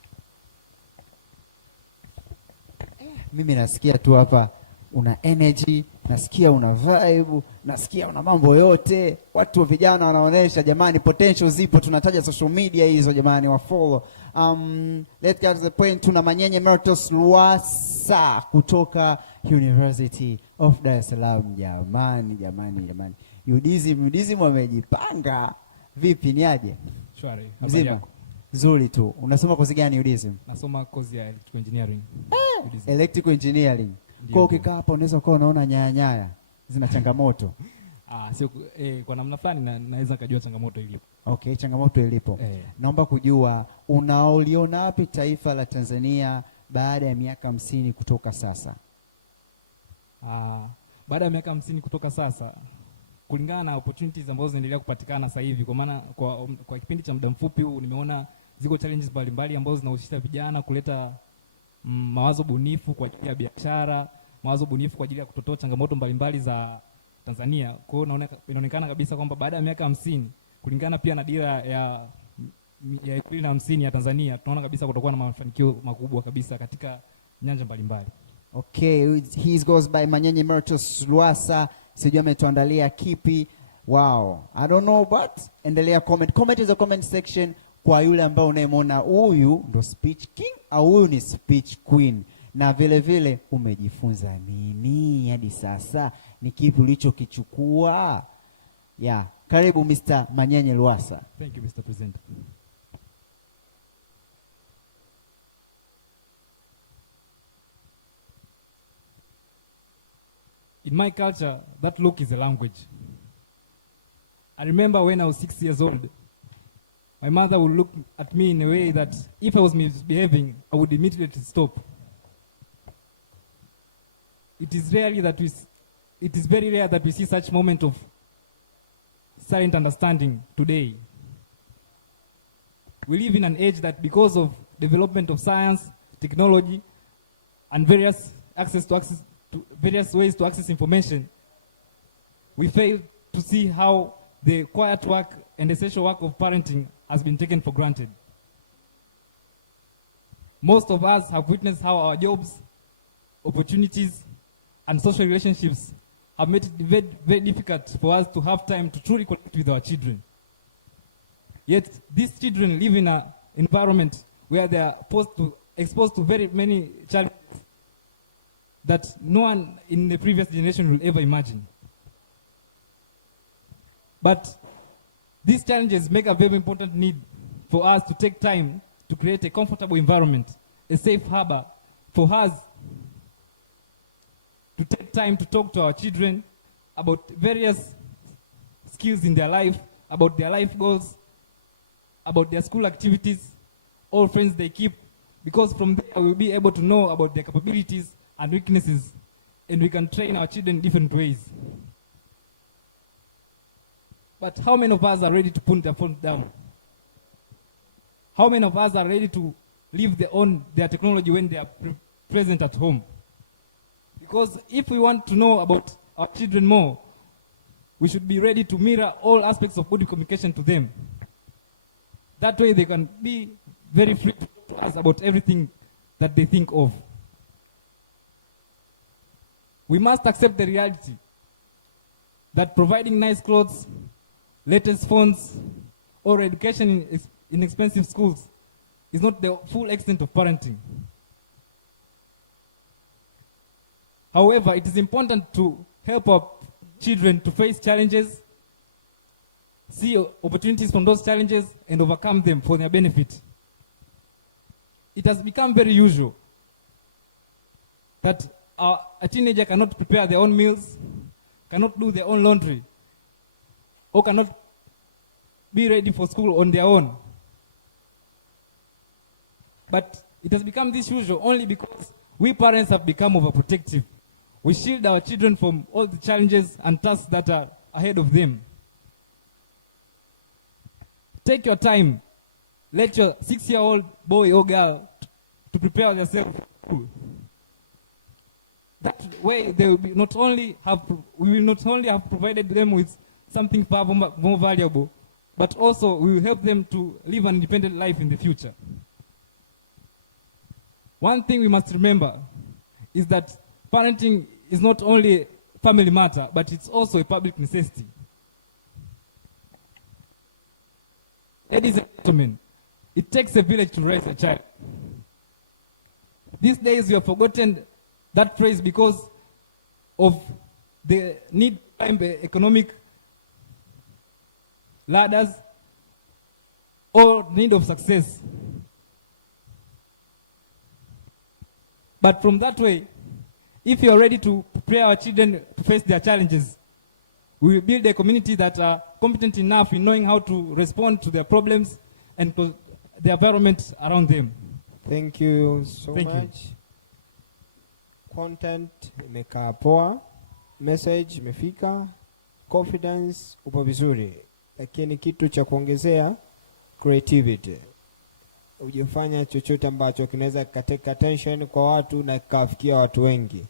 Mimi nasikia tu hapa una energy, nasikia una vibe, nasikia una mambo yote. Watu vijana wanaonesha jamani, potential zipo, tunataja social media hizo jamani, wa follow. Let's get to the point. Tuna Manyenye Emeritus Lwasa kutoka University of Dar es Salaam. Jamani. Udsm wamejipanga. Vipi ni aje? Shwari. Mzima. Nzuri tu. Unasoma kozi gani Udsm? Nasoma kozi ya electrical engineering. Electrical engineering. Kwa ukikaa hapa unaweza kuwa unaona nyaya zina changamoto. Sio kwa namna fulani naweza kujua changamoto ilipo. Okay, changamoto ilipo. Naomba kujua unaoliona wapi taifa la Tanzania baada ya miaka 50 kutoka sasa? Baada ya miaka 50 kutoka sasa, kulingana na opportunities ambazo zinaendelea kupatikana sasa hivi, kwa maana kwa kipindi cha muda mfupi huu nimeona ziko challenges mbalimbali ambazo zinahusisha vijana kuleta mawazo bunifu kwa ajili ya biashara, mawazo bunifu kwa ajili ya kutotoa changamoto mbalimbali za Tanzania. Kwa hiyo inaonekana kabisa kwamba baada ya miaka 50 kulingana pia na dira ya 2050 ya Tanzania, tunaona kabisa kutakuwa na mafanikio makubwa kabisa katika nyanja mbalimbali. Okay, he goes by Manyenye Emeritus Lwasa. Sijui ametuandalia kipi. Wow, I don't know, but endelea comment in the comment section kwa yule ambao unayemwona huyu ndo speech king au huyu ni speech queen, na vile vile umejifunza nini hadi sasa, ni kipi ulichokichukua? Karibu Mr. Manyenye Lwasa. Thank you, Mr. Presenter. In my culture, that look is a language. I remember when I was 6 years old, my mother would look at me in a way that if I was misbehaving, I would immediately stop. It is very rare that we see such moment of silent understanding today. We live in an age that because of development of science, technology, and various ways to access information, we fail to see how the quiet work and essential work of parenting has been taken for granted. Most of us have witnessed how our jobs, opportunities, and social relationships have made it very, very difficult for us to have time to truly connect with our children. Yet these children live in an environment where they are exposed to very many challenges that no one in the previous generation will ever imagine. But these challenges make a very important need for us to take time to create a comfortable environment, a safe harbor for us to take time to talk to our children about various skills in their life, about their life goals, about their school activities, all friends they keep, because from there we'll be able to know about their capabilities and weaknesses, and we can train our children in different ways. But how many of us are ready to put their phone down? How many of us are ready to leave their technology when they are present at home? Because if we want to know about our children more, we should be ready to mirror all aspects of body communication to them. That way they can be very free to talk to us about everything that they think of. We must accept the reality that providing nice clothes, latest phones, or education in expensive schools is not the full extent of parenting. However, it is important to help our children to face challenges, see opportunities from those challenges, and overcome them for their benefit. It has become very usual that a teenager cannot prepare their own meals, cannot do their own laundry, or cannot be ready for school on their own. But it has become this usual only because we parents have become overprotective. We shield our children from all the challenges and tasks that are ahead of them. Take your time. Let your 6-year-old boy or girl to prepare themselves for school. That way they will be we will not only have provided them with something far more valuable, but also we will help them to live an independent life in the future. One thing we must remember is that parenting is not only a family matter, but it's also a public necessity. Ladies and gentlemen, it takes a village to raise a child. These days we have forgotten that phrase because of the need to climb economic ladders or need of success. But from that way, if you are ready to prepare our children to face their challenges, we will build a community that are competent enough in knowing how to respond to their problems and to the environment around them. Thank you so much. Content imekaa poa, message imefika, confidence upo vizuri, lakini kitu cha kuongezea creativity. Ujifanya chochote ambacho kinaweza kuteka attention kwa watu na kufikia watu wengi.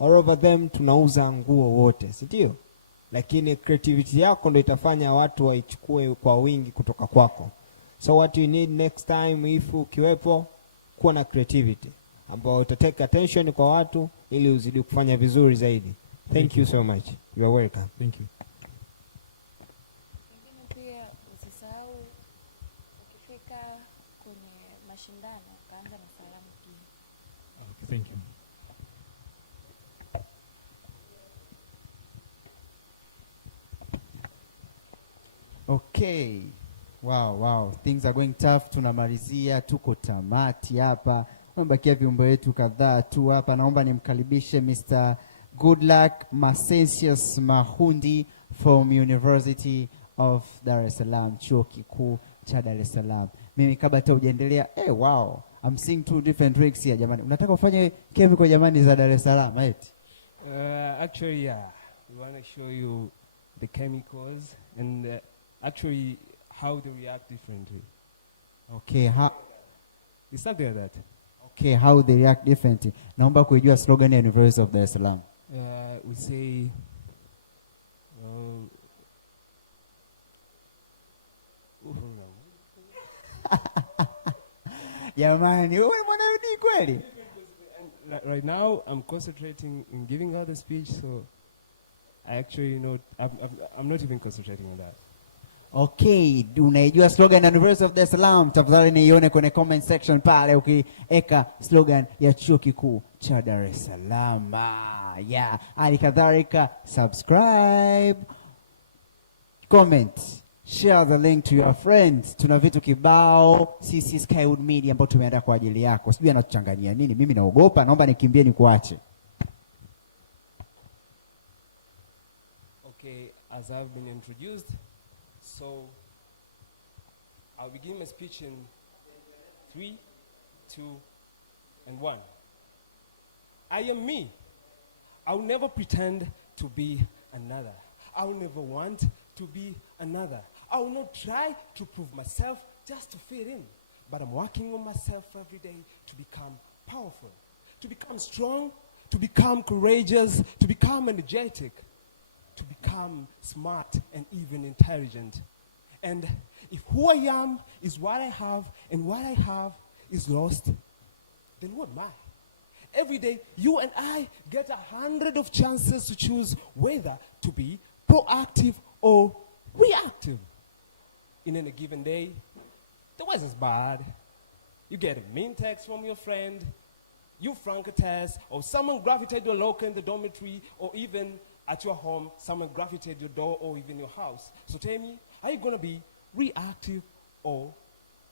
All over them tunauza nguo wote, si ndio? Lakini creativity yako ndio itafanya watu waichukue kwa wingi kutoka kwako. So what you need next time, if ukiwepo, kuwa na creativity ambao utateka attention kwa watu ili uzidi kufanya vizuri zaidi. Thank you so much. You are welcome. Thank you. Pia usisahau ukifika kwenye mashindano kaanza na salamu pia. Okay, thank you. Okay. Wow. Things are going tough. Tunamalizia, tuko tamati hapa. Tumebakia viumbe wetu kadhaa tu hapa. Naomba nimkaribishe Mr. Goodluck Masentius Mahundi from University of Dar es Salaam, Chuo Kikuu cha Dar es Salaam. Mimi kabla hata hujaendelea, wow, I'm seeing two different rigs here jamani. Unataka ufanye chemical jamani za Dar es Salaam, right? Actually, yeah. We want to show you the chemicals and actually how they react differently. Okay, how? It's something like that. Okay, how they react differently. Naomba kujua slogan ya University of Dar es Salaam. We say, jamani, wewe mwanarudi kweli? Right now, I'm concentrating in giving out the speech, so I actually I'm not even concentrating on that. Okay, unaijua slogan ya University of Dar es Salaam? Tafadhali niione kwenye comment section pale ukiweka slogan ya chuo kikuu cha Dar es Salaam. Yeah, alikadhalika subscribe, comment, share the link to your friends. Tuna vitu kibao sisi Skywood Media ambao tumeandaa kwa ajili yako. Sijui anatuchanganyia nini, mimi naogopa, naomba nikimbie nikuache. Okay, as I've been introduced, so I'll begin my speech in 3, 2, and 1. I am me. I'll never pretend to be another. I'll never want to be another. I will not try to prove myself just to fit in. But I'm working on myself every day to become powerful, to become strong, to become courageous, to become energetic, to become smart and even intelligent. And if who I am is what I have, and what I have is lost, then what am I? Every day, you and I get 100 of chances to choose whether to be proactive or reactive. In any given day, the weather's bad. You get a mean text from your friend, you flunk a test, or someone gravitated your locker in the dormitory, or even at your home, someone gravitated your door or even your house. So tell me, are you going to be reactive or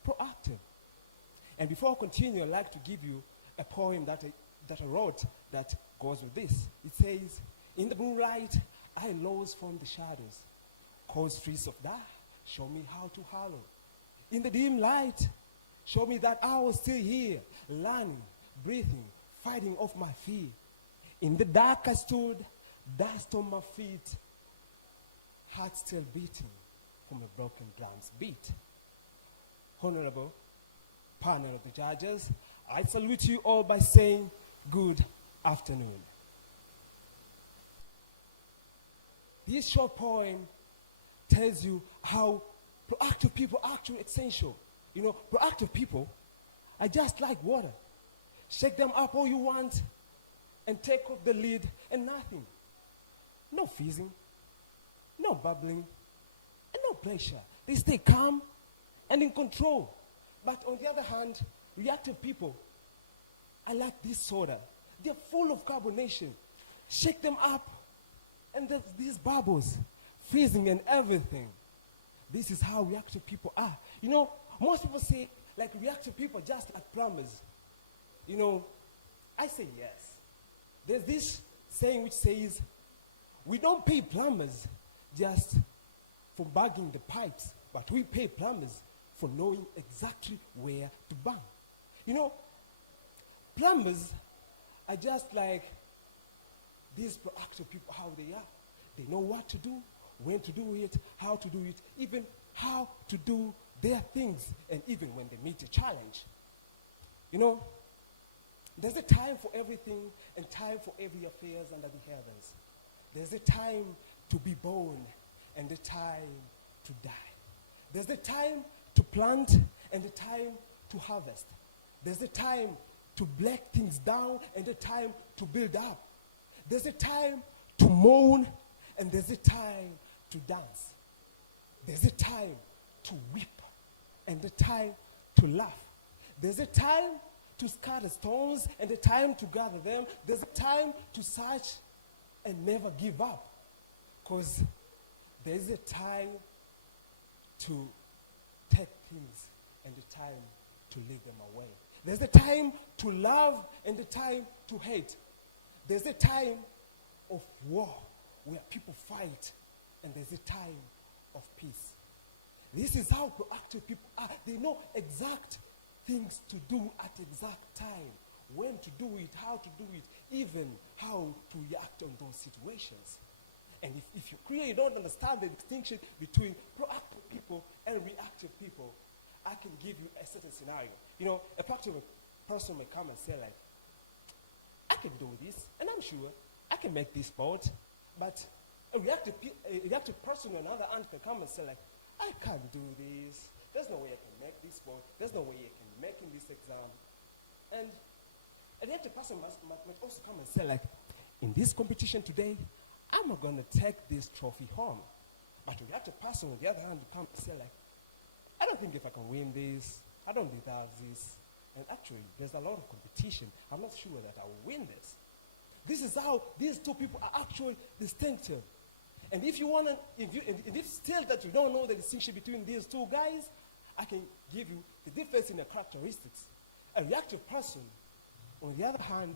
proactive? And before I continue, I'd like to give you a poem that I wrote that goes with this. It says, in the blue light, I rose from the shadows. Cold streets of dark, show me how to hollow. In the dim light, show me that I was still here, learning, breathing, fighting off my fear. In the dark I stood, dust on my feet, heart still beating from a broken drum's beat. Honorable panel of the judges, I salute you all by saying good afternoon. This short poem tells you how proactive people are actually essential. You know, proactive people are just like water. Shake them up all you want and take off the lid and nothing. No fizzing, no bubbling, and no pressure. They stay calm and in control. But on the other hand, reactive people are like this soda. They're full of carbonation. Shake them up and there's these bubbles, fizzing and everything. This is how reactive people are. You know, most people say, like, reactive people are just like plumbers. You know, I say yes. There's this saying which says, we don't pay plumbers just for bugging the pipes, but we pay plumbers for knowing exactly where to bang. You know, plumbers are just like these proactive people, how they are. They know what to do, when to do it, how to do it, even how to do their things, and even when they meet a challenge. You know, there's a time for everything and time for every affairs under the heavens. There's a time to be born and a time to die. There's a time to plant and a time to harvest. There's a time to break things down and a time to build up. There's a time to mourn and there's a time to dance. There's a time to weep and a time to laugh. There's a time to scatter stones and a time to gather them. There's a time to search and never give up. Because there's a time to take things and a time to leave them away. There's a time to love and a time to hate. There's a time of war where people fight, and there's a time of peace. This is how proactive people are. They know exact things to do at exact time, when to do it, how to do it, even how to react on those situations. And if you clearly don't understand the distinction between proactive people and reactive people, I can give you a certain scenario. You know, a proactive person may come and say, like, I can do this, and I'm sure I can make this sport. But a reactive person on the other hand can come and say, like, I can't do this. There's no way I can make this sport. There's no way I can make in this exam. And a reactive person might also come and say, like, in this competition today, I'm not going to take this trophy home. But a reactive person on the other hand will come and say, like, I don't think if I can win this, I don't deserve this. And actually, there's a lot of competition. I'm not sure that I will win this. This is how these two people are actually distinctive. And if you want to, if still that you don't know the distinction between these two guys, I can give you the difference in the characteristics. A reactive person, on the other hand,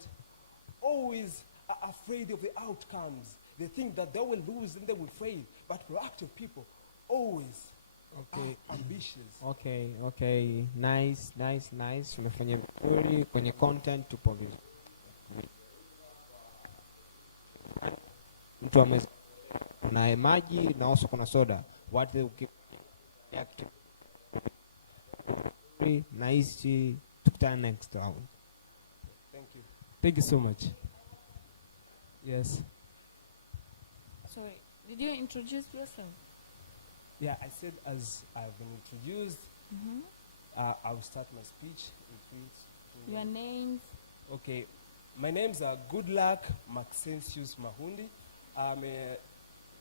always are afraid of the outcomes. They think that they will lose and they will fail. But proactive people always are ambitious. Okay. Nice. Umefanya vizuri kwenye content, tupo vizuri. Mtu ameweza, kuna maji na also kuna soda. What the nice, tukutane next hour. Thank you. Thank you so much. Yes. Sorry, did you introduce yourself? Yeah, I said as I've been introduced, Mhm. I'll start my speech in 3, 2, Your 1. names? Okay, my names are Goodluck Maxensius Mahundi. I'm a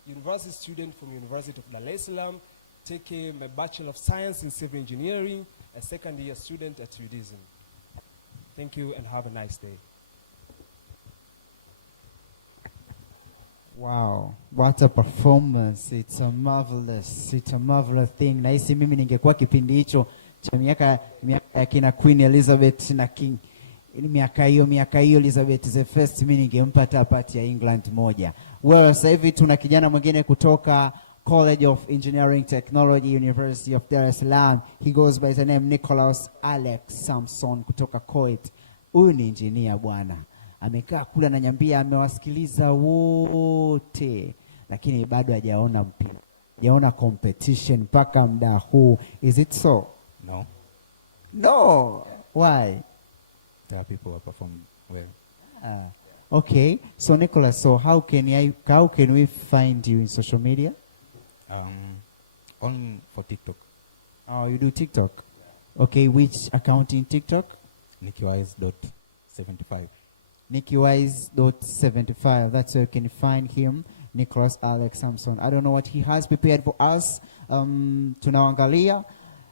university student from University of Dar es Salaam, taking my Bachelor of Science in Civil Engineering, a second year student at Udsm. Thank you and have a nice day. Wow, what a performance. It's a marvelous thing. Nahisi mimi ningekuwa kipindi hicho cha miaka ya kina Queen Elizabeth na King. Ili miaka hiyo Elizabeth the first, mimi ningempa hata pati ya England moja. Well, sasa hivi tuna kijana mwingine kutoka College of Engineering Technology, University of Dar es Salaam. He goes by the name Nicholas Alex Samson kutoka Kuwait. Huyu ni engineer bwana. Amekaa kula na nyambia, amewasikiliza wote, lakini bado hajaona mpira, hajaona competition mpaka muda huu. Is it so? No. No. Why? There are people who perform well. Okay. So Nicholas, so how can we find you in social media? On for TikTok. Oh, you do TikTok? Okay, which account in TikTok? NickyWise.75. NickyWise.75. That's where you can find him, Nicholas Alex Samson. I don't know what he has prepared for us. Tunaangalia.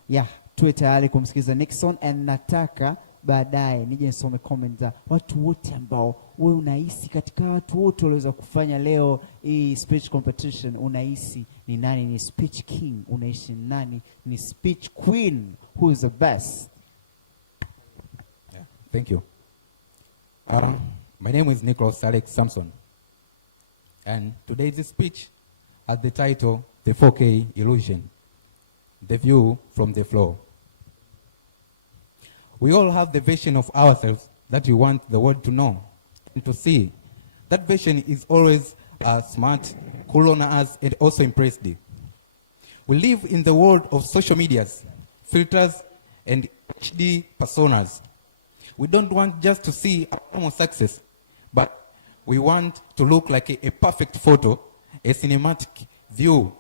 Yeah, tuwe tayari kumsikiza Nixon, and nataka baadaye nije nisome comment za watu wote ambao wewe unahisi katika watu wote waliweza kufanya leo hii speech competition, unahisi ni nani ni speech king, unahisi nani ni speech queen, who is the best? Yeah, thank you. My name is Nicholas Alex Samson, and today's speech has the title, The 4K Illusion, The View from the Floor. We all have the vision of ourselves that we want the world to know and to see. That vision is always smart, cool on us, and also impressed. We live in the world of social medias, filters, and HD personas. We don't want just to see our normal success, but we want to look like a perfect photo, a cinematic view.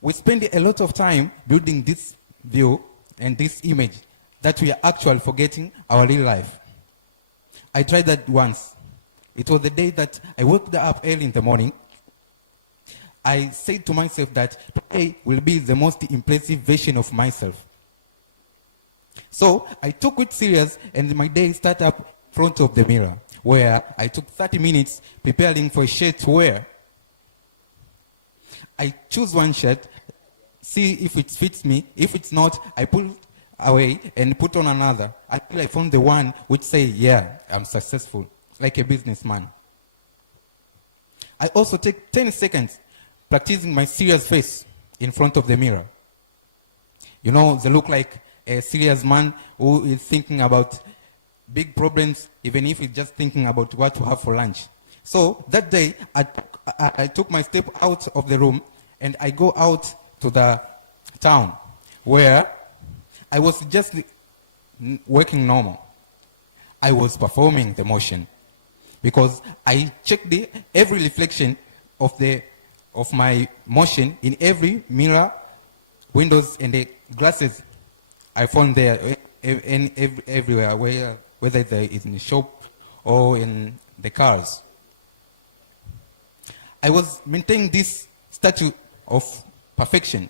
We spend a lot of time building this view and this image that we are actually forgetting our real life. I tried that once. It was the day that I woke up early in the morning. I said to myself that today will be the most impressive version of myself. So I took it serious, and my day started up in front of the mirror, where I took 30 minutes preparing for a shirt to wear. I choose one shirt, see if it fits me. If it's not, I pull it away and put on another until I found the one which say, yeah, I'm successful, like a businessman. I also take 10 seconds practicing my serious face in front of the mirror. You know, they look like a serious man who is thinking about big problems, even if he's just thinking about what to have for lunch. So that day, I took my step out of the room, and I go out to the town, where I was just working normal. I was performing the motion, because I checked every reflection of my motion in every mirror, windows, and the glasses I found there everywhere, whether it's in the shop or in the cars. I was maintaining this statue of perfection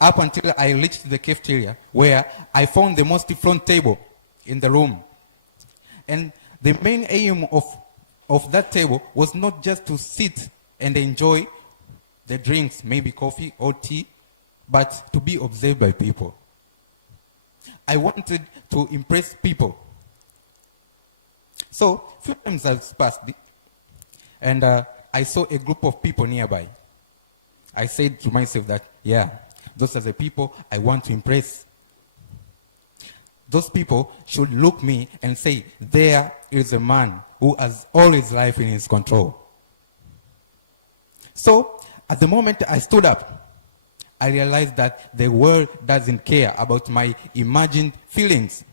up until I reached the cafeteria, where I found the most front table in the room. And the main aim of that table was not just to sit and enjoy the drinks, maybe coffee or tea, but to be observed by people. I wanted to impress people. So, a few times has passed, and I saw a group of people nearby. I said to myself that, yeah, those are the people I want to impress. Those people should look me and say, there is a man who has all his life in his control. So, at the moment I stood up, I realized that the world doesn't care about my imagined feelings.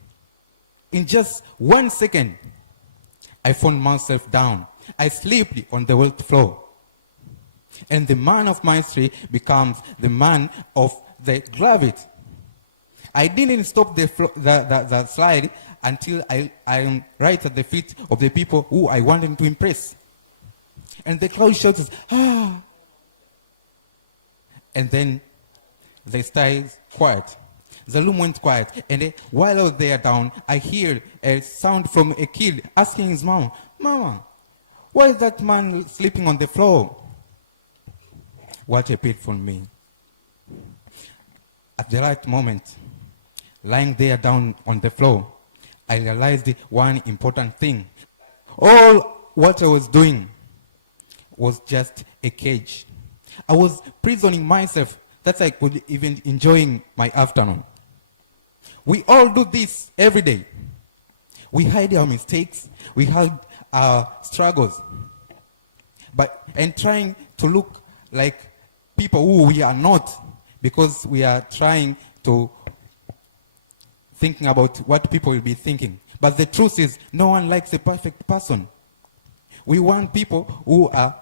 In just 1 second, I found myself down. I slipped on the wet floor. And the man of mystery becomes the man of the gravity. I didn't stop the slide until I am right at the feet of the people who I wanted to impress. And the crowd shouts, ah! And then they stayed quiet. The room went quiet. And while I was there down, I hear a sound from a kid asking his mom, Mama, why is that man sleeping on the floor? What a pitiful me. At the right moment, lying there down on the floor, I realized one important thing. All what I was doing was just a cage. I was prisoning myself that I could even enjoying my afternoon. We all do this every day. We hide our mistakes, we hide our struggles, and trying to look like people who we are not, because we are trying to thinking about what people will be thinking. But the truth is, no one likes a perfect person. We want people who are...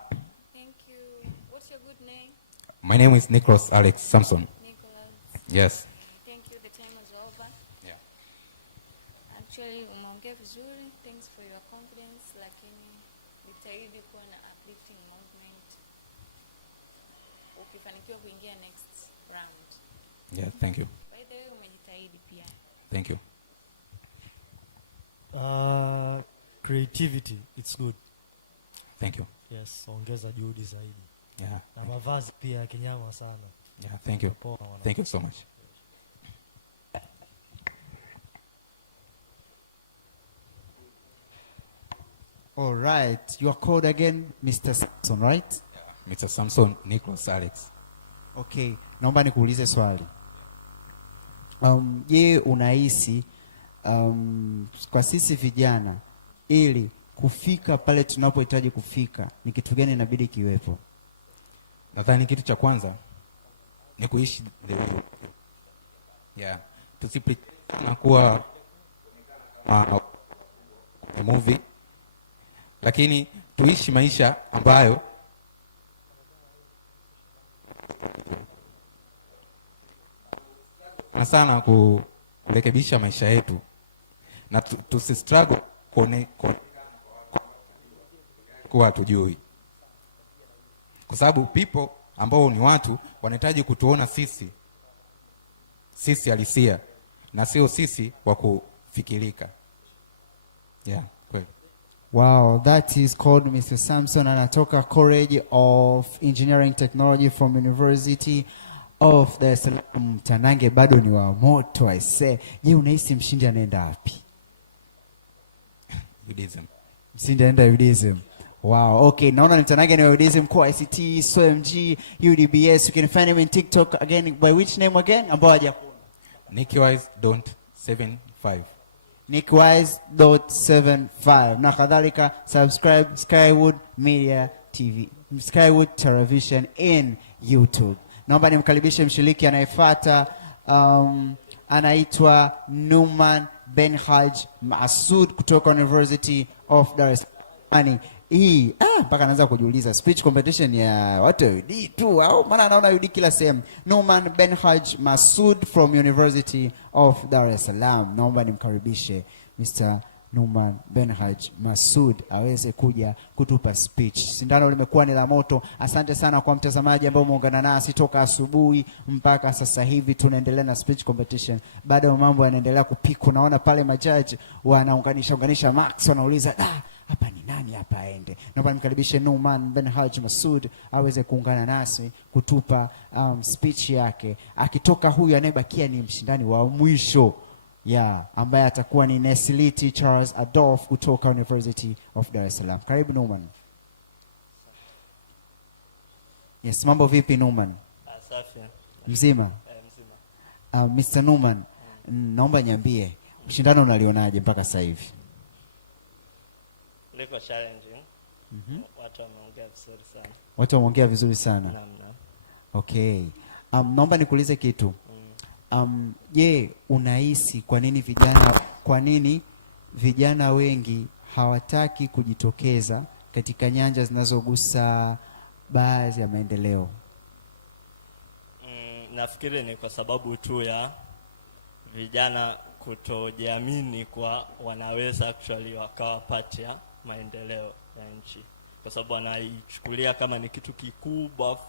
Thank you. What's your good name? My name is Nicholas Alex Samson. Nicholas. Yes. Thank you. The time is over. Yeah. Actually, umeongea vizuri. Thanks for your confidence. Lakini jitahidi kuwa na uplifting movement. Ukifanikiwa kuingia next round. Yeah, thank you. By the way, umejitahidi pia. Thank you. Creativity, it's good. Thank you. Yes, ongeza juhudi zaidi. Yeah. Na mavazi pia kinyama sana. Yeah, thank you. Thank you so much. All right, you are called again Mr. Samson, right? Yeah, Mr. Samson Nicholas Alex. Okay, naomba nikuulize swali. Je, unahisi kwa sisi vijana ili kufika pale tunapohitaji kufika ni kitu gani inabidi kiwepo? Nadhani kitu cha kwanza ni kuishi the way. Yeah, tusipitana kuwa movie, lakini tuishi maisha ambayo na sana kurekebisha maisha yetu na tusistruggle kuwa tujui, kwa sababu people ambao ni watu wanahitaji kutuona sisi halisia na sio sisi wa kufikirika. Yeah, kweli. Wow, that is called Mr. Samson, anatoka College of Engineering Technology from University of Dar es Salaam. Tanange bado ni wa moto, I say. Je, unahisi mshindi anaenda wapi? Udsm. Mshindi anaenda Udsm. Wow, okay. Naona Mtanange ni wa Udsm kwa ICT, SOMG, UDBS. You can find him in TikTok again. By which name again? Ambao hajakuona. Nickwise.75. Nickwise.75. Na kadhalika subscribe Skywood Media TV, Skywood Television in YouTube. Naomba nimkaribishe mshiriki anayefuata, anaitwa Numan Benhaj Masud kutoka University of Dar es Salaam. Hii mpaka anaanza kujiuliza speech competition ya watu wa UD tu au maana anaona UD kila sehemu. Numan Benhaj Masud from University of Dar es Salaam. Naomba nimkaribishe Mr. Numan Benhaj Masud aweze kuja kutupa speech. Shindano limekuwa ni la moto. Asante sana kwa mtazamaji ambao umeungana nasi toka asubuhi mpaka sasa hivi. Tunaendelea na speech competition. Bado mambo yanaendelea kupikwa. Naona pale majaji wanaunganisha Max, wanauliza hapa ni nani hapa aende. Naomba nimkaribishe Numan Benhaj Masud aweze kuungana nasi kutupa speech yake. Akitoka huyu anayebakia ni mshindani wa mwisho, ambaye atakuwa ni Nesliti Charles Adolf kutoka University of Dar es Salaam. Karibu Numan. Yes, mambo vipi Numan? Safi. Mzima? Mzima. Mr. Numan, naomba niambie mshindano unalionaje mpaka sasa hivi? Liko challenging. Watu wameongea vizuri sana. Watu wameongea vizuri sana. Naam. Okay. Naomba nikuulize kitu. Je, unahisi kwa nini vijana wengi hawataki kujitokeza katika nyanja zinazogusa baadhi ya maendeleo? Nafikiri ni kwa sababu tu ya vijana kutojiamini kwa wanaweza actually wakawa part ya maendeleo ya nchi, kwa sababu wanaichukulia kama ni kitu kikubwa,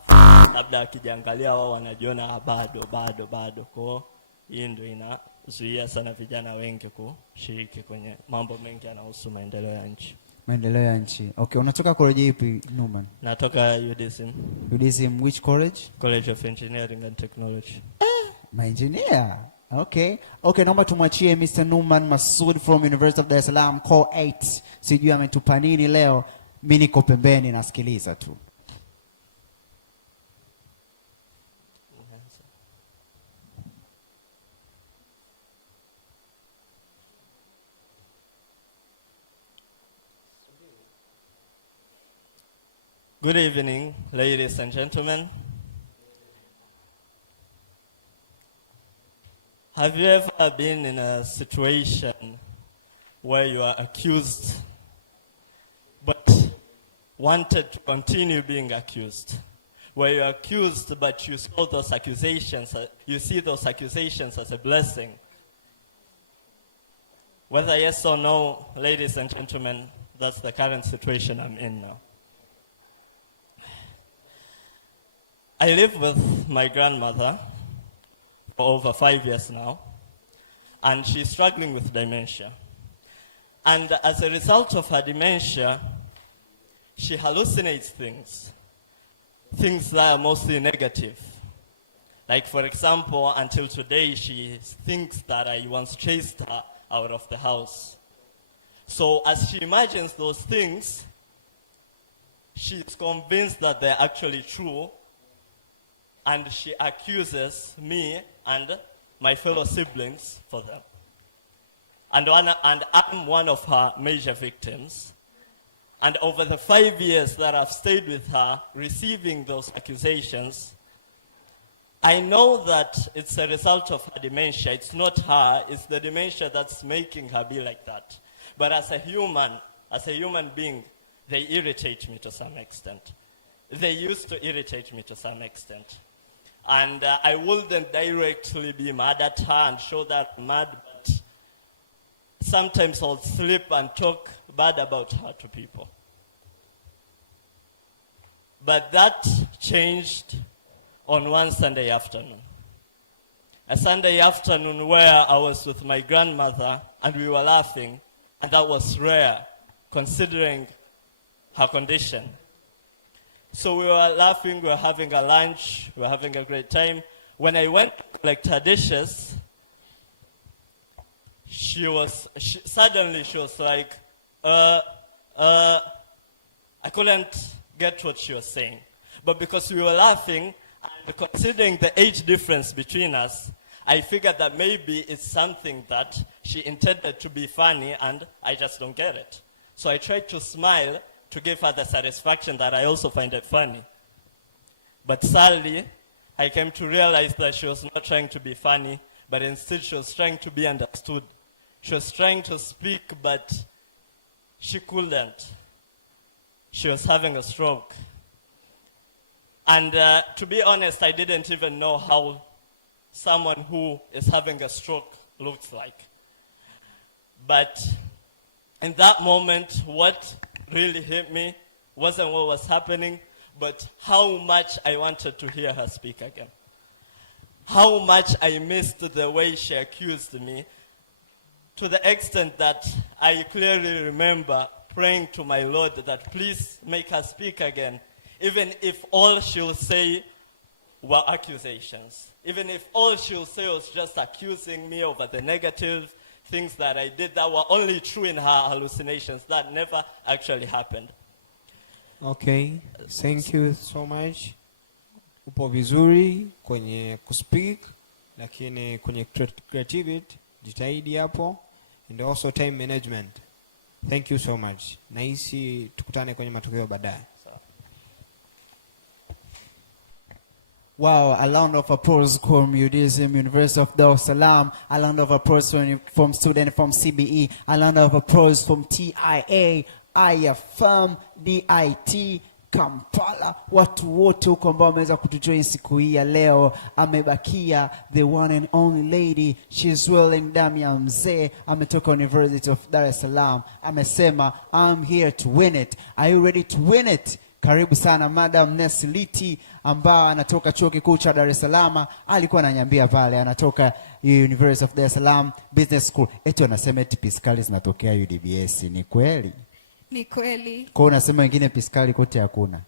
labda akijiangalia wao wanajiona bado. Kwa hii ndio inazuia sana vijana wengi kushiriki kwenye mambo mengi yanayohusu maendeleo ya nchi. Maendeleo ya nchi. Okay, unatoka college ipi, Numan? Natoka Udsm. Udsm, which college? College of Engineering and Technology. Engineer. Okay. Okay, naomba tumwachie Mr. Numan Masud from University of Dar es Salaam, Core 8. Sijui ametupa nini leo. Mimi niko pembeni nasikiliza tu. Good evening, ladies and gentlemen. Have you ever been in a situation where you are accused but wanted to continue being accused? Where you are accused but you see those accusations as a blessing? Whether yes or no, ladies and gentlemen, that's the current situation I'm in now. I live with my grandmother for over 5 years now, and she's struggling with dementia. And as a result of her dementia, she hallucinates things that are mostly negative. Like, for example, until today, she thinks that I once chased her out of the house. So as she imagines those things, she's convinced that they're actually true, and she accuses me and my fellow siblings for them. And I'm one of her major victims. And over the 5 years that I've stayed with her, receiving those accusations, I know that it's a result of her dementia. It's not her, it's the dementia that's making her be like that. But as a human being, they irritate me to some extent. They used to irritate me to some extent. And I wouldn't directly be mad at her and show that I'm mad, but sometimes I'll slip and talk bad about her to people. But that changed on one Sunday afternoon. A Sunday afternoon where I was with my grandmother and we were laughing, and that was rare considering her condition. So we were laughing, we were having a lunch, we were having a great time. When I went to collect her dishes, suddenly she was like, I couldn't get what she was saying. But because we were laughing, and considering the age difference between us, I figured that maybe it's something that she intended to be funny and I just don't get it. So I tried to smile to give her the satisfaction that I also find it funny. But sadly, I came to realize that she was not trying to be funny, but instead she was trying to be understood. She was trying to speak, but she couldn't. She was having a stroke. And to be honest, I didn't even know how someone who is having a stroke looks like. But in that moment, what really hit me wasn't what was happening, but how much I wanted to hear her speak again. How much I missed the way she accused me, to the extent that I clearly remember praying to my Lord that please make her speak again, even if all she'll say were accusations. Even if all she'll say was just accusing me over the negative things that I did that were only true in her hallucinations, that never actually happened. Okay, thank you so much. Upo vizuri kwenye kuspeak, lakini kwenye creativity jitahidi hapo, and also time management. Thank you so much. Nahisi tukutane kwenye matokeo baadaye. Wow, a round of applause from Udsm, University of Dar es Salaam. A round of applause from student from CBE. A round of applause from TIA. I affirm DIT Kampala, watu wote huko ambao wameweza kutujoin siku hii ya leo. Amebakia the one and only lady, she's willing damu ya mzee, ametoka University of Dar es Salaam, amesema I'm here to win it. Are you ready to win it? Karibu sana Madam Nesliti, ambao anatoka chuo kikuu cha Dar es Salaam. Alikuwa ananiambia pale anatoka University of Dar es Salaam Business School. Eti wanasema eti piskali zinatokea UDBS. Ni kweli? Ni kweli. Kwa unasema wengine piskali kote hakuna?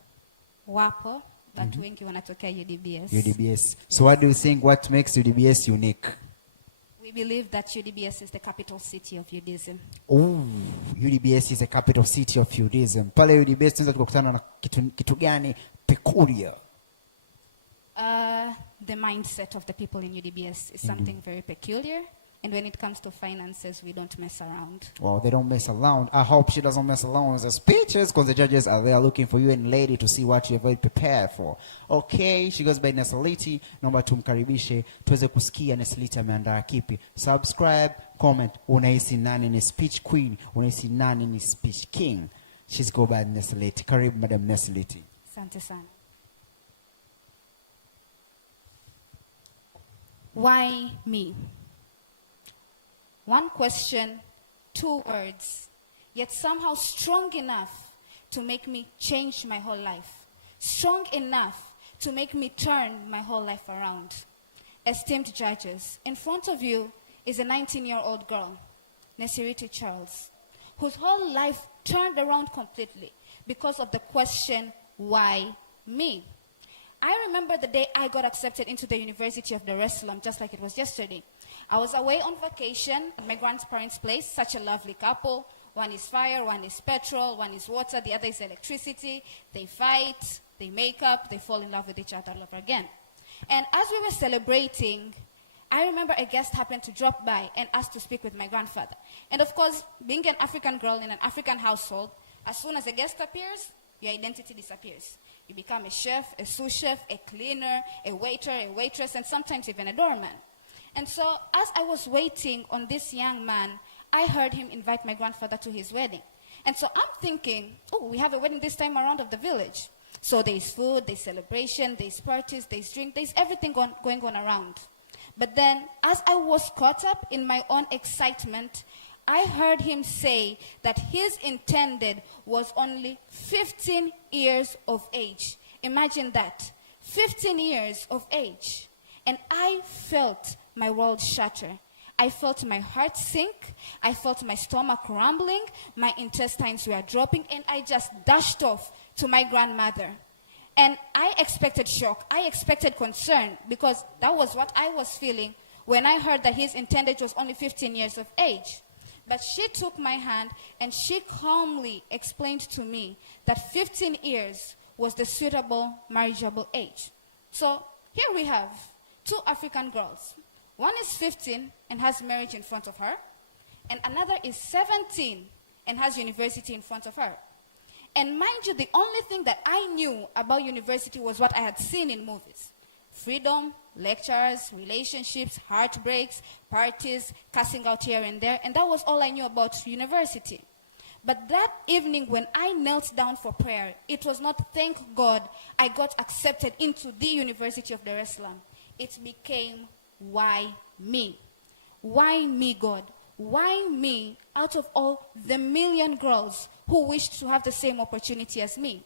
Wapo, but wengi wanatokea UDBS. UDBS. So what do you think, what makes UDBS unique? We believe that UDBS is the capital city of Udsm. Oh, UDBS is the capital city of Udsm. Pale UDBS tunaweza tukakutana na kitu gani peculiar? The mindset of the people in UDBS is something very peculiar. And when it comes to finances, we don't mess around. Well, they don't mess around. I hope she doesn't mess around with the speeches, because the judges are there looking for you and lady to see what you're very prepared for. Okay, she goes by Nesliti. Naomba tumkaribishe tuweze kusikia Nesliti ameandaa kipi. Subscribe, comment. Unahisi nani ni speech queen? Unahisi nani ni speech king? She's go by Nesliti. Karibu Madam Nesliti. Asante sana. Why me? One question, 2 words, yet somehow strong enough to make me change my whole life. Strong enough to make me turn my whole life around. Esteemed judges, in front of you is a 19-year-old girl, Nesiriti Charles, whose whole life turned around completely because of the question, why me? I remember the day I got accepted into the University of Dar es Salaam, just like it was yesterday. I was away on vacation at my grandparents' place, such a lovely couple. One is fire, one is petrol, one is water, the other is electricity. They fight, they make up, they fall in love with each other all over again. And as we were celebrating, I remember a guest happened to drop by and asked to speak with my grandfather. And of course, being an African girl in an African household, as soon as a guest appears, your identity disappears. You become a chef, a sous chef, a cleaner, a waiter, a waitress, and sometimes even a doorman. And so as I was waiting on this young man, I heard him invite my grandfather to his wedding. And so I'm thinking, oh, we have a wedding this time around of the village. So there's food, there's celebration, there's parties, there's drink, there's everything going on around. But then as I was caught up in my own excitement, I heard him say that his intended was only 15 years of age. Imagine that, 15 years of age. And I felt my world shatter. I felt my heart sink. I felt my stomach rumbling. My intestines were dropping. And I just dashed off to my grandmother. And I expected shock. I expected concern, because that was what I was feeling when I heard that his intended was only 15 years of age. But she took my hand and she calmly explained to me that 15 years was the suitable marriageable age. So here we have 2 African girls. One is 15 and has marriage in front of her, and another is 17 and has university in front of her. And mind you, the only thing that I knew about university was what I had seen in movies. Freedom, lectures, relationships, heartbreaks, parties, cussing out here and there, and that was all I knew about university. But that evening when I knelt down for prayer, it was not thank God I got accepted into the University of Dar es Salaam. It became, why me? Why me, God? Why me out of all the million girls who wished to have the same opportunity as me?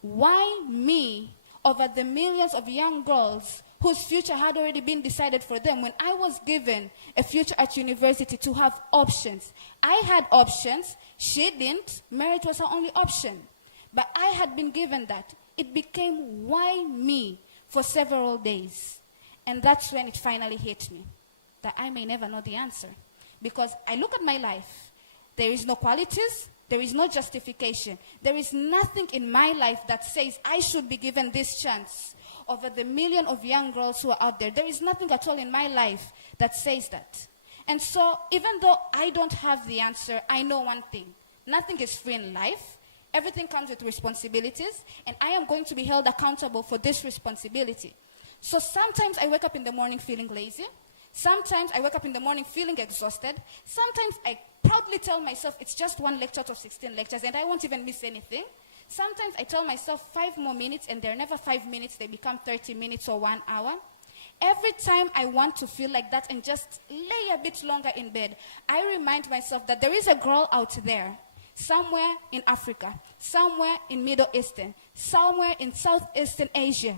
Why me over the millions of young girls whose future had already been decided for them when I was given a future at university to have options? I had options. She didn't. Marriage was her only option. But I had been given that. It became, why me, for several days. And that's when it finally hit me, that I may never know the answer. Because I look at my life, there is no qualities, there is no justification. There is nothing in my life that says I should be given this chance over the million of young girls who are out there. There is nothing at all in my life that says that. And so even though I don't have the answer, I know one thing. Nothing is free in life. Everything comes with responsibilities, and I am going to be held accountable for this responsibility. So sometimes I wake up in the morning feeling lazy. Sometimes I wake up in the morning feeling exhausted. Sometimes I proudly tell myself it's just one lecture out of 16 lectures and I won't even miss anything. Sometimes I tell myself 5 more minutes and they're never 5 minutes, they become 30 minutes or 1 hour. Every time I want to feel like that and just lay a bit longer in bed, I remind myself that there is a girl out there, somewhere in Africa, somewhere in Middle Eastern, somewhere in Southeastern Asia,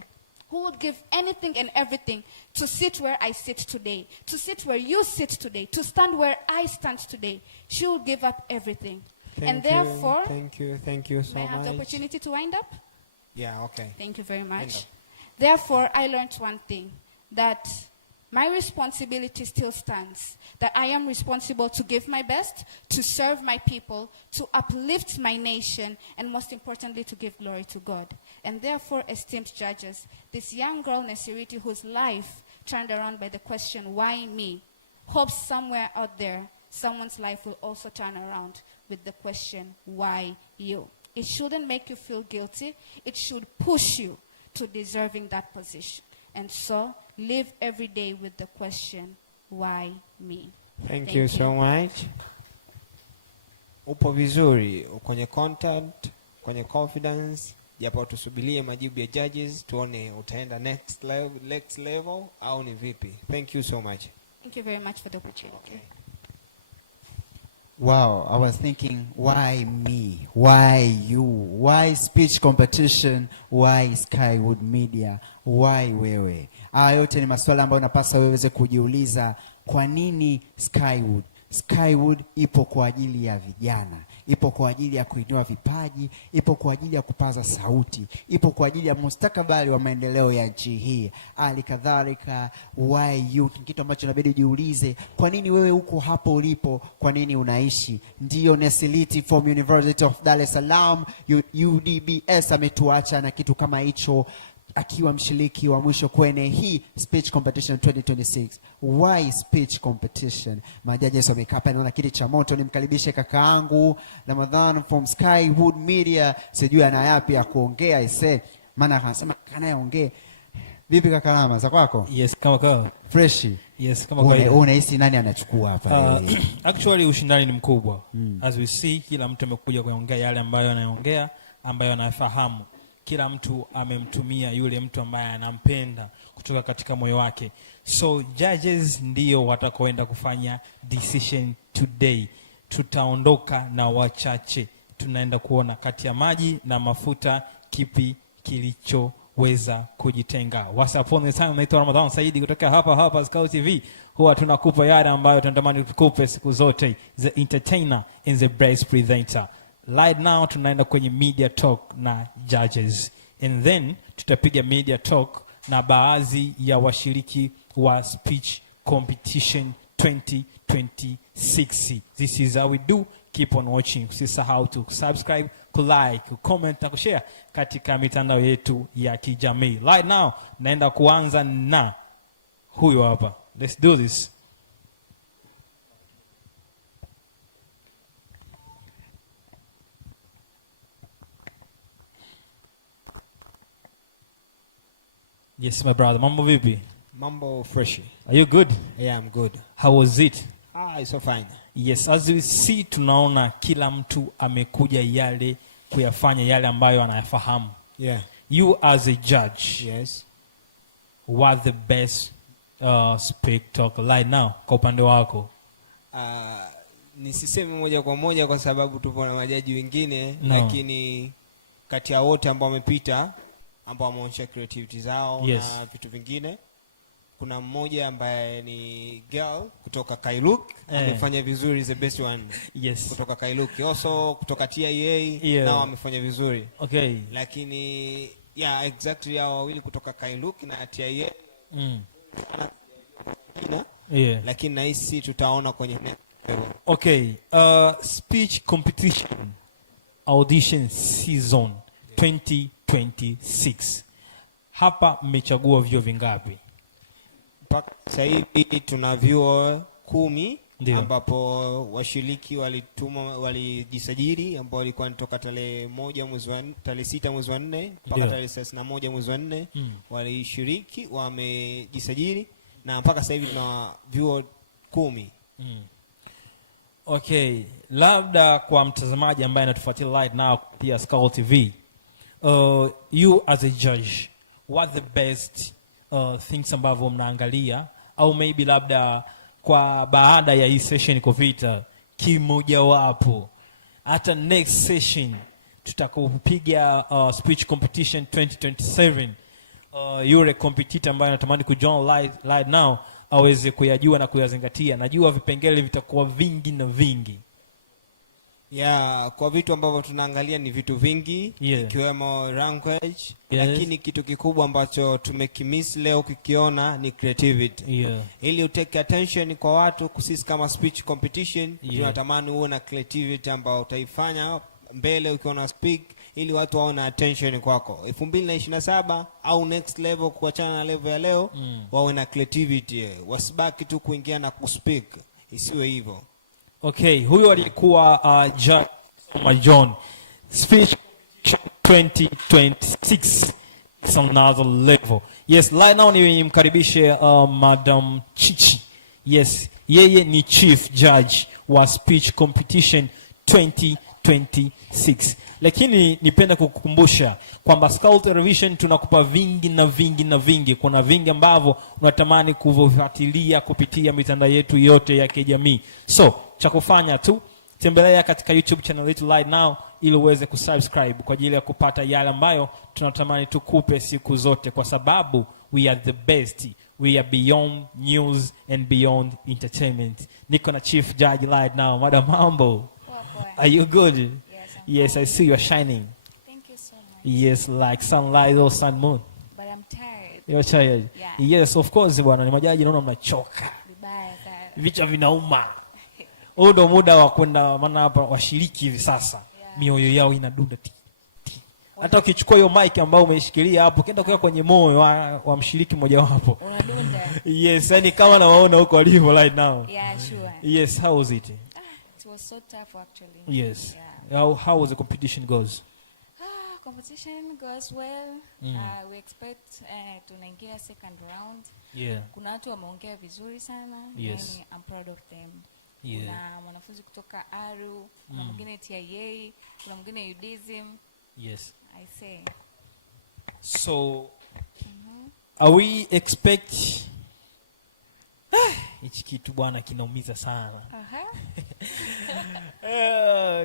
who would give anything and everything to sit where I sit today, to sit where you sit today, to stand where I stand today. She will give up everything. And therefore, thank you so may I have much. the opportunity to wind up? Yeah, okay. Thank you very much. Therefore, I learned one thing, that my responsibility still stands, that I am responsible to give my best, to serve my people, to uplift my nation, and most importantly, to give glory to God. And therefore, esteemed judges, this young girl, Nesiriti, whose life turned around by the question, why me, hopes somewhere out there, someone's life will also turn around with the question, why you? It shouldn't make you feel guilty. It should push you to deserving that position. And so, live every day with the question, why me? Thank you so much. Upo vizuri, kwenye content, kwenye confidence, japo tusubilie majibu ya judges, tuone utaenda next level au ni vipi. Thank you so much. Thank you very much for the opportunity. Okay. Wow, I was thinking, why me? Why you? Why speech competition? Why Skywood Media? Why wewe? Haya yote ni maswala ambayo unapaswa wewe uweze kujiuliza. Kwa nini Skywood? Skywood ipo kwa ajili ya vijana, ipo kwa ajili ya kuinua vipaji, ipo kwa ajili ya kupaza sauti, ipo kwa ajili ya mustakabali wa maendeleo ya nchi hii. Alikadhalika, why youth, kitu ambacho inabidi ujiulize, kwa nini wewe uko hapo ulipo, kwa nini unaishi? Ndiyo Nesiliti from University of Dar es Salaam, UDBS ametuacha na kitu kama hicho, akiwa mshiriki wa mwisho kwenye hii speech competition 2026. Why speech competition? Majaji wamekaa hapa, naona kiti cha moto. Nimkaribishe kakaangu Ramadhan from Skywood Media, sijui ana yapi ya kuongea ise, maana anasema kanayeongee. Vipi kaka Rama, za kwako? Yes, kama kawa. Fresh. Yes, kama kawa. Unahisi nani anachukua hapa? Actually ushindani ni mkubwa. As we see, kila mtu amekuja kuongea yale ambayo anaongea, ambayo anafahamu. Kila mtu amemtumia yule mtu ambaye anampenda kutoka katika moyo wake. So judges ndio watakoenda kufanya decision today. Tutaondoka na wachache. Tunaenda kuona kati ya maji na mafuta kipi kilichoweza kujitenga. What's up on the time? Naitwa Ramadhan Saidi kutoka hapa Scout TV. Huwa tunakupa yale ambayo tunatamani tukupe siku zote. The entertainer and the best presenter. Right now tunaenda kwenye media talk na judges, and then tutapiga media talk na baadhi ya washiriki wa speech competition 2026. This is how we do. Keep on watching. Usisahau to subscribe, ku like, ku comment na kushare katika mitandao yetu ya kijamii. Right now naenda kuanza na huyo hapa. Let's do this. Yes, my brother. Mambo vipi? Mambo fresh. Are you good? Yeah, I'm good. How was it? It's so fine. Yes, as we see, tunaona kila mtu amekuja yale kuyafanya yale ambayo anayafahamu. Yeah. You as a judge. Yes. What the best speak talk right now kwa upande wako? Nisiseme moja kwa moja kwa sababu tupo na majaji wengine, No. Lakini kati ya wote ambao wamepita, ambao wameonyesha creativity zao, Yes. Na vitu vingine, kuna mmoja ambaye ni girl kutoka Kailuk, amefanya vizuri, the best one. Yes. Kutoka Kailuk. Also kutoka TIA, Yeah. nao wamefanya vizuri. Okay. Lakini yeah, exactly hao wawili kutoka Kailuk na TIA. Yeah. Lakini nahisi tutaona kwenye Okay, speech competition audition season 2026. Hapa mmechagua vyuo vingapi? Mpaka sasa hivi tuna vyuo 10. Ndiyo. Ambapo washiriki walijisajili ambao walikuwa kutoka tarehe 6 mwezi wa 4 mpaka Ndiyo. tarehe 31 mwezi wa 4 walishiriki, wamejisajili, na mpaka sasa hivi tuna vyuo 10. Okay, labda kwa mtazamaji ambaye anatufuatilia live now kupitia Skull TV, you as a judge, what the best things ambavyo mnaangalia, au maybe labda kwa baada ya hii session kupita, kimoja wapo hata next session tutakupiga speech competition 2027, yule competitor ambaye anatamani kujoin live now aweze kuyajua na kuyazingatia. Najua vipengele vitakuwa vingi na vingi. Kwa vitu ambavyo tunaangalia ni vitu vingi, ikiwemo language, lakini kitu kikubwa ambacho tumekimiss leo kukiona ni creativity. Ili utake attention kwa watu, sisi kama speech competition tunatamani uwe na creativity ambayo utaifanya mbele ukiona speak, ili watu waone attention kwako. 2027 au next level, kuachana na level ya leo, wawe na creativity, wasibaki tu kuingia na kuspeak, isiwe hivyo. Okay, huyo alikuwa Judge John. Speech 2026 is another level. Yes, right now nimkaribishe Madam Chichi. Yes, yeye ni Chief Judge wa Speech Competition 2026. Lakini nipenda kukukumbusha kwamba Skull Television tunakupa vingi na vingi na vingi. Kuna vingi ambavyo unatamani kuvifuatilia kupitia mitandao yetu yote ya kijamii. So, cha kufanya tu, tembelea katika YouTube channel yetu right now ili uweze kusubscribe kwa ajili ya kupata yale ambayo tunatamani tukupe siku zote, kwa sababu we are the best. We are beyond news and beyond entertainment. Niko na Chief Judge right now. Madam Mambo. Are you good? Yes, I see you are shining. Thank you so much. Yes, like sunlight or sun moon. But I'm tired. You're tired? Yeah. Yes, of course bwana. Ni majaji naona mnachoka. Vibaya sana. Vichwa vinauma. Huo ndo muda wa kwenda, maana hapa washiriki hivi sasa. Mioyo yao inadunda. Hata ukichukua hiyo mic ambayo umeishikilia hapo, kenda kuweka kwenye moyo wa mshiriki mmoja wapo. Unadunda. Yes, yani kama nawaona huko walivyo right now. Yeah, sure. Yes, how was it? It was so tough actually. Yes. Yeah. How was the competition goes? Competition goes well. We expect tunaingia second round. Yeah. Kuna watu wameongea vizuri sana. Yes. And I'm proud of them. Yeah. Kuna mwanafunzi kutoka Aru, kuna mwingine TIA, kuna mwingine Udsm. Yes. I say. So, are we expect hichi kitu bwana kinaumiza sana.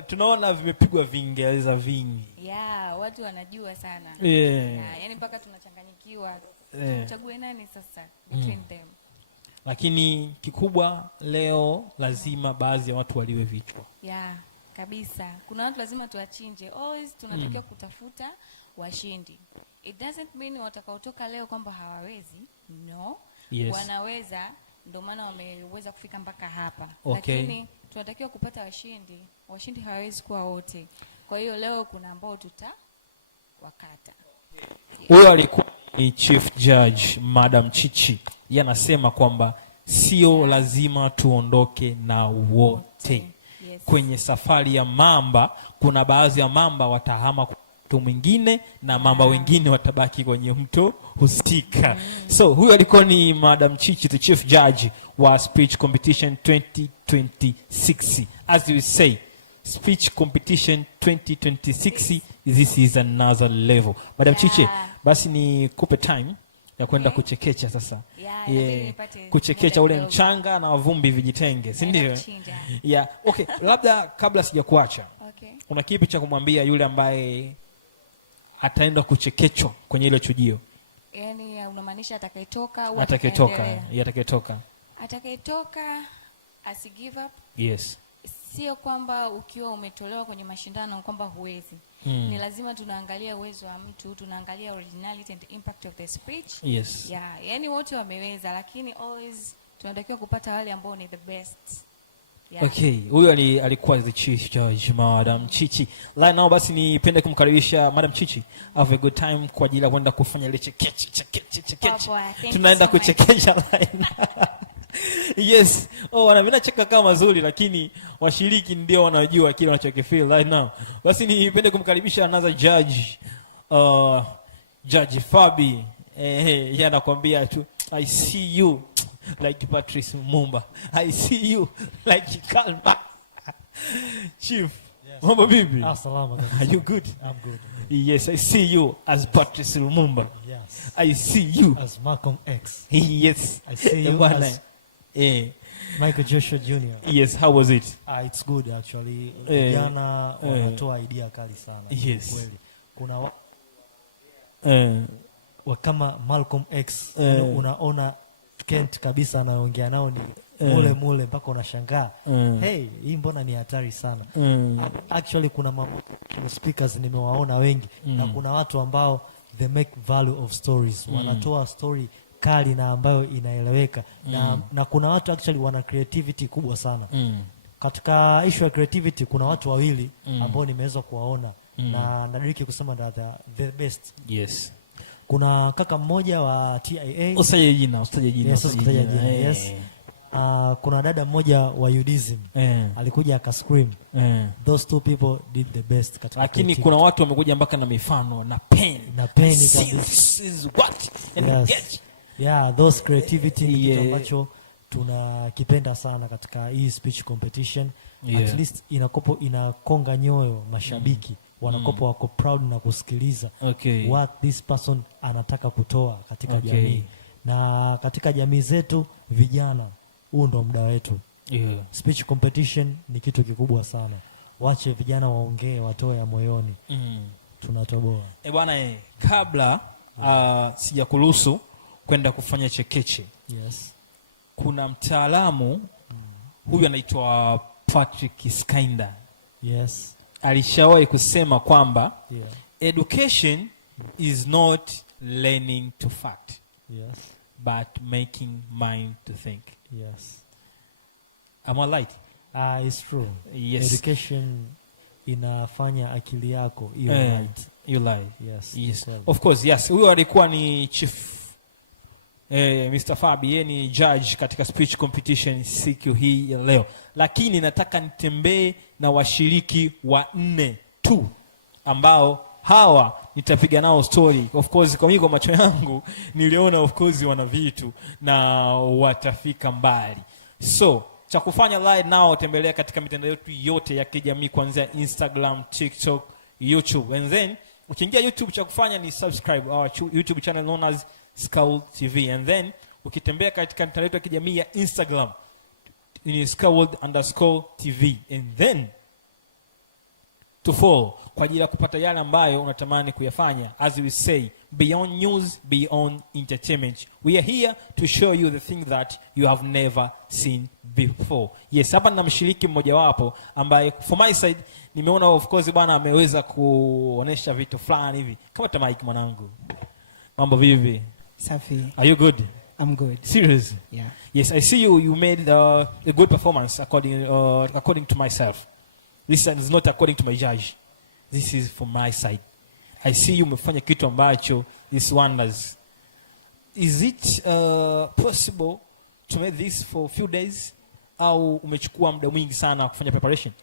Tunaona vimepigwa Viingereza vingi. Yeah, watu wanajua sana. Yeah. Yani mpaka tunachanganyikiwa. Tuchague nani sasa between them. Lakini kikubwa leo lazima baadhi ya watu waliwe vichwa. Yeah, kabisa. Kuna watu lazima tuwachinje. Always tunatakiwa kutafuta washindi. It doesn't mean watakaotoka leo kwamba hawawezi. No. Yes. Wanaweza, ndio maana wameweza kufika mpaka hapa. Okay. Lakini tunatakiwa kupata washindi. Washindi hawawezi kuwa wote. Kwa hiyo leo kuna ambao wakata. Huyo alikuwa ni Chief Judge Madam Chichi. Yeye anasema kwamba sio lazima tuondoke na wote. Yes. Kwenye safari ya mamba kuna baadhi ya mamba watahama mto mwingine na mamba wengine watabaki kwenye mto husika. So huyo alikuwa ni Madam Chichi, the Chief Judge wa Speech Competition 2026. As you say, Speech Competition 2026, this is another level. Madam Chichi, basi ni kupe time ya kwenda kuchekecha sasa. Kuchekecha ule mchanga na vumbi vijitenge, si ndio? Yeah. Okay, labda kabla sijakuacha. Una kipi cha kumwambia yule ambaye ataenda kuchekechwa kwenye ile chujio? Yaani unamaanisha atakayetoka au atakayetoka? Atakayetoka asi give up. Yes. Sio kwamba ukiwa umetolewa kwenye mashindano kwamba huwezi. Ni lazima tunaangalia uwezo wa mtu, tunaangalia originality and impact of the speech. Yes. Yeah, yani wote wameweza, lakini always tunatakiwa kupata wale ambao ni the best. Yeah. Okay, huyo alikuwa the Chief Judge Madam Chichi. Right now basi nipende kumkaribisha Madam Chichi. Have a good time kwa ajili ya kwenda kufanya ile chekeche. Tunaenda kuchekesha line. Yes. Wanavina cheka kama mazuri, lakini washiriki ndio wanajua kile wanachokifeel right now. Basi nipende kumkaribisha another judge. Judge Fabi. Yeye anakuambia tu I see you. like Patrice Lumumba. I see you like Karl Marx. Chief, mambo vipi? Salama. Are you good? I'm good. Yes, I see you as Patrice Lumumba. Yes. I see you as Malcolm X. Yes. I see you as Michael Joshua Jr. Yes, how was it? It's good actually. Vijana wanatoa idea kali sana. Yes. Kweli. Kuna kama Malcolm X unaona Kent kabisa anaongea nao ni mule mpaka unashangaa. Hey, hii mbona ni hatari sana. Actually kuna speakers nimewaona wengi na kuna watu ambao they make value of stories. Wanatoa story kali na ambayo inaeleweka na kuna watu actually wana creativity kubwa sana. Katika issue ya creativity kuna watu wawili ambao nimeweza kuwaona na nadiriki kusema the best. Yes. Kuna kaka mmoja wa TIA. Usaje jina. Yes. Kuna dada mmoja wa Udsm. Alikuja akascream. Those two people did the best katika. Lakini kuna watu wamekuja mpaka na mifano na pen. This is what and get. Yeah, those creativity ni kitu ambacho tunakipenda sana katika hii speech competition. At least inakonga nyoyo mashabiki. Wanakopo wako proud na kusikiliza what this person anataka kutoa katika jamii. Na katika jamii zetu vijana, huu ndo muda wetu. Speech competition ni kitu kikubwa sana. Wache vijana waongee, watoe ya moyoni. Tunatoboa. Bwana kabla sijakuruhusu kwenda kufanya chekeche. Yes. Kuna mtaalamu huyu anaitwa Patrick Skinda. Yes. Alishawahi kusema kwamba education is not learning to fact. Yes. But making mind to think. Yes. Am I right? It's true. Yes. Education inafanya akili yako iwe right. You lie. Yes. Of course, yes. Huyo alikuwa ni Chief Mr. Fabi, yeye ni judge katika speech competition siku hii ya leo. Lakini nataka nitembee na washiriki 4 tu ambao hawa nitapiga nao story. Of course kwa mimi kwa macho yangu niliona of course wana vitu na watafika mbali. So cha kufanya live nao, tembelea katika mitandao yetu yote ya kijamii kuanzia Instagram, TikTok, YouTube. And then ukiingia YouTube, cha kufanya ni subscribe our YouTube channel known as Skull TV. And then ukitembea katika mitandao yetu ya kijamii ya Instagram ni Skull_TV. And then to follow kwa ajili ya kupata yale ambayo unatamani kuyafanya. As we say, beyond news, beyond entertainment, we are here to show you the thing that you have never seen before. Yes, hapa na mshiriki mmoja wapo ambaye for my side nimeona of course bwana ameweza kuonesha vitu fulani hivi. Kama tamike mwanangu. Mambo vipi? Safi. Are you good? I'm good. Serious? Yeah. Yes, I see you made a good performance according to myself. This is not according to my judge. This is from my side. I see you umefanya kitu ambacho is wonders. Is it possible to make this for a few days? Au umechukua muda mwingi sana kufanya preparation?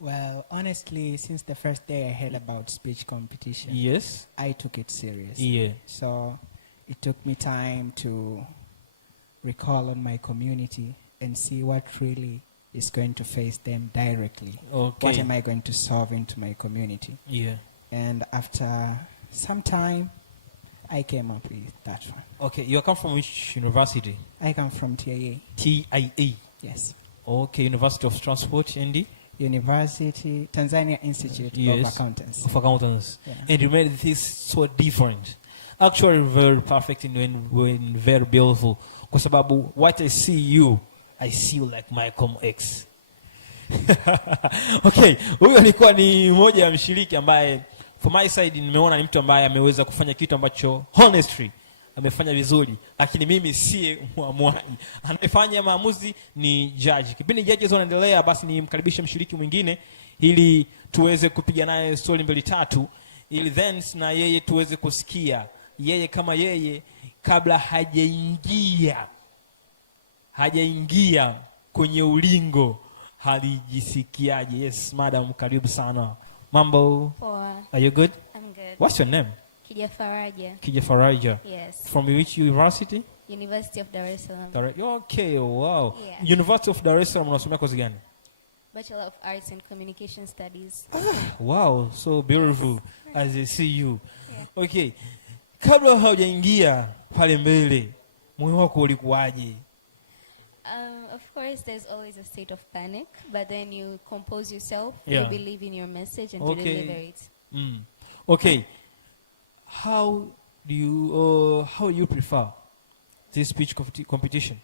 Well, honestly, since the first day I heard about speech competition, yes, I took it serious. Yeah. So it took me time to recall on my community and see what really is going to face them directly. Okay. What am I going to solve into my community? Yeah. And after some time, I came up with that one. Okay, you come from which university? I come from TIA. TIA? Yes. Okay, University of Transport, ND? University, Tanzania Institute of Accountants. Of Accountants. Yeah. And you made this so different. Actually very perfect and very beautiful. Kwa sababu what I see you like Malcolm X. Okay, huyo alikuwa ni mmoja ya mshiriki ambaye for my side nimeona ni mtu ambaye ameweza kufanya kitu ambacho honestly amefanya vizuri, lakini mimi si muamuaji. Anayefanya maamuzi ni judge. Kipindi judges wanaendelea, basi nimkaribishe mshiriki mwingine ili tuweze kupiga naye story mbili tatu, ili then na yeye tuweze kusikia yeye kama yeye kabla hajaingia kwenye ulingo halijisikiaje. Yes, madam, karibu sana. Mambo? Poa. Are you good? I'm good. What's your name? Kija Faraja. Kija Faraja. Yes. From which university? University of Dar es Salaam. Okay, wow. Yeah. University of Dar es Salaam unasomea kozi gani? Bachelor of Arts and Communication Studies. Wow, so beautiful as I see you. Okay. Kabla haujaingia pale mbele, moyo wako ulikuwaje? Of course, there's always a state of panic, but then you compose yourself, Yeah. you believe in your message, and you deliver it. Okay. How do you prefer this speech competition?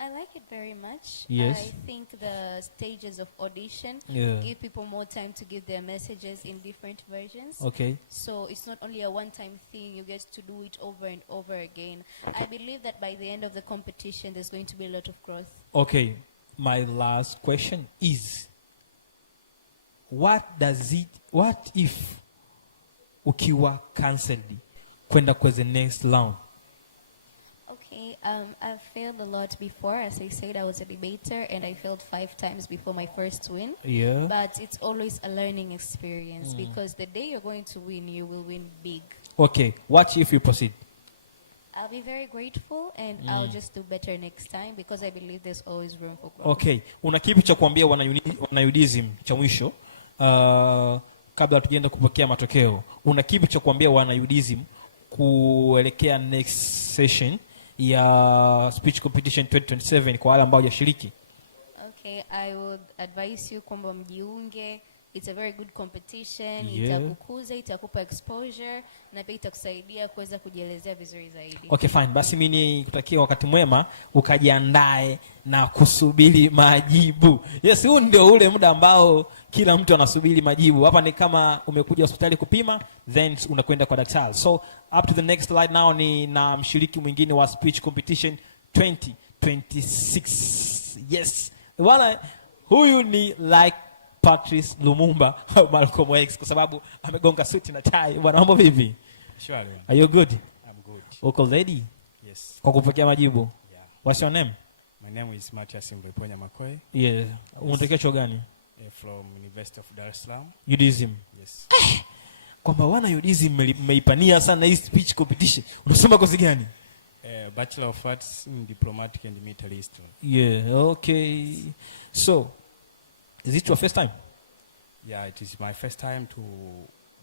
I like it very much. Yes. I think the stages of audition give people more time to give their messages in different versions. Okay. So it's not only a one-time thing, you get to do it over and over again. I believe that by the end of the competition, there's going to be a lot of growth. Okay. My last question is, what if ukiwa cancelled kwenda kwa the next round? Okay, I've failed a lot before. As I said, I was a debater and I failed 5 times before my first win. Yeah. But it's always a learning experience because the day you're going to win, you will win big. Okay, what if you proceed? I'll be very grateful and I'll just do better next time because I believe there's always room for growth. Okay, una kipi cha kuambia wana Udsm cha mwisho kabla tujaenda kupokea matokeo? Una kipi cha kuambia wana Udsm kuelekea next session ya speech competition 2027 kwa wale ambao hawajashiriki? Okay, I would advise you kwamba mjiunge. It's a very good competition. Yeah. Itakukuza, itakupa exposure na pia itakusaidia kuweza kujielezea vizuri zaidi. Okay, fine. Basi mimi nikutakia wakati mwema, ukajiandae na kusubiri majibu. Yes, huu ndio ule muda ambao kila mtu anasubiri majibu. Hapa ni kama umekuja hospitali kupima, then unakwenda kwa daktari. So, up to the next slide now ni na mshiriki mwingine wa speech competition 2026. Yes. Wala huyu ni like Patrice Lumumba au Malcolm X kwa sababu amegonga suti na tie. Bwana, mambo vipi? Sure. Are you good? I'm good. Uko ready? Yes. Kwa kupokea majibu? Yeah. What's your name? My name is Matias Mbeponya Makoe. Yeah. Unatokea chuo gani? From University of Dar es Salaam. Udsm. Yes. Kwamba wana Udsm mmeipania sana hii speech competition. Unasoma kozi gani? Bachelor of Arts in Diplomatic and Military History. Yeah, okay. So, is it your first time? Yeah, it is my first time to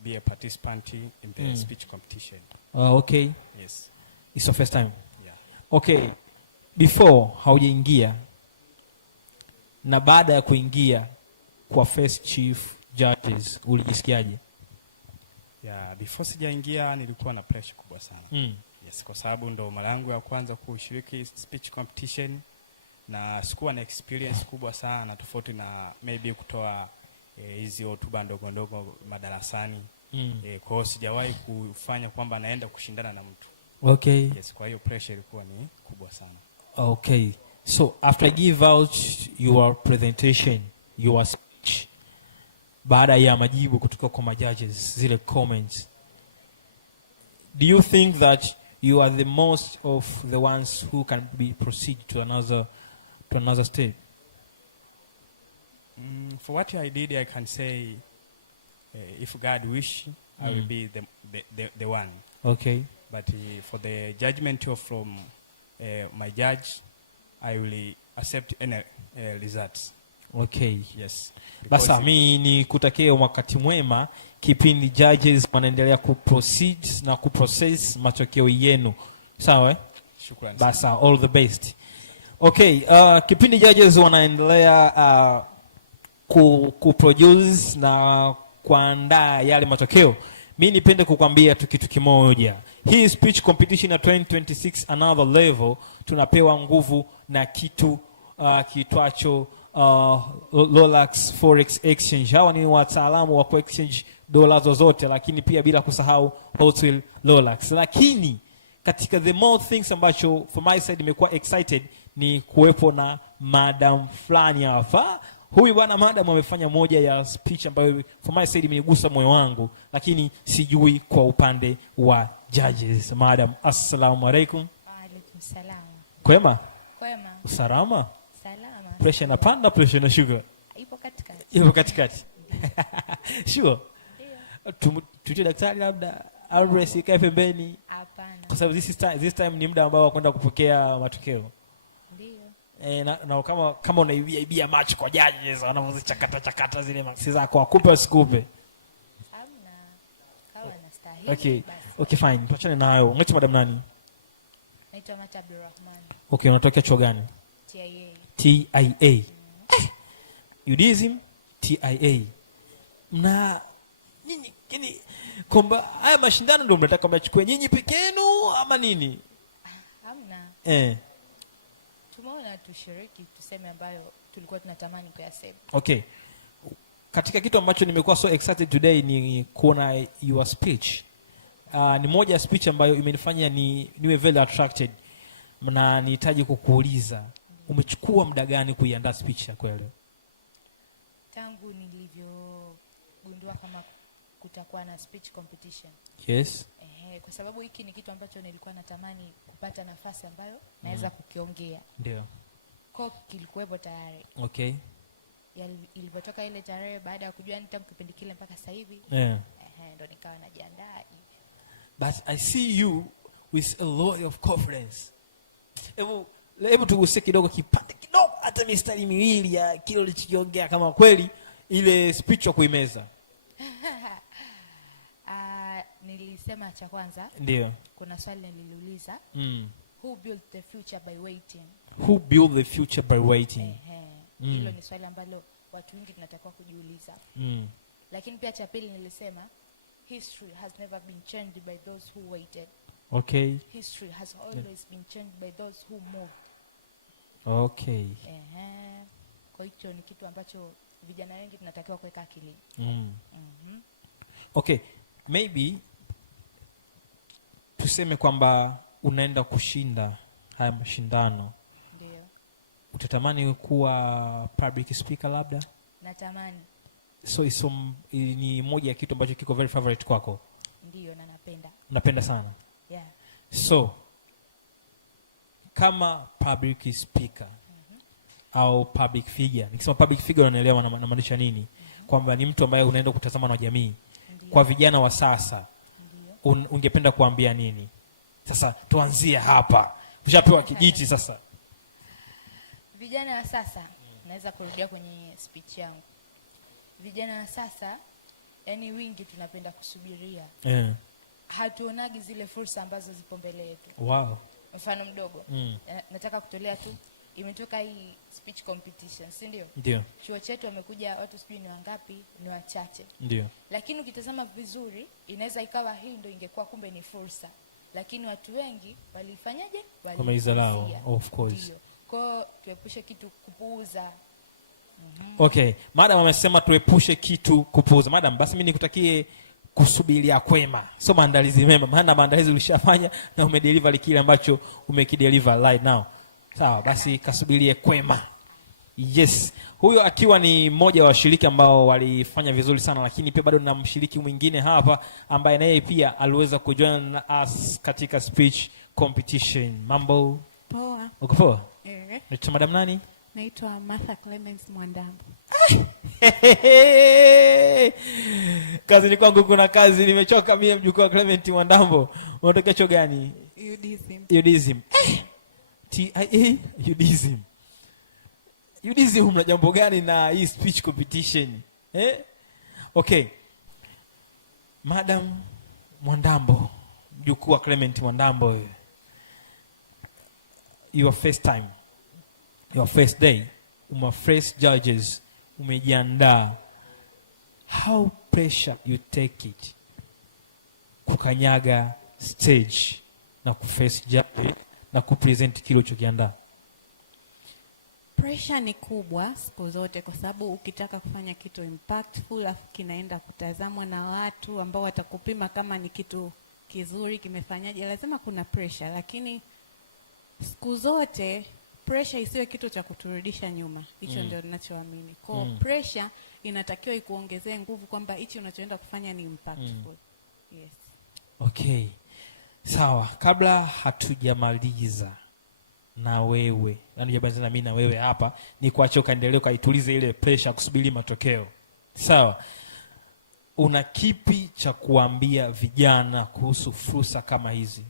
be a participant in the speech competition. Okay. Yes. It's your first time? Yeah. Okay. Before haujaingia na baada ya kuingia kwa first chief judges ulijisikiaje? Yeah, before sijaingia nilikuwa na pressure kubwa sana. Yes, kwa sababu ndo mara yangu ya kwanza kushiriki speech competition na sikuwa na experience kubwa sana tofauti na maybe kutoa hizi hotuba ndogo ndogo madarasani. Kwa hiyo sijawahi kufanya kwamba naenda kushindana na mtu. Okay. Yes, kwa hiyo pressure ilikuwa ni kubwa sana. Okay. So after I give out your presentation, your speech, baada ya majibu kutoka kwa majudges, zile comments, do you think that you are the most of the ones who can proceed to another stage? For what I did, I can say, if God wish, I will be the one. Okay. But for the judgment from my judge, I will accept any results. Okay. Yes. Basa mimi ni kutakia wakati mwema kipindi judges wanaendelea kuproceed na kuprocess matokeo yenu. Sawa eh? Shukrani. Basa, all the best. Okay, kipindi judges wanaendelea kuproduce na kuandaa yale matokeo. Mimi nipende kukwambia tu kitu kimoja. Hii speech competition ya 2026 another level, tunapewa nguvu na kitu kitwacho Lolax Forex Exchange. Hawa ni wataalamu wa ku exchange dola zozote, lakini pia bila kusahau Hotel Lolax. Lakini katika the more things ambacho for my side imekuwa excited ni kuwepo na madam fulani hapa. Huyu bwana madam amefanya moja ya speech ambayo for my side imenigusa moyo wangu, lakini sijui kwa upande wa judges. Madam, assalamu alaikum. Wa alaikum salam. Kwema? Kwema. Usalama? Salama. Pressure na panda, pressure na sugar. Ipo katikati. Ipo katikati. Sure. Ndio. Tutie daktari labda, au ikae pembeni. Hapana. kwa sababu this time ni muda ambao kwenda kupokea matokeo. Ndio. Na kama unaibia match kwa judges wanavyozichakata zile marks zako, akupe usikupe. Hamna. Kawa nastahili. Okay fine. Tuachane nayo. Unaitwa madam nani? Naitwa Mata Abdurrahman. Okay, unatokea chuo gani? TIA. Udsm TIA. Na nini kwamba haya mashindano ndio mnataka machukue nyinyi peke yenu ama nini? Hamna. Tumeona tushiriki tuseme ambayo tulikuwa tunatamani kuyasema. Okay. Katika kitu ambacho nimekuwa so excited today ni kuona your speech. Ni moja ya speech ambayo imenifanya niwe very attracted. Na nihitaji kukuuliza, umechukua muda gani kuiandaa speech ya kweli? Tangu nilivyogundua kama kutakuwa na speech competition. Yes. Kwa sababu hiki ni kitu ambacho nilikuwa natamani kupata nafasi ambayo naweza kukiongea. Ndio. Kwa kilikuwepo tayari. Okay. Ilipotoka ile tarehe baada ya kujua tangu kipindi kile mpaka sasa hivi. Ndo nikawa najiandaa hivi. But I see you with a lot of confidence. Hebu tuguse kidogo kipande kidogo hata mistari miwili ya kile ulichokiongea kama kweli ile speech ya kuimeza. Nilisema cha kwanza. Ndio. Kuna swali niliuliza. Who built the future by waiting? Who built the future by waiting? Hilo ni swali ambalo watu wengi tunatakiwa kujiuliza. Lakini pia cha pili nilisema history has never been changed by those who waited. Okay. History has always been changed by those who moved. Okay. Kwa hiyo ni kitu ambacho vijana wengi tunatakiwa kuweka akili. Okay, maybe tuseme kwamba unaenda kushinda haya mashindano. Ndio. Utatamani kuwa public speaker labda? Natamani. So ni moja ya kitu ambacho kiko very favorite kwako? Ndio, na napenda. Napenda sana. Yeah. So kama public speaker au public figure, nikisema public figure unaelewa namaanisha nini? Kwamba ni mtu ambaye unaenda kutazama na jamii. Kwa vijana wa sasa ungependa kuambia nini? Sasa tuanzie hapa. Tushapewa kijiti sasa. Vijana wa sasa, naweza kurudia kwenye speech yangu. Vijana wa sasa, yani wingi tunapenda kusubiria. Hatuonagi zile fursa ambazo zipo mbele yetu. Wow. Mfano mdogo. Nataka kutolea tu, imetoka hii speech competition, si ndio? Ndio. Chuo chetu wamekuja watu sijui ni wangapi, ni wachache. Ndio. Lakini ukitazama vizuri, inaweza ikawa hii ndio ingekuwa kumbe ni fursa. Lakini watu wengi walifanyaje? Wameizalao, of course. Ndio. Kwa tuepushe kitu kupuuza. Okay, madam amesema tuepushe kitu kupuuza. Madam, basi mimi nikutakie kusubiria kwema. So maandalizi mema, maana maandalizi ulishafanya na umedeliver kile ambacho umekideliver right now. Sawa, basi kasubirie kwema. Yes. Huyo akiwa ni mmoja wa washiriki ambao walifanya vizuri sana, lakini pia bado na mshiriki mwingine hapa ambaye naye pia aliweza kujoin us katika speech competition. Mambo? Poa. Uko poa? Naitwa madam nani? Naitwa Martha Clemens Mwandambo. Kazi ni kwangu, kuna kazi, nimechoka mimi mjukuu wa Clement Mwandambo. Unatokea chuo gani? Udsm. TIA Udsm. Udsm mna jambo gani na hii speech competition? Okay. Madam Mwandambo, mjukuu wa Clement Mwandambo. Your first time. Your first day. First judges. Umejiandaa. How pressure you take it kukanyaga stage na kuface judge na kupresent kile ulichokiandaa? Pressure ni kubwa siku zote, kwa sababu ukitaka kufanya kitu impactful afu kinaenda kutazamwa na watu ambao watakupima kama ni kitu kizuri kimefanyaje, lazima kuna pressure. Lakini siku zote pressure isiwe kitu cha kuturudisha nyuma. Hicho ndio ninachoamini. Kwa pressure inatakiwa ikuongezee nguvu kwamba hichi unachoenda kufanya ni impactful. Yes. Okay. Sawa, kabla hatujamaliza na wewe, na mimi na wewe hapa, ni kuacha ukaendelee kaitulize ile pressure kusubiri matokeo. Sawa. Una kipi cha kuambia vijana kuhusu fursa kama hizi?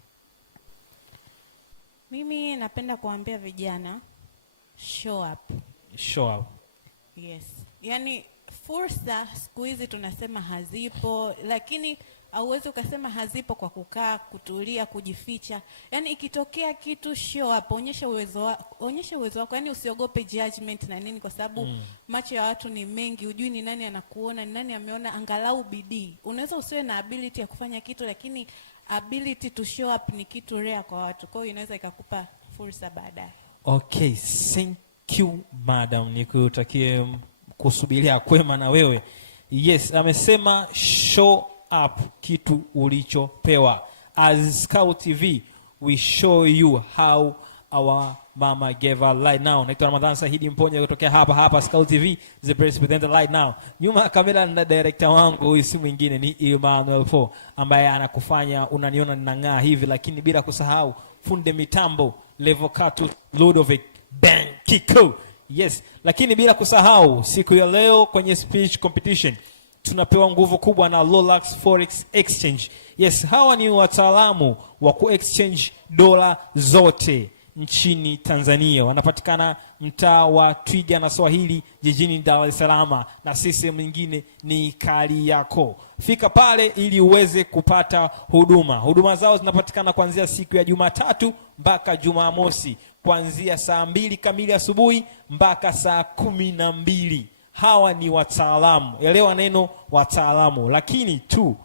Mimi napenda kuambia vijana show up. Show up. Yes. Yaani fursa siku hizi tunasema hazipo, lakini hauwezi ukasema hazipo kwa kukaa, kutulia, kujificha. Yaani ikitokea kitu show up, onyesha uwezo wako. Yaani usiogope judgment na nini, kwa sababu macho ya watu ni mengi, hujui ni nani anakuona, ni nani ameona angalau bidii. Unaweza usiwe na ability ya kufanya kitu, lakini ability to show up ni kitu rare kwa watu. Kwa hiyo inaweza ikakupa fursa baadaye. Okay, thank you madam. Nikutakie kusubiria kwema na wewe. Yes, amesema show up kitu ulichopewa. As Scout TV, we show you how our mama gave her light now. Naitwa Ramadhan Sahidi Mponye kutokea hapa Scout TV, the best presenter light now. Nyuma ya kamera na director wangu huyu si mwingine ni Emmanuel Fo, ambaye anakufanya unaniona ninang'aa hivi, lakini bila kusahau funde mitambo Level Katu Ludovic Bang Kiko. Yes, lakini bila kusahau siku ya leo kwenye speech competition tunapewa nguvu kubwa na Lolax Forex Exchange. Yes, hawa ni wataalamu wa ku-exchange dola zote nchini Tanzania. Wanapatikana mtaa wa Twiga na Swahili jijini Dar es Salaam, na sisi mwingine ni Kariakoo. Fika pale ili uweze kupata huduma. Huduma zao zinapatikana kuanzia siku ya Jumatatu mpaka Jumamosi, kuanzia saa 2 kamili asubuhi mpaka saa 12. Hawa ni wataalamu. Elewa neno wataalamu. Lakini tu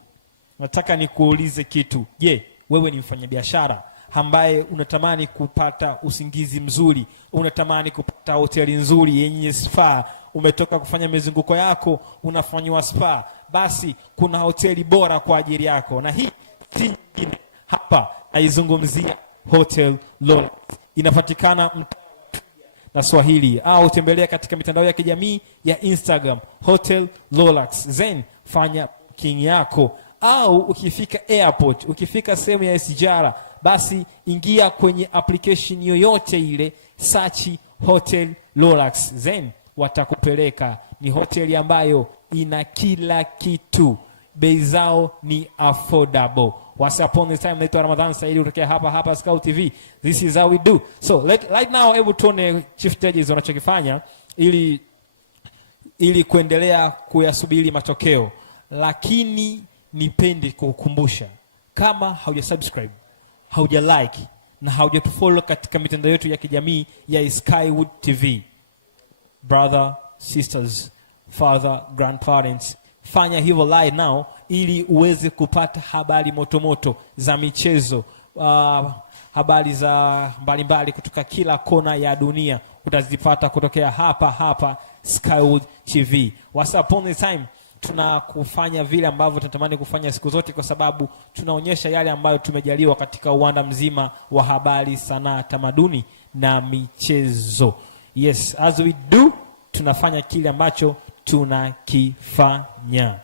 nataka nikuulize kitu. Je, wewe ni mfanyabiashara ambaye unatamani kupata usingizi mzuri, unatamani kupata hoteli nzuri yenye spa, umetoka kufanya mizunguko yako, unafanywa spa, basi kuna hoteli bora kwa ajili yako. Na hii si nyingine, hapa naizungumzia Hotel Lolax. Inapatikana na Swahili, au tembelea katika mitandao ya kijamii ya Instagram Hotel Lolax. Zen fanya booking yako, au ukifika airport, ukifika sehemu ya SGR, basi ingia kwenye application yoyote ile, search Hotel Lolax, Zen watakupeleka. Ni hoteli ambayo ina kila kitu, bei zao ni affordable. Once upon a time, naitwa Ramadhan Saidi kutokea hapa Scout TV. This is how we do. So right now, hebu tuone Chief Judges wanachokifanya ili kuendelea kuyasubiri matokeo. Lakini nipende kukukumbusha, kama haujasubscribe, haujalike na haujatufollow katika mitandao yetu ya kijamii ya Skywood TV, brother, sisters, father, grandparents, fanya hivyo live now ili uweze kupata habari motomoto za michezo, habari za mbalimbali kutoka kila kona ya dunia. Utazipata kutokea hapa Skywood TV. Once upon a time, tunakufanya vile ambavyo tunatamani kufanya siku zote, kwa sababu tunaonyesha yale ambayo tumejaliwa katika uwanda mzima wa habari, sanaa, tamaduni na michezo. Yes, as we do, tunafanya kile ambacho tunakifanya.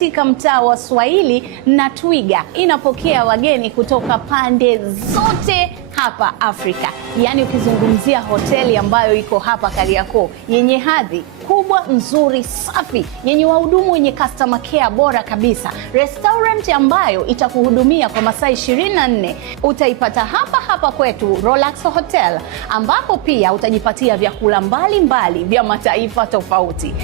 Katika mtaa wa Swahili na Twiga inapokea wageni kutoka pande zote hapa Afrika. Yaani ukizungumzia hoteli ambayo iko hapa Kariakoo yenye hadhi kubwa, nzuri, safi, yenye wahudumu wenye customer care bora kabisa. Restaurant ambayo itakuhudumia kwa masaa 24 utaipata hapa hapa kwetu Relax Hotel, ambapo pia utajipatia vyakula mbalimbali vya mataifa tofauti.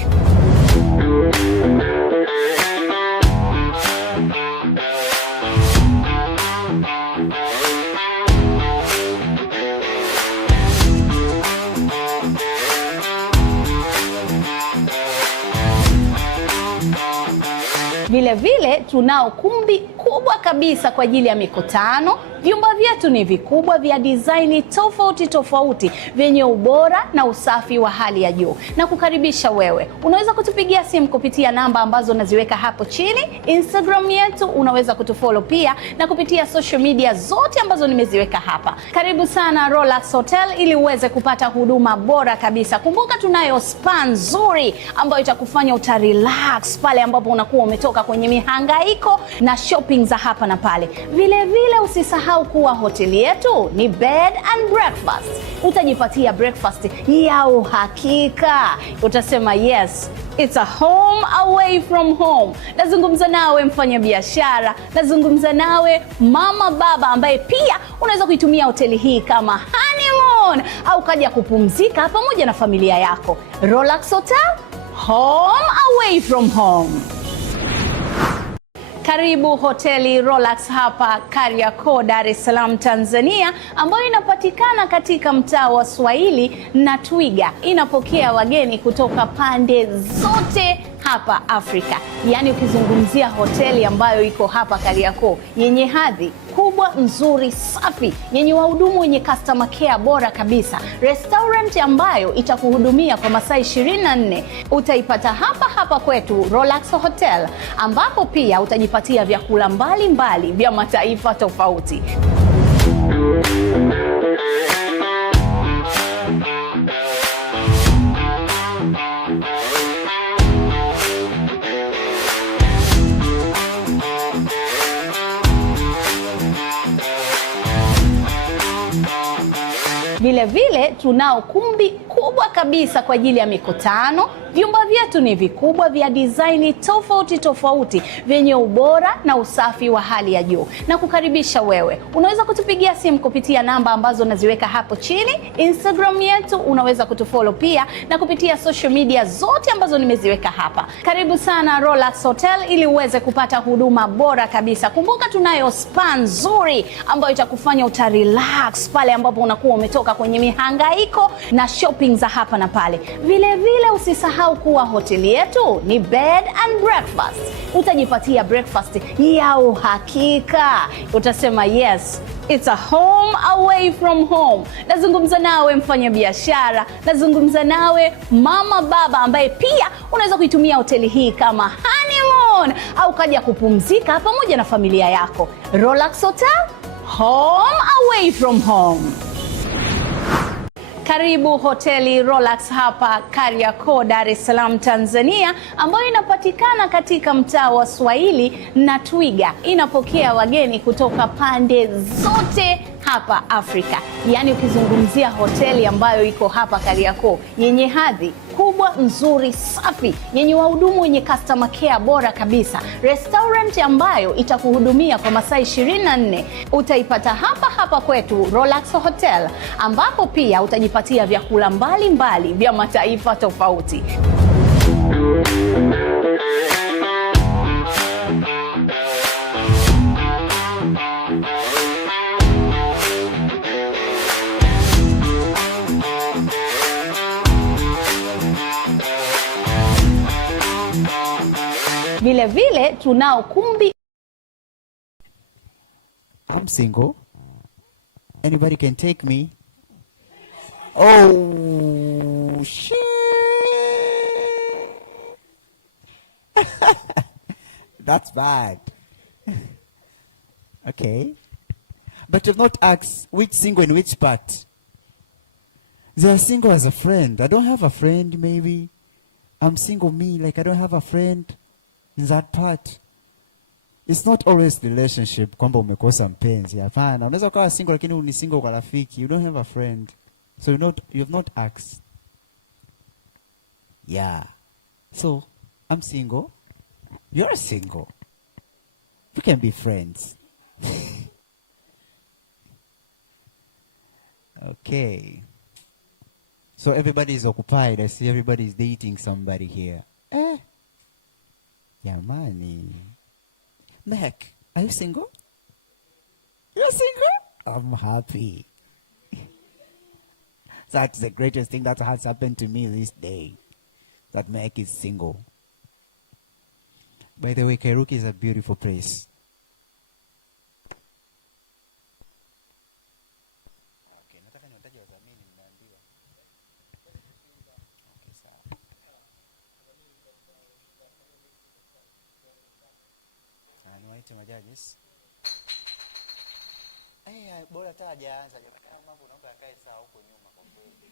Vile vile tunao kumbi kubwa kabisa kwa ajili ya mikutano. Vyumba vyetu ni vikubwa vya design tofauti tofauti vyenye ubora na usafi wa hali ya juu. Na kukaribisha wewe. Unaweza kutupigia simu kupitia namba ambazo naziweka hapo chini. Instagram yetu unaweza kutufollow pia, na kupitia social media zote ambazo nimeziweka hapa. Karibu sana Relax Hotel ili uweze kupata huduma bora kabisa. Kumbuka tunayo spa nzuri ambayo itakufanya utarelax pale ambapo unakuwa umetoka kwenye mihangaiko na shopping za hapa na pale. Vile vile usisahau kuwa hoteli yetu ni bed and breakfast. Utajipatia breakfast ya uhakika. Utasema yes, it's a home away from home. Nazungumza nawe mfanya biashara, nazungumza nawe mama baba ambaye pia unaweza kuitumia hoteli hii kama honeymoon au kaja kupumzika pamoja na familia yako. Relax Hotel, home away from home. Karibu hoteli Relax hapa Kariakoo, Dar es Salaam, Tanzania, ambayo inapatikana katika mtaa wa Swahili na Twiga. Inapokea wageni kutoka pande zote hapa Afrika. Yaani ukizungumzia hoteli ambayo iko hapa Kariakoo yenye hadhi kubwa, nzuri, safi, yenye wahudumu wenye customer care bora kabisa. Restaurant ambayo itakuhudumia kwa masaa 24 utaipata hapa hapa kwetu Relax Hotel, ambapo pia utajipatia vyakula mbalimbali vya mataifa tofauti. Vile vile tunao kumbi kubwa kabisa kwa ajili ya mikutano. Vyumba vyetu ni vikubwa vya design tofauti tofauti vyenye ubora na usafi wa hali ya juu. Na kukaribisha wewe. Unaweza kutupigia simu kupitia namba ambazo naziweka hapo chini. Instagram yetu unaweza kutufollow pia, na kupitia social media zote ambazo nimeziweka hapa. Karibu sana Relax Hotel ili uweze kupata huduma bora kabisa. Kumbuka tunayo spa nzuri ambayo itakufanya utarelax pale ambapo unakuwa umetoka kwenye mihangaiko na shopping za hapa na pale. Vile vile usisahau kuwa hoteli yetu ni bed and breakfast. Utajipatia breakfast ya uhakika. Utasema yes, it's a home away from home. Nazungumza nawe mfanya biashara, nazungumza nawe mama baba ambaye pia unaweza kuitumia hoteli hii kama honeymoon au kaja kupumzika pamoja na familia yako. Relax Hotel, home away from home. Karibu hoteli Relax hapa Kariakoo, Dar es Salaam, Tanzania, ambayo inapatikana katika mtaa wa Swahili na Twiga. Inapokea wageni kutoka pande zote hapa Afrika. Yaani ukizungumzia hoteli ambayo iko hapa Kariakoo yenye hadhi kubwa, nzuri, safi, yenye wahudumu wenye customer care bora kabisa. Restaurant ambayo itakuhudumia kwa masaa 24 utaipata hapa hapa kwetu Relax Hotel, ambapo pia utajipatia vyakula mbalimbali vya mataifa tofauti. Vile vile tunao kumbi. I'm single. Anybody can take me. Oh shit. That's bad. Okay. But you've not asked which single in which part. They are single as a friend. I don't have a friend, maybe. I'm single me, like I don't have a friend. in that part. It's not always relationship kwamba umekosa mpenzi. Hapana, unaweza kuwa single lakini ni single kwa rafiki. You don't have a friend. So you've not asked. Yeah. So, I'm single. You're single. We can be friends. Okay. So everybody is occupied. I see everybody is dating somebody here. Yamani. Mac, are you single? You're single? I'm happy. That's the greatest thing that has happened to me this day. That Mac is single. By the way, Kairuki is a beautiful place. Judges. Bora hata hajaanza jamani, mambo naomba akae sawa huko nyuma kwa kweli.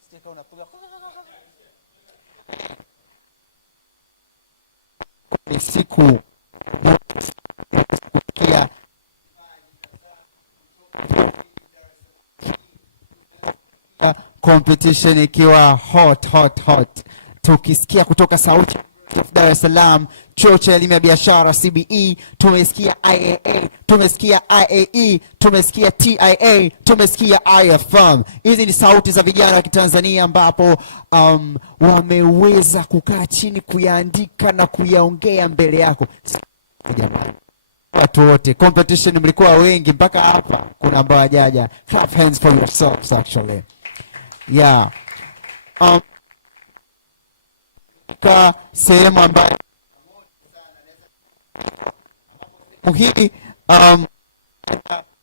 Sitaka unapiga ni siku kusikia competition ikiwa hot. Tukisikia kutoka sauti Dar es Salaam, chuo cha elimu ya biashara CBE, tumesikia IAA, tumesikia IAE, tumesikia TIA, tumesikia IFM. Hizi ni sauti za vijana wa Kitanzania ambapo wameweza kukaa chini kuyaandika na kuyaongea mbele yako. Jamani, watu wote, competition mlikuwa wengi mpaka hapa kuna ambao hajaja. Clap hands for yourselves actually. Yeah. Sehemu ambayo hii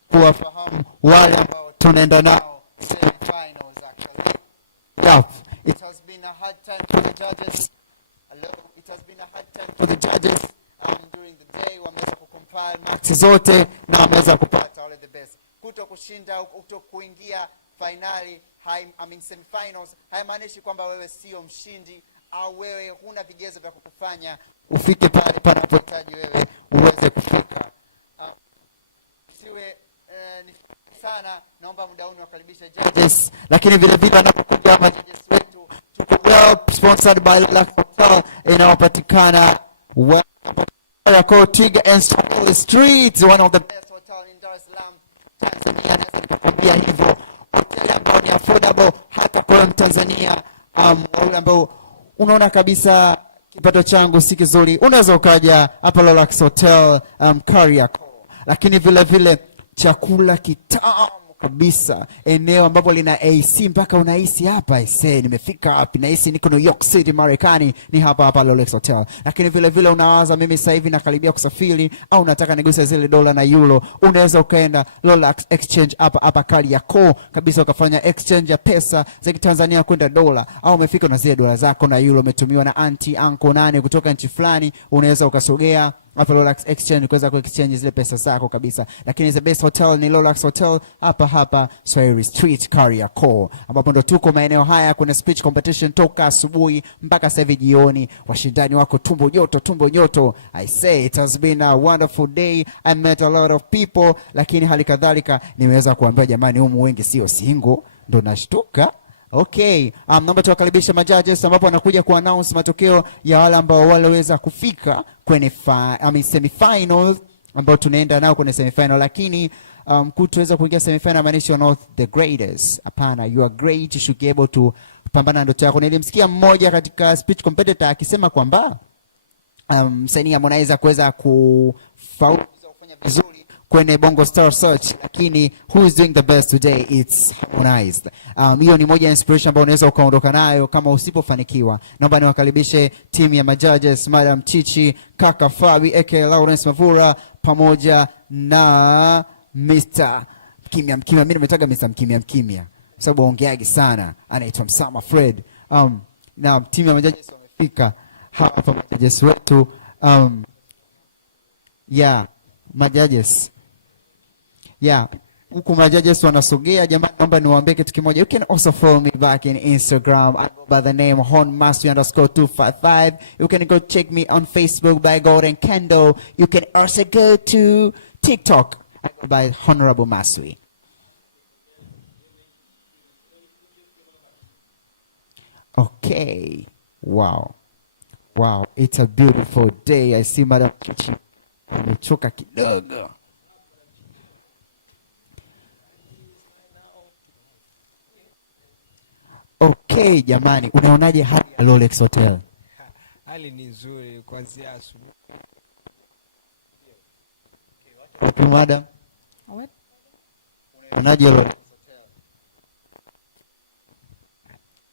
kuwafahamu wale ambao tunaenda nao semi-finals actually. Yeah, it has been a hard time for the judges. It has been a hard time for the judges during the day. Wameweza kucompile marks zote na wameweza kupata all the best. Kuto kushinda, kuto kuingia finali, semi-finals haimaanishi kwamba wewe sio mshindi au wewe huna vigezo vya kukufanya ufike pale panapohitaji wewe uweze kufika. Siwe ni sana, naomba muda huu niwakaribishe judges, lakini vile vile wanapokuja judges wetu tuko well sponsored by La Hotel inayopatikana Kariakoo Twiga and Strawberry Street, one of the best hotel in Dar es Salaam Tanzania. Naweza nikakwambia hivyo, hoteli ambayo ni affordable hata kwa Mtanzania wale ambao unaona kabisa kipato changu si kizuri, unaweza ukaja hapa Lolax Hotel Kariakoo. Lakini vile vile chakula kitamu kabisa, eneo ambapo lina AC mpaka unahisi hapa nimefika wapi, nahisi niko New York City Marekani, ni hapa Lolax Hotel. Lakini vile vile unawaza mimi sasa hivi nakaribia kusafiri au nataka niguse zile dola na euro, unaweza ukaenda Lolax Exchange hapa Kariakoo kabisa, ukafanya exchange ya pesa za Tanzania kwenda dola, au umefika na zile dola zako na euro umetumiwa na uncle nani kutoka nchi fulani, unaweza ukasogea hapa Lolax Exchange kuweza ku-exchange zile pesa zako kabisa. Lakini the best hotel ni Lolax Hotel hapa Strawberry Street Kariakoo, ambapo ndo tuko maeneo haya. Kuna speech competition toka asubuhi mpaka sasa hivi jioni, washindani wako tumbo nyoto. I say it has been a wonderful day. I met a lot of people, lakini hali kadhalika nimeweza kuambia jamani, humu wengi sio single, ndo nashtuka. Okay, naomba tuwakaribisha majudges ambapo wanakuja ku-announce matokeo ya wale ambao waliweza kufika kwenye semi-final ambao tunaenda nao kwenye semi-final. Lakini kutuweza kuingia semi-final maanisha you're not the greatest. Hapana, you are great, you should be able to pambana ndoto yako. Nilimsikia mmoja katika speech competitor akisema kwamba msanii Harmonize kuweza kufaulu kufanya vizuri kwenye Bongo Star Search, lakini who is doing the best today? It's Harmonize. Hiyo ni moja inspiration ambayo unaweza ukaondoka nayo kama usipofanikiwa. Naomba niwakaribishe timu ya majudges, Madam Chichi, Kaka Fabi, aka Lawrence Mavura, pamoja na Mr. Mkimya. Mimi nimetaga Mr. Mkimya sababu ongeagi sana, anaitwa Msama Fred. Na timu ya majudges wamefika hapa, majudges wetu majudges. Yeah, huku majudges wanasogea. Jamani, naomba niwaambie kitu kimoja. You can also follow me back in Instagram. I go by the name honmastery_255. You can go check me on Facebook by Golden Candle. You can also go to TikTok. I go by Honorable Maswi. Okay. Wow. Wow. It's a beautiful day. I see Madam Kichi amechoka kidogo. Okay, jamani, unaonaje hali ya Rolex Hotel? Hali ni nzuri kuanzia asubuhi. Okay, madam. What? Unaonaje Rolex Hotel?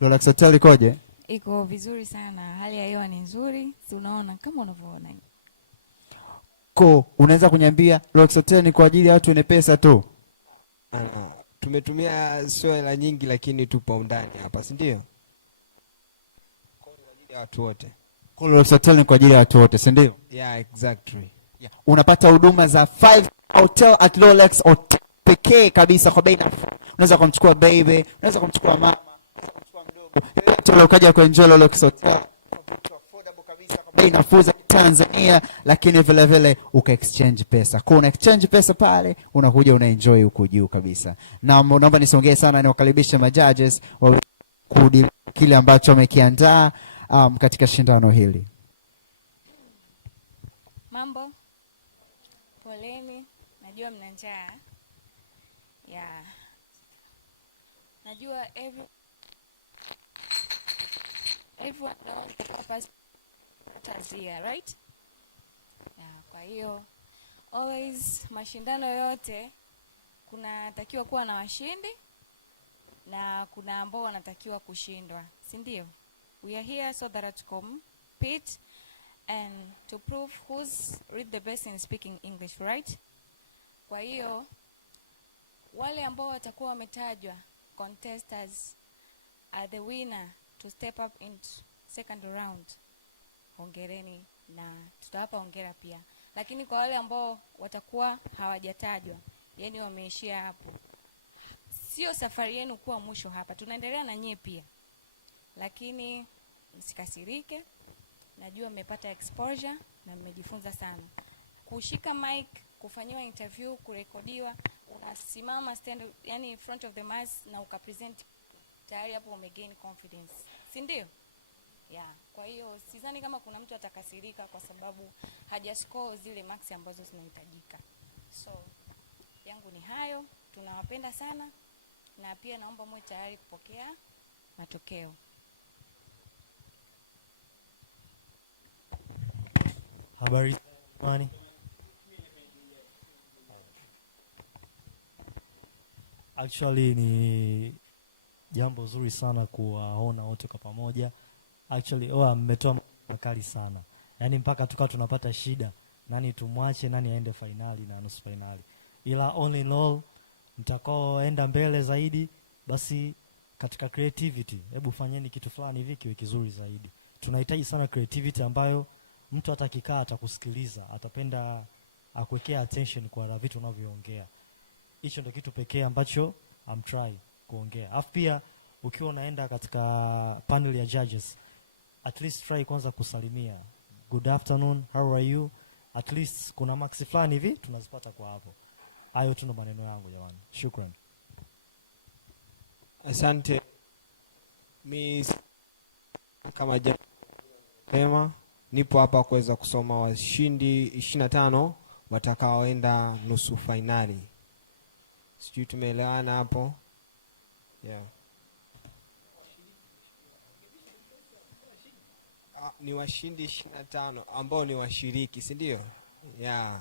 Rolex Hotel ikoje? Iko vizuri sana. Hali ya hewa ni nzuri. Si unaona kama unavyoona. Unaweza kuniambia Rolex Hotel ni kwa ajili ya watu wenye pesa tu? Tumetumia sio hela nyingi lakini tupo ndani hapa, si ndio? Kwa ajili ya watu wote. Rolex Hotel ni kwa ajili ya watu wote, si ndio? Yeah, exactly. Yeah. Unapata huduma za 5 hotel at Rolex Hotel pekee kabisa kwa bei nafuu. Unaweza kumchukua baby, unaweza kumchukua mama, unaweza kumchukua mdogo. Yote ukaja kuenjoy Rolex Hotel affordable kabisa kwa bei nafuu za Tanzania, lakini vile vile uka exchange pesa. Una exchange pesa pale, unakuja unaenjoy huko juu kabisa. Na naomba nisongee sana, niwakaribishe majudges wa kudi kile ambacho wamekiandaa katika shindano hili. Mambo. Poleni. Najua mna njaa. Yeah. Najua everyone knows the purpose Tazia, right? Yeah, kwa hiyo always mashindano yote kunatakiwa kuwa na washindi na kuna ambao wanatakiwa kushindwa, si ndio? We are here so that to compete and to prove who's read the best in speaking English, right? Kwa hiyo wale ambao watakuwa wametajwa contestants are the winner to step up into second round. Hongereni na tutawapa hongera pia. Lakini kwa wale ambao watakuwa hawajatajwa, yani wameishia hapo, sio safari yenu kuwa mwisho hapa. Tunaendelea na nyie pia. Lakini msikasirike. Najua mmepata exposure na mmejifunza sana. Kushika mic, kufanyiwa interview, kurekodiwa, unasimama stand yani in front of the mass na ukapresent, tayari hapo umegain confidence. Si ndio? Yeah. Kwa hiyo sidhani kama kuna mtu atakasirika kwa sababu hajascore zile marks ambazo zinahitajika. So yangu ni hayo. Tunawapenda sana na pia naomba mwe tayari kupokea matokeo. Habari mani. Actually ni jambo zuri sana kuwaona wote kwa pamoja. Actually mmetoa makali sana. Yaani mpaka tukawa tunapata shida nani tumwache, nani aende finali na nusu finali. Ila all in all mtakaoenda mbele zaidi basi katika creativity hebu fanyeni kitu fulani hivi kiwe kizuri zaidi. Tunahitaji sana creativity ambayo mtu atakikaa atakusikiliza, atapenda akuwekea attention kwa vitu unavyoongea. Hicho ndio kitu pekee ambacho I'm try kuongea. Alafu pia ukiwa unaenda katika panel ya judges, at least try kwanza kusalimia. Good afternoon, how are you? At least kuna marks fulani hivi tunazipata kwa hapo. Hayo tu ndo maneno yangu jamani. Shukrani. Asante. Kama jema nipo hapa kuweza kusoma washindi 25 watakaoenda nusu finali. Sijui tumeelewana hapo? Yeah. Ni washindi 25 ambao ni washiriki, si ndio? Yeah.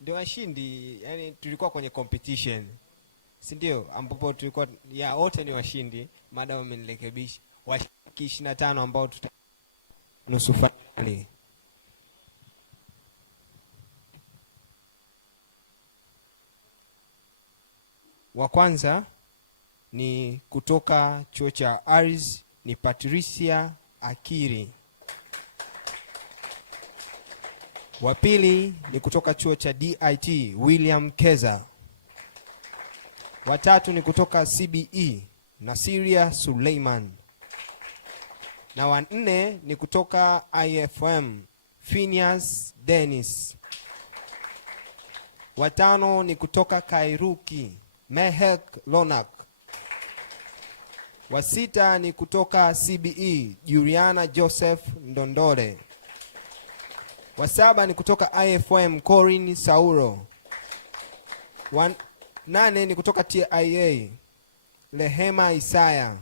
Ndio washindi, yani tulikuwa kwenye competition. Si ndio? Ambapo tulikuwa wote ni washindi, madam amenirekebisha. Washiriki 25 ambao nusu finali. Wa kwanza ni kutoka chuo cha Aris, ni Patricia Akiri. Wa pili ni kutoka chuo cha DIT, William Keza. Watatu ni kutoka CBE, Nasiria Suleiman. Na wa nne ni kutoka IFM, Phineas Dennis. Watano ni kutoka Kairuki, Mehek Lonak. Wa sita ni kutoka CBE, Juliana Joseph Ndondole. Wa saba ni kutoka IFM, Corin Sauro. Wa nane ni kutoka TIA, Lehema Isaya.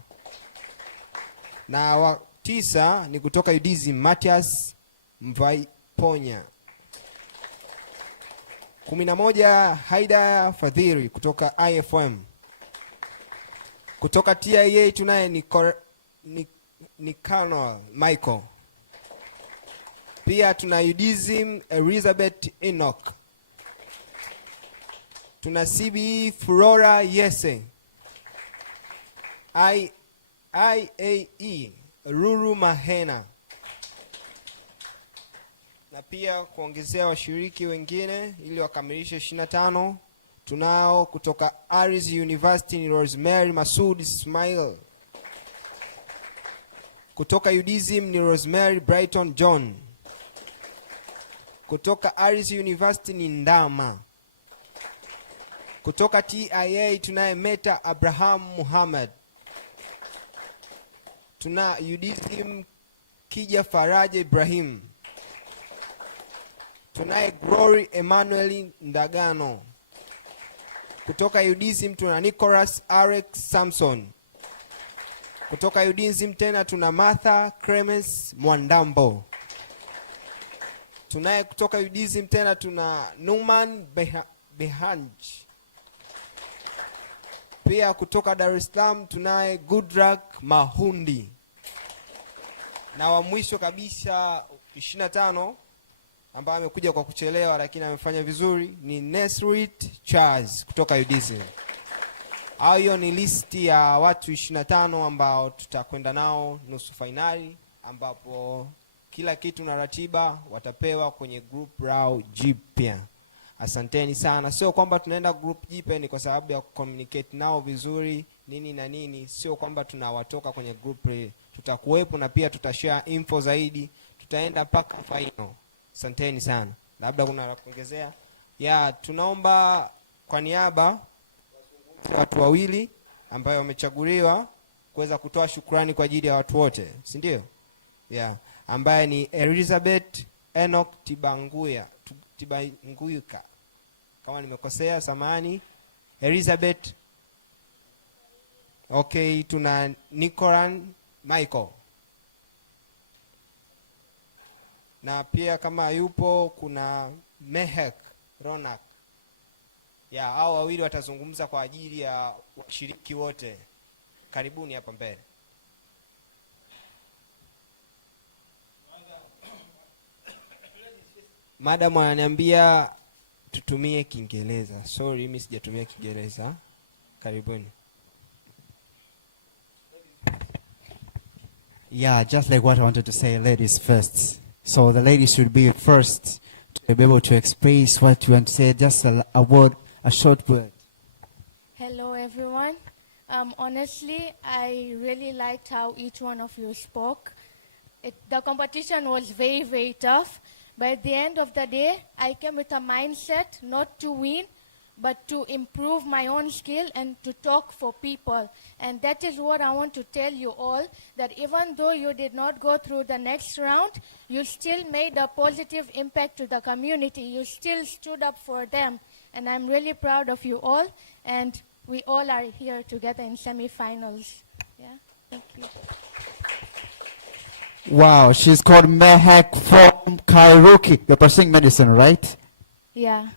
Na wa tisa ni kutoka Udsm, Matias Mvaiponya. 11 Haida Fadhili kutoka IFM. Kutoka TIA tunaye ni Colonel Michael. Pia tuna Udsm Elizabeth Enoch. Tuna CBE Flora Yese. IAE Ruru Mahena. Na pia kuongezea washiriki wengine ili wakamilishe 25. Tunao kutoka Aris University ni Rosemary Masud Ismail. Kutoka Udsm ni Rosemary Brighton John. Kutoka Aris University ni Ndama. Kutoka TIA tunaye Meta Abraham Muhammad. Tuna Udsm Kija Faraja Ibrahim. Tunaye Glory Emmanuel Ndagano. Kutoka Udsm tuna Nicholas Alex Samson. Kutoka Udsm tena tuna Martha Clemens Mwandambo. Tunaye kutoka Udsm tena tuna Numan Behanj. Pia kutoka Dar es Salaam tunaye Goodluck Mahundi. Na wa mwisho kabisa 25 ambaye amekuja kwa kuchelewa lakini amefanya vizuri ni Nesrit Charles kutoka Udsm. Hiyo ni listi ya watu 25 ambao tutakwenda nao nusu finali, ambapo kila kitu na ratiba watapewa kwenye group lao jipya. Asanteni sana. Sio kwamba tunaenda group jipya ni kwa sababu ya communicate nao vizuri nini na nini. Sio kwamba tunawatoka kwenye group. Tutakuwepo na pia tutashare info zaidi. Tutaenda paka final. Asanteni sana. Labda kuna la kuongezea? Tunaomba kwa niaba watu wawili ambao wamechaguliwa kuweza kutoa shukrani kwa ajili ya watu wote, si ndio? Ambaye ni Elizabeth Enoch Tibanguyuka. Kama nimekosea samani. Elizabeth. Okay, tuna Nicoran Michael. Na pia kama yupo kuna Mehek Ronak. Hao wawili watazungumza kwa ajili ya washiriki wote. Karibuni hapa mbele. Madam ananiambia tutumie Kiingereza. Sorry, mimi sijatumia Kiingereza. Karibuni. Just like what I wanted to say, ladies first. So the ladies should be first to be able to express what you want to say. Just a word, a short word. Hello, everyone. Honestly, I really liked how each one of you spoke. The competition was very, very tough. But at the end of the day, I came with a mindset not to win, but to improve my own skill and to talk for people. And that is what I want to tell you all, that even though you did not go through the next round, you still made a positive impact to the community. You still stood up for them. And I'm really proud of you all. And we all are here together in semifinals. Thank you. Wow, she's called Mehek from Kairuki. You're pursuing medicine, right? Yeah.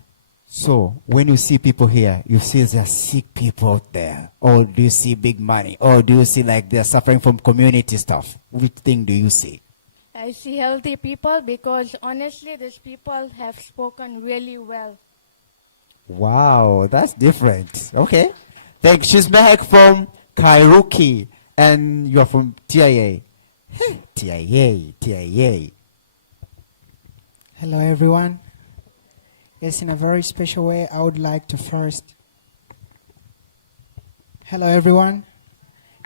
So, when you see people here, you see there are sick people out there. Or do you see big money? Or do you see like they're suffering from community stuff? Which thing do you see? I see healthy people because honestly, these people have spoken really well. Wow, that's different. Okay. She's Mehek from Kairuki. And you're from TIA. TIA. Hello, everyone. Yes, in a very special way, I would like to first Hello, everyone.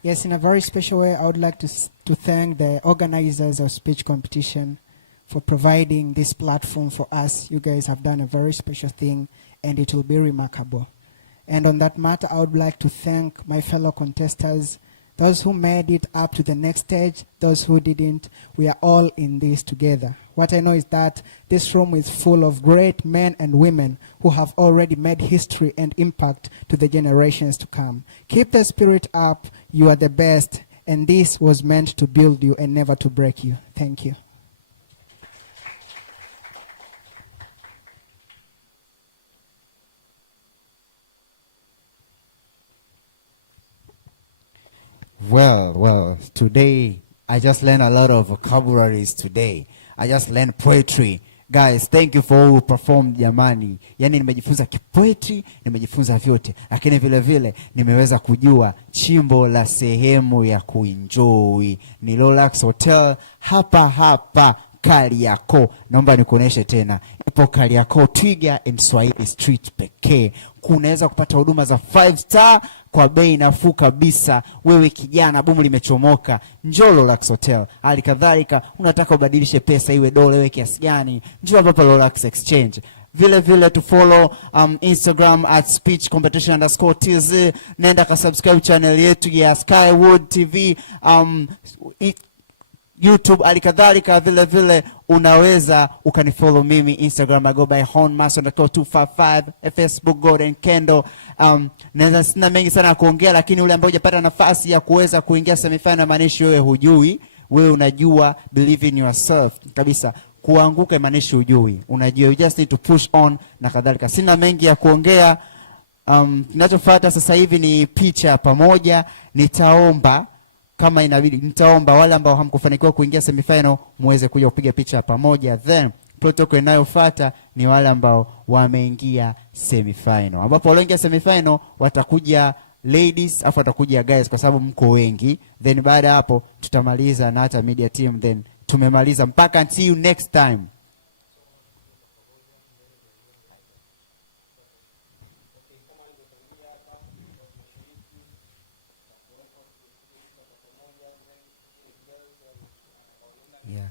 Yes, in a very special way, I would like to thank the organizers of speech competition for providing this platform for us. You guys have done a very special thing, and it will be remarkable. And on that matter, I would like to thank my fellow contestants, those who made it up to the next stage, those who didn't. We are all in this together. What I know is that this room is full of great men and women who have already made history and impact to the generations to come. Keep the spirit up. You are the best. And this was meant to build you and never to break you. Thank you. Well, today I just learned a lot of vocabularies today. I just learned poetry. Guys, thank you for all who performed jamani. Yani nimejifunza kipoetry, nimejifunza vyote. Lakini vile vile nimeweza kujua chimbo la sehemu ya kuenjoy ni Relax Hotel hapa Kariakoo. Naomba nikuoneshe tena. Ipo Kariakoo Twiga and Swahili Street pekee. Kunaweza kupata huduma za 5 star kwa bei nafuu kabisa. Wewe kijana, bomu limechomoka, njoo Relax Hotel. Hali kadhalika unataka ubadilishe pesa iwe dola iwe kiasi gani, njoo hapa Relax Exchange. Vile vile to follow Instagram @speechcompetition_tz. Nenda ka subscribe channel yetu ya Skywood TV, YouTube. Alikadhalika vile vile unaweza ukanifollow mimi Instagram, I go by honmas_255, Facebook Golden Kendo. Naweza sina mengi sana kuongea, lakini ule ambao hujapata nafasi ya kuweza kuingia semifinal maanishi wewe hujui, wewe unajua. Believe in yourself kabisa. Kuanguka maanishi hujui, unajua. You just need to push on na kadhalika. Sina mengi ya kuongea. Kinachofuata sasa hivi ni picha pamoja. Nitaomba kama inabidi, nitaomba wale ambao hamkufanikiwa kuingia semifinal muweze kuja kupiga picha pamoja. Then protocol inayofuata ni wale ambao wameingia semifinal, ambapo walioingia semifinal watakuja ladies afu watakuja guys kwa sababu mko wengi. Then baada hapo tutamaliza na hata media team, then tumemaliza mpaka until you next time. Yeah.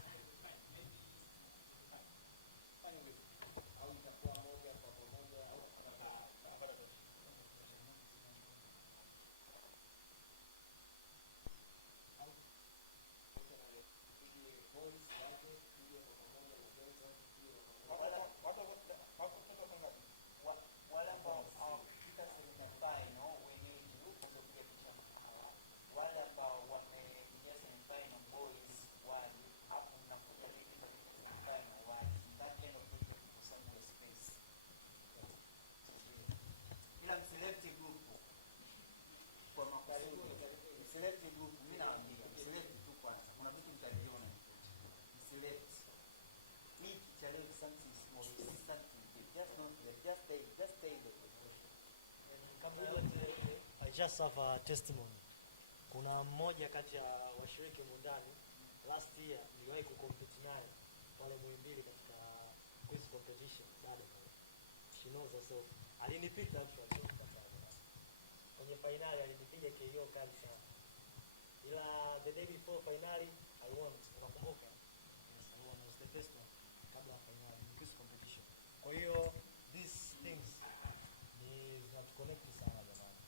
I just have a testimony. Kuna mmoja kati ya washiriki mundani last year niliwahi kucompete naye wale Muhimbili katika quiz competition. Bado she knows herself. Alinipita actually kwenye finali, alinipiga KO kali sana, ila the day before finali I won. Unakumbuka? Yes, I won. I was the best one kabla ya finali quiz competition. Kwa hiyo these things ni not connect sana jamani.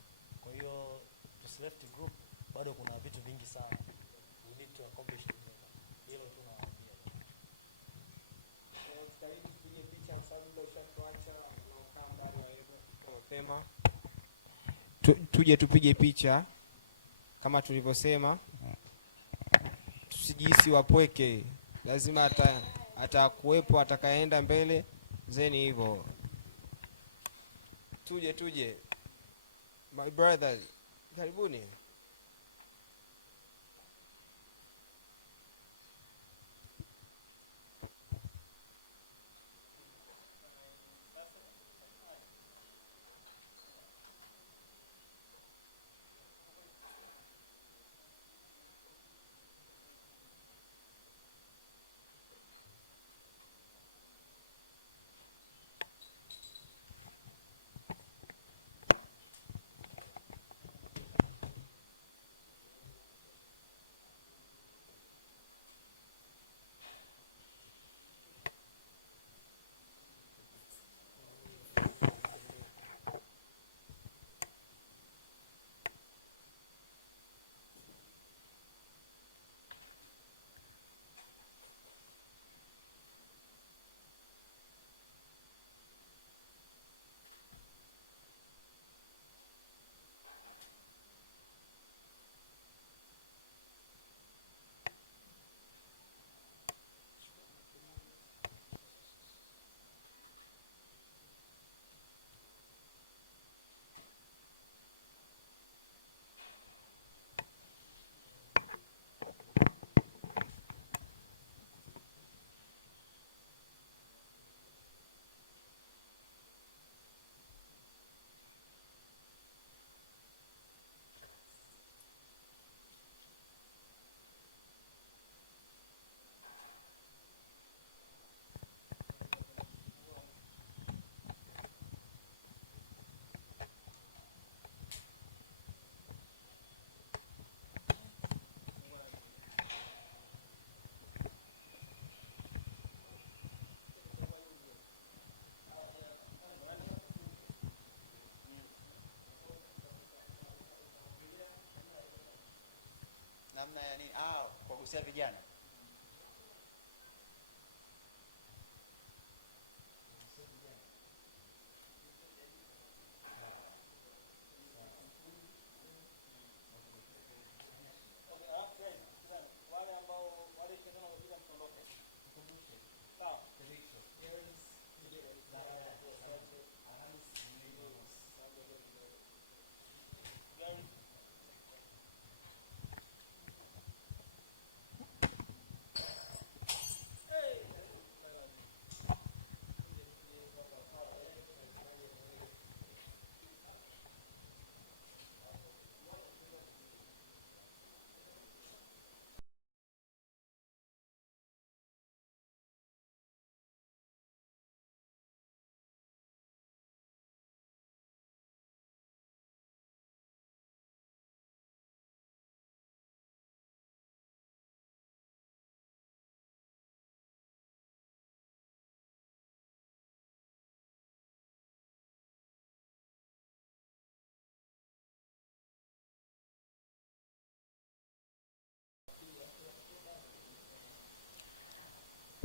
Kwa hiyo to select group bado kuna vitu vingi sana we need to accomplish together. Hilo tu nawaambia. Tutaidi kupiga picha sababu ndio ushatuacha na ukanda wa hivyo mapema. Tuje tupige picha kama tulivyosema. Tusijisi wapweke. Lazima atakuwepo atakayeenda mbele zeni hivyo. Tuje. My brother, karibuni. nafasi ya vijana.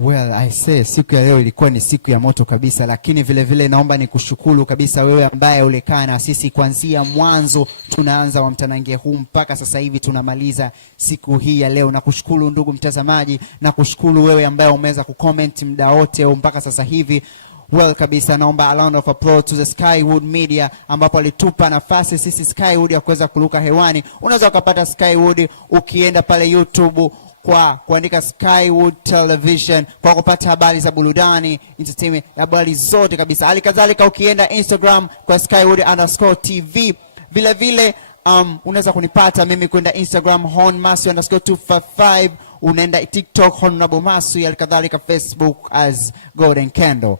Well, I say siku ya leo ilikuwa ni siku ya moto kabisa, lakini vile vile naomba nikushukuru kabisa wewe ambaye ulikaa na sisi kuanzia mwanzo tunaanza wa mtanange huu mpaka sasa hivi tunamaliza siku hii ya leo. Nakushukuru ndugu mtazamaji, na kushukuru wewe ambaye umeweza kucomment muda wote mpaka sasa hivi. Well kabisa, naomba a round of applause to the Skywood Media ambapo alitupa nafasi sisi Skywood ya kuweza kuruka hewani. Unaweza ukapata Skywood ukienda pale YouTube kwa kuandika Skywood Television kwa kupata habari za burudani, entertainment, habari zote kabisa. Halikadhalika ukienda Instagram kwa Skywood_TV. Vile vile unaweza kunipata mimi kwenda Instagram honmasu_255, unaenda TikTok honnabomasu, halikadhalika Facebook as Golden Candle.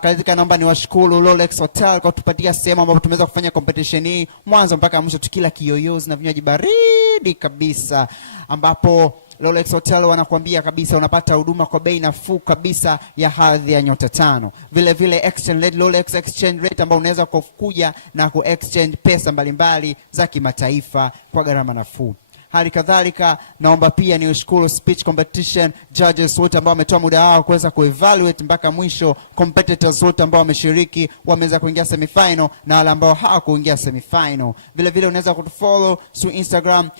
Katika naomba niwashukuru Rolex Hotel kwa kutupatia sehemu ambapo tumeweza kufanya competition hii mwanzo mpaka mwisho, tukila kiyoyozi na vinywaji baridi kabisa, ambapo Rolex Hotel wanakuambia kabisa unapata huduma kwa bei nafuu kabisa ya hadhi ya nyota 5. Vile vile exchange rate, Rolex exchange rate ambao unaweza kukuja na exchange pesa mbalimbali za kimataifa kwa gharama nafuu. Hali kadhalika naomba pia niushukuru speech competition judges wote ambao wametoa muda wao kuweza kuevaluate mpaka mwisho. Competitors wote ambao wameshiriki wameweza kuingia semifinal na wale ambao hawakuingia semifinal. Vile vile unaweza kutufollow through Instagram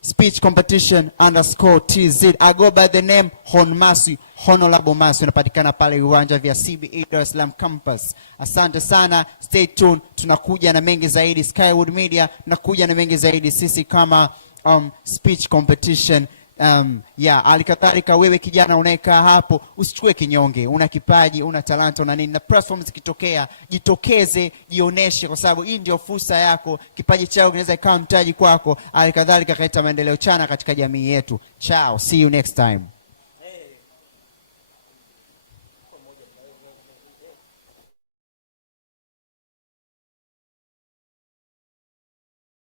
speech competition _TZ. I go by the name Honmasu, Honorable Masu. Unapatikana pale uwanja vya CBE Dar es Salaam campus. Asante sana, stay tuned, tunakuja na mengi zaidi. Skywood Media tunakuja na mengi zaidi sisi kama speech competition. Alikadhalika wewe kijana unayekaa hapo usichukue kinyonge, una kipaji, una talanta, una nini, na platforms zikitokea jitokeze, jioneshe, kwa sababu hii ndio fursa yako. Kipaji chako kinaweza ikawa mtaji kwako, alikadhalika kaleta maendeleo chana katika jamii yetu. Ciao, see you next time.